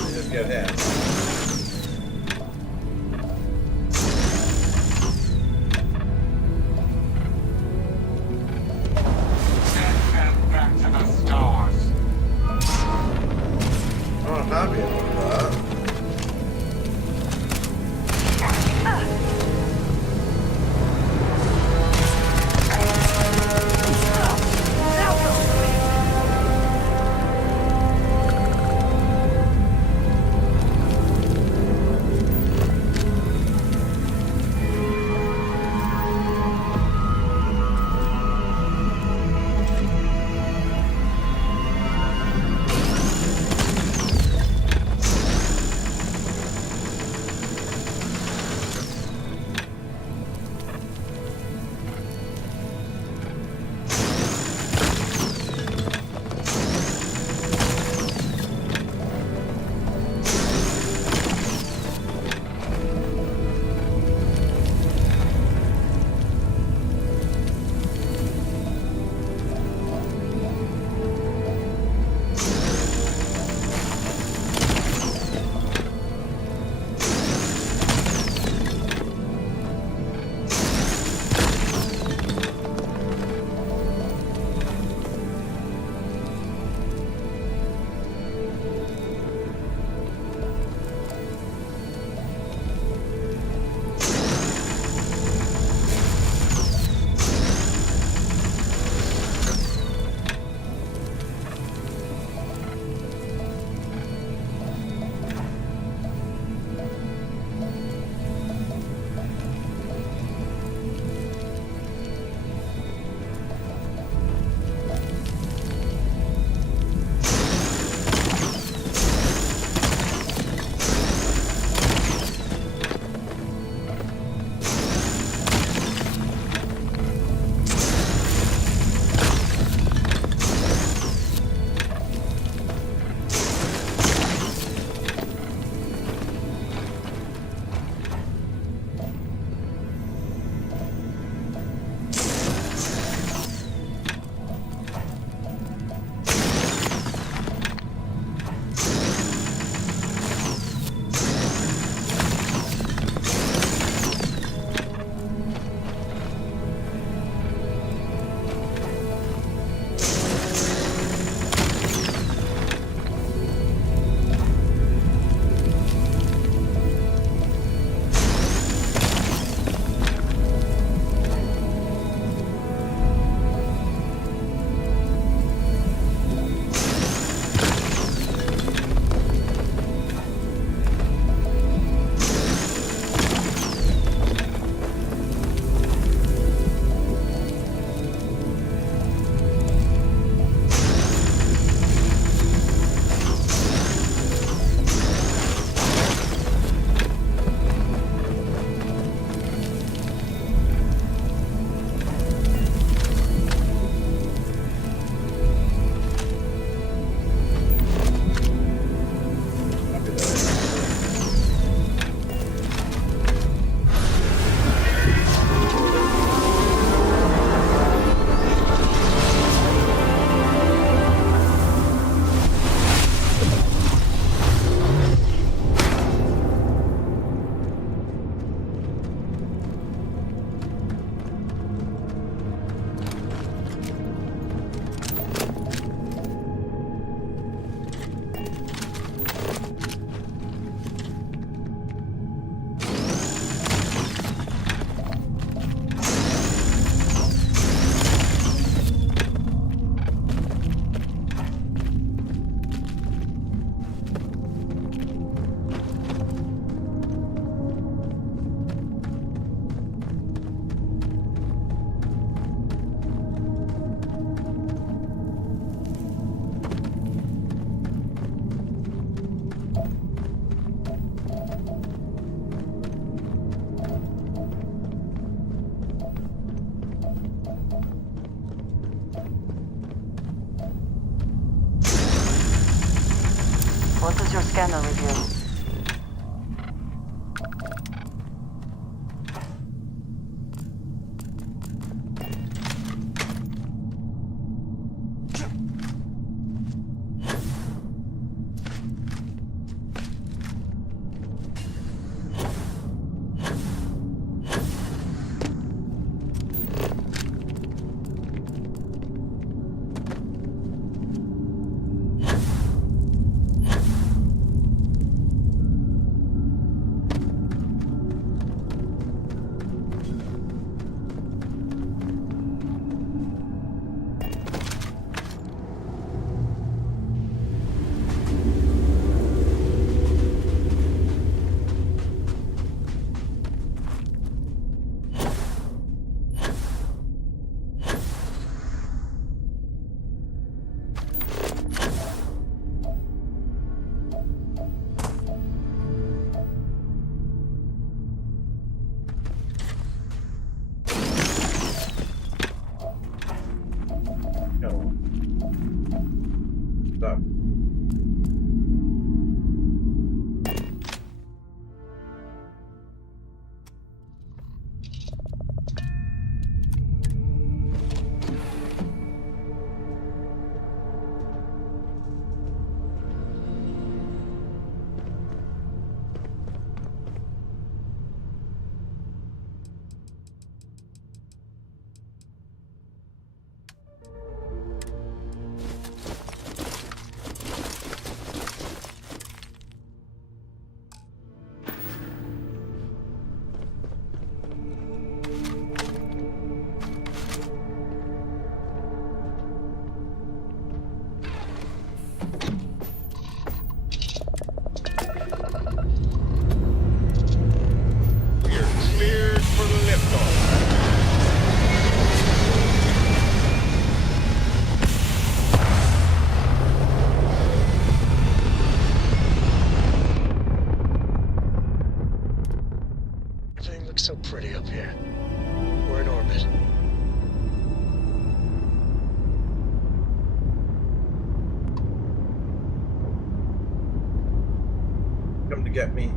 Scanner review. So pretty up here. We're in orbit. Come to get me.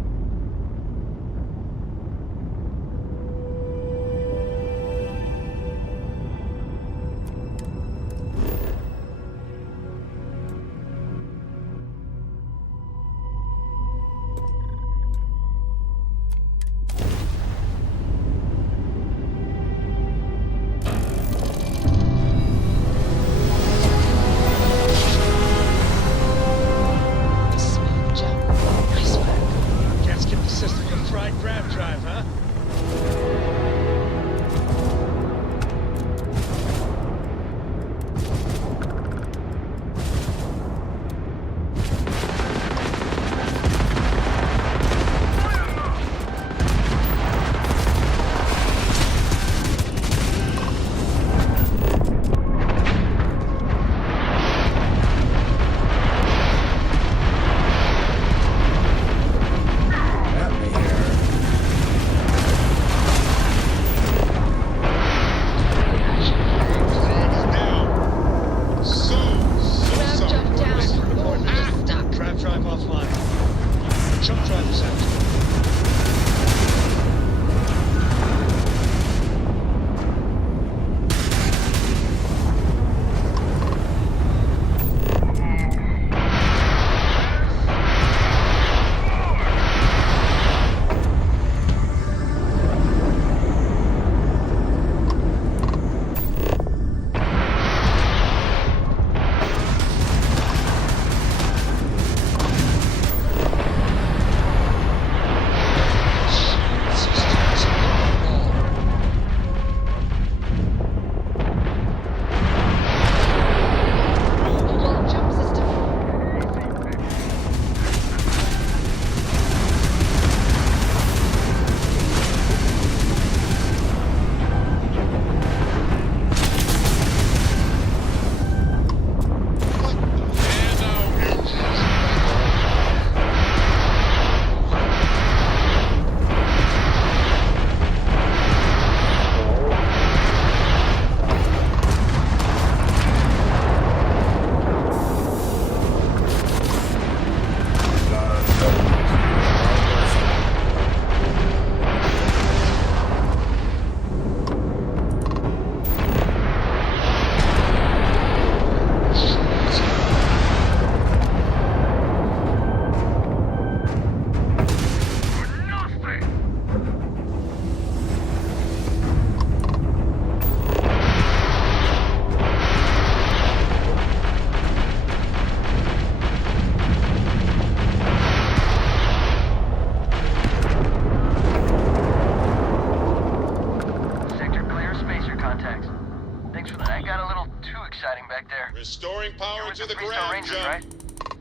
to the Three-star ground, Rangers, John. right?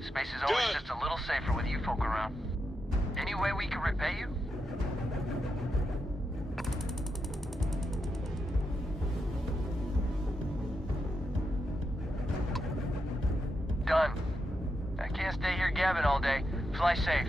Space is always just a little safer with you folk around. Any way we can repay you? Done. I can't stay here gabbing all day. Fly safe.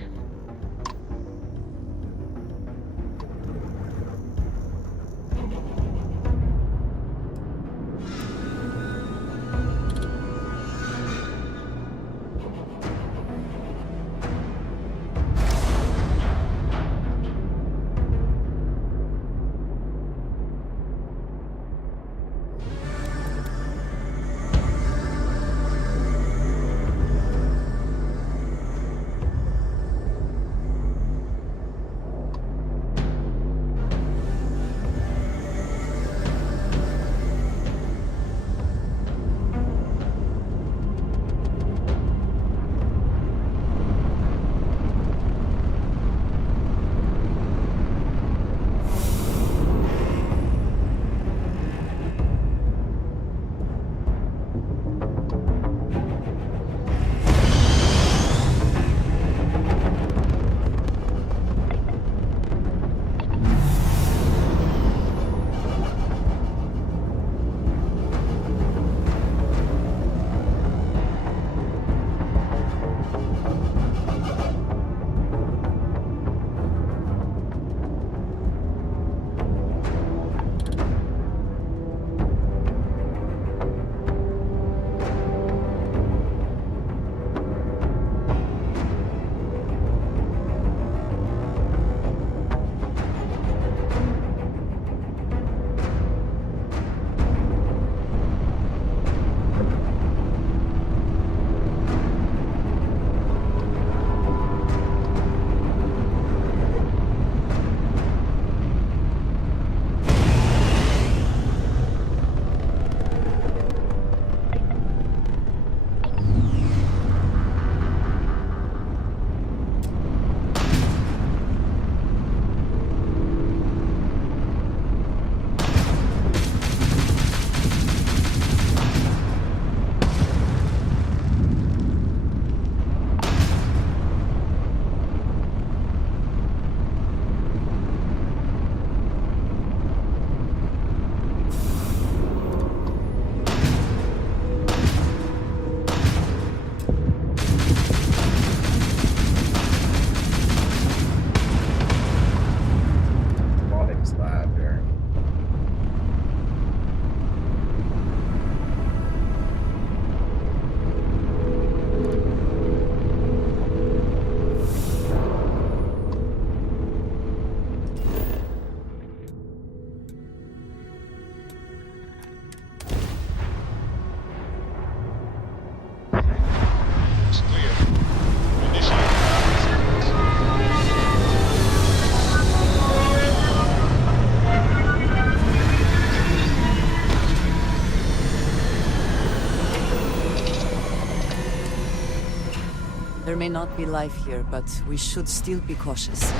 There may not be life here, but we should still be cautious.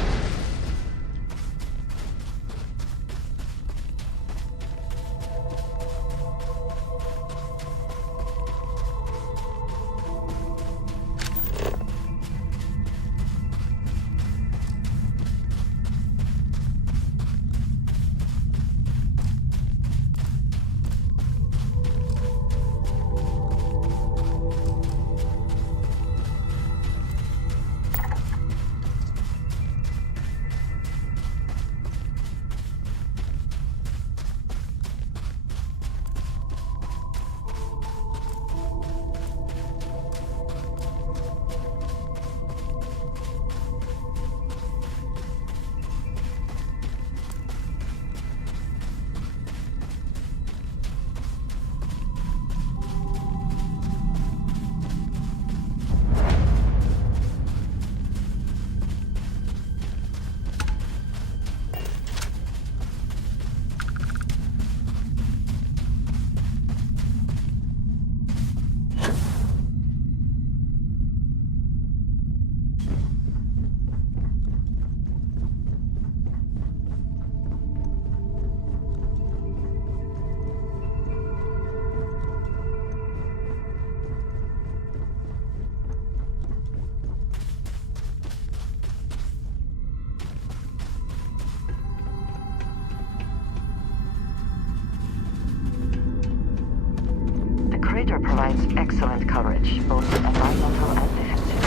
excellent coverage, both environmental and defensive.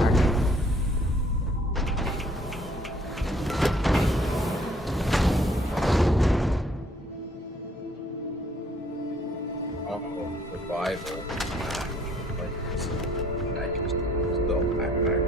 Work. Revival. I just still backpack.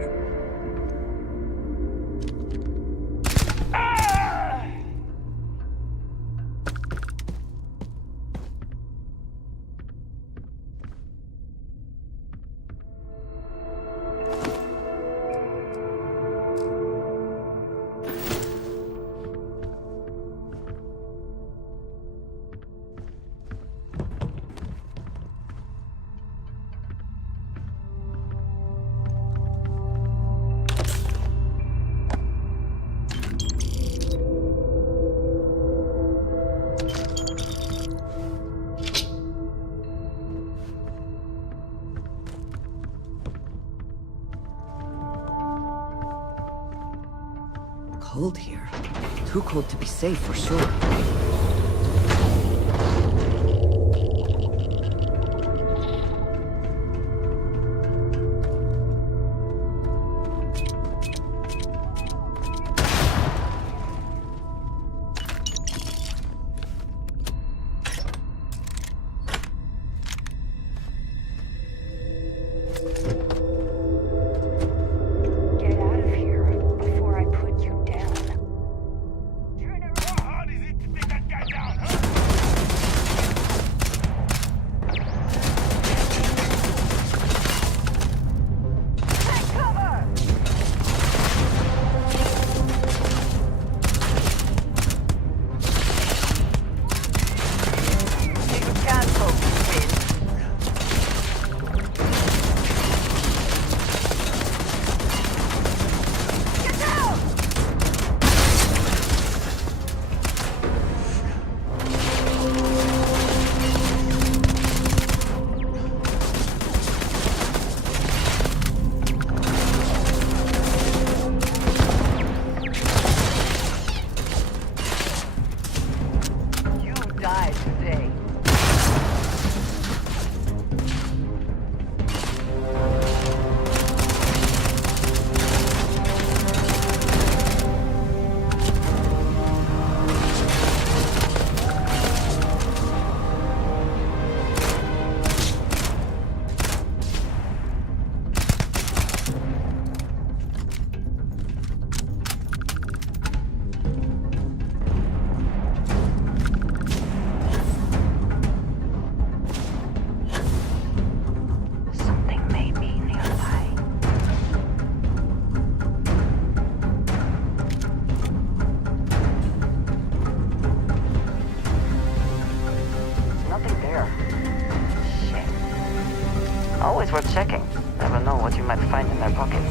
Cold here. Too cold to be safe for sure. Always worth checking. Never know what you might find in their pockets.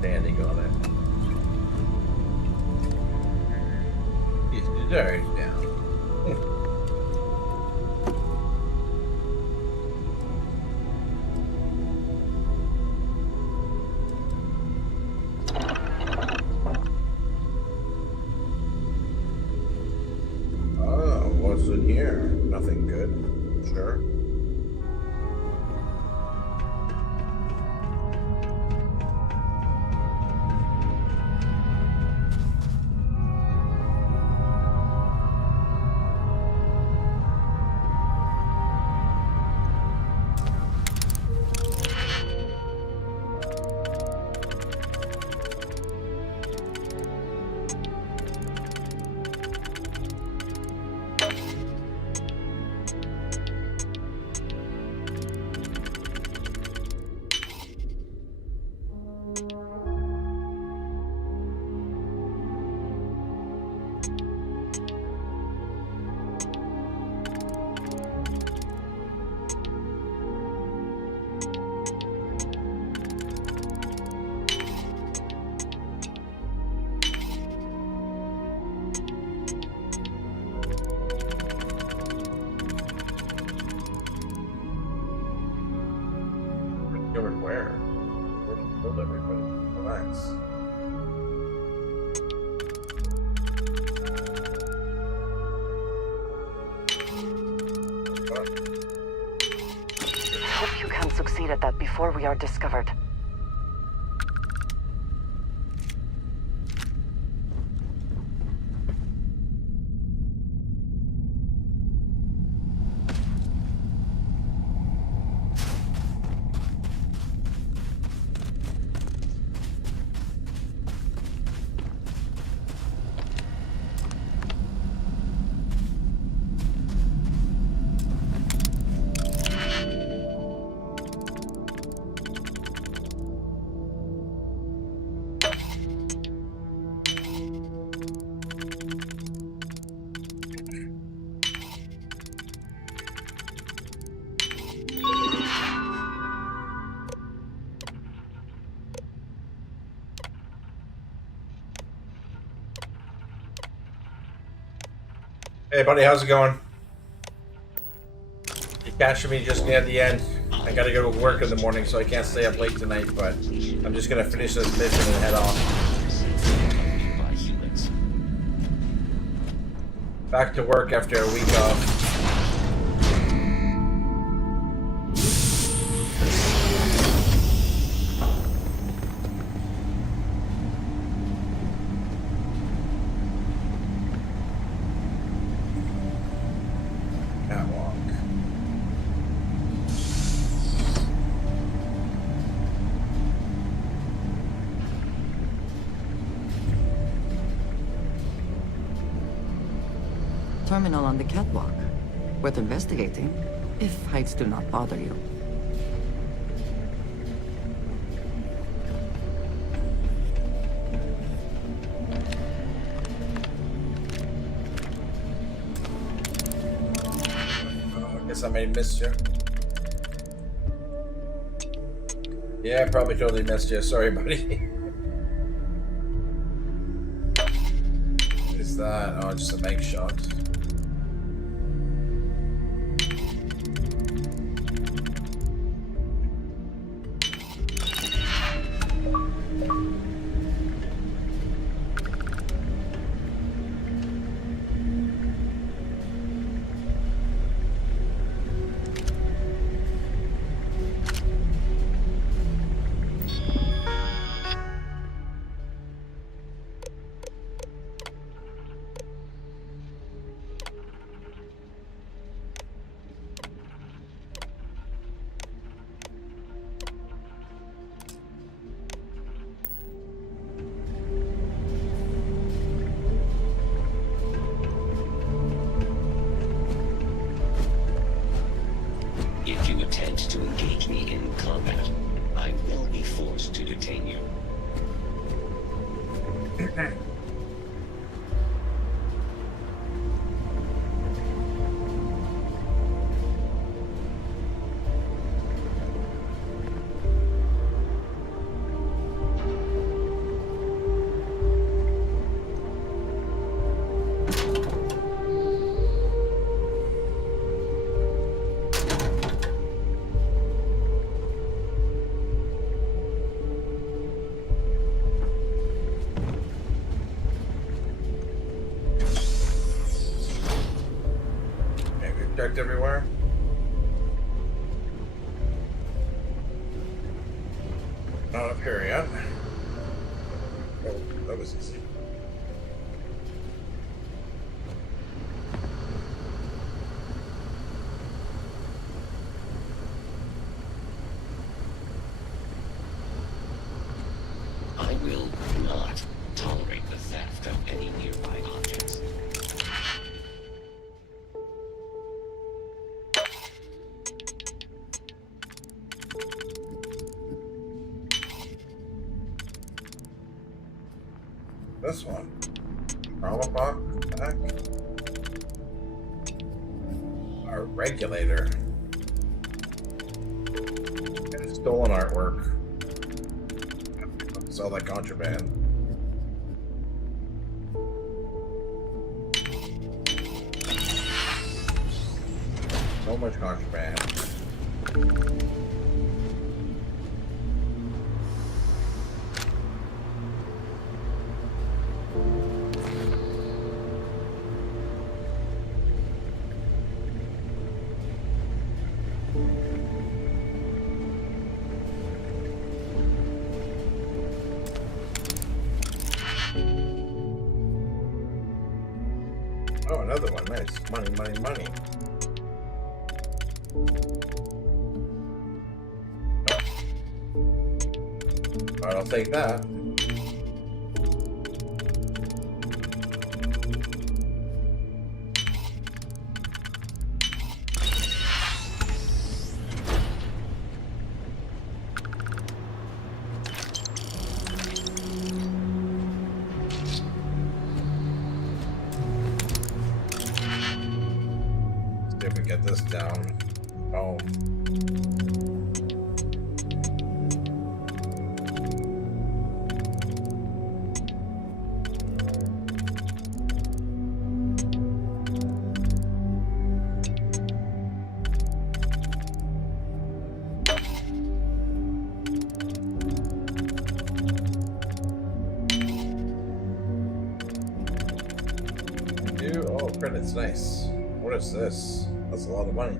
Standing on it. There, he's down. Oh, what's in here? Nothing good. Sure. Where? Where to build everybody? Relax. Hope you can succeed at that before we are discovered. Hey buddy, how's it going? You catching me just near the end. I gotta go to work in the morning, so I can't stay up late tonight, but I'm just gonna finish this mission and head off. Back to work after a week off. Terminal on the catwalk. Worth investigating, if heights do not bother you. I guess I may have missed you. Yeah, I probably totally missed you. Sorry, buddy. What is that? Oh, just a make shot. If you attempt to engage me in combat, I will be forced to detain you. looked everywhere. Not up here yet. Oh, that was easy. I will not tolerate the theft of any nearby objects. This one. Trauma box back. Our regulator. And stolen artwork. Sell that contraband. So much contraband. Oh, another one. Nice. Money, money, money. Alright, I'll take that. Get this down. Oh. Oh, credits, nice. What is this? That's a lot of money.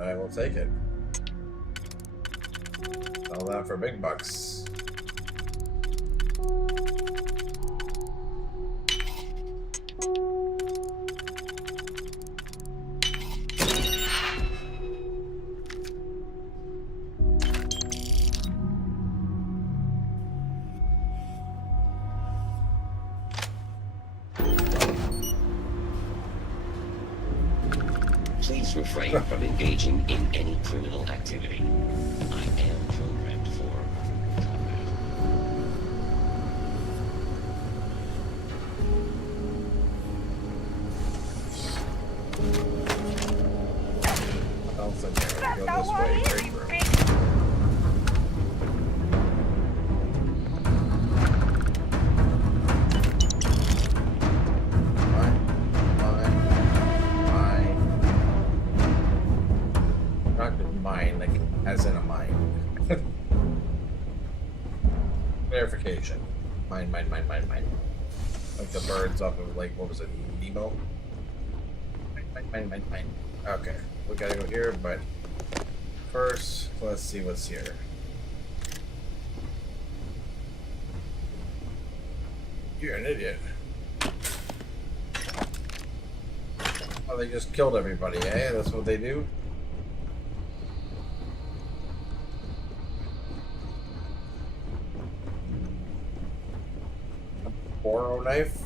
I will take it. Sell that for big bucks. Please refrain from engaging in any criminal activity. I am programmed for combat. I'll send you to go this way. Great room. As in a mine. Verification. Mine. Like the birds off of, like, what was it, Nemo? Mine. Okay, we gotta go here, but first, let's see what's here. You're an idiot. Oh, they just killed everybody, eh? That's what they do? Borrow knife?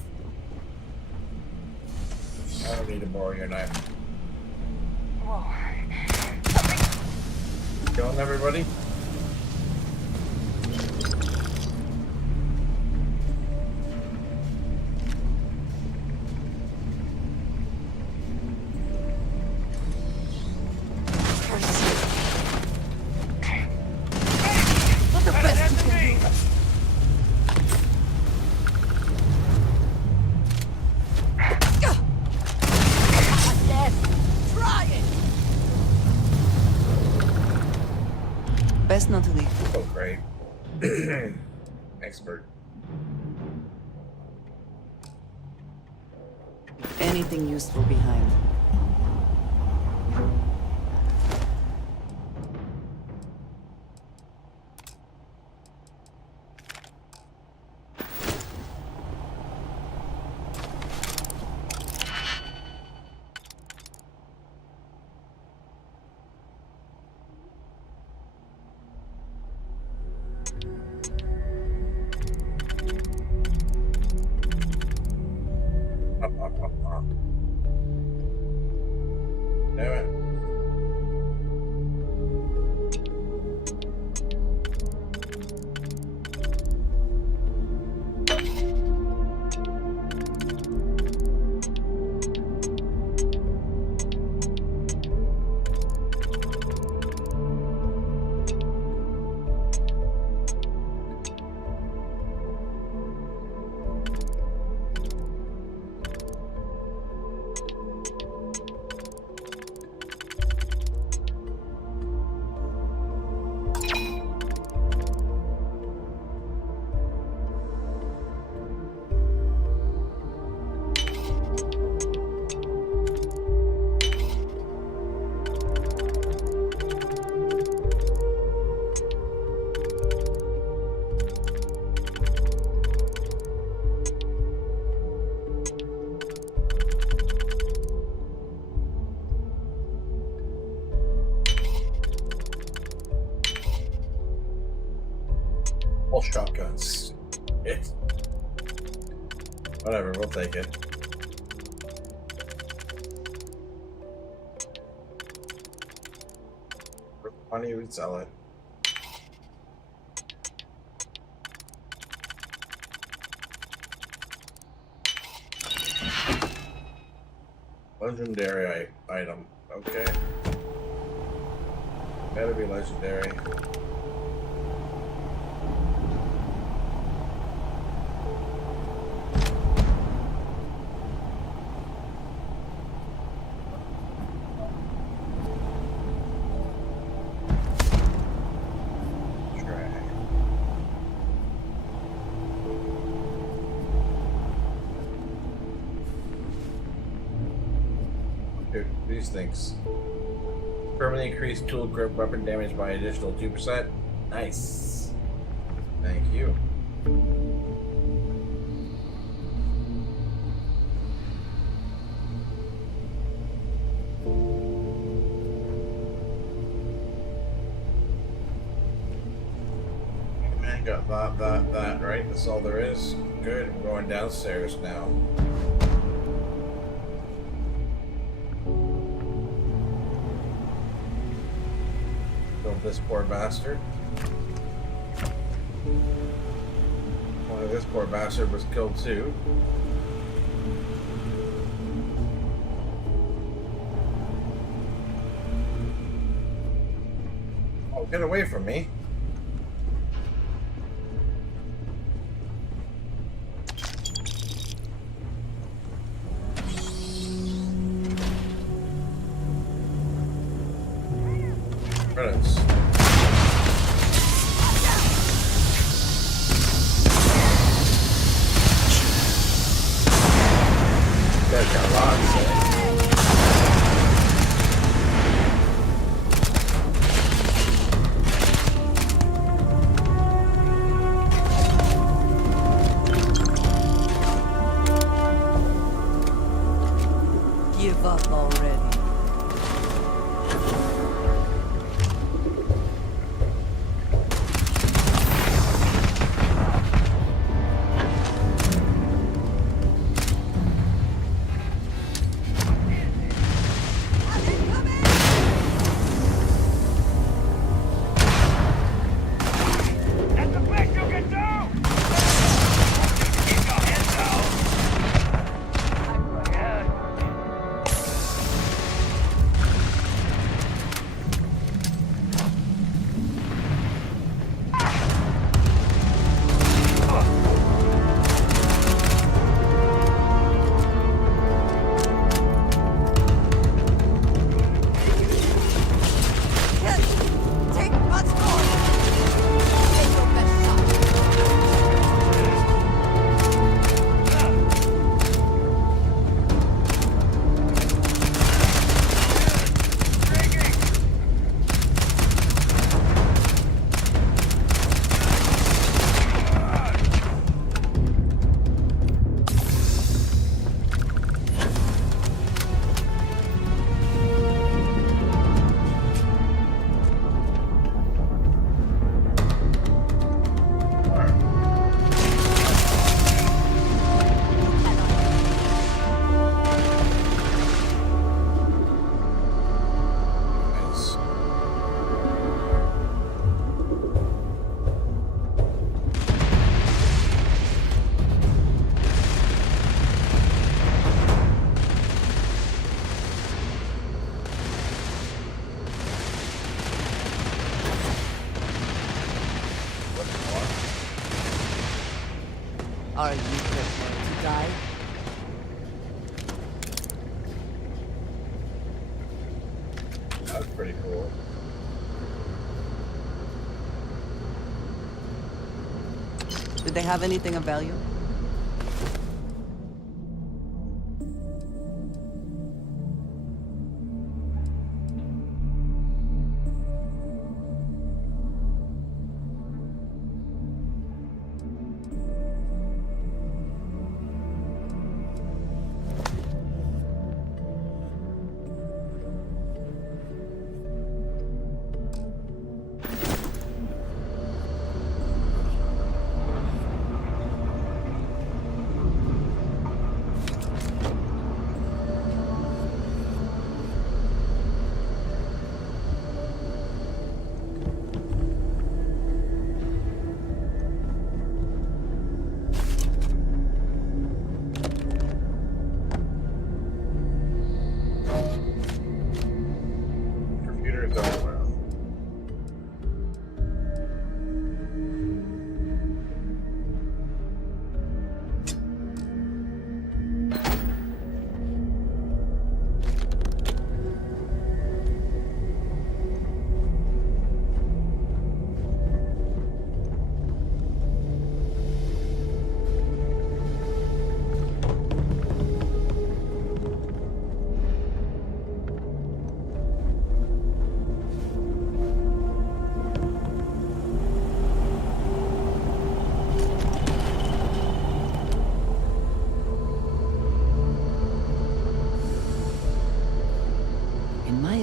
I don't need to borrow your knife. Whoa. Killing everybody? Best not to leave. Oh, great. Expert. Anything useful behind. Damn it. All shotguns. It. Whatever, we'll take it. For money, we'd sell it. Legendary item. Okay. Better be legendary. These things. Permanently increase tool grip weapon damage by additional 2%. Nice. Thank you. Man, got that, right? That's all there is. Good. We're going downstairs now. This poor bastard. Well, this poor bastard was killed too. Oh, get away from me. Credits. Guys got lots, eh? Give up already. Are you prepared to die? That's pretty cool. Did they have anything of value?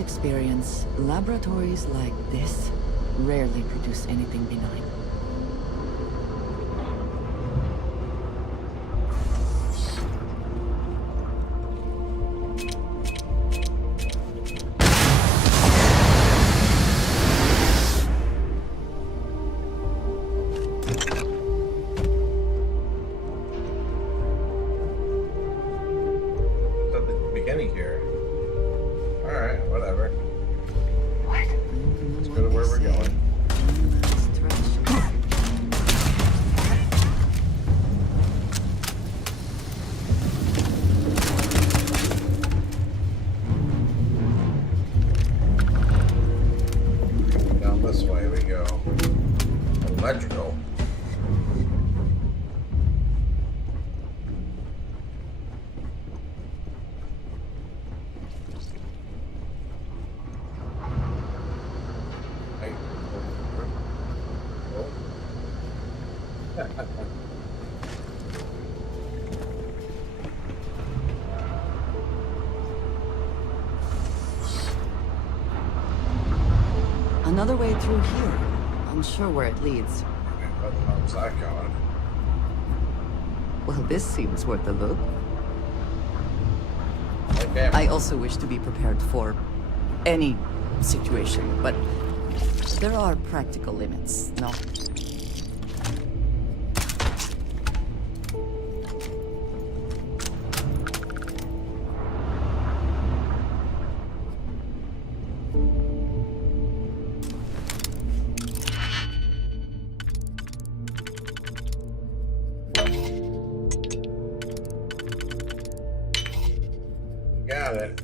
Experience, laboratories like this rarely produce anything benign. At the beginning here. Alright, whatever. What? Let's go to where we're going. Down this way we go. Electrical. Another way through here. Unsure where it leads. Where the hell's that going? Well, this seems worth a look. Okay. I also wish to be prepared for any situation, but there are practical limits, no? Got it.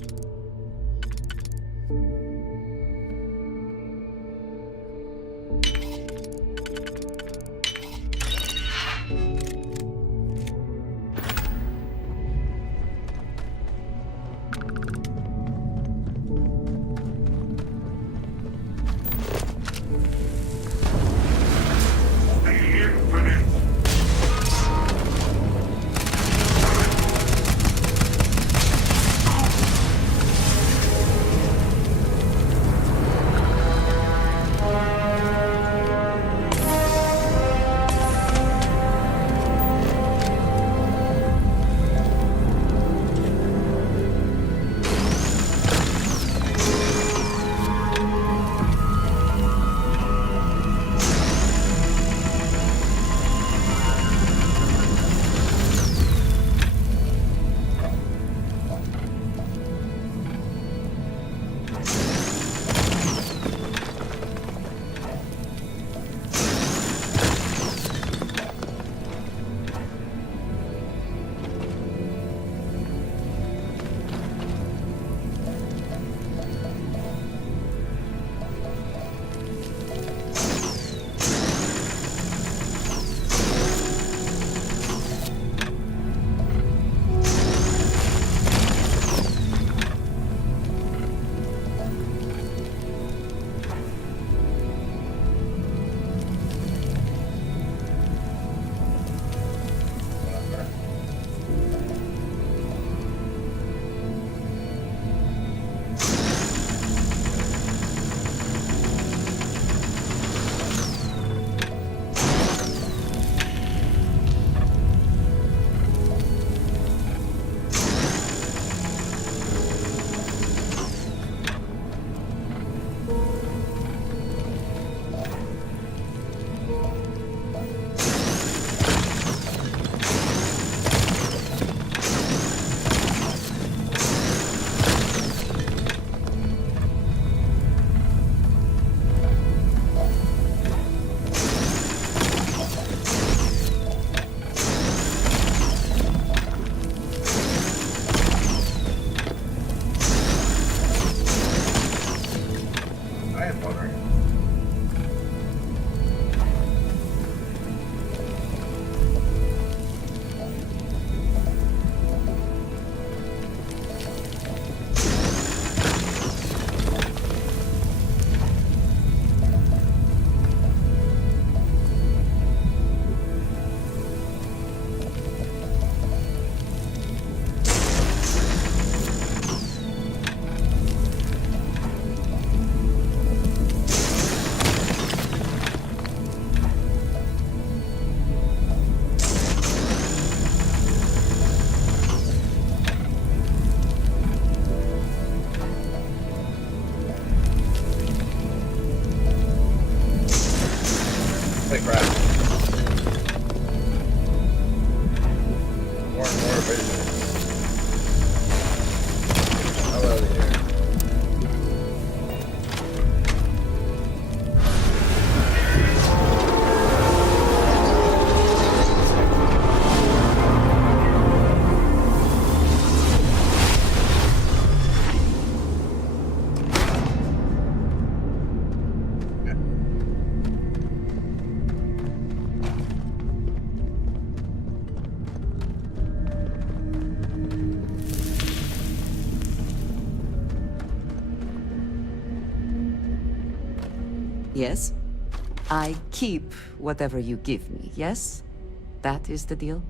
Holy crap. More and more visions. Hello there. Yes? I keep whatever you give me, yes? That is the deal?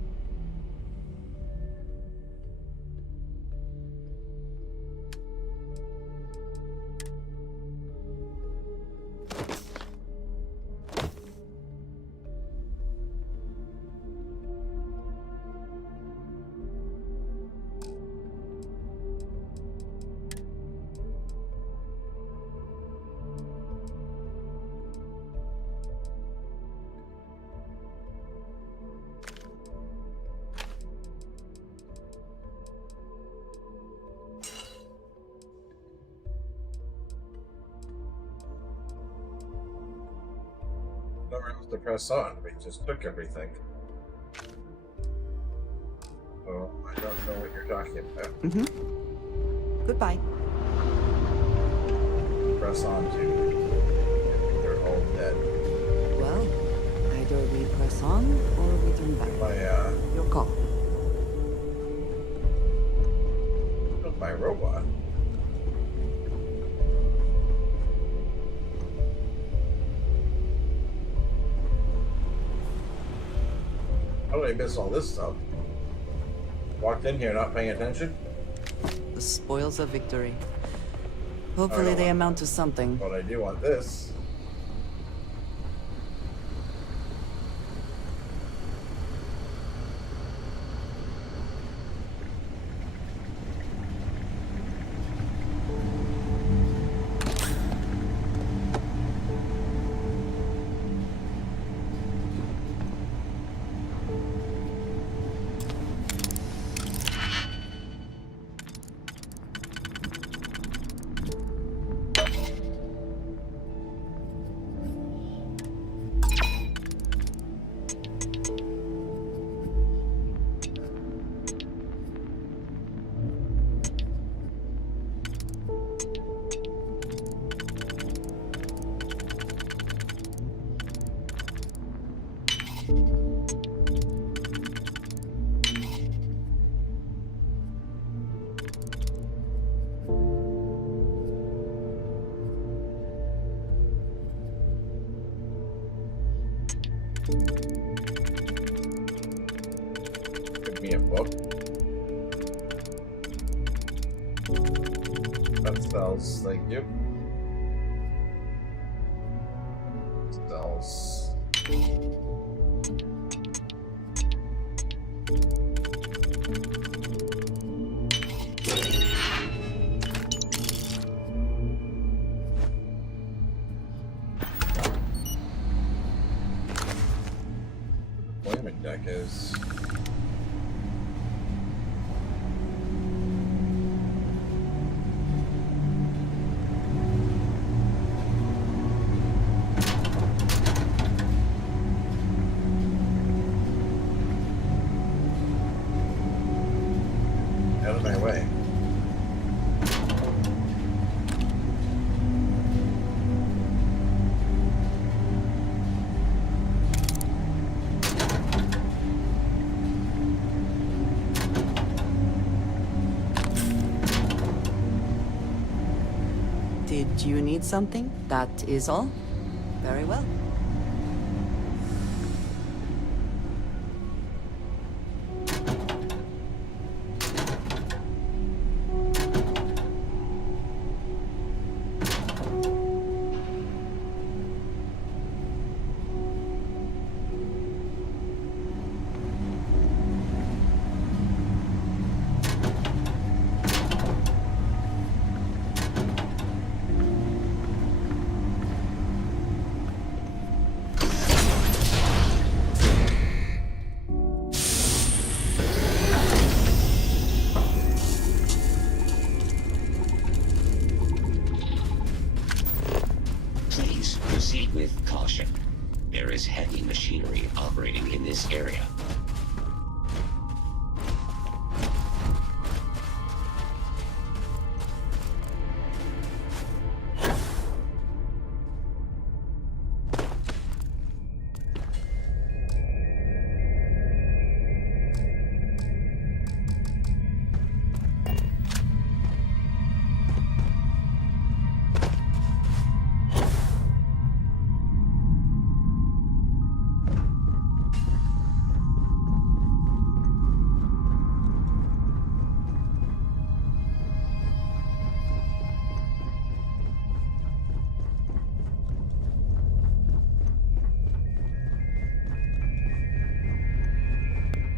Never else to press on. We just took everything. Oh, I don't know what you're talking about. Mm-hmm. Goodbye. Press on to. They're all dead. Well, either we press on or we turn back. Your call. My robot. How did I miss all this stuff? Walked in here not paying attention? The spoils of victory. Hopefully they amount to something. But I do want this. Give me a book. That sells, thank you. Sells. The deployment deck is. Out of my way. Did you need something? That is all? Very well. Proceed with caution. There is heavy machinery operating in this area.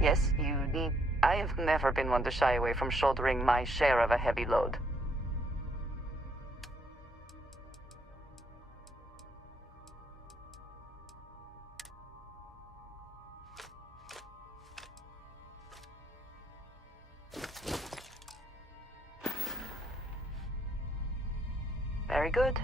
Yes, you need... I have never been one to shy away from shouldering my share of a heavy load. Very good.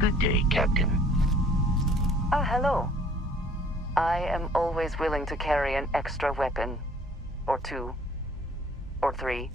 Good day, Captain. Ah, hello. I am always willing to carry an extra weapon. Or two. Or three.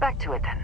Back to it then.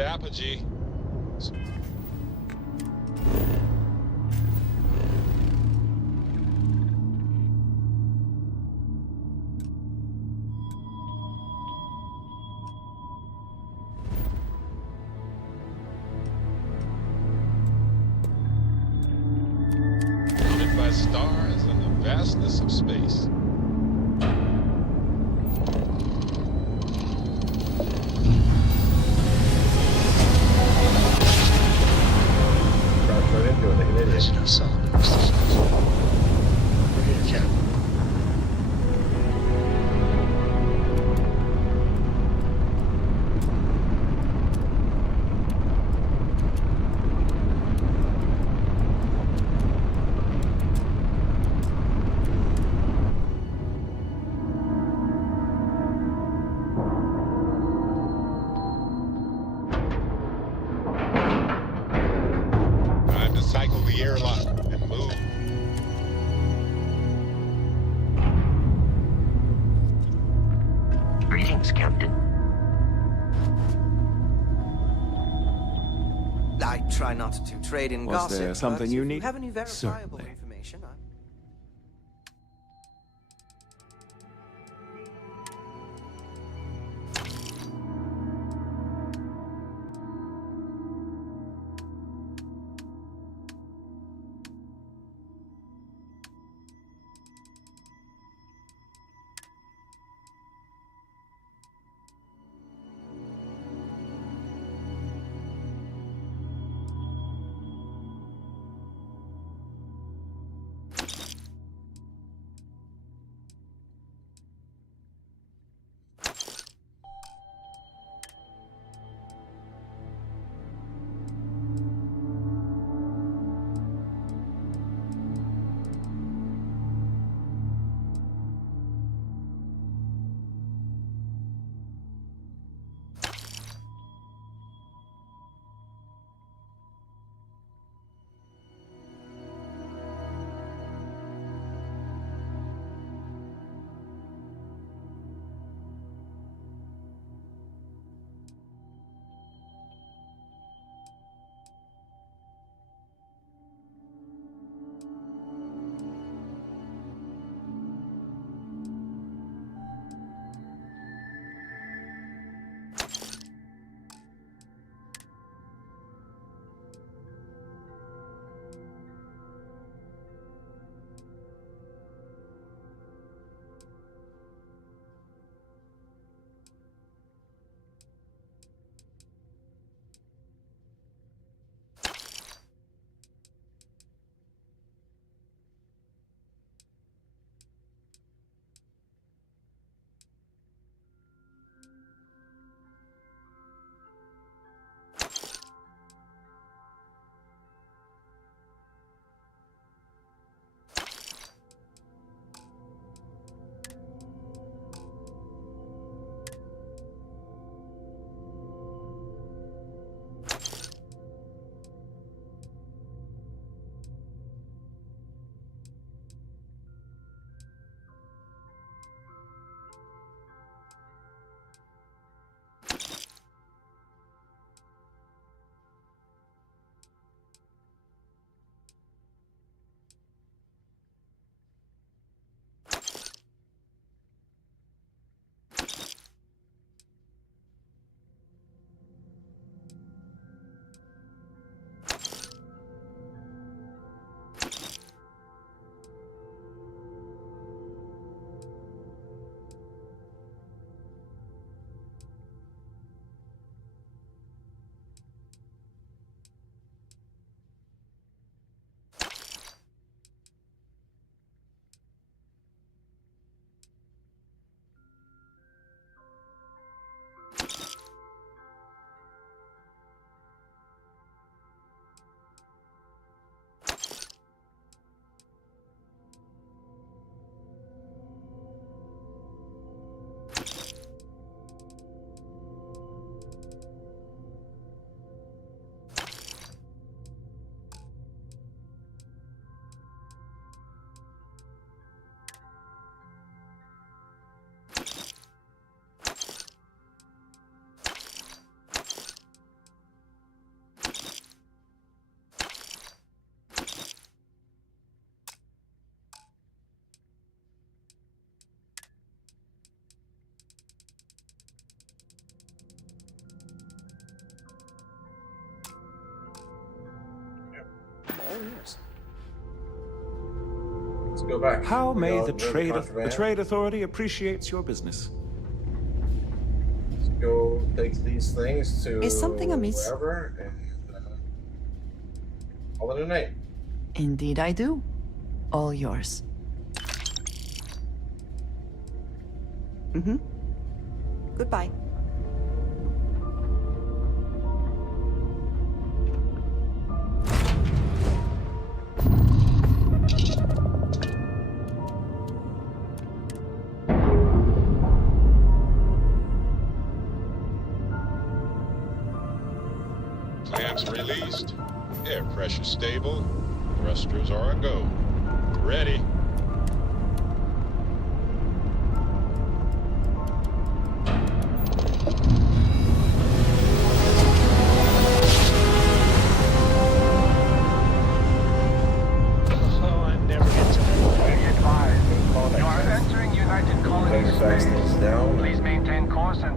Apogee. Lit by stars and the vastness of space. There's no solid investigation. We're here, Captain. Time to cycle the airlock and move. Greetings, Captain. try not to trade in Was gossip. there something but you if need? you have any verifiable Certainly. information, Let's go back. How may Go the trade contraband. authority appreciates your business? Let's go take these things to Is something amiss? wherever and call it a night. Indeed I do. All yours. Mm-hmm. Goodbye. Clamps released. Air pressure stable. Thrusters are a go. Ready.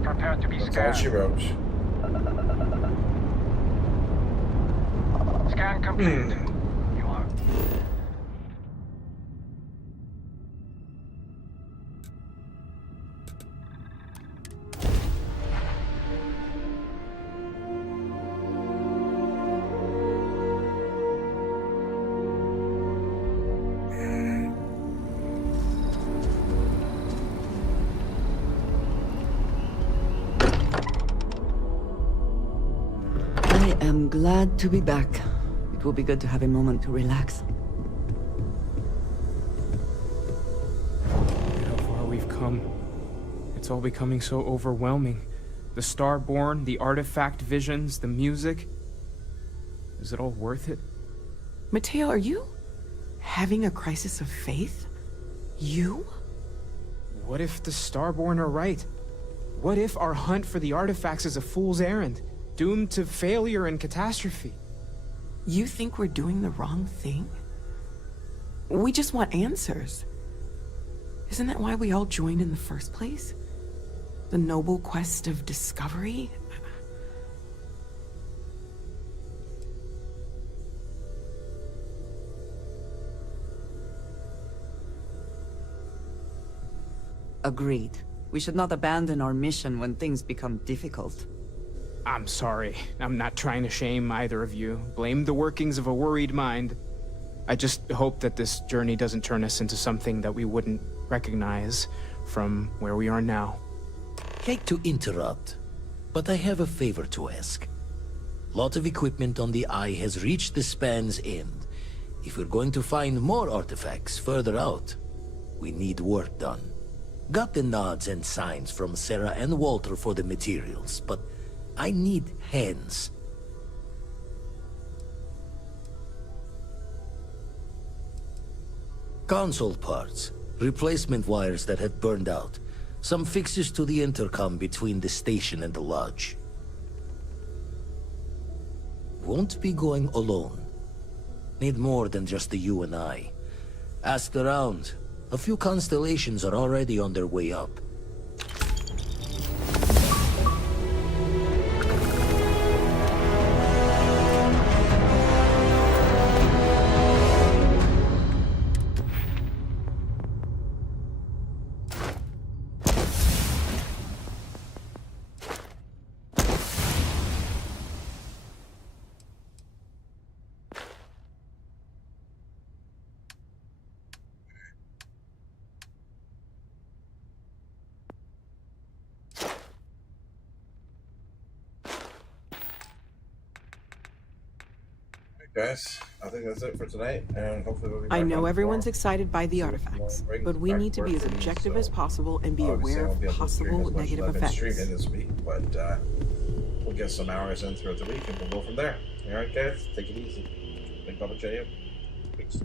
Prepare to be That's all she wrote. Scan complete. You are. I am glad to be back. It will be good to have a moment to relax. Look at how far we've come. It's all becoming so overwhelming. The Starborn, the artifact visions, the music. Is it all worth it? Mateo, are you having a crisis of faith? You? What if the Starborn are right? What if our hunt for the artifacts is a fool's errand, doomed to failure and catastrophe? You think we're doing the wrong thing? We just want answers. Isn't that why we all joined in the first place? The noble quest of discovery? Agreed. We should not abandon our mission when things become difficult. I'm sorry. I'm not trying to shame either of you. Blame the workings of a worried mind. I just hope that this journey doesn't turn us into something that we wouldn't recognize from where we are now. Hate to interrupt, but I have a favor to ask. Lot of equipment on the Eye has reached the span's end. If we're going to find more artifacts further out, we need work done. Got the nods and signs from Sarah and Walter for the materials, but I need hands. Console parts, replacement wires that have burned out, some fixes to the intercom between the station and the lodge. Won't be going alone. Need more than just the you and I. Asked around. A few constellations are already on their way up. Guys, I think that's it for tonight, and hopefully we'll be back I know on everyone's tomorrow. excited by the artifacts, but we need to be as objective as possible and be Obviously, aware I won't be of able to stream possible as much as negative I've been effects. streaming this week, but we'll get some hours in throughout the week, and we'll go from there. All right, guys, take it easy. Big Bubba J. Peace.